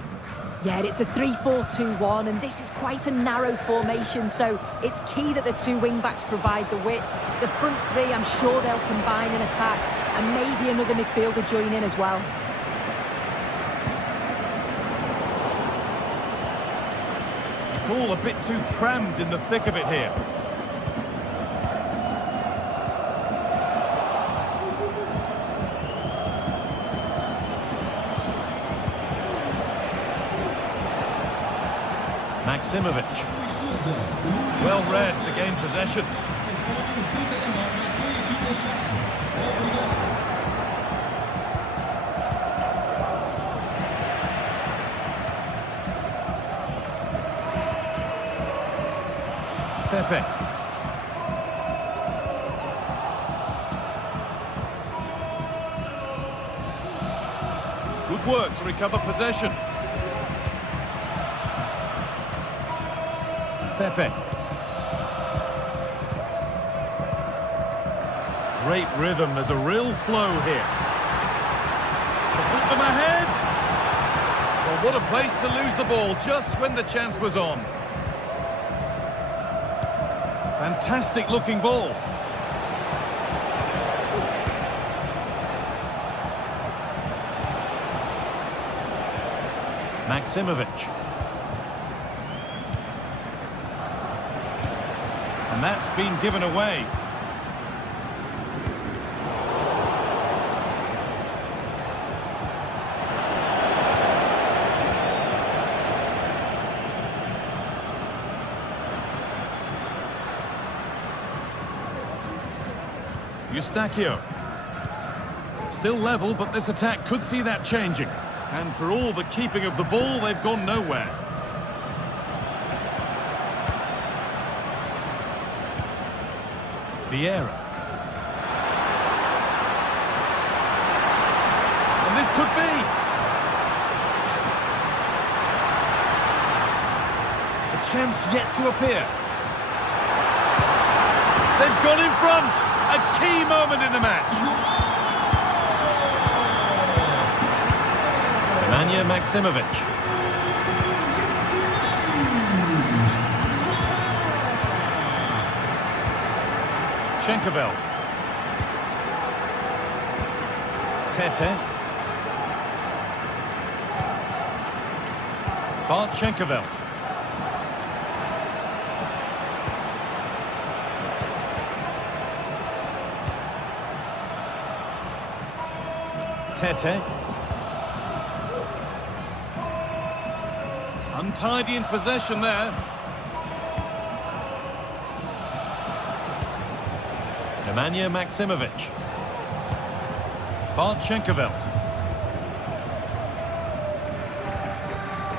Yeah, it's a 3-4-2-1, and this is quite a narrow formation, so it's key that the two wing-backs provide the width. The front three, I'm sure they'll combine and attack, and maybe another midfielder join in as well. It's all a bit too crammed in the thick of it here. Maksimovic. Well read to gain possession. Pepe. Good work to recover possession. Pepe. Great rhythm, there's a real flow here. To put them ahead. Well, what a place to lose the ball just when the chance was on. Fantastic looking ball. Maksimovic. And that's been given away. Eustachio. Still level, but this attack could see that changing. And for all the keeping of the ball, they've gone nowhere. Vieira. And this could be. A chance yet to appear. They've gone in front. A key moment in the match. Nemanja Maksimovic. Schenkerveld. Tete. Bart Schenkerveld. Tete. Untidy in possession there. Nemanja Maksimovic. Bart Schenkerveld.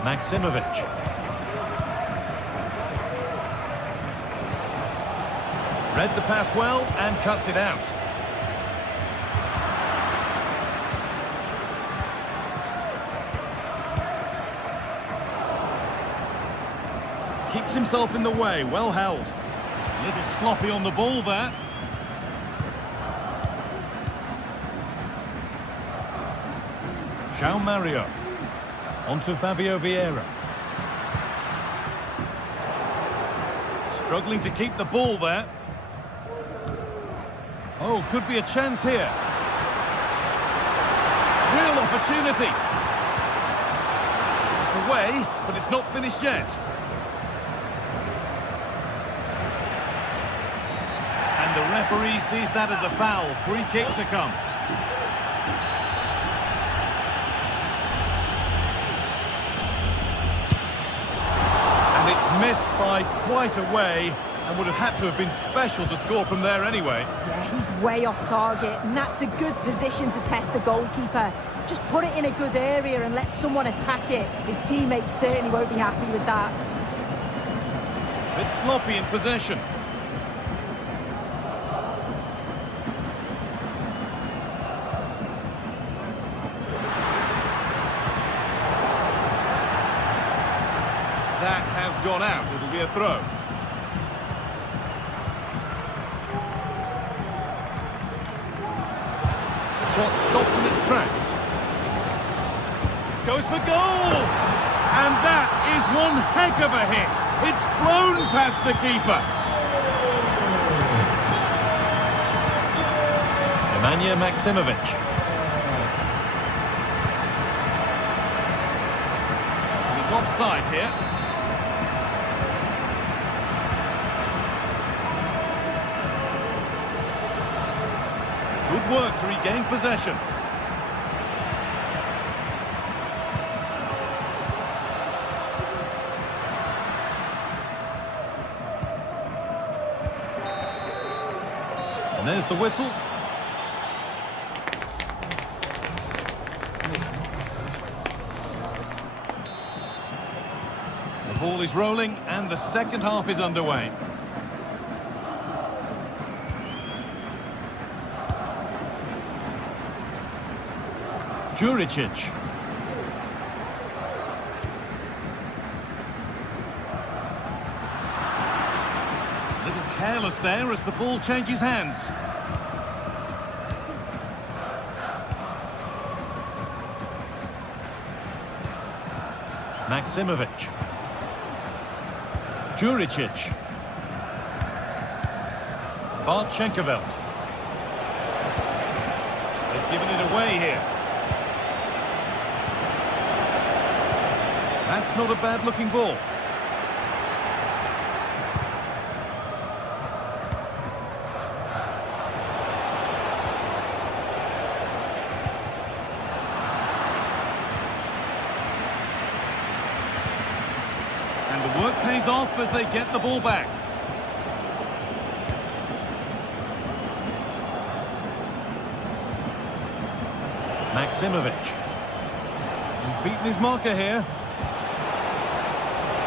Maksimovic. Read the pass well and cuts it out. Keeps himself in the way, well held. A little sloppy on the ball there. João Mario. Onto Fabio Vieira. Struggling to keep the ball there. Oh, could be a chance here. Real opportunity. It's away, but it's not finished yet. And the referee sees that as a foul. Free kick to come. And it's missed by quite a way, and would have had to have been special to score from there anyway. Yeah, he's way off target, and that's a good position to test the goalkeeper. Just put it in a good area and let someone attack it. His teammates certainly won't be happy with that. Bit sloppy in possession. That has gone out. It'll be a throw. Shot stopped in its tracks. Goes for goal! And that is one heck of a hit. It's flown past the keeper. Nemanja Maksimovic. He's offside here. Good work to regain possession. And there's the whistle. The ball is rolling and the second half is underway. Juricic. A little careless there as the ball changes hands. Maksimovic. Juricic. Bartchenkovelt. They've given it away here. That's not a bad-looking ball. And the work pays off as they get the ball back. Maksimovic. He's beaten his marker here.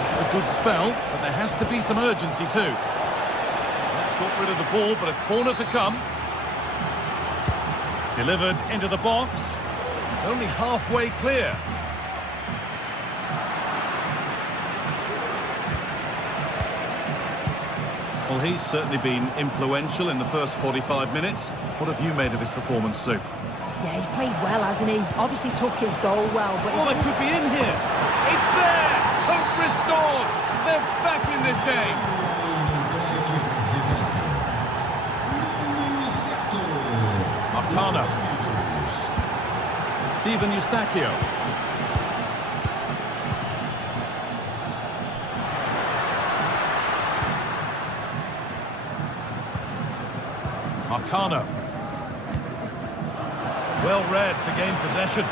This is a good spell, but there has to be some urgency too. That's got rid of the ball, but a corner to come. Delivered into the box. It's only halfway clear. Well, he's certainly been influential in the first 45 minutes. What have you made of his performance, Sue? Yeah, he's played well, hasn't he? Obviously took his goal well, but... Oh, it could be in here. It's there! Hope restored! They're back in this game! Marcano. Steven Eustachio. Marcano. Well read to gain possession.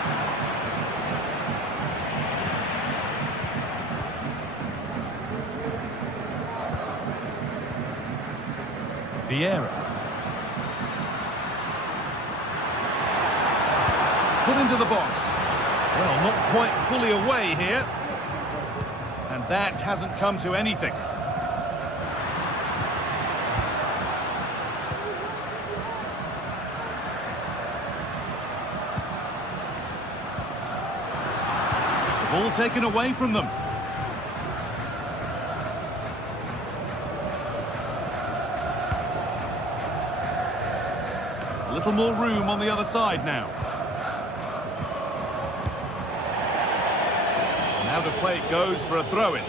Vieira. Put into the box. Well, not quite fully away here. And that hasn't come to anything. Ball taken away from them. A little more room on the other side now. Now to play it goes for a throw-in.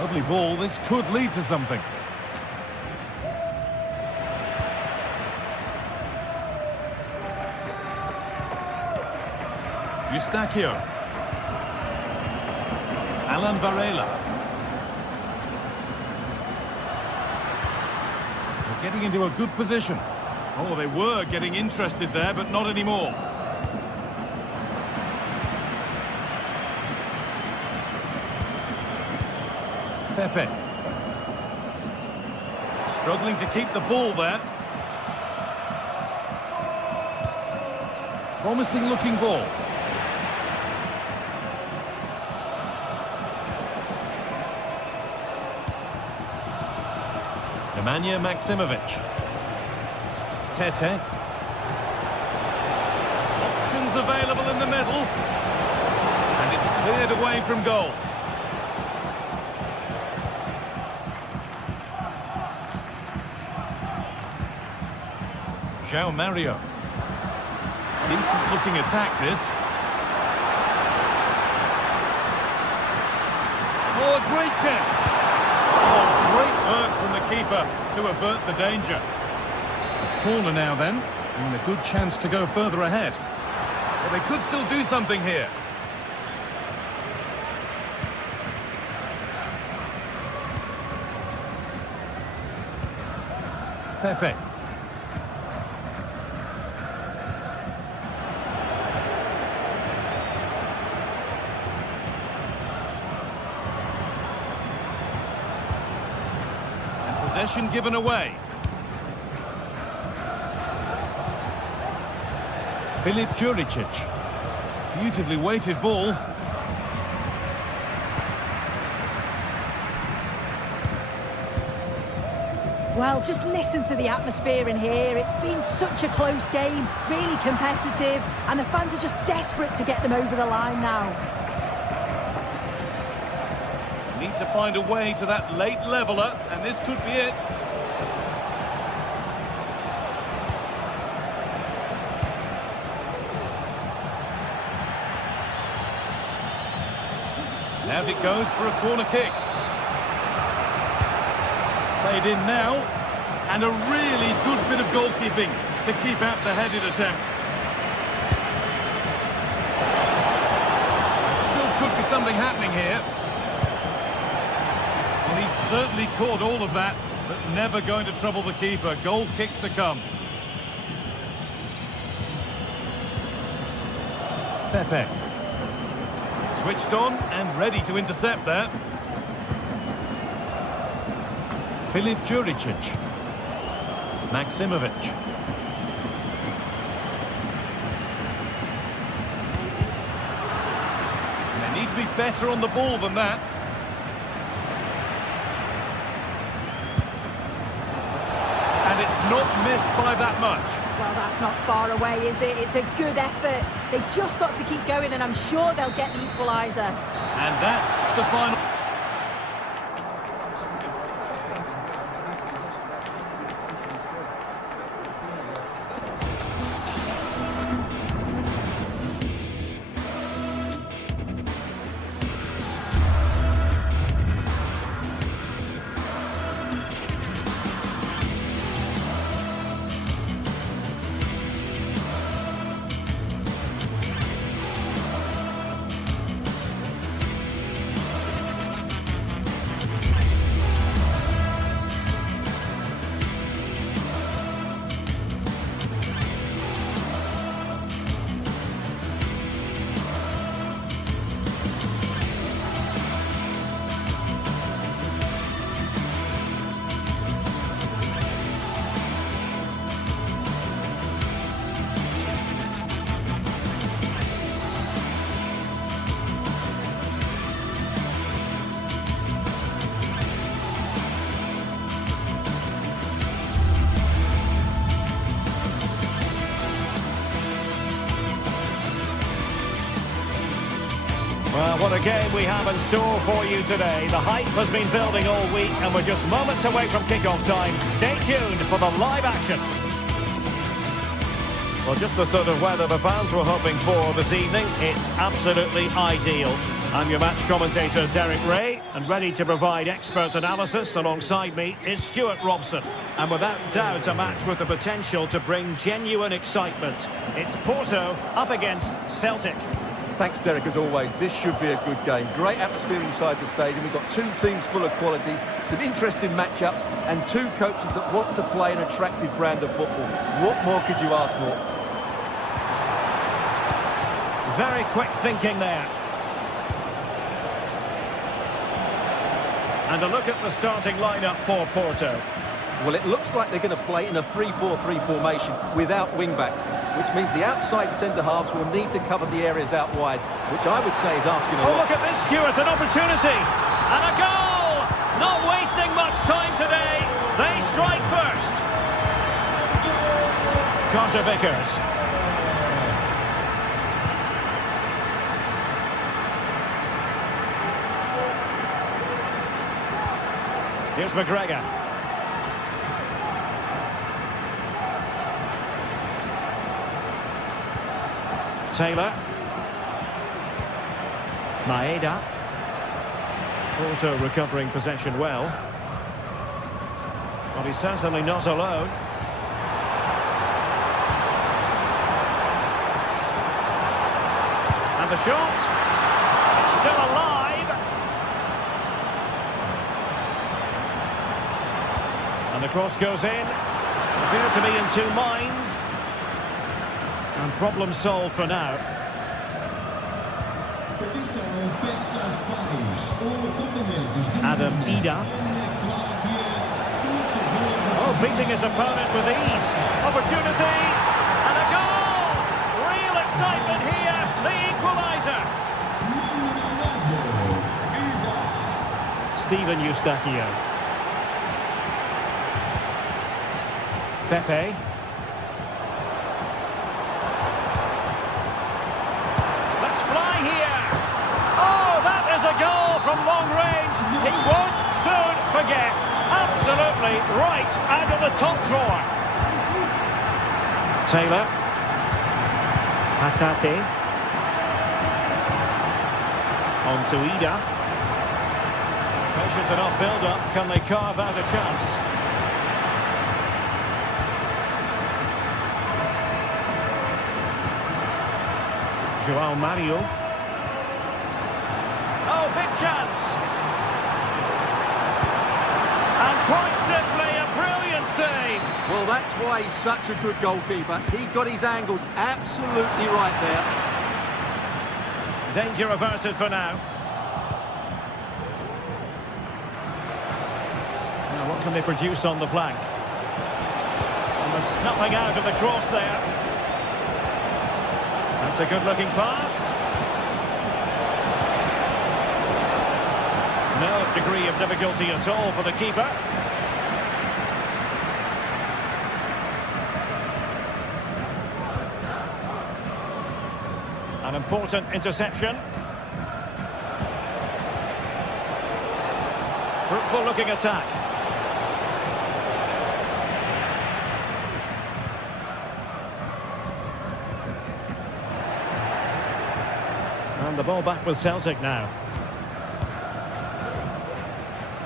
Lovely ball. This could lead to something. Eustachio. Alan Varela. They're getting into a good position. Oh, they were getting interested there, but not anymore. Pepe. Struggling to keep the ball there. Promising looking ball. Nemanja Maksimovic. Tete. Options available in the middle. And it's cleared away from goal. João Mario. Decent looking attack this. Oh, a great chance. Oh, great work from the keeper to avert the danger. A corner now then, and a good chance to go further ahead. But they could still do something here. Pepe. Possession given away. Filip Juricic. Beautifully weighted ball. Well, just listen to the atmosphere in here. It's been such a close game, really competitive, and the fans are just desperate to get them over the line now. Need to find a way to that late leveller, and this could be it. And out it goes for a corner kick. It's played in now, and a really good bit of goalkeeping to keep out the headed attempt. There still could be something happening here. Well, he's certainly caught all of that, but never going to trouble the keeper. Goal kick to come. Pepe. Switched on and ready to intercept there. Filip Juricic. Maksimovic. And they need to be better on the ball than that. And it's not missed by that much. Well, that's not far away, is it? It's a good effort. They've just got to keep going, and I'm sure they'll get the equaliser. And that's the final. Well, what a game we have in store for you today. The hype has been building all week and we're just moments away from kickoff time. Stay tuned for the live action. Well, just the sort of weather the fans were hoping for this evening. It's absolutely ideal. I'm your match commentator, Derek Ray, and ready to provide expert analysis alongside me is Stuart Robson. And without doubt, a match with the potential to bring genuine excitement. It's Porto up against Celtic. Thanks, Derek, as always. This should be a good game. Great atmosphere inside the stadium. We've got two teams full of quality, some interesting matchups, and two coaches that want to play an attractive brand of football. What more could you ask for? Very quick thinking there. And a look at the starting lineup for Porto. Well, it looks like they're going to play in a 3-4-3 formation without wing-backs, which means the outside centre-halves will need to cover the areas out wide, which I would say is asking a lot. Oh, look at this, Stuart, an opportunity. And a goal! Not wasting much time today. They strike first. Carter Vickers. Here's McGregor. Taylor. Maeda. Also recovering possession well. But he's certainly not alone. And the shot. Still alive. And the cross goes in. Appear to be in two minds. And problem solved for now. Adam Ida. Oh, beating his opponent with ease. Opportunity. And a goal! Real excitement here. The equaliser. Steven Eustachio. Pepe. Let's fly here. Oh, that is a goal from long range. He won't soon forget. Absolutely right out of the top drawer. Taylor. Hatate. On to Ida. Patient enough build-up. Can they carve out a chance? Joao Mario. Oh, big chance. And quite simply a brilliant save. Well, that's why he's such a good goalkeeper. He got his angles absolutely right there. Danger averted for now. Now, what can they produce on the flank? And the snuffing out of the cross there. That's a good-looking pass. No degree of difficulty at all for the keeper. An important interception. Fruitful-looking attack. And the ball back with Celtic now.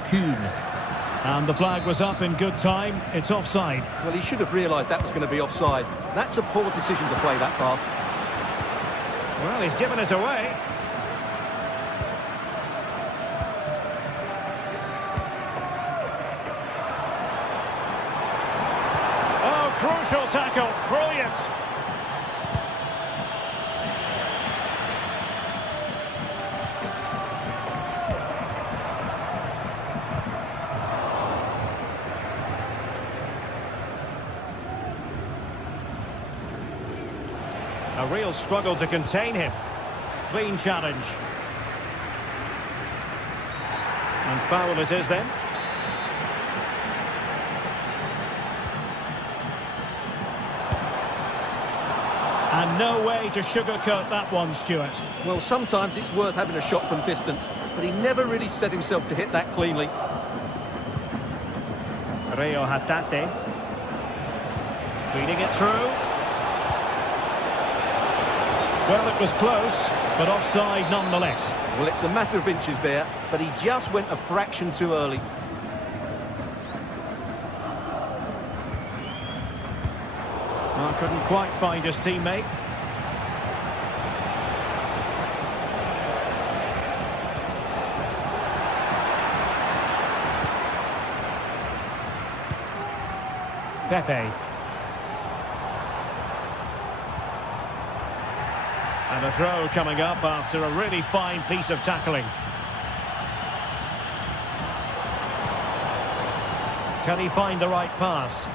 Kuhn. And the flag was up in good time. It's offside. Well, he should have realised that was going to be offside. That's a poor decision to play that pass. Well, he's given us away. Oh, crucial tackle. Brilliant. A real struggle to contain him. Clean challenge. And foul it is then. And no way to sugarcoat that one, Stuart. Well, sometimes it's worth having a shot from distance, but he never really set himself to hit that cleanly. Reo Hatate. Feeding it through. Well, it was close, but offside nonetheless. Well, it's a matter of inches there, but he just went a fraction too early. Well, couldn't quite find his teammate. Pepe. And a throw coming up after a really fine piece of tackling. Can he find the right pass?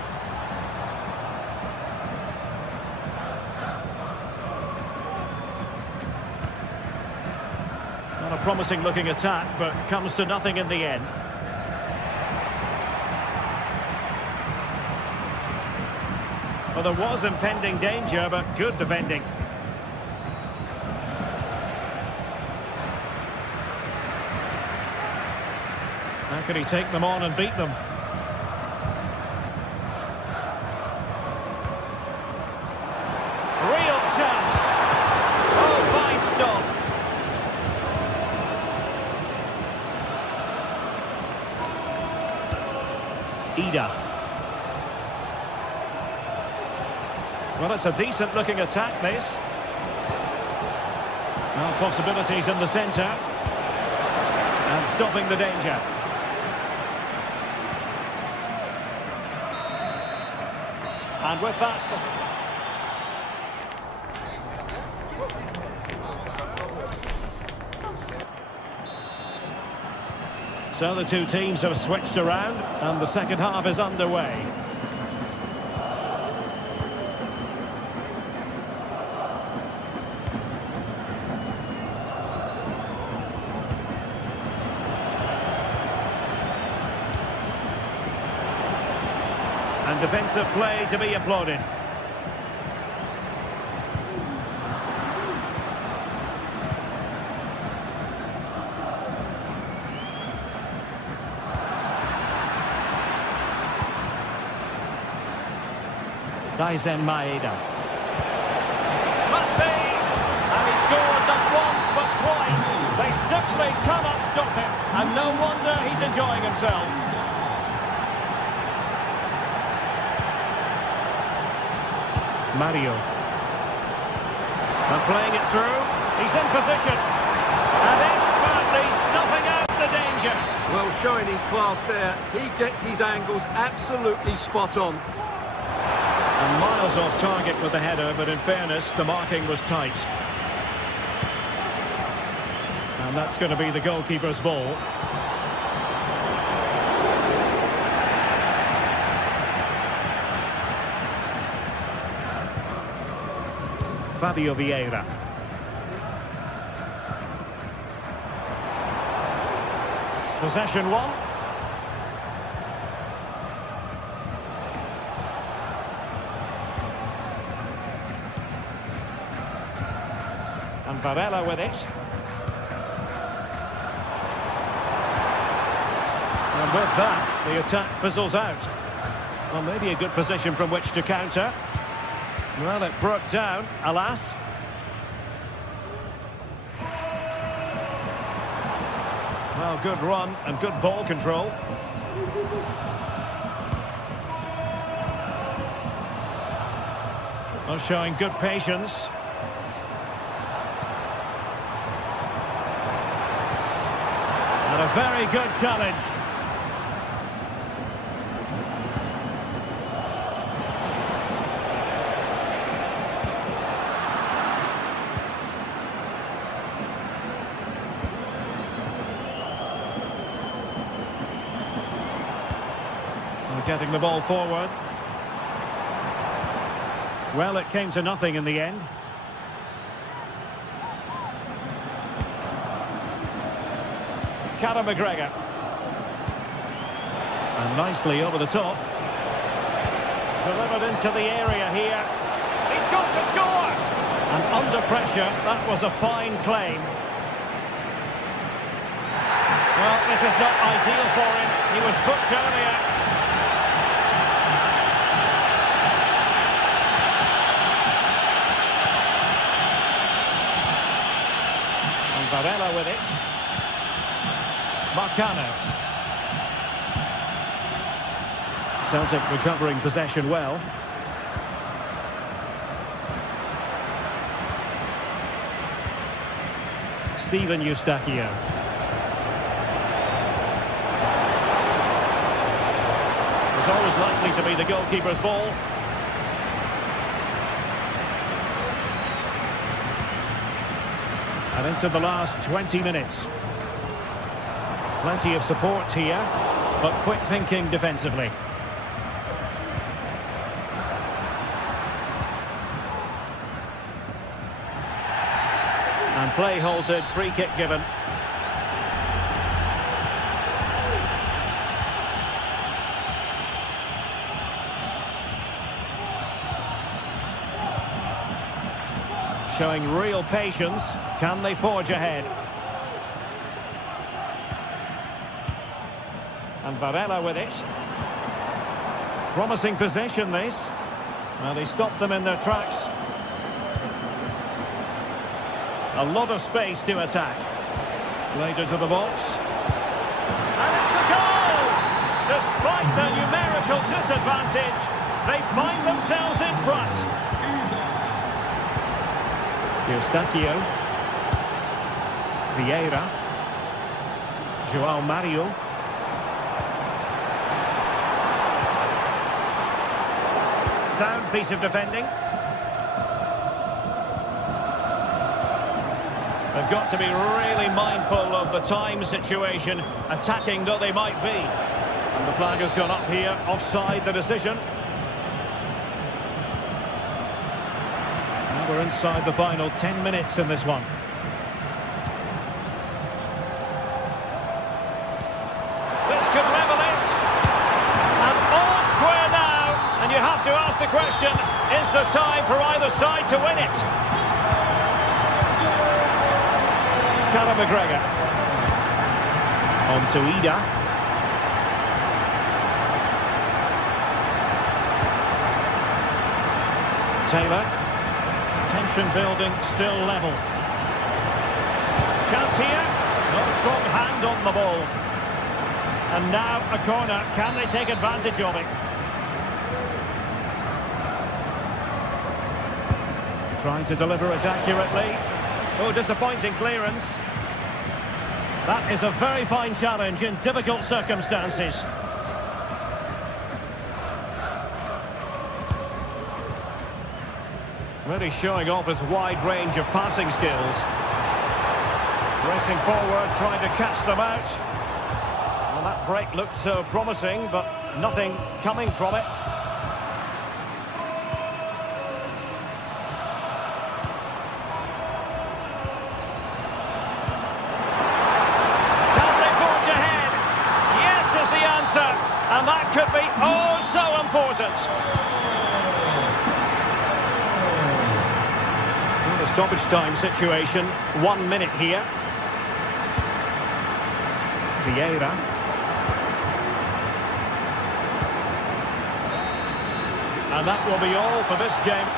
Not a promising looking attack, but comes to nothing in the end. Well, there was impending danger, but good defending. How can he take them on and beat them? Real chance. Oh, fine stop. Ida. Well, it's a decent-looking attack, this. Now possibilities in the centre. And stopping the danger. And with that... So the two teams have switched around, and the second half is underway. And defensive play to be applauded. Daisen Maeda. Must be! And he scored not once but twice. They simply cannot stop him. And no wonder he's enjoying himself. Mario. And playing it through. He's in position. And expertly snuffing out the danger. Well, showing his class there. He gets his angles absolutely spot on. And miles off target with the header, but in fairness, the marking was tight. And that's going to be the goalkeeper's ball. Fabio Vieira. Possession one. And Varela with it. And with that, the attack fizzles out. Well, maybe a good position from which to counter. Well, it broke down, alas. Well, good run and good ball control. Well, showing good patience. And a very good challenge. Getting the ball forward. Well, it came to nothing in the end. Callum McGregor. And nicely over the top. Delivered into the area here. He's got to score! And under pressure, that was a fine claim. Well, this is not ideal for him. He was booked earlier. Varela with it. Marcano. Celtic recovering possession well. Steven Eustachio. is always likely to be the goalkeeper's ball. And into the last 20 minutes. Plenty of support here, but quick thinking defensively. And play halted, free kick given. Showing real patience. Can they forge ahead? And Varela with it. Promising possession, this. Well, they stopped them in their tracks. A lot of space to attack. Played into the box. And it's a goal! Despite the numerical disadvantage, they find themselves in front. Eustachio. Vieira. João Mario. Sound piece of defending. They've got to be really mindful of the time situation, attacking though they might be. And the flag has gone up here, offside the decision. We're inside the final 10 minutes in this one. This could level it. And all square now. And you have to ask the question, is there time for either side to win it? Callum McGregor. On to Ida. Taylor. Tension building, still level. Chance here. No strong hand on the ball. And now a corner. Can they take advantage of it? Trying to deliver it accurately. Oh, disappointing clearance. That is a very fine challenge in difficult circumstances. Really showing off his wide range of passing skills. Racing forward, trying to catch them out. Well, that break looked so promising, but nothing coming from it. Can they forge ahead? Yes is the answer. And that could be oh so important. Stoppage time situation, 1 minute here. Vieira. And that will be all for this game.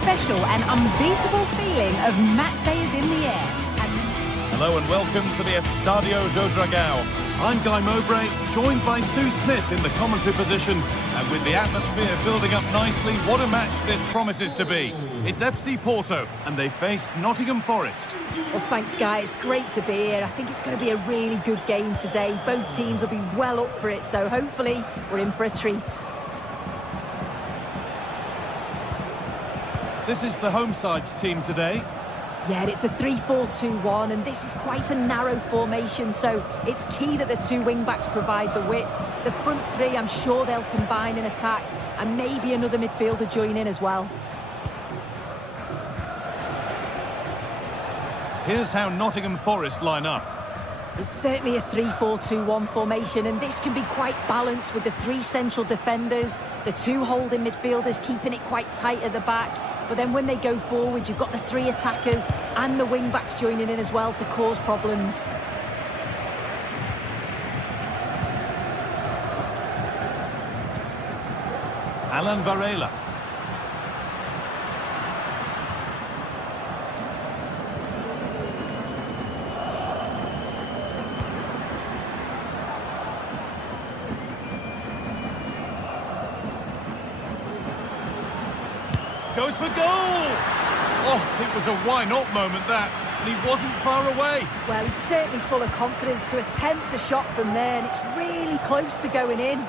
Special and unbeatable feeling of match day is in the air. Hello and welcome to the Estadio do Dragão. I'm Guy Mowbray, joined by Sue Smith in the commentary position. And with the atmosphere building up nicely, what a match this promises to be. It's FC Porto, and they face Nottingham Forest. Well, thanks, Guy. It's great to be here. I think it's going to be a really good game today. Both teams will be well up for it, so hopefully we're in for a treat. This is the home side's team today. Yeah, it's a 3-4-2-1, and this is quite a narrow formation, so it's key that the two wing-backs provide the width. The front three, I'm sure they'll combine in attack, and maybe another midfielder join in as well. Here's how Nottingham Forest line up. It's certainly a 3-4-2-1 formation, and this can be quite balanced with the three central defenders, the two holding midfielders keeping it quite tight at the back. But then when they go forward, you've got the three attackers and the wing-backs joining in as well to cause problems. Alan Varela. Goes for goal! Oh, it was a why-not moment, that. And he wasn't far away. Well, he's certainly full of confidence to attempt a shot from there, and it's really close to going in.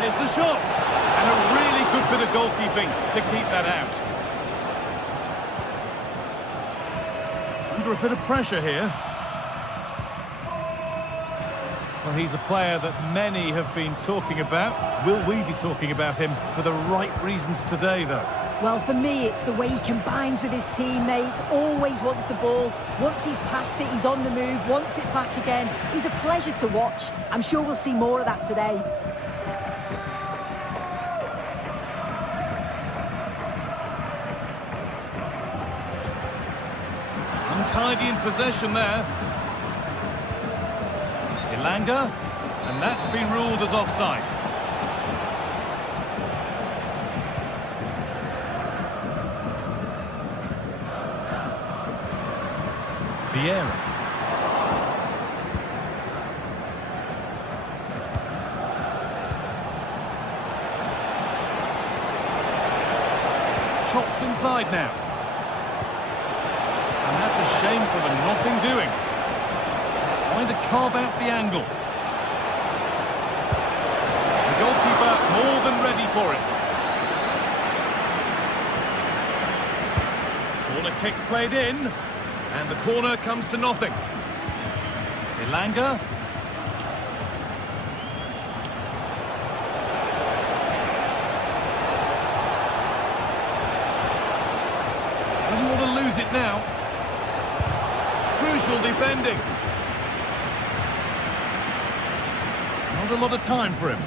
Here's the shot. And a really good bit of goalkeeping to keep that out. Under a bit of pressure here. Well, he's a player that many have been talking about. Will we be talking about him for the right reasons today, though? Well, for me, it's the way he combines with his teammates, always wants the ball. Once he's passed it, he's on the move, wants it back again. He's a pleasure to watch. I'm sure we'll see more of that today. Untidy in possession there. Ilanga, and that's been ruled as offside. Vieira. Chops inside now. And that's a shame for the nothing doing. Trying to carve out the angle. The goalkeeper more than ready for it. Corner kick played in, and the corner comes to nothing. Ilanga. Doesn't want to lose it now. Crucial defending. Not a lot of time for him.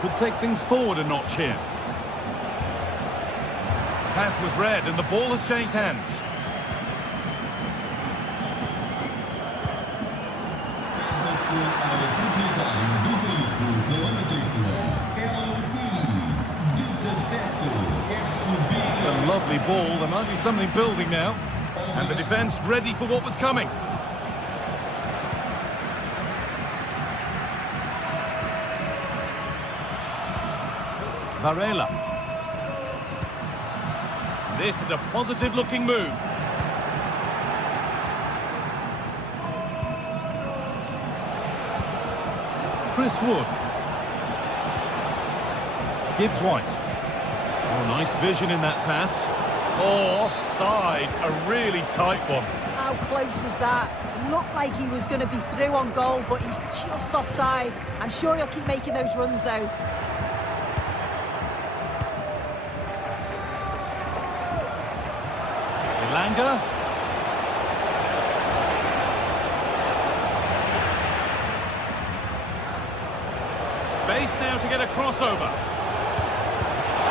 Could take things forward a notch here. Pass was read and the ball has changed hands. It's a lovely ball. There might be something building now. And the defence ready for what was coming. Varela. This is a positive-looking move. Chris Wood. Gibbs White. Oh, nice vision in that pass. Oh, offside. A really tight one. How close was that? Looked like he was going to be through on goal, but he's just offside. I'm sure he'll keep making those runs, though. Ilanga. Space now to get a crossover.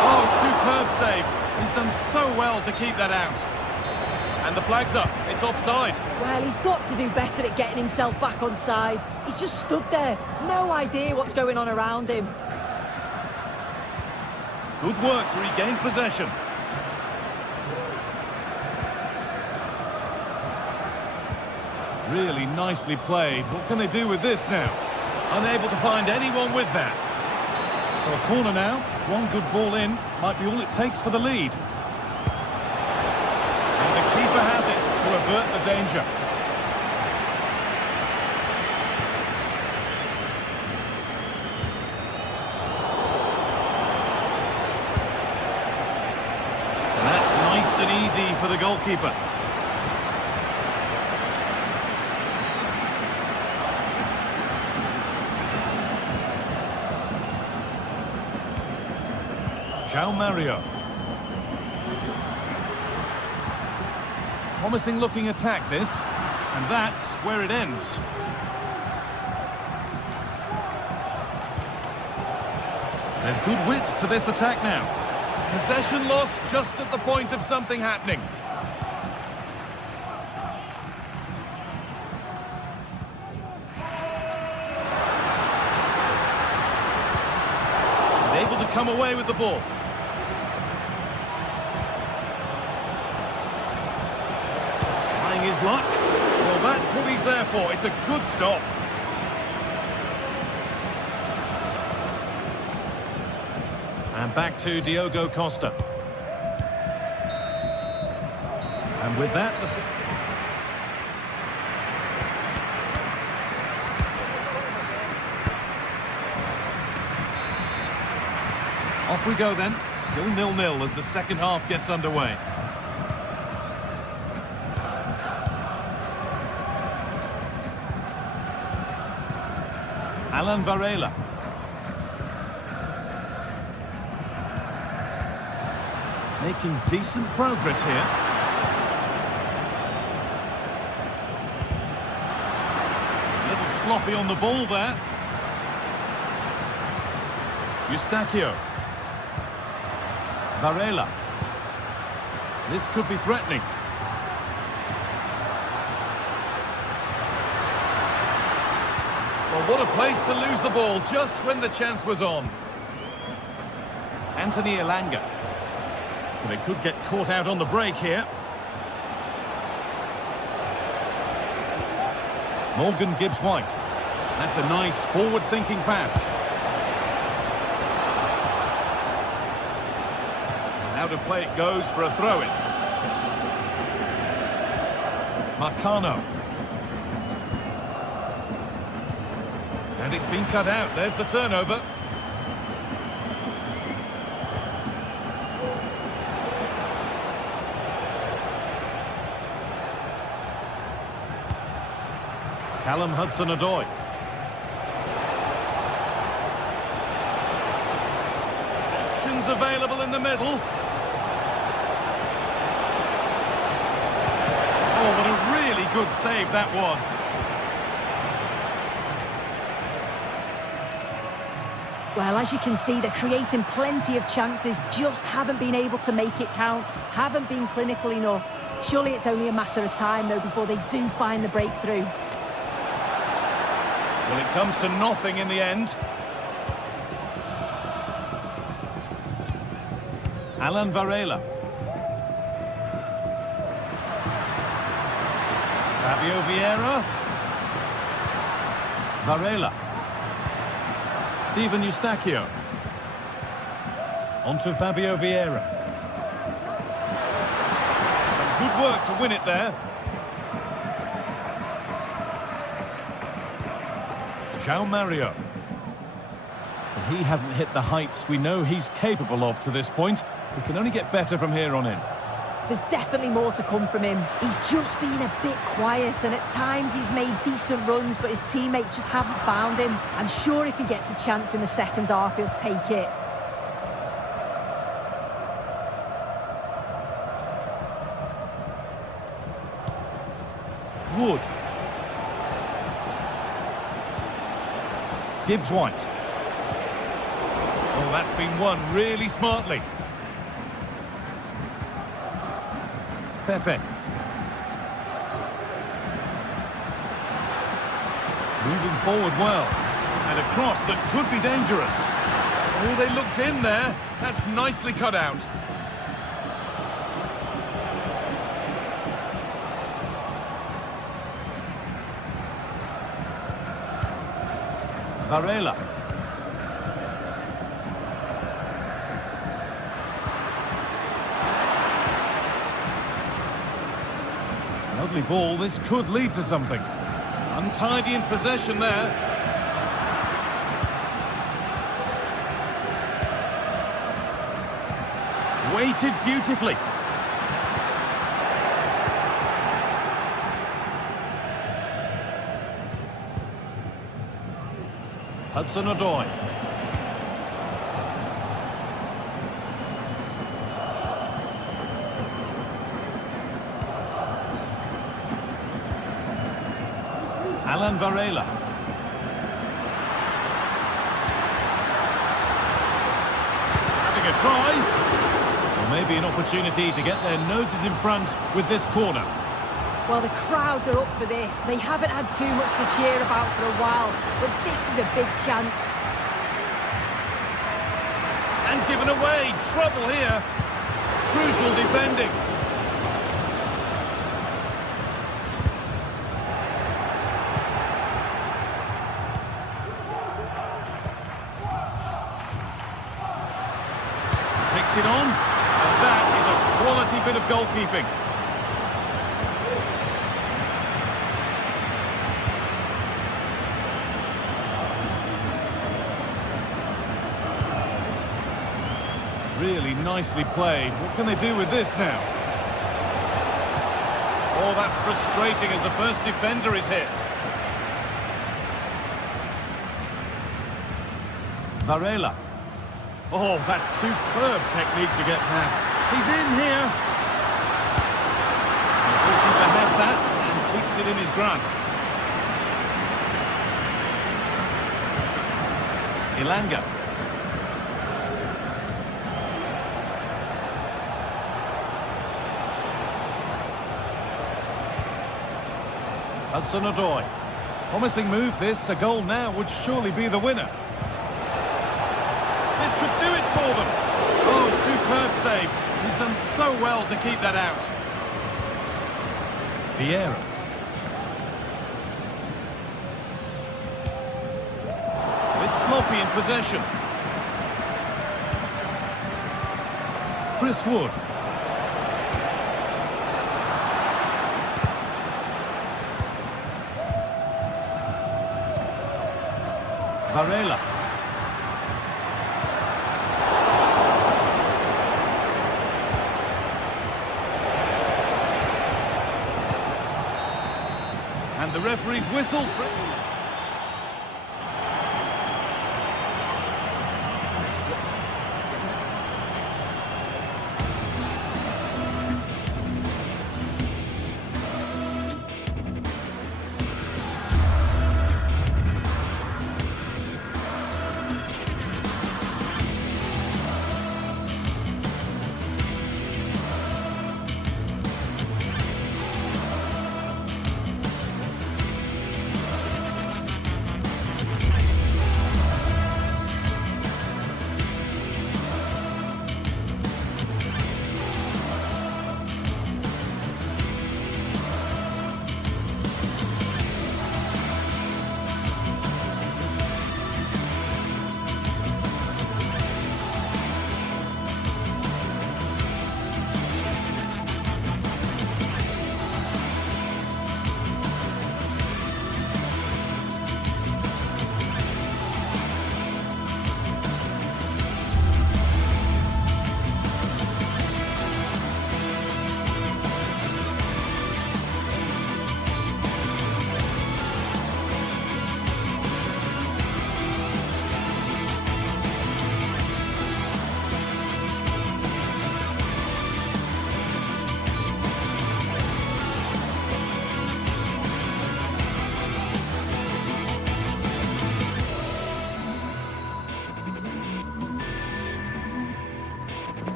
Oh, superb save. He's done so well to keep that out. And the flag's up. It's offside. Well, he's got to do better at getting himself back on side. He's just stood there. No idea what's going on around him. Good work to regain possession. Really nicely played. What can they do with this now? Unable to find anyone with that. So a corner now. One good ball in. Might be all it takes for the lead. And the keeper has it to avert the danger. easy for the goalkeeper. João Mario. Promising looking attack this, and that's where it ends. There's good width to this attack now. Possession lost just at the point of something happening. And able to come away with the ball. Trying his luck. Well, that's what he's there for. It's a good stop. And back to Diogo Costa. And with that... Off we go then. Still 0-0 as the second half gets underway. Alan Varela. Making decent progress here. A little sloppy on the ball there. Eustachio. Varela. This could be threatening. Well, what a place to lose the ball just when the chance was on. Anthony Elanga. They could get caught out on the break here. Morgan Gibbs-White. That's a nice forward-thinking pass. Out of play it goes for a throw-in. Marcano. And it's been cut out. There's the turnover. Callum Hudson-Odoi. Options available in the middle. Oh, what a really good save that was. Well, as you can see, they're creating plenty of chances, just haven't been able to make it count, haven't been clinical enough. Surely it's only a matter of time, though, before they do find the breakthrough. Well, it comes to nothing in the end. Alan Varela. Fabio Vieira. Varela. Steven Eustachio. On to Fabio Vieira. Some good work to win it there. João Mario. Well, he hasn't hit the heights we know he's capable of to this point. He can only get better from here on in. There's definitely more to come from him. He's just been a bit quiet, and at times he's made decent runs, but his teammates just haven't found him. I'm sure if he gets a chance in the second half, he'll take it. Wood. Gibbs-White. Oh, that's been won really smartly. Pepe. Moving forward well. And a cross that could be dangerous. Oh, they looked in there. That's nicely cut out. Varela. Lovely ball. This could lead to something. Untidy in possession there. Weighted beautifully. Hudson-Odoi. Alan Varela. Having a try. Or maybe an opportunity to get their noses in front with this corner. Well, the crowds are up for this. They haven't had too much to cheer about for a while, but this is a big chance. And given away. Trouble here. Crucial defending. Takes it on. And that is a quality bit of goalkeeping. Really nicely played. What can they do with this now? Oh, that's frustrating as the first defender is hit. Varela. Oh, that's superb technique to get past. He's in here. The goalkeeper has that and keeps it in his grasp. Ilanga. Hudson-Odoi. Promising move this. A goal now would surely be the winner. This could do it for them. Oh, superb save. He's done so well to keep that out. Vieira. It's sloppy in possession. Chris Wood. Varela. And the referee's whistle.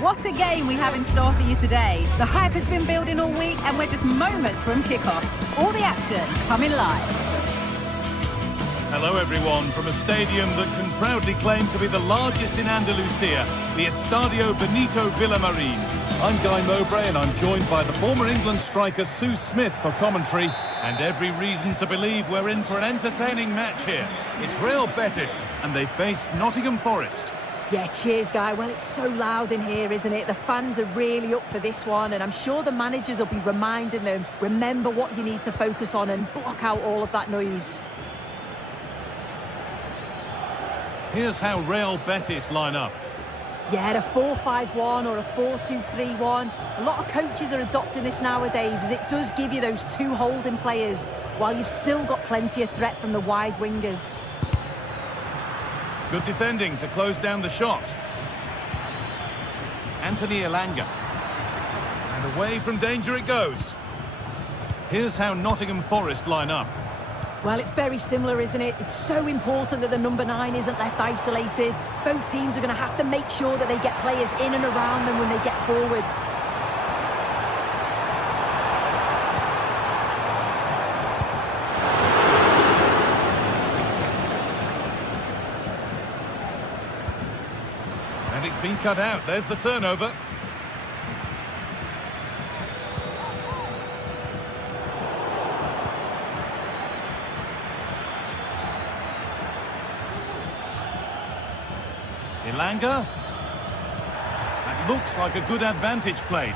What a game we have in store for you today. The hype has been building all week and we're just moments from kickoff. All the action coming live. Hello everyone from a stadium that can proudly claim to be the largest in Andalusia, the Estadio Benito Villamarín. I'm Guy Mowbray and I'm joined by the former England striker Sue Smith for commentary, and every reason to believe we're in for an entertaining match here. It's Real Betis and they face Nottingham Forest. Yeah, cheers, Guy. Well, it's so loud in here, isn't it? The fans are really up for this one, and I'm sure the managers will be reminding them, remember what you need to focus on and block out all of that noise. Here's how Real Betis line up. Yeah, a 4-5-1 or a 4-2-3-1. A lot of coaches are adopting this nowadays, as it does give you those two holding players, while you've still got plenty of threat from the wide wingers. Good defending to close down the shot. Anthony Elanga. And away from danger it goes. Here's how Nottingham Forest line up. Well, it's very similar, isn't it? It's so important that the number 9 isn't left isolated. Both teams are going to have to make sure that they get players in and around them when they get forward. And it's been cut out. There's the turnover. Elanga. That looks like a good advantage played.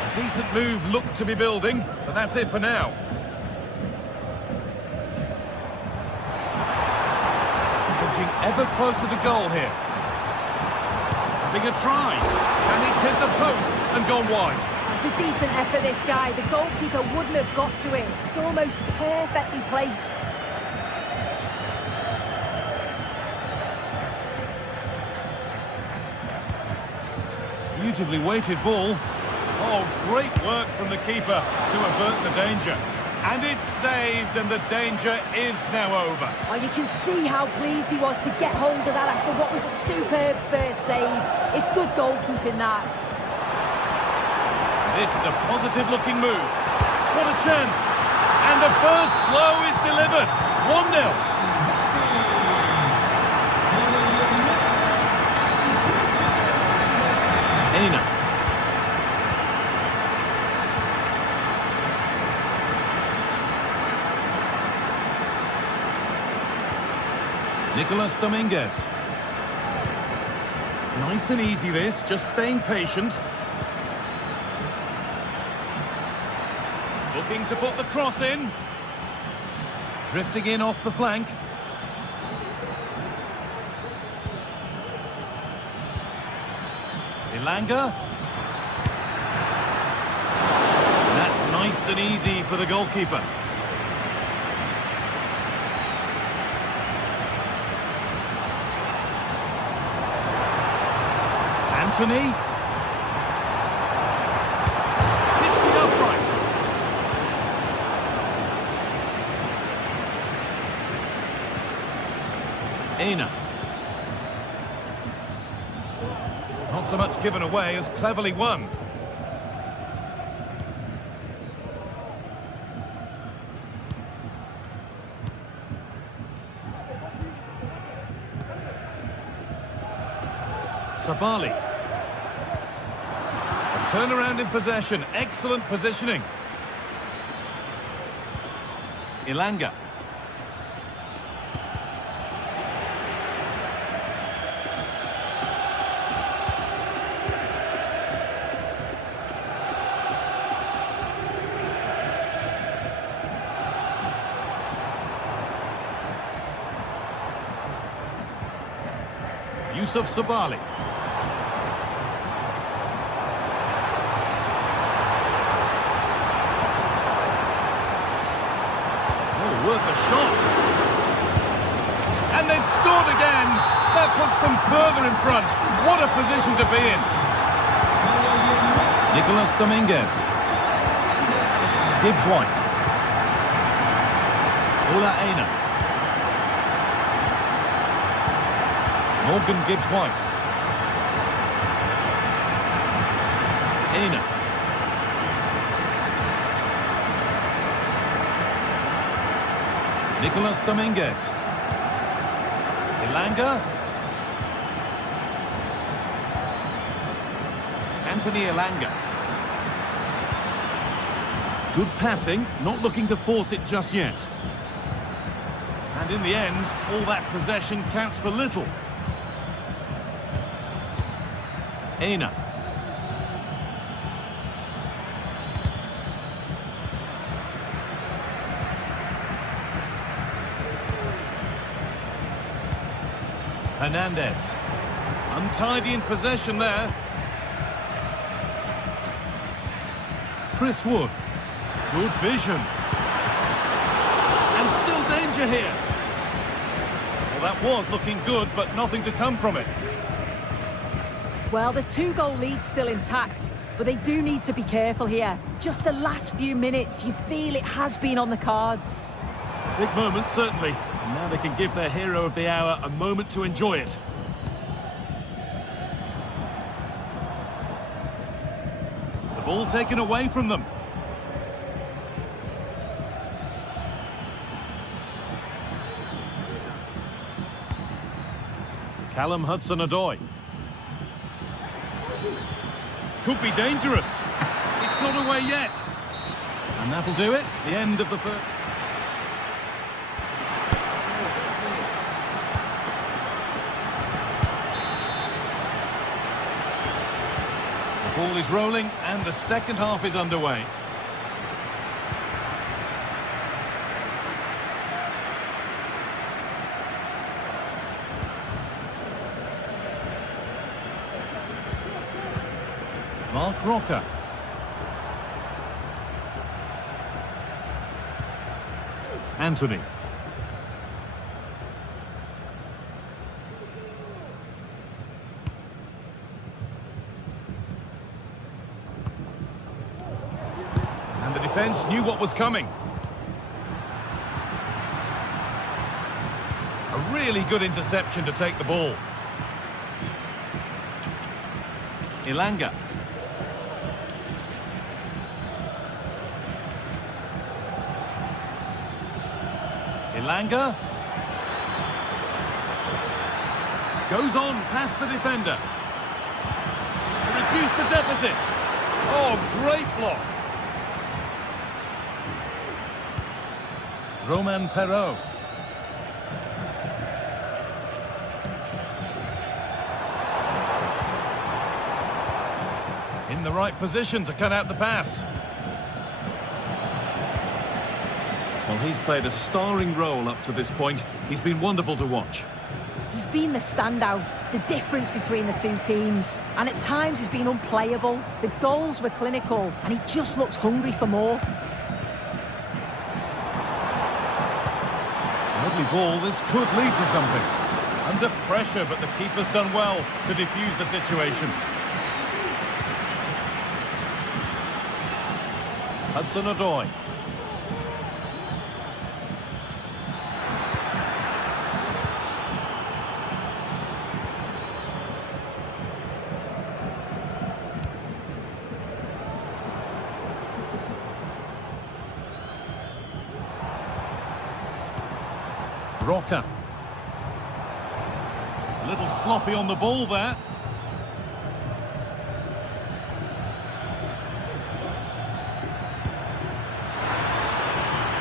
A decent move looked to be building, but that's it for now. Edging ever closer to goal here. Having a try, and it's hit the post and gone wide. It's a decent effort, this guy. The goalkeeper wouldn't have got to it. It's almost perfectly placed. Beautifully weighted ball. Oh, great work from the keeper to avert the danger. And it's saved, and the danger is now over. Well, you can see how pleased he was to get hold of that after what was a superb first save. It's good goalkeeping, that. This is a positive-looking move. What a chance. And the first blow is delivered. 1-0. Nicolas Dominguez. Nice and easy this, just staying patient. Looking to put the cross in. Drifting in off the flank. Elanga. That's nice and easy for the goalkeeper. Anthony. Hits the upright. Aina. Not so much given away as cleverly won. Sabali. A turnaround in possession. Excellent positioning. Elanga. Yusuf Sabali. Oh, worth a shot. And they've scored again. That puts them further in front. What a position to be in. Nicolas Dominguez. Gibbs White. Ola Aina. Morgan Gibbs White. Aina. Nicolas Dominguez. Elanga. Anthony Elanga. Good passing, not looking to force it just yet. And in the end, all that possession counts for little. Aina. Hernandez. Untidy in possession there. Chris Wood. Good vision. And still pressure here. Well, that was looking good, but nothing to come from it. Well, the 2-goal lead's still intact, but they do need to be careful here. Just the last few minutes, you feel it has been on the cards. Big moment, certainly. And now they can give their hero of the hour a moment to enjoy it. The ball taken away from them. Callum Hudson-Odoi. Could be dangerous. It's not away yet. And that'll do it. The end of the first. The ball is rolling and the second half is underway. Mark Roca. Anthony. And the defence knew what was coming. A really good interception to take the ball. Ilanga. Ilanga goes on past the defender to reduce the deficit. Oh, great block. Romain Perraud. In the right position to cut out the pass. Well, he's played a starring role up to this point. He's been wonderful to watch. He's been the standout, the difference between the two teams. And at times he's been unplayable. The goals were clinical, and he just looks hungry for more. Lovely ball. This could lead to something. Under pressure, but the keeper's done well to defuse the situation. Hudson-Odoi. Roca. A little sloppy on the ball there.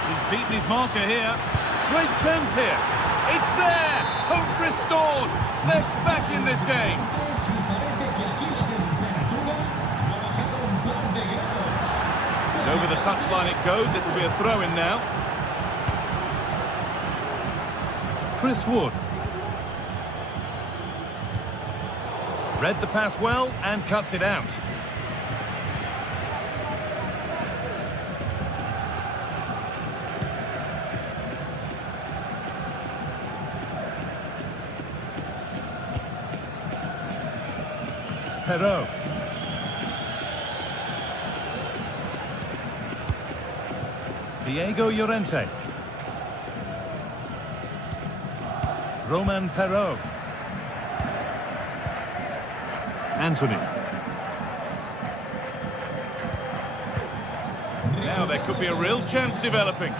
He's beaten his marker here. Great chance here. It's there. Hope restored. They're back in this game. And over the touchline it goes. It'll be a throw-in now. Chris Wood. Read the pass well and cuts it out. Perraud. Diego Llorente. Romain Perraud. Anthony. Now there could be a real chance developing.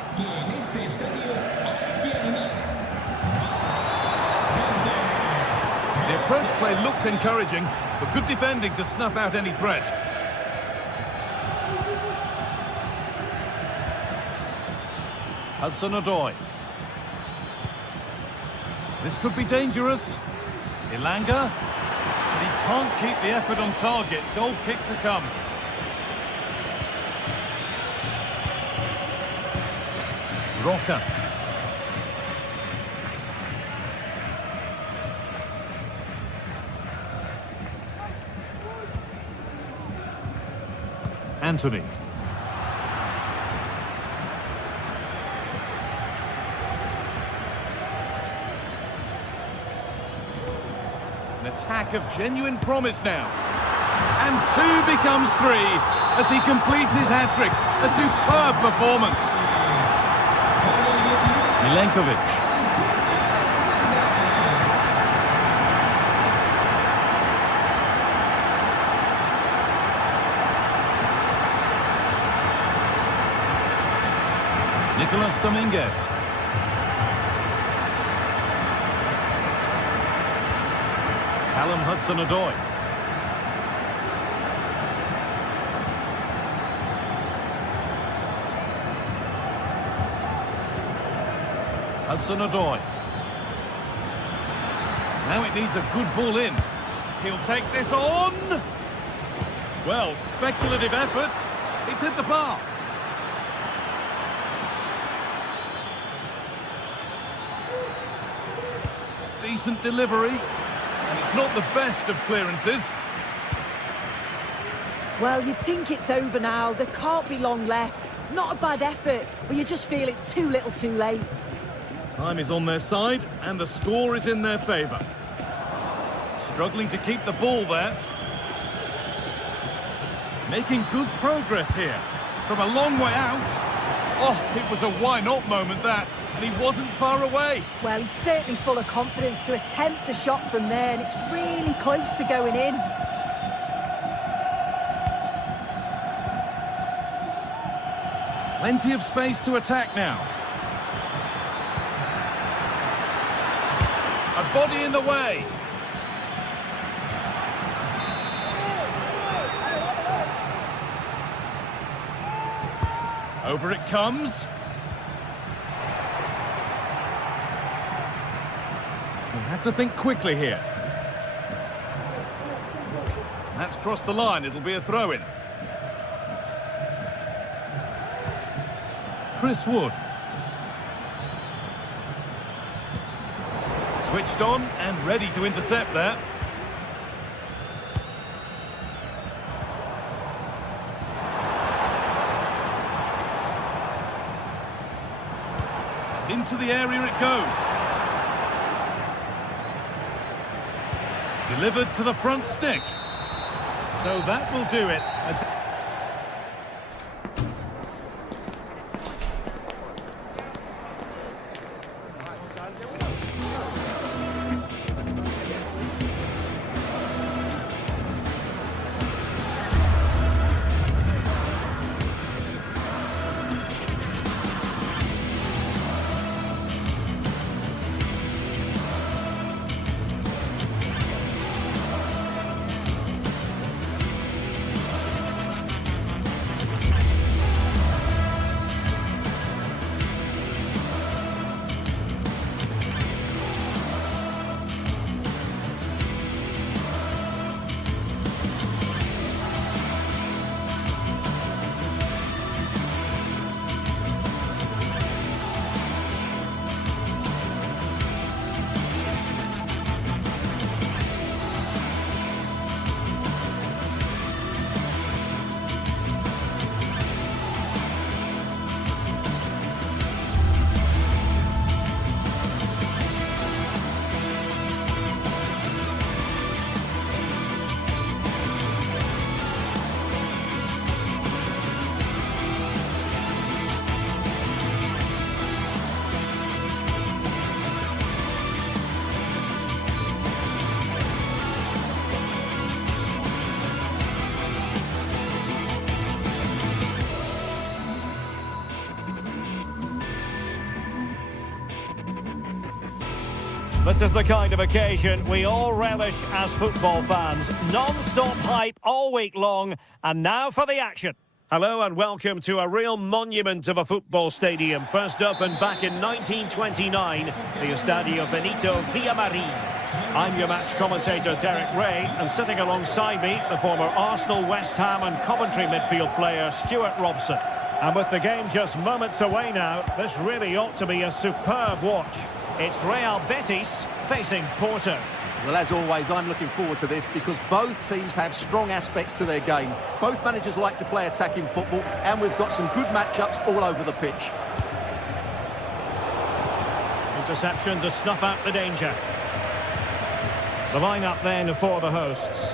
The approach play looked encouraging, but good defending to snuff out any threat. Hudson-Odoi. This could be dangerous. Ilanga. But he can't keep the effort on target. Goal kick to come. Roca. Anthony. attack of genuine promise now. And 2 becomes 3 as he completes his hat-trick. A superb performance. Milenkovic. Nicolas Dominguez. Callum Hudson-Odoi. Hudson-Odoi. Now it needs a good ball in. He'll take this on. Well, speculative effort. It's hit the bar. Decent delivery, and it's not the best of clearances. Well, you think it's over now. There can't be long left. Not a bad effort, but you just feel it's too little too late. Time is on their side, and the score is in their favour. Struggling to keep the ball there. Making good progress here. From a long way out. Oh, it was a why-not moment, that. And he wasn't far away. Well, he's certainly full of confidence to attempt a shot from there, and it's really close to going in. Plenty of space to attack now. A body in the way. Over it comes. We'll have to think quickly here. That's crossed the line. It'll be a throw-in. Chris Wood. Switched on and ready to intercept there. Into the area it goes. Delivered to the front stick. So that will do it. This is the kind of occasion we all relish as football fans. Non-stop hype all week long, and now for the action. Hello and welcome to a real monument of a football stadium. First opened back in 1929, the Estadio Benito Villamarín. I'm your match commentator Derek Ray, and sitting alongside me, the former Arsenal, West Ham and Coventry midfield player Stuart Robson. And with the game just moments away now, this really ought to be a superb watch. It's Real Betis facing Porto. Well, as always, I'm looking forward to this because both teams have strong aspects to their game. Both managers like to play attacking football, and we've got some good matchups all over the pitch. Interception to snuff out the danger. The lineup then for the hosts.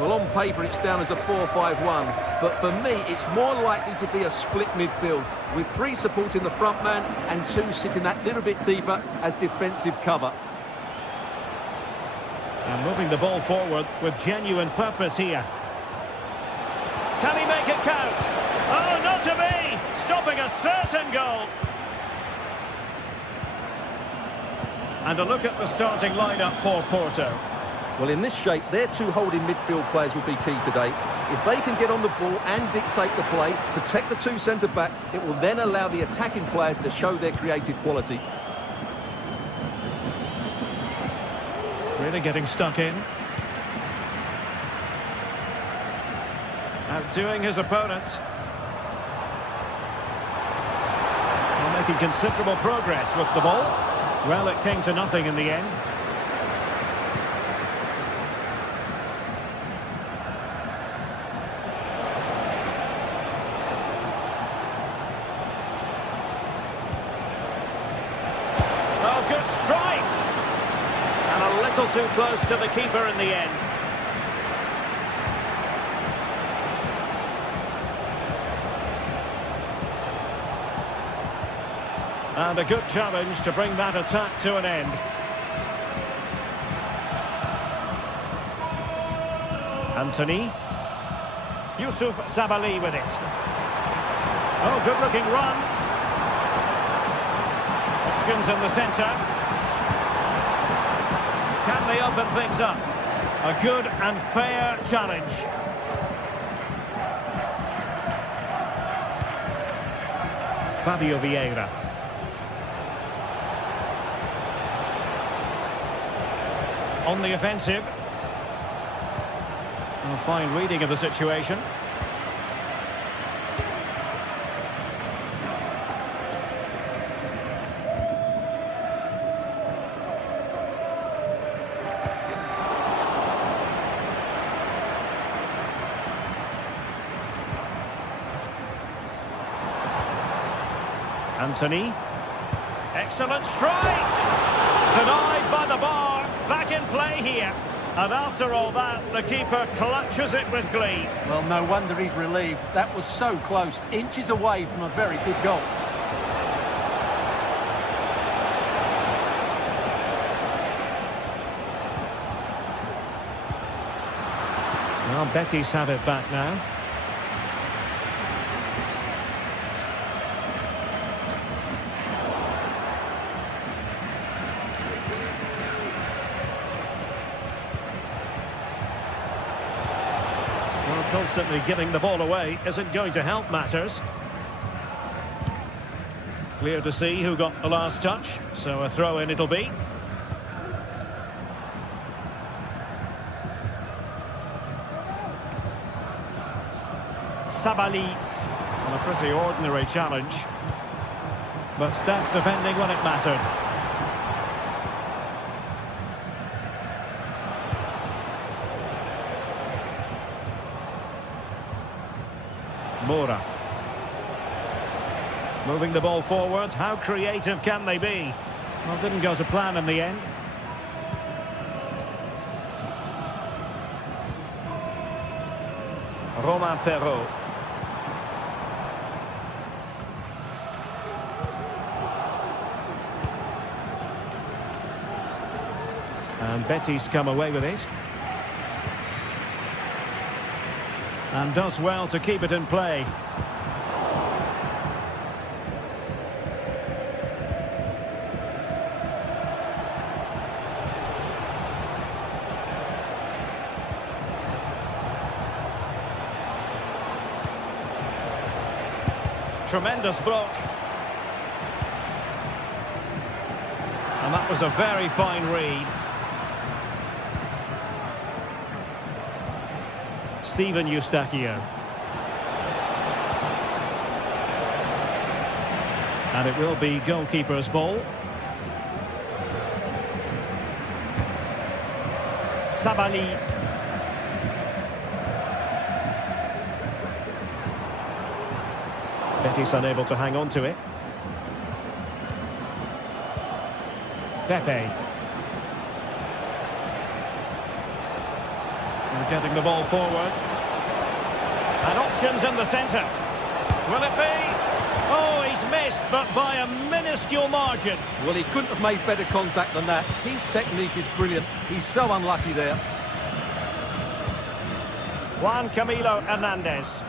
Well, on paper, it's down as a 4-5-1, but for me, it's more likely to be a split midfield, with 3 supporting the front man and 2 sitting that little bit deeper as defensive cover. And moving the ball forward with genuine purpose here. Can he make it count? Oh, not to be! Stopping a certain goal. And a look at the starting lineup for Porto. Well, in this shape, their 2 holding midfield players will be key today. If they can get on the ball and dictate the play, protect the 2 centre-backs, it will then allow the attacking players to show their creative quality. Really getting stuck in. Outdoing his opponent. Well, making considerable progress with the ball. Well, it came to nothing in the end. Oh, good strike! And a little too close to the keeper in the end. And a good challenge to bring that attack to an end. Anthony. Yusuf Sabali with it. Oh, good-looking run. Options in the centre. Can they open things up? A good and fair challenge. Fabio Vieira. On the offensive. A fine reading of the situation. Anthony. Excellent strike! Denied by the bar. Back in play here. And after all that, the keeper clutches it with glee. Well, no wonder he's relieved. That was so close, inches away from a very good goal. Well, Betis have it back now. Constantly giving the ball away isn't going to help matters. Clear to see who got the last touch, so a throw-in it'll be. Sabali on a pretty ordinary challenge, but staff defending when it mattered. Mora. Moving the ball forward. How creative can they be? Well, didn't go to plan in the end. Romain Perrault. And Betis come away with it. And does well to keep it in play. Tremendous block. And that was a very fine read. Steven Eustachio. And it will be goalkeeper's ball. Sabali. Betis unable to hang on to it. Pepe. They're getting the ball forward. And options in the centre. Will it be? Oh, he's missed, but by a minuscule margin. Well, he couldn't have made better contact than that. His technique is brilliant. He's so unlucky there. Juan Camilo Hernandez.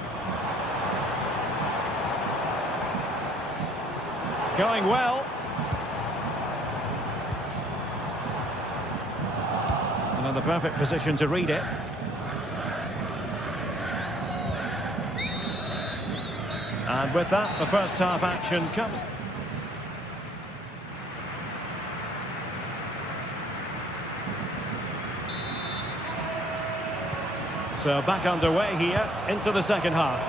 Going well. And in the perfect position to read it. And with that, the first half action comes. So back underway here into the second half.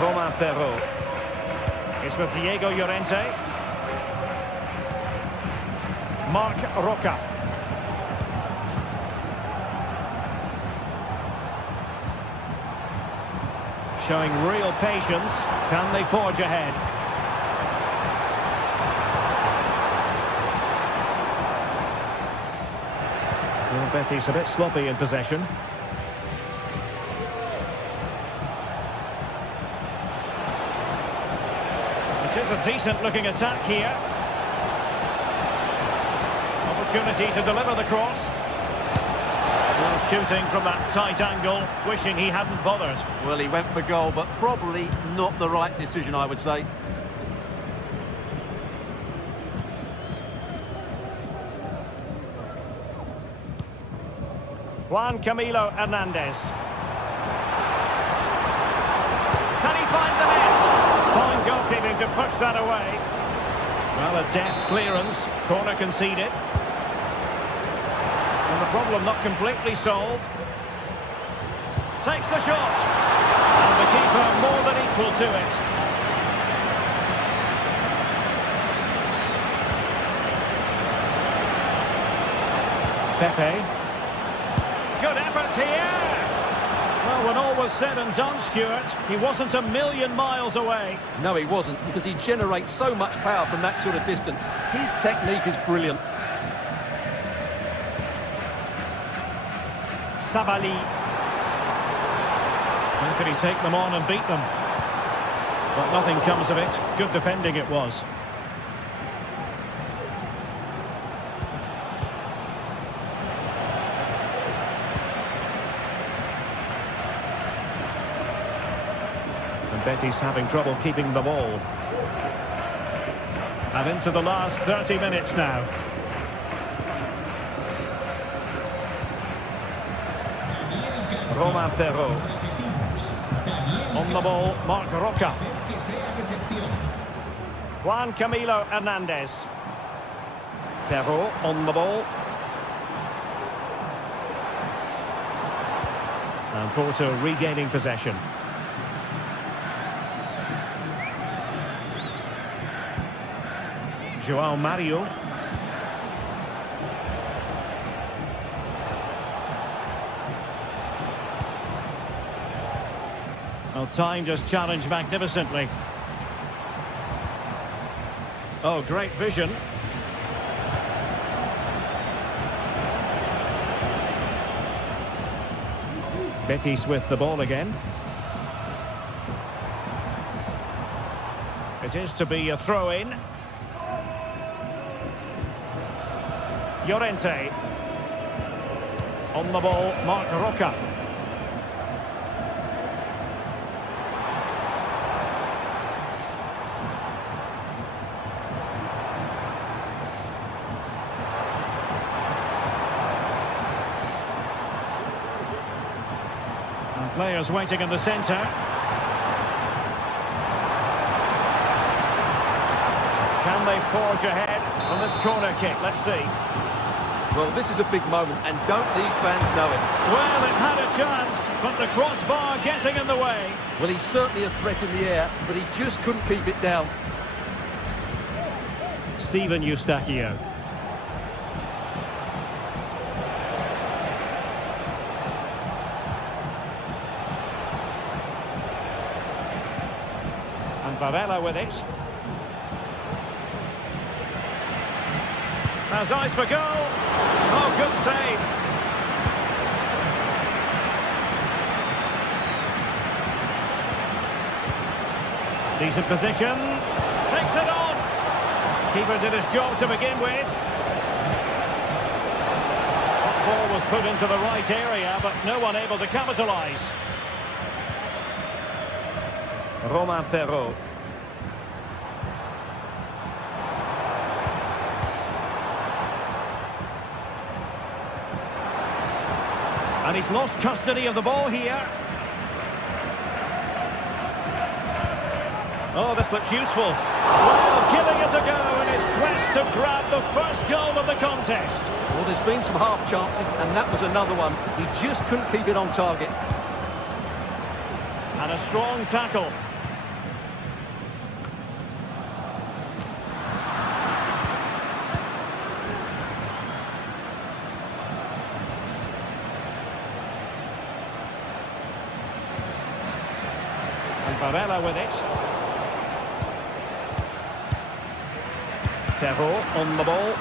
Romain Perrault. It's with Diego Llorente. Marc Roca. Showing real patience. Can they forge ahead? Well, Betis a bit sloppy in possession. It is a decent-looking attack here. Opportunity to deliver the cross. Well, shooting from that tight angle, wishing he hadn't bothered. Well, he went for goal, but probably not the right decision, I would say. Juan Camilo Hernandez. Can he find the net? Fine goalkeeping to push that away. Well, a deft clearance. Corner conceded. And the problem not completely solved. Takes the shot. And the keeper more than equal to it. Pepe. Good effort here. Well, when all was said and done, Stuart, he wasn't a million miles away. No, he wasn't, because he generates so much power from that sort of distance. His technique is brilliant. Sabali. How could he take them on and beat them? But nothing comes of it. Good defending it was. And Betis having trouble keeping the ball. And into the last 30 minutes now. Romain Perrault. On the ball, Marc Roca. Juan Camilo Hernandez. Perrault on the ball. And Porto regaining possession. João Mario. Well, time just challenged magnificently. Oh, great vision. Betis with the ball again. It is to be a throw-in. Llorente. On the ball, Marc Roca. Players waiting in the centre. Can they forge ahead on this corner kick? Let's see. Well, this is a big moment, and don't these fans know it? Well, it had a chance, but the crossbar getting in the way. Well, he's certainly a threat in the air, but he just couldn't keep it down. Steven Eustachio. And Varela with it. Has eyes for goal. Oh, good save. Decent position. Takes it on. Keeper did his job to begin with. Ball was put into the right area, but no one able to capitalise. Romain Perrault. And he's lost custody of the ball here. Oh, this looks useful. Well, giving it a go in his quest to grab the first goal of the contest. Well, there's been some half chances, and that was another one. He just couldn't keep it on target. And a strong tackle. And Varela with it. Perrault on the ball.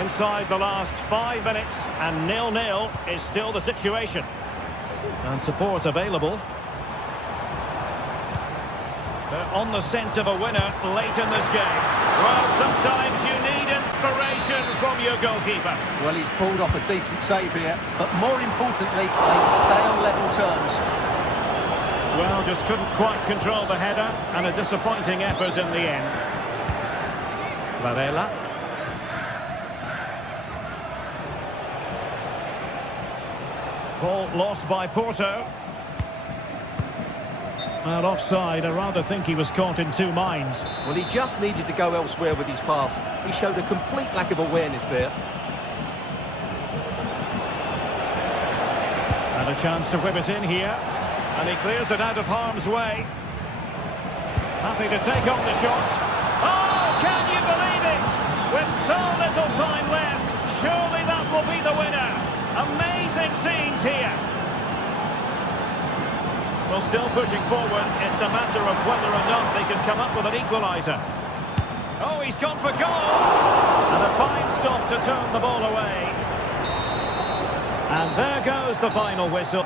Inside the last 5 minutes, and 0-0 is still the situation. And support available. They're on the scent of a winner late in this game. Well, sometimes you need inspiration from your goalkeeper. Well, he's pulled off a decent save here, but more importantly, they stay on level terms. Well, just couldn't quite control the header, and a disappointing effort in the end. Varela. Ball lost by Porto. And offside, I rather think he was caught in two minds. Well, he just needed to go elsewhere with his pass. He showed a complete lack of awareness there. And a chance to whip it in here. And he clears it out of harm's way. Happy to take on the shot. Oh, can you believe it? With so little time left, surely that will be the winner. Amazing scenes here. Well, still pushing forward. It's a matter of whether or not they can come up with an equaliser. Oh, he's gone for goal. And a fine stop to turn the ball away. And there goes the final whistle.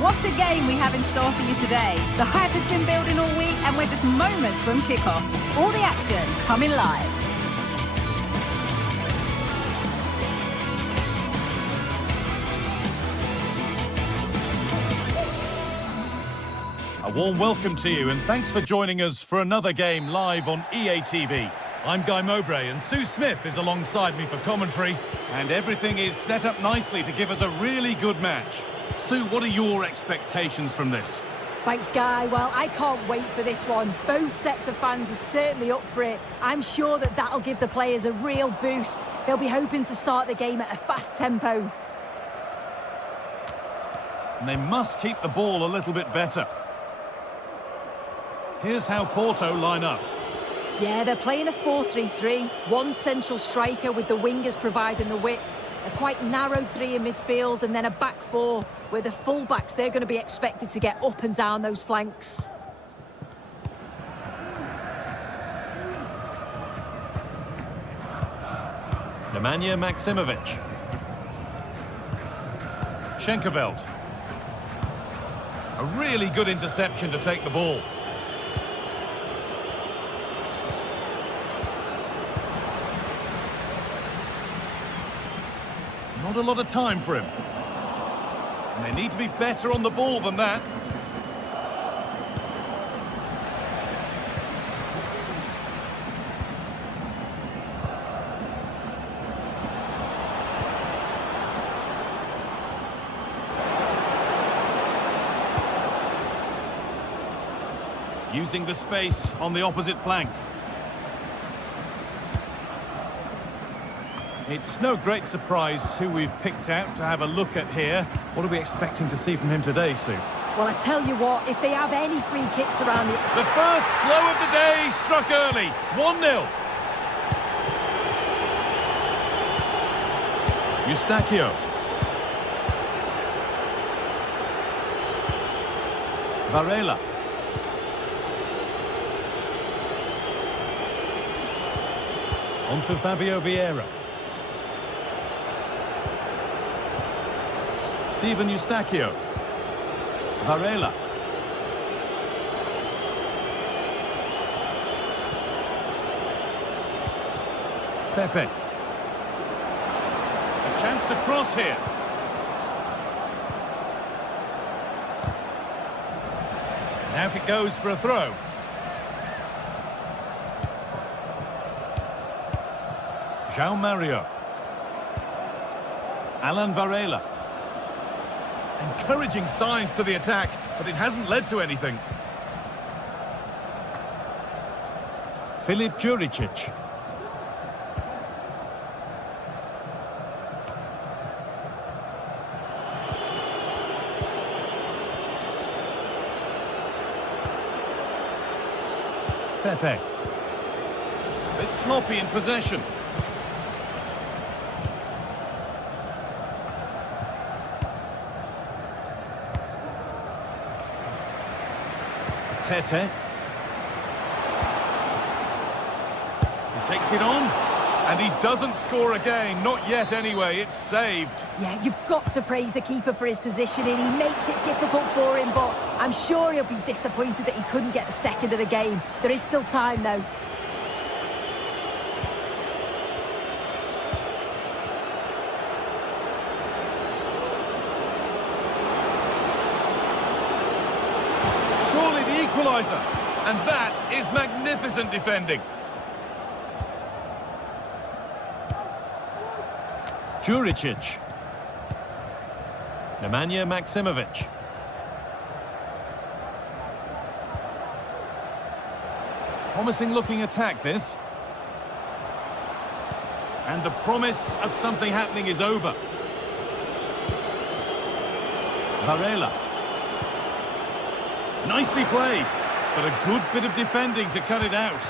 What a game we have in store for you today. The hype has been building all week and we're just moments from kickoff. All the action coming live. A warm welcome to you and thanks for joining us for another game live on EA TV. I'm Guy Mowbray and Sue Smith is alongside me for commentary, and everything is set up nicely to give us a really good match. Sue, what are your expectations from this? Thanks, Guy. Well, I can't wait for this one. Both sets of fans are certainly up for it. I'm sure that that'll give the players a real boost. They'll be hoping to start the game at a fast tempo. And they must keep the ball a little bit better. Here's how Porto line up. Yeah, they're playing a 4-3-3. One central striker with the wingers providing the width. A quite narrow three in midfield and then a back four where the full-backs, they're going to be expected to get up and down those flanks. Nemanja Maksimovic. Schenkerveld. A really good interception to take the ball. Not a lot of time for him. And they need to be better on the ball than that. Using the space on the opposite flank. It's no great surprise who we've picked out to have a look at here. What are we expecting to see from him today, Sue? Well, I tell you what, if they have any free kicks around The first blow of the day struck early. 1-0. Eustachio. Varela. On to Fabio Vieira. Steven Eustachio. Varela. Pepe. A chance to cross here. Out it goes for a throw. João Mario. Alan Varela. Encouraging signs to the attack, but it hasn't led to anything. Filip Juricic. Pepe. A bit sloppy in possession. Tete. He takes it on, and he doesn't score again. Not yet anyway, it's saved. Yeah, you've got to praise the keeper for his positioning. He makes it difficult for him, but I'm sure he'll be disappointed that he couldn't get the second of the game. There is still time, though. Surely the equaliser, and that is magnificent defending. Juricic. Nemanja Maksimovic. Promising looking attack, this. And the promise of something happening is over. Varela. Nicely played, but a good bit of defending to cut it out.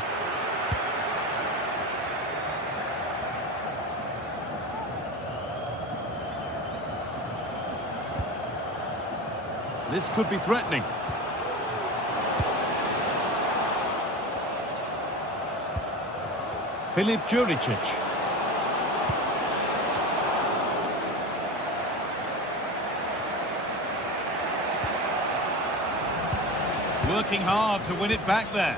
This could be threatening. Filip Juricic. Working hard to win it back there.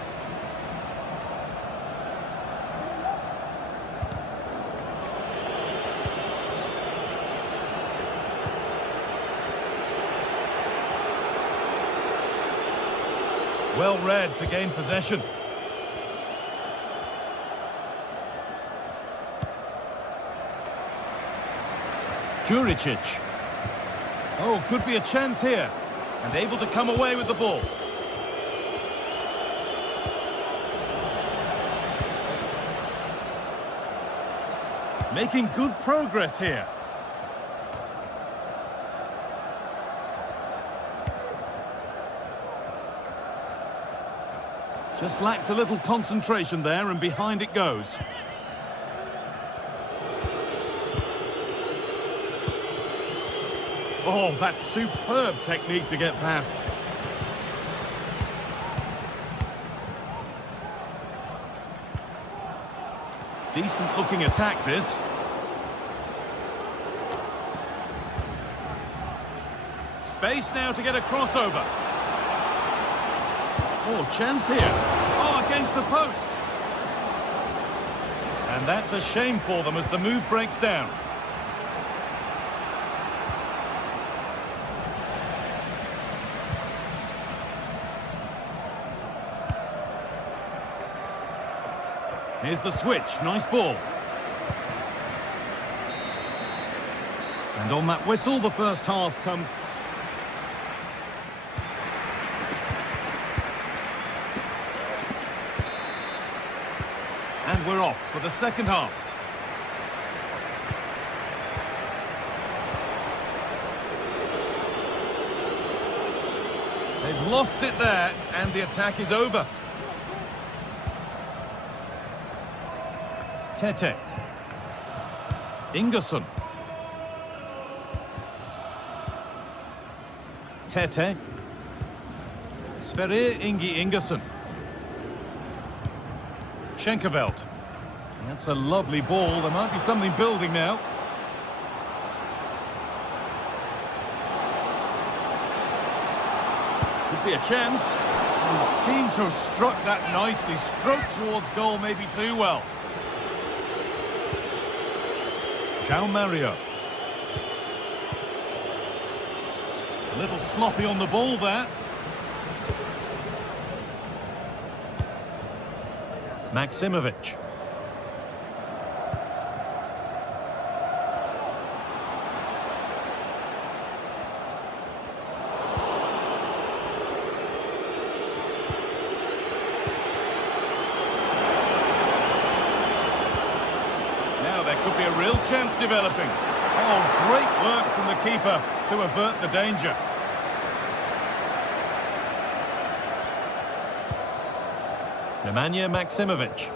Well read to gain possession. Juricic. Oh, could be a chance here. And able to come away with the ball. Making good progress here. Just lacked a little concentration there, and behind it goes. Oh, that's superb technique to get past. Decent looking attack, this. Space now to get a crossover. Oh, chance here. Oh, against the post. And that's a shame for them as the move breaks down. Here's the switch, nice ball. And on that whistle, the first half comes. And we're off for the second half. They've lost it there, and the attack is over. Tete. Ingerson. Tete. Sverrir Ingi Ingerson. Schenkerveld. That's a lovely ball. There might be something building now. Could be a chance. He seemed to have struck that nicely. Stroked towards goal, maybe too well. João Mario. A little sloppy on the ball there. Maximovic. Now there could be a real chance developing. Oh, great work from the keeper to avert the danger. Nemanja Maximovic.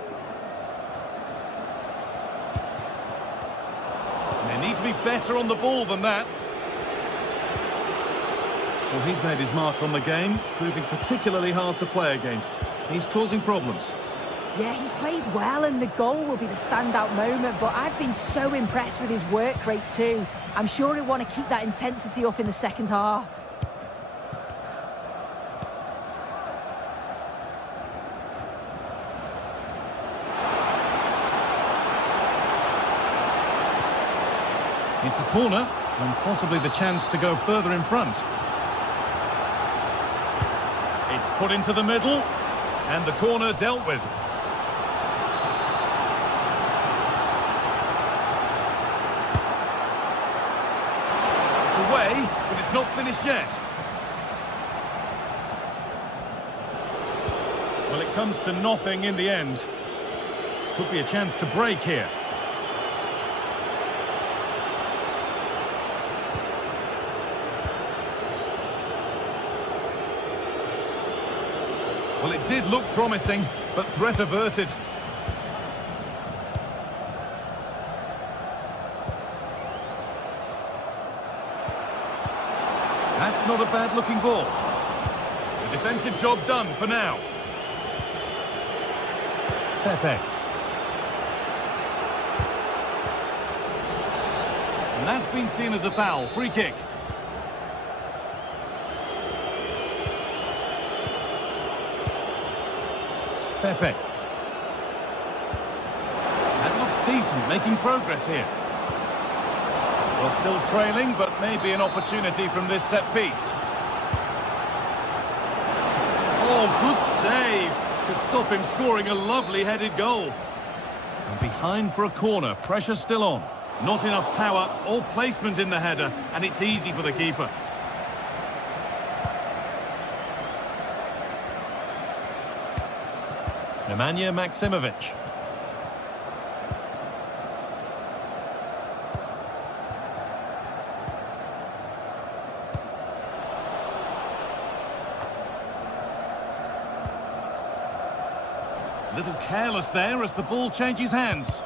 They need to be better on the ball than that. Well, he's made his mark on the game, proving particularly hard to play against. He's causing problems. Yeah, he's played well and the goal will be the standout moment, but I've been so impressed with his work rate too. I'm sure he'll want to keep that intensity up in the second half. It's a corner, and possibly the chance to go further in front. It's put into the middle, and the corner dealt with. It's away, but it's not finished yet. Well, it comes to nothing in the end. Could be a chance to break here. Well, it did look promising, but threat averted. That's not a bad-looking ball. The defensive job done for now. Pepe. And that's been seen as a foul. Free kick. Pepe. That looks decent, making progress here. Well, still trailing, but maybe an opportunity from this set piece. Oh, good save to stop him scoring a lovely headed goal. And behind for a corner, pressure still on. Not enough power or placement in the header, and it's easy for the keeper. Nemanja Maximovic. A little careless there as the ball changes hands.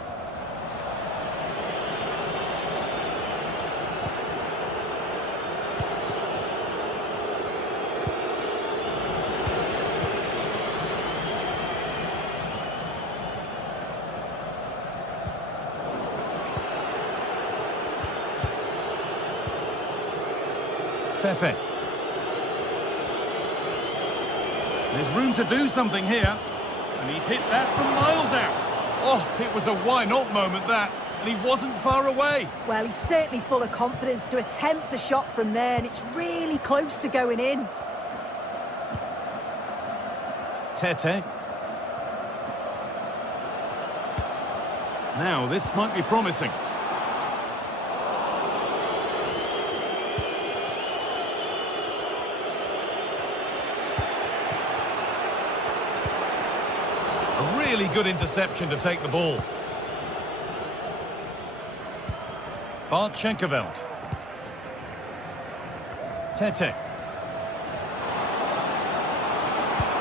Pepe. There's room to do something here. And he's hit that from miles out. Oh, it was a why not moment, that. And he wasn't far away. Well, he's certainly full of confidence to attempt a shot from there, and it's really close to going in. Tete. Now, this might be promising. A really good interception to take the ball. Bart Schenkerveld. Tete.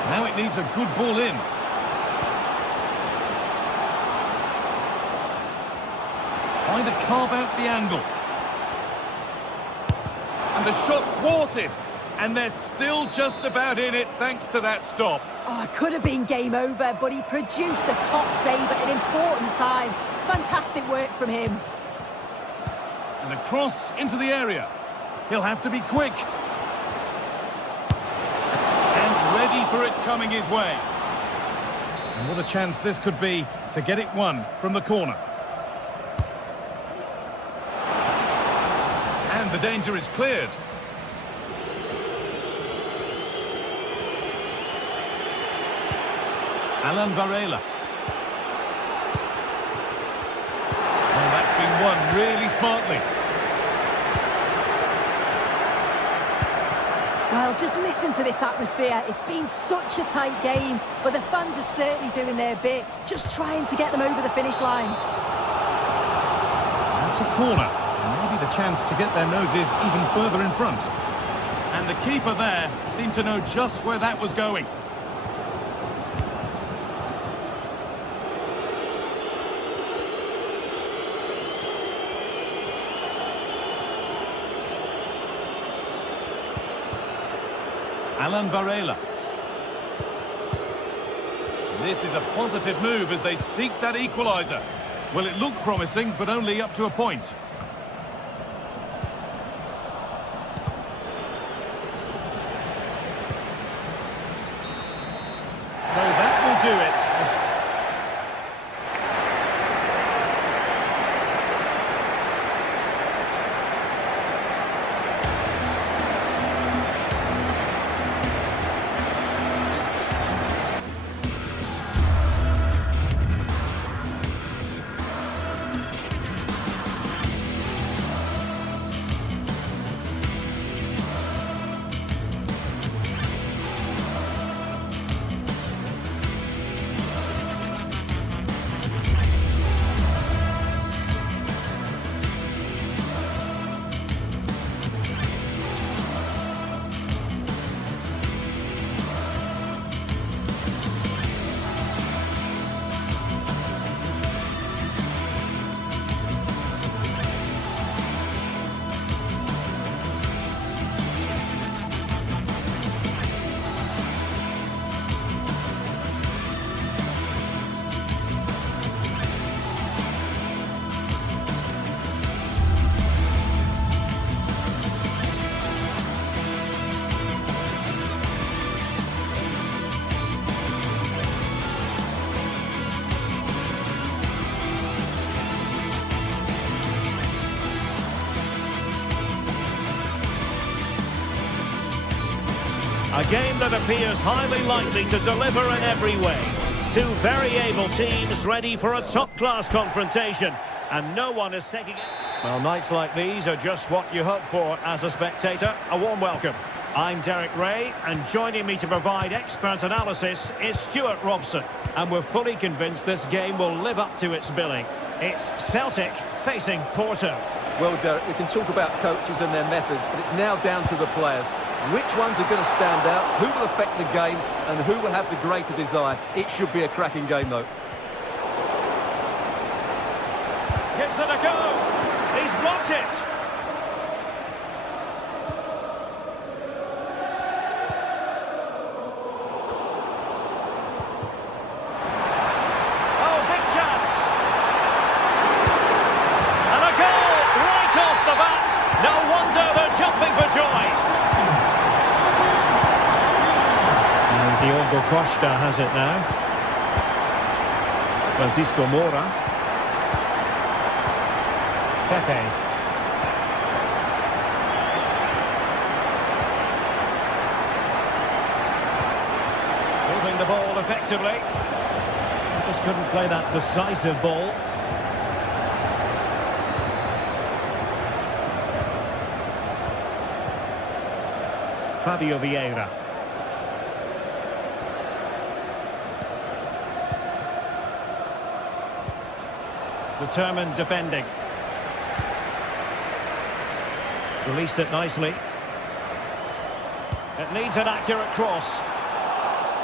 Now it needs a good ball in. Trying to carve out the angle. And the shot thwarted. And they're still just about in it thanks to that stop. Oh, it could have been game over, but he produced a top save at an important time. Fantastic work from him. And a cross into the area. He'll have to be quick. And ready for it coming his way. And what a chance this could be to get it won from the corner. And the danger is cleared. Alan Varela. And that's been won really smartly. Well, just listen to this atmosphere. It's been such a tight game, but the fans are certainly doing their bit, just trying to get them over the finish line. That's a corner. And maybe the chance to get their noses even further in front. And the keeper there seemed to know just where that was going. Alan Varela. This is a positive move as they seek that equaliser. Well, it looked promising, but only up to a point. So that will do it. A game that appears highly likely to deliver in every way. Two very able teams ready for a top-class confrontation, and no one is taking it. Well, nights like these are just what you hope for as a spectator. A warm welcome. I'm Derek Ray, and joining me to provide expert analysis is Stuart Robson. And we're fully convinced this game will live up to its billing. It's Celtic facing Porto. Well, Derek, we can talk about coaches and their methods, but it's now down to the players. Which ones are going to stand out, who will affect the game, and who will have the greater desire? It should be a cracking game, though. Gives it a go. He's blocked it. Oh, big chance. And a goal right off the bat. No wonder they're jumping for joy. Costa has it now. Francisco Mora. Pepe. Moving the ball effectively. Just couldn't play that decisive ball. Fabio Vieira. Determined defending. Released it nicely. It needs an accurate cross.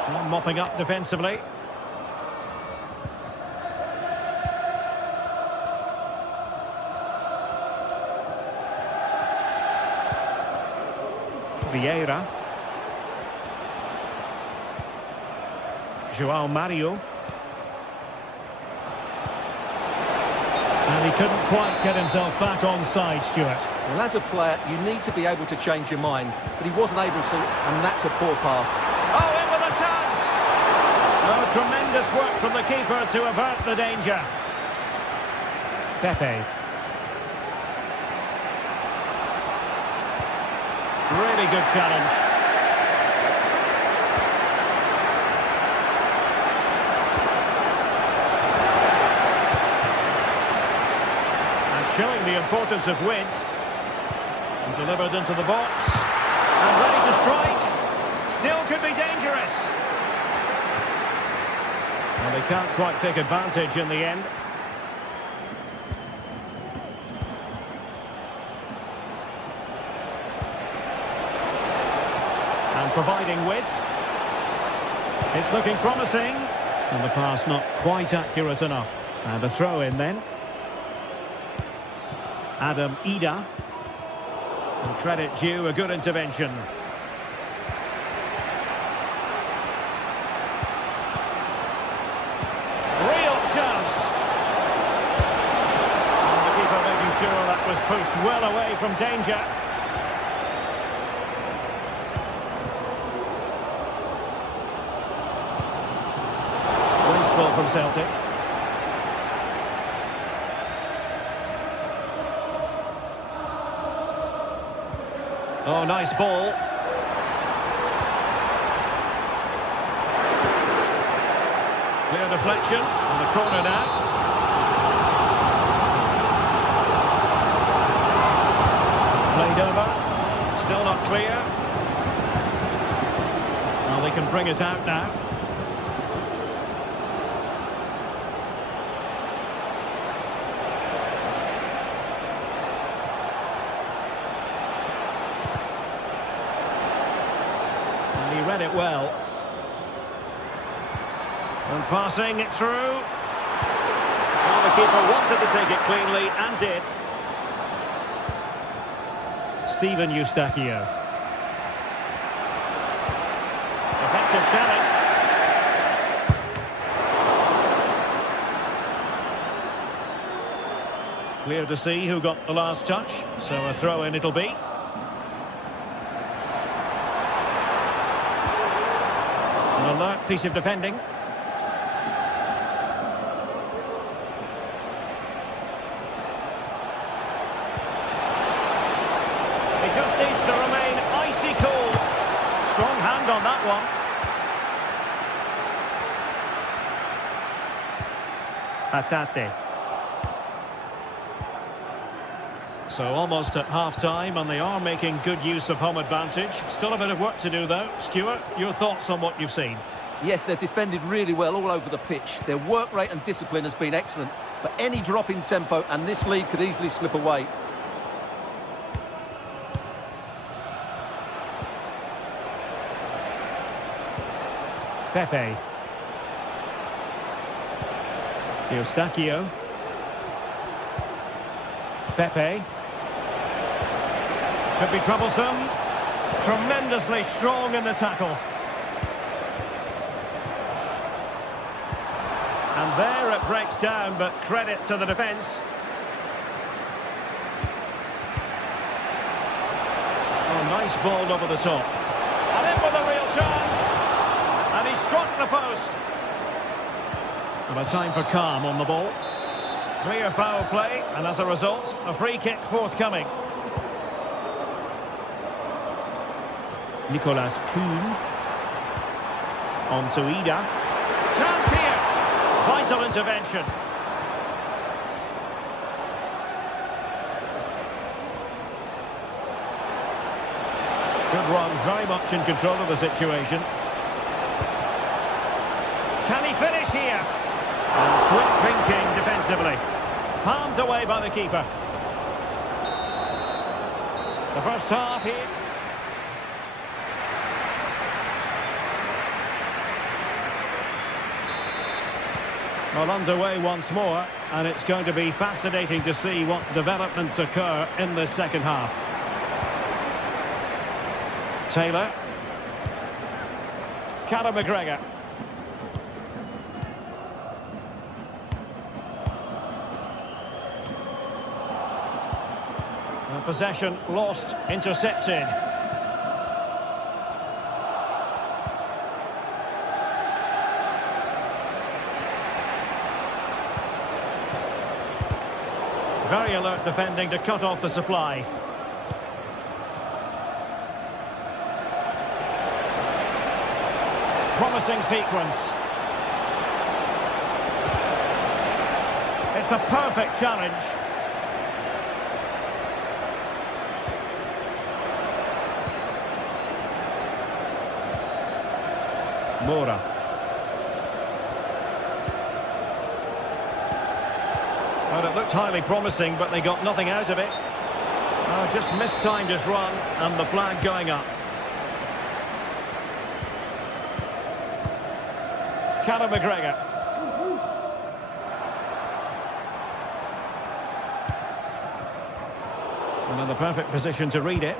Well, mopping up defensively. Vieira. João Mario. And he couldn't quite get himself back on side, Stuart. Well, as a player, you need to be able to change your mind, but he wasn't able to, and that's a poor pass. Oh, in with a chance! Oh, tremendous work from the keeper to avert the danger. Pepe. Really good challenge. Showing the importance of width. And delivered into the box. And ready to strike. Still could be dangerous. Well, they can't quite take advantage in the end. And providing width. It's looking promising. And the pass not quite accurate enough. And a throw in then. Adam Ida. And credit due, a good intervention. Real chance. And the keeper making sure that was pushed well away from danger. Wasteful from Celtic. Oh, nice ball. Clear deflection on the corner now. Played over. Still not clear. Well, they can bring it out now. He read it well. And passing it through. Well, the keeper wanted to take it cleanly and did. Steven Eustachio. Effective challenge. Clear to see who got the last touch. So a throw in it'll be. An alert piece of defending. He just needs to remain icy cool. Strong hand on that one. Hatate. So almost at half-time, and they are making good use of home advantage. Still a bit of work to do, though. Stuart, your thoughts on what you've seen? Yes, they've defended really well all over the pitch. Their work rate and discipline has been excellent. But any drop in tempo, and this lead could easily slip away. Pepe. Eustachio. Pepe. Could be troublesome. Tremendously strong in the tackle. And there it breaks down, but credit to the defence. Oh, nice ball over the top. And in with a real chance. And he's struck the post. And a time for calm on the ball. Clear foul play, and as a result, a free kick forthcoming. Nicolas Kuhn. On to Ida. Chance here. Vital intervention. Good run, very much in control of the situation. Can he finish here? And quick thinking defensively. Palmed away by the keeper. The first half here. Well, underway once more, and it's going to be fascinating to see what developments occur in this second half. Taylor. Callum McGregor. Possession lost, intercepted. Very alert defending to cut off the supply. Promising sequence. It's a perfect challenge. Moura. Well, it looked highly promising, but they got nothing out of it. Just mistimed his run, and the flag going up. Callum McGregor. And in the perfect position to read it.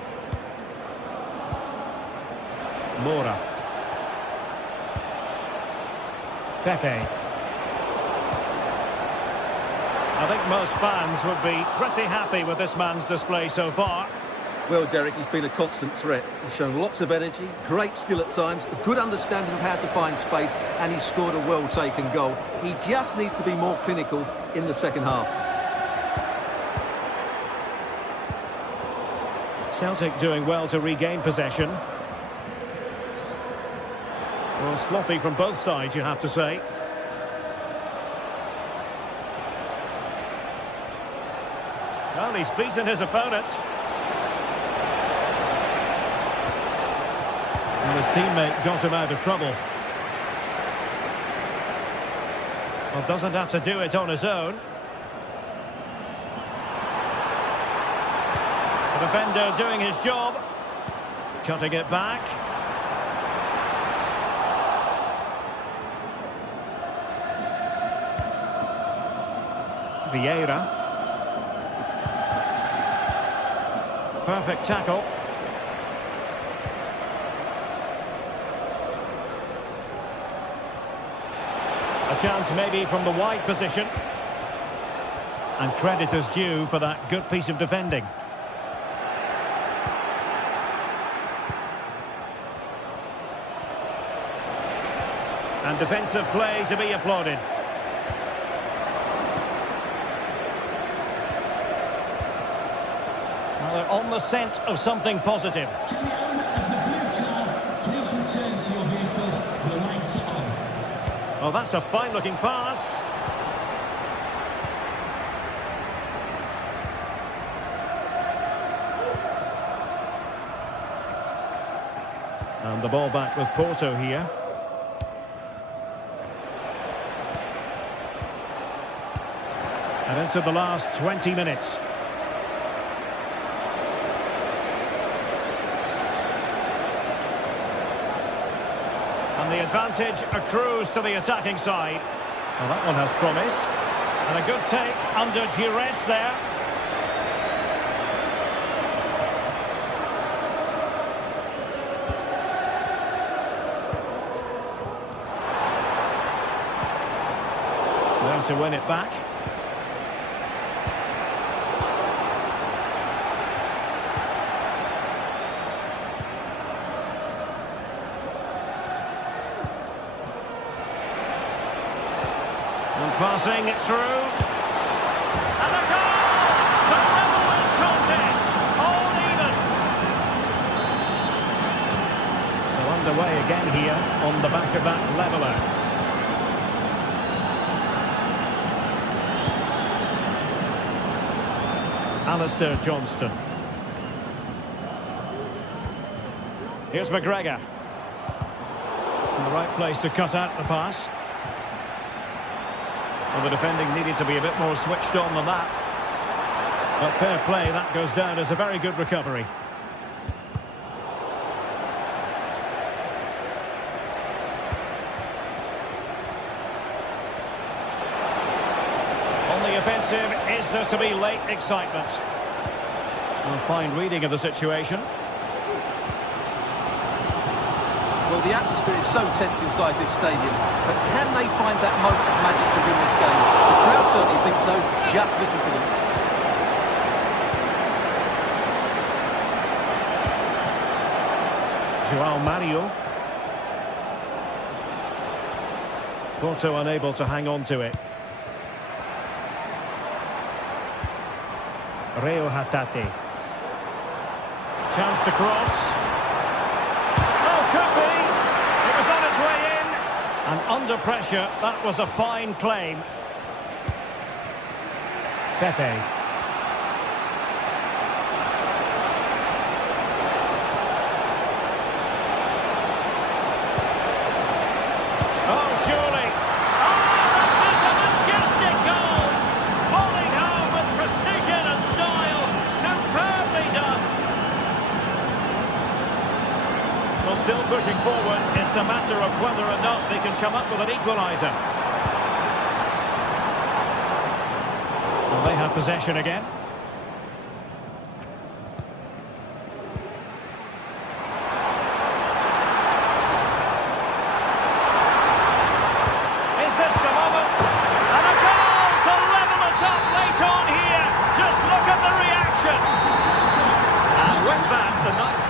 Moura. Pepe. I think most fans would be pretty happy with this man's display so far. Well, Derek, he's been a constant threat. He's shown lots of energy, great skill at times, a good understanding of how to find space, and he's scored a well-taken goal. He just needs to be more clinical in the second half. Celtic doing well to regain possession. Well, sloppy from both sides, you have to say. Well, he's beaten his opponent. And his teammate got him out of trouble. Well, doesn't have to do it on his own. The defender doing his job. Cutting it back. Vieira. Perfect tackle. A chance maybe from the wide position. And credit is due for that good piece of defending. And defensive play to be applauded. Well, they're on the scent of something positive. Can the owner of the blue car please return to your vehicle? The lights are on. Oh, that's a fine-looking pass. And the ball back with Porto here. And into the last 20 minutes. And the advantage accrues to the attacking side. Well, that one has promise. And a good take under duress there. There to win it back. Passing it through. And a goal! To level this contest. All even. So underway again here on the back of that leveller. Alistair Johnston. Here's McGregor. In the right place to cut out the pass. Well, the defending needed to be a bit more switched on than that. But fair play, that goes down as a very good recovery. On the offensive, is there to be late excitement? A fine reading of the situation. Well, the atmosphere is so tense inside this stadium, but can they find that moment of magic to win this game? The crowd certainly think so. Just listen to them. João Mario. Porto unable to hang on to it. Reo Hatate. Chance to cross. Could be. It was on its way in. And under pressure, that was a fine claim. Pepe. Oh, surely. Oh, that is a majestic goal. Falling home with precision and style. Superbly done. Well, still pushing forward. It's a matter of whether or not they can come up with an equaliser. Well, they have possession again. Is this the moment? And a goal to level it up late on here. Just look at the reaction. And with that, the night.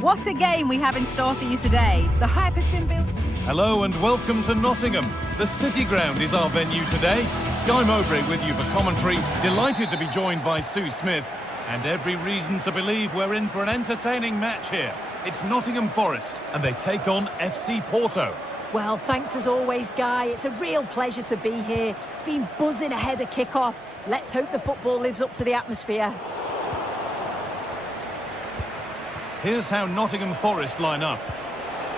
What a game we have in store for you today. The hype has been built. Hello and welcome to Nottingham. The City Ground is our venue today. Guy Mowbray with you for commentary. Delighted to be joined by Sue Smith. And every reason to believe we're in for an entertaining match here. It's Nottingham Forest and they take on FC Porto. Well, thanks as always, Guy. It's a real pleasure to be here. It's been buzzing ahead of kick-off. Let's hope the football lives up to the atmosphere. Here's how Nottingham Forest line up.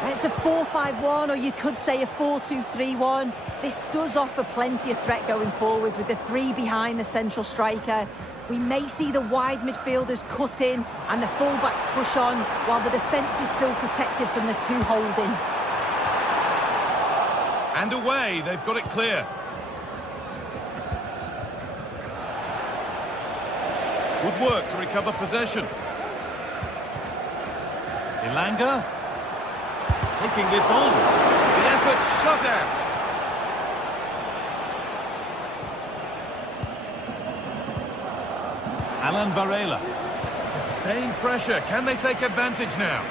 It's a 4-5-1, or you could say a 4-2-3-1. This does offer plenty of threat going forward with the three behind the central striker. We may see the wide midfielders cut in and the fullbacks push on, while the defence is still protected from the two holding. And away, they've got it clear. Good work to recover possession. Ilanga. Taking this on. The effort shut out. Alan Varela. Sustained pressure. Can they take advantage now?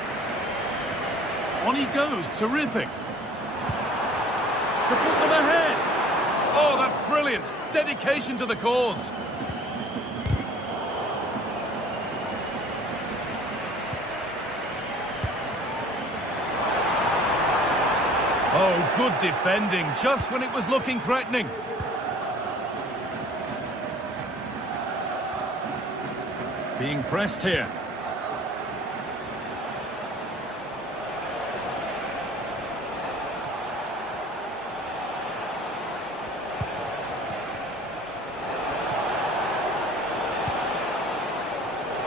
On he goes. Terrific. To put them ahead. Oh, that's brilliant. Dedication to the cause. Oh, good defending, just when it was looking threatening. Being pressed here.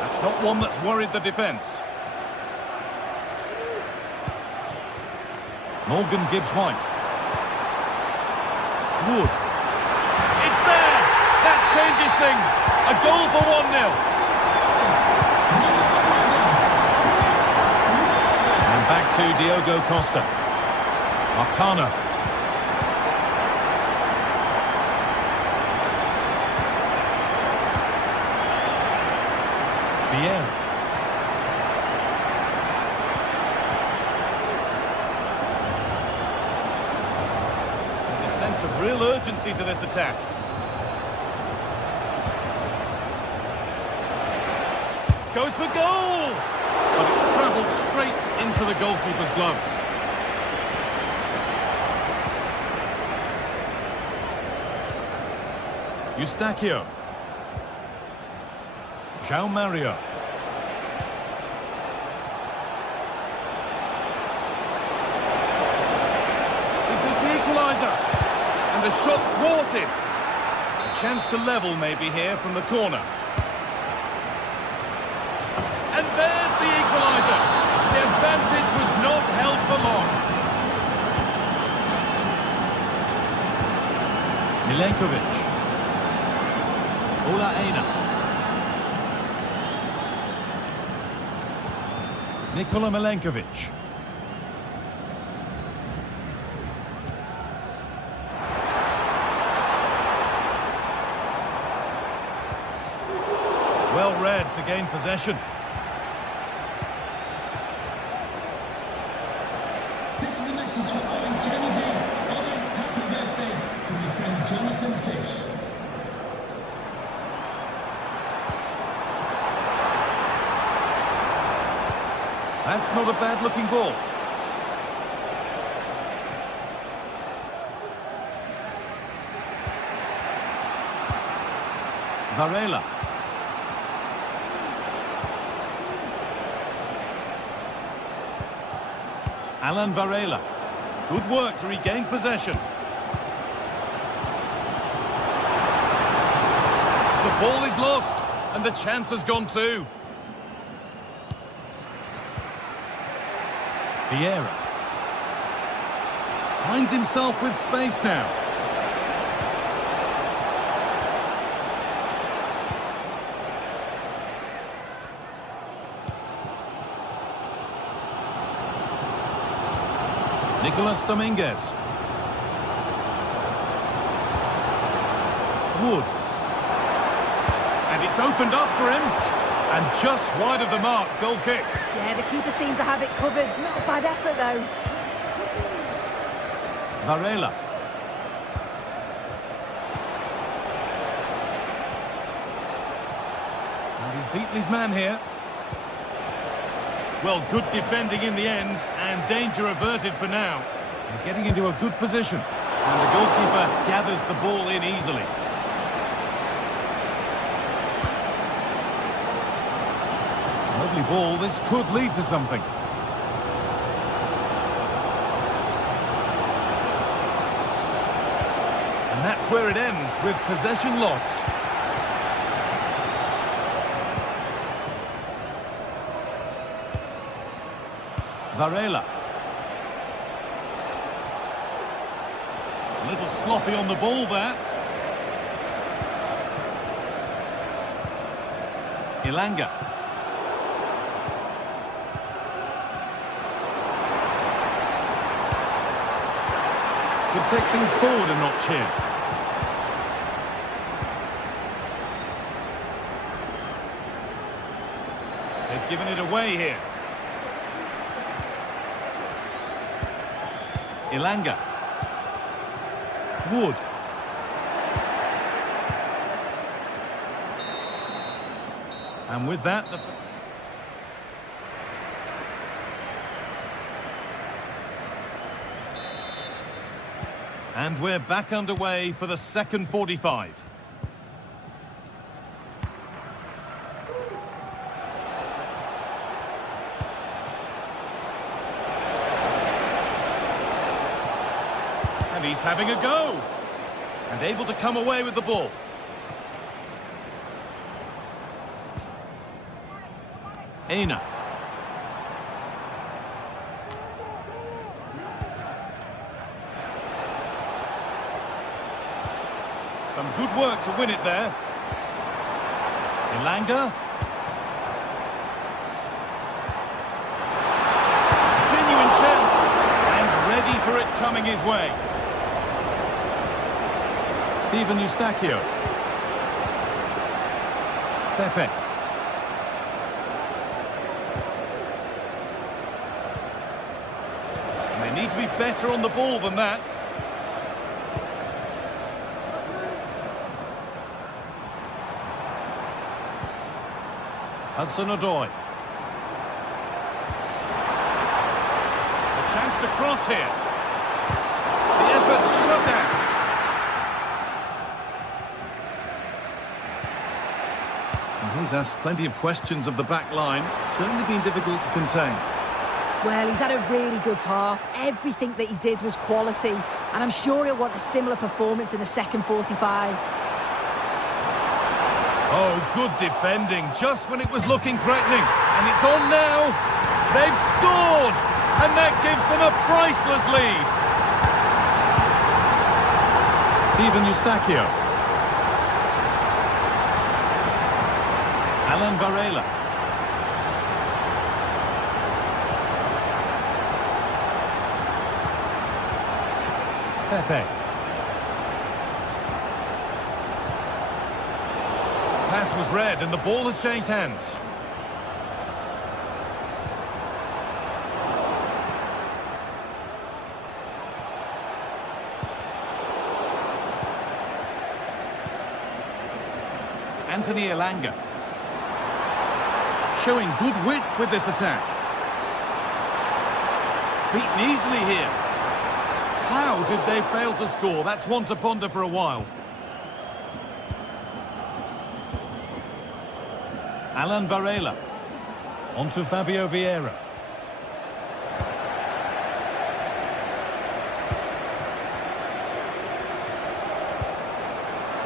That's not one that's worried the defence. Morgan gives White. Wood. It's there! That changes things. A goal for 1-0. And back to Diogo Costa. Arcano. Vieira. Of real urgency to this attack. Goes for goal! But it's travelled straight into the goalkeeper's gloves. Eustachio. João Mario. Is this the equaliser? And the shot thwarted. A chance to level maybe here from the corner. And there's the equaliser. The advantage was not held for long. Milenkovic. Ola Aina. Nikola Milenkovic. Well read to gain possession. This is a message for Owen Kennedy. Owen, happy birthday from your friend Jonathan Fish. That's not a bad-looking ball. Varela. Alan Varela. Good work to regain possession. The ball is lost, and the chance has gone too. Vieira. Finds himself with space now. Nicolas Dominguez. Wood. And it's opened up for him. And just wide of the mark, goal kick. Yeah, the keeper seems to have it covered. Not a bad effort, though. Varela. And he's beaten his man here. Well, good defending in the end, and danger averted for now. They're getting into a good position, and the goalkeeper gathers the ball in easily. Lovely ball, this could lead to something. And that's where it ends, with possession lost. Varela. A little sloppy on the ball there. Ilanga. Could take things forward a notch here. They've given it away here. Ilanga. Wood. And with that, and we're back underway for the second 45. And he's having a go. And able to come away with the ball. Aina. Some good work to win it there. Ilanga. Genuine chance. And ready for it coming his way. Steven Eustachio. Pepe. And they need to be better on the ball than that. Hudson-Odoi. A chance to cross here. The effort shut out. And he's asked plenty of questions of the back line. Certainly been difficult to contain. Well, he's had a really good half. Everything that he did was quality. And I'm sure he'll want a similar performance in the second 45. Oh, good defending, just when it was looking threatening. And it's on now. They've scored! And that gives them a priceless lead. Steven Eustachio. Alan Varela. Pepe. Pass was read and the ball has changed hands. Anthony Ilanga. Showing good wit with this attack. Beaten easily here. How did they fail to score? That's one to ponder for a while. Alan Varela. On to Fabio Vieira.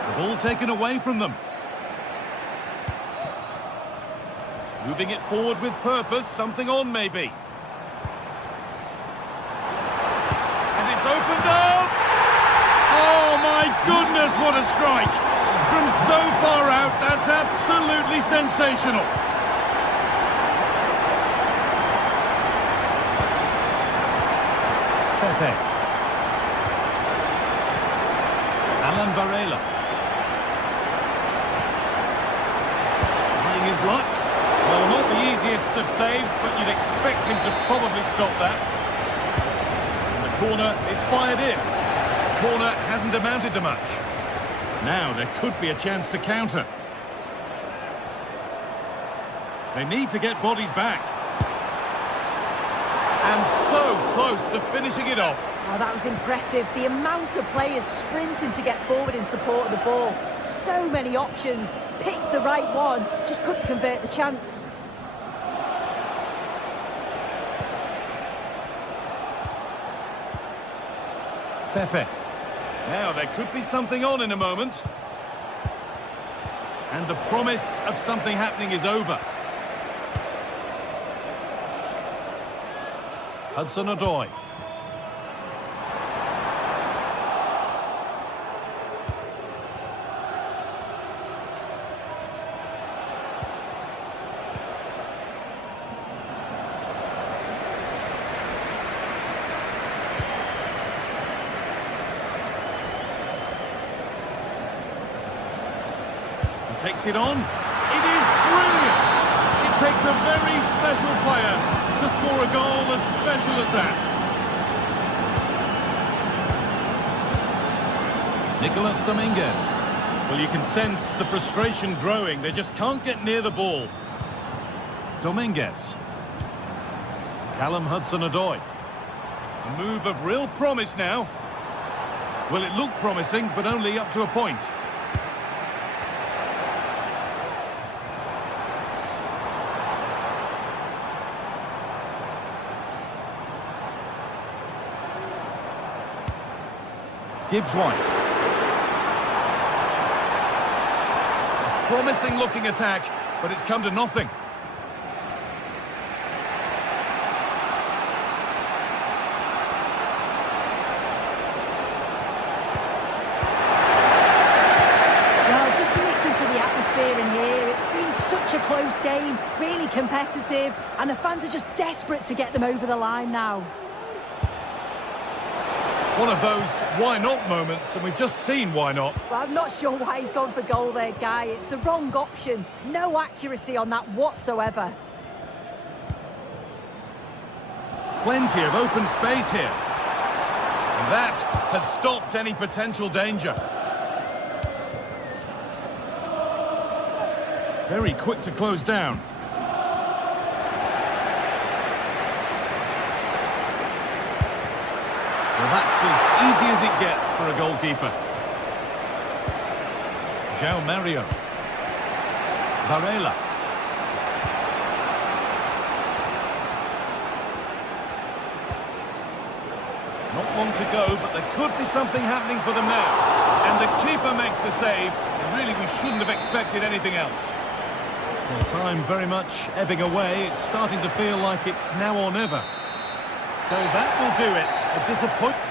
The ball taken away from them. Moving it forward with purpose, something on maybe. And it's opened up! Oh my goodness, what a strike! From so far out, that's absolutely sensational. Pepe. Alan Varela. Trying his luck. Well, not the easiest of saves, but you'd expect him to probably stop that. And the corner is fired in. The corner hasn't amounted to much. Now there could be a chance to counter. They need to get bodies back. And so close to finishing it off. Oh, that was impressive. The amount of players sprinting to get forward in support of the ball. So many options. Picked the right one. Just couldn't convert the chance. Pepe. Now there could be something on in a moment. And the promise of something happening is over. Hudson-Odoi. Takes it on. It is brilliant! It takes a very special player to score a goal as special as that. Nicolas Dominguez. Well, you can sense the frustration growing. They just can't get near the ball. Dominguez. Callum Hudson-Odoi. A move of real promise now. Well, it looked promising, but only up to a point. Gibbs-White. Promising looking attack, but it's come to nothing. Well, just listen to the atmosphere in here. It's been such a close game, really competitive, and the fans are just desperate to get them over the line now. One of those why not moments, and we've just seen why not. Well, I'm not sure why he's gone for goal there, Guy. It's the wrong option. No accuracy on that whatsoever. Plenty of open space here. And that has stopped any potential danger. Very quick to close down. Well, that's as easy as it gets for a goalkeeper. João Mario. Varela. Not long to go, but there could be something happening for them now. And the keeper makes the save. And really, we shouldn't have expected anything else. Well, time very much ebbing away. It's starting to feel like it's now or never. So that will do it. A disappointment.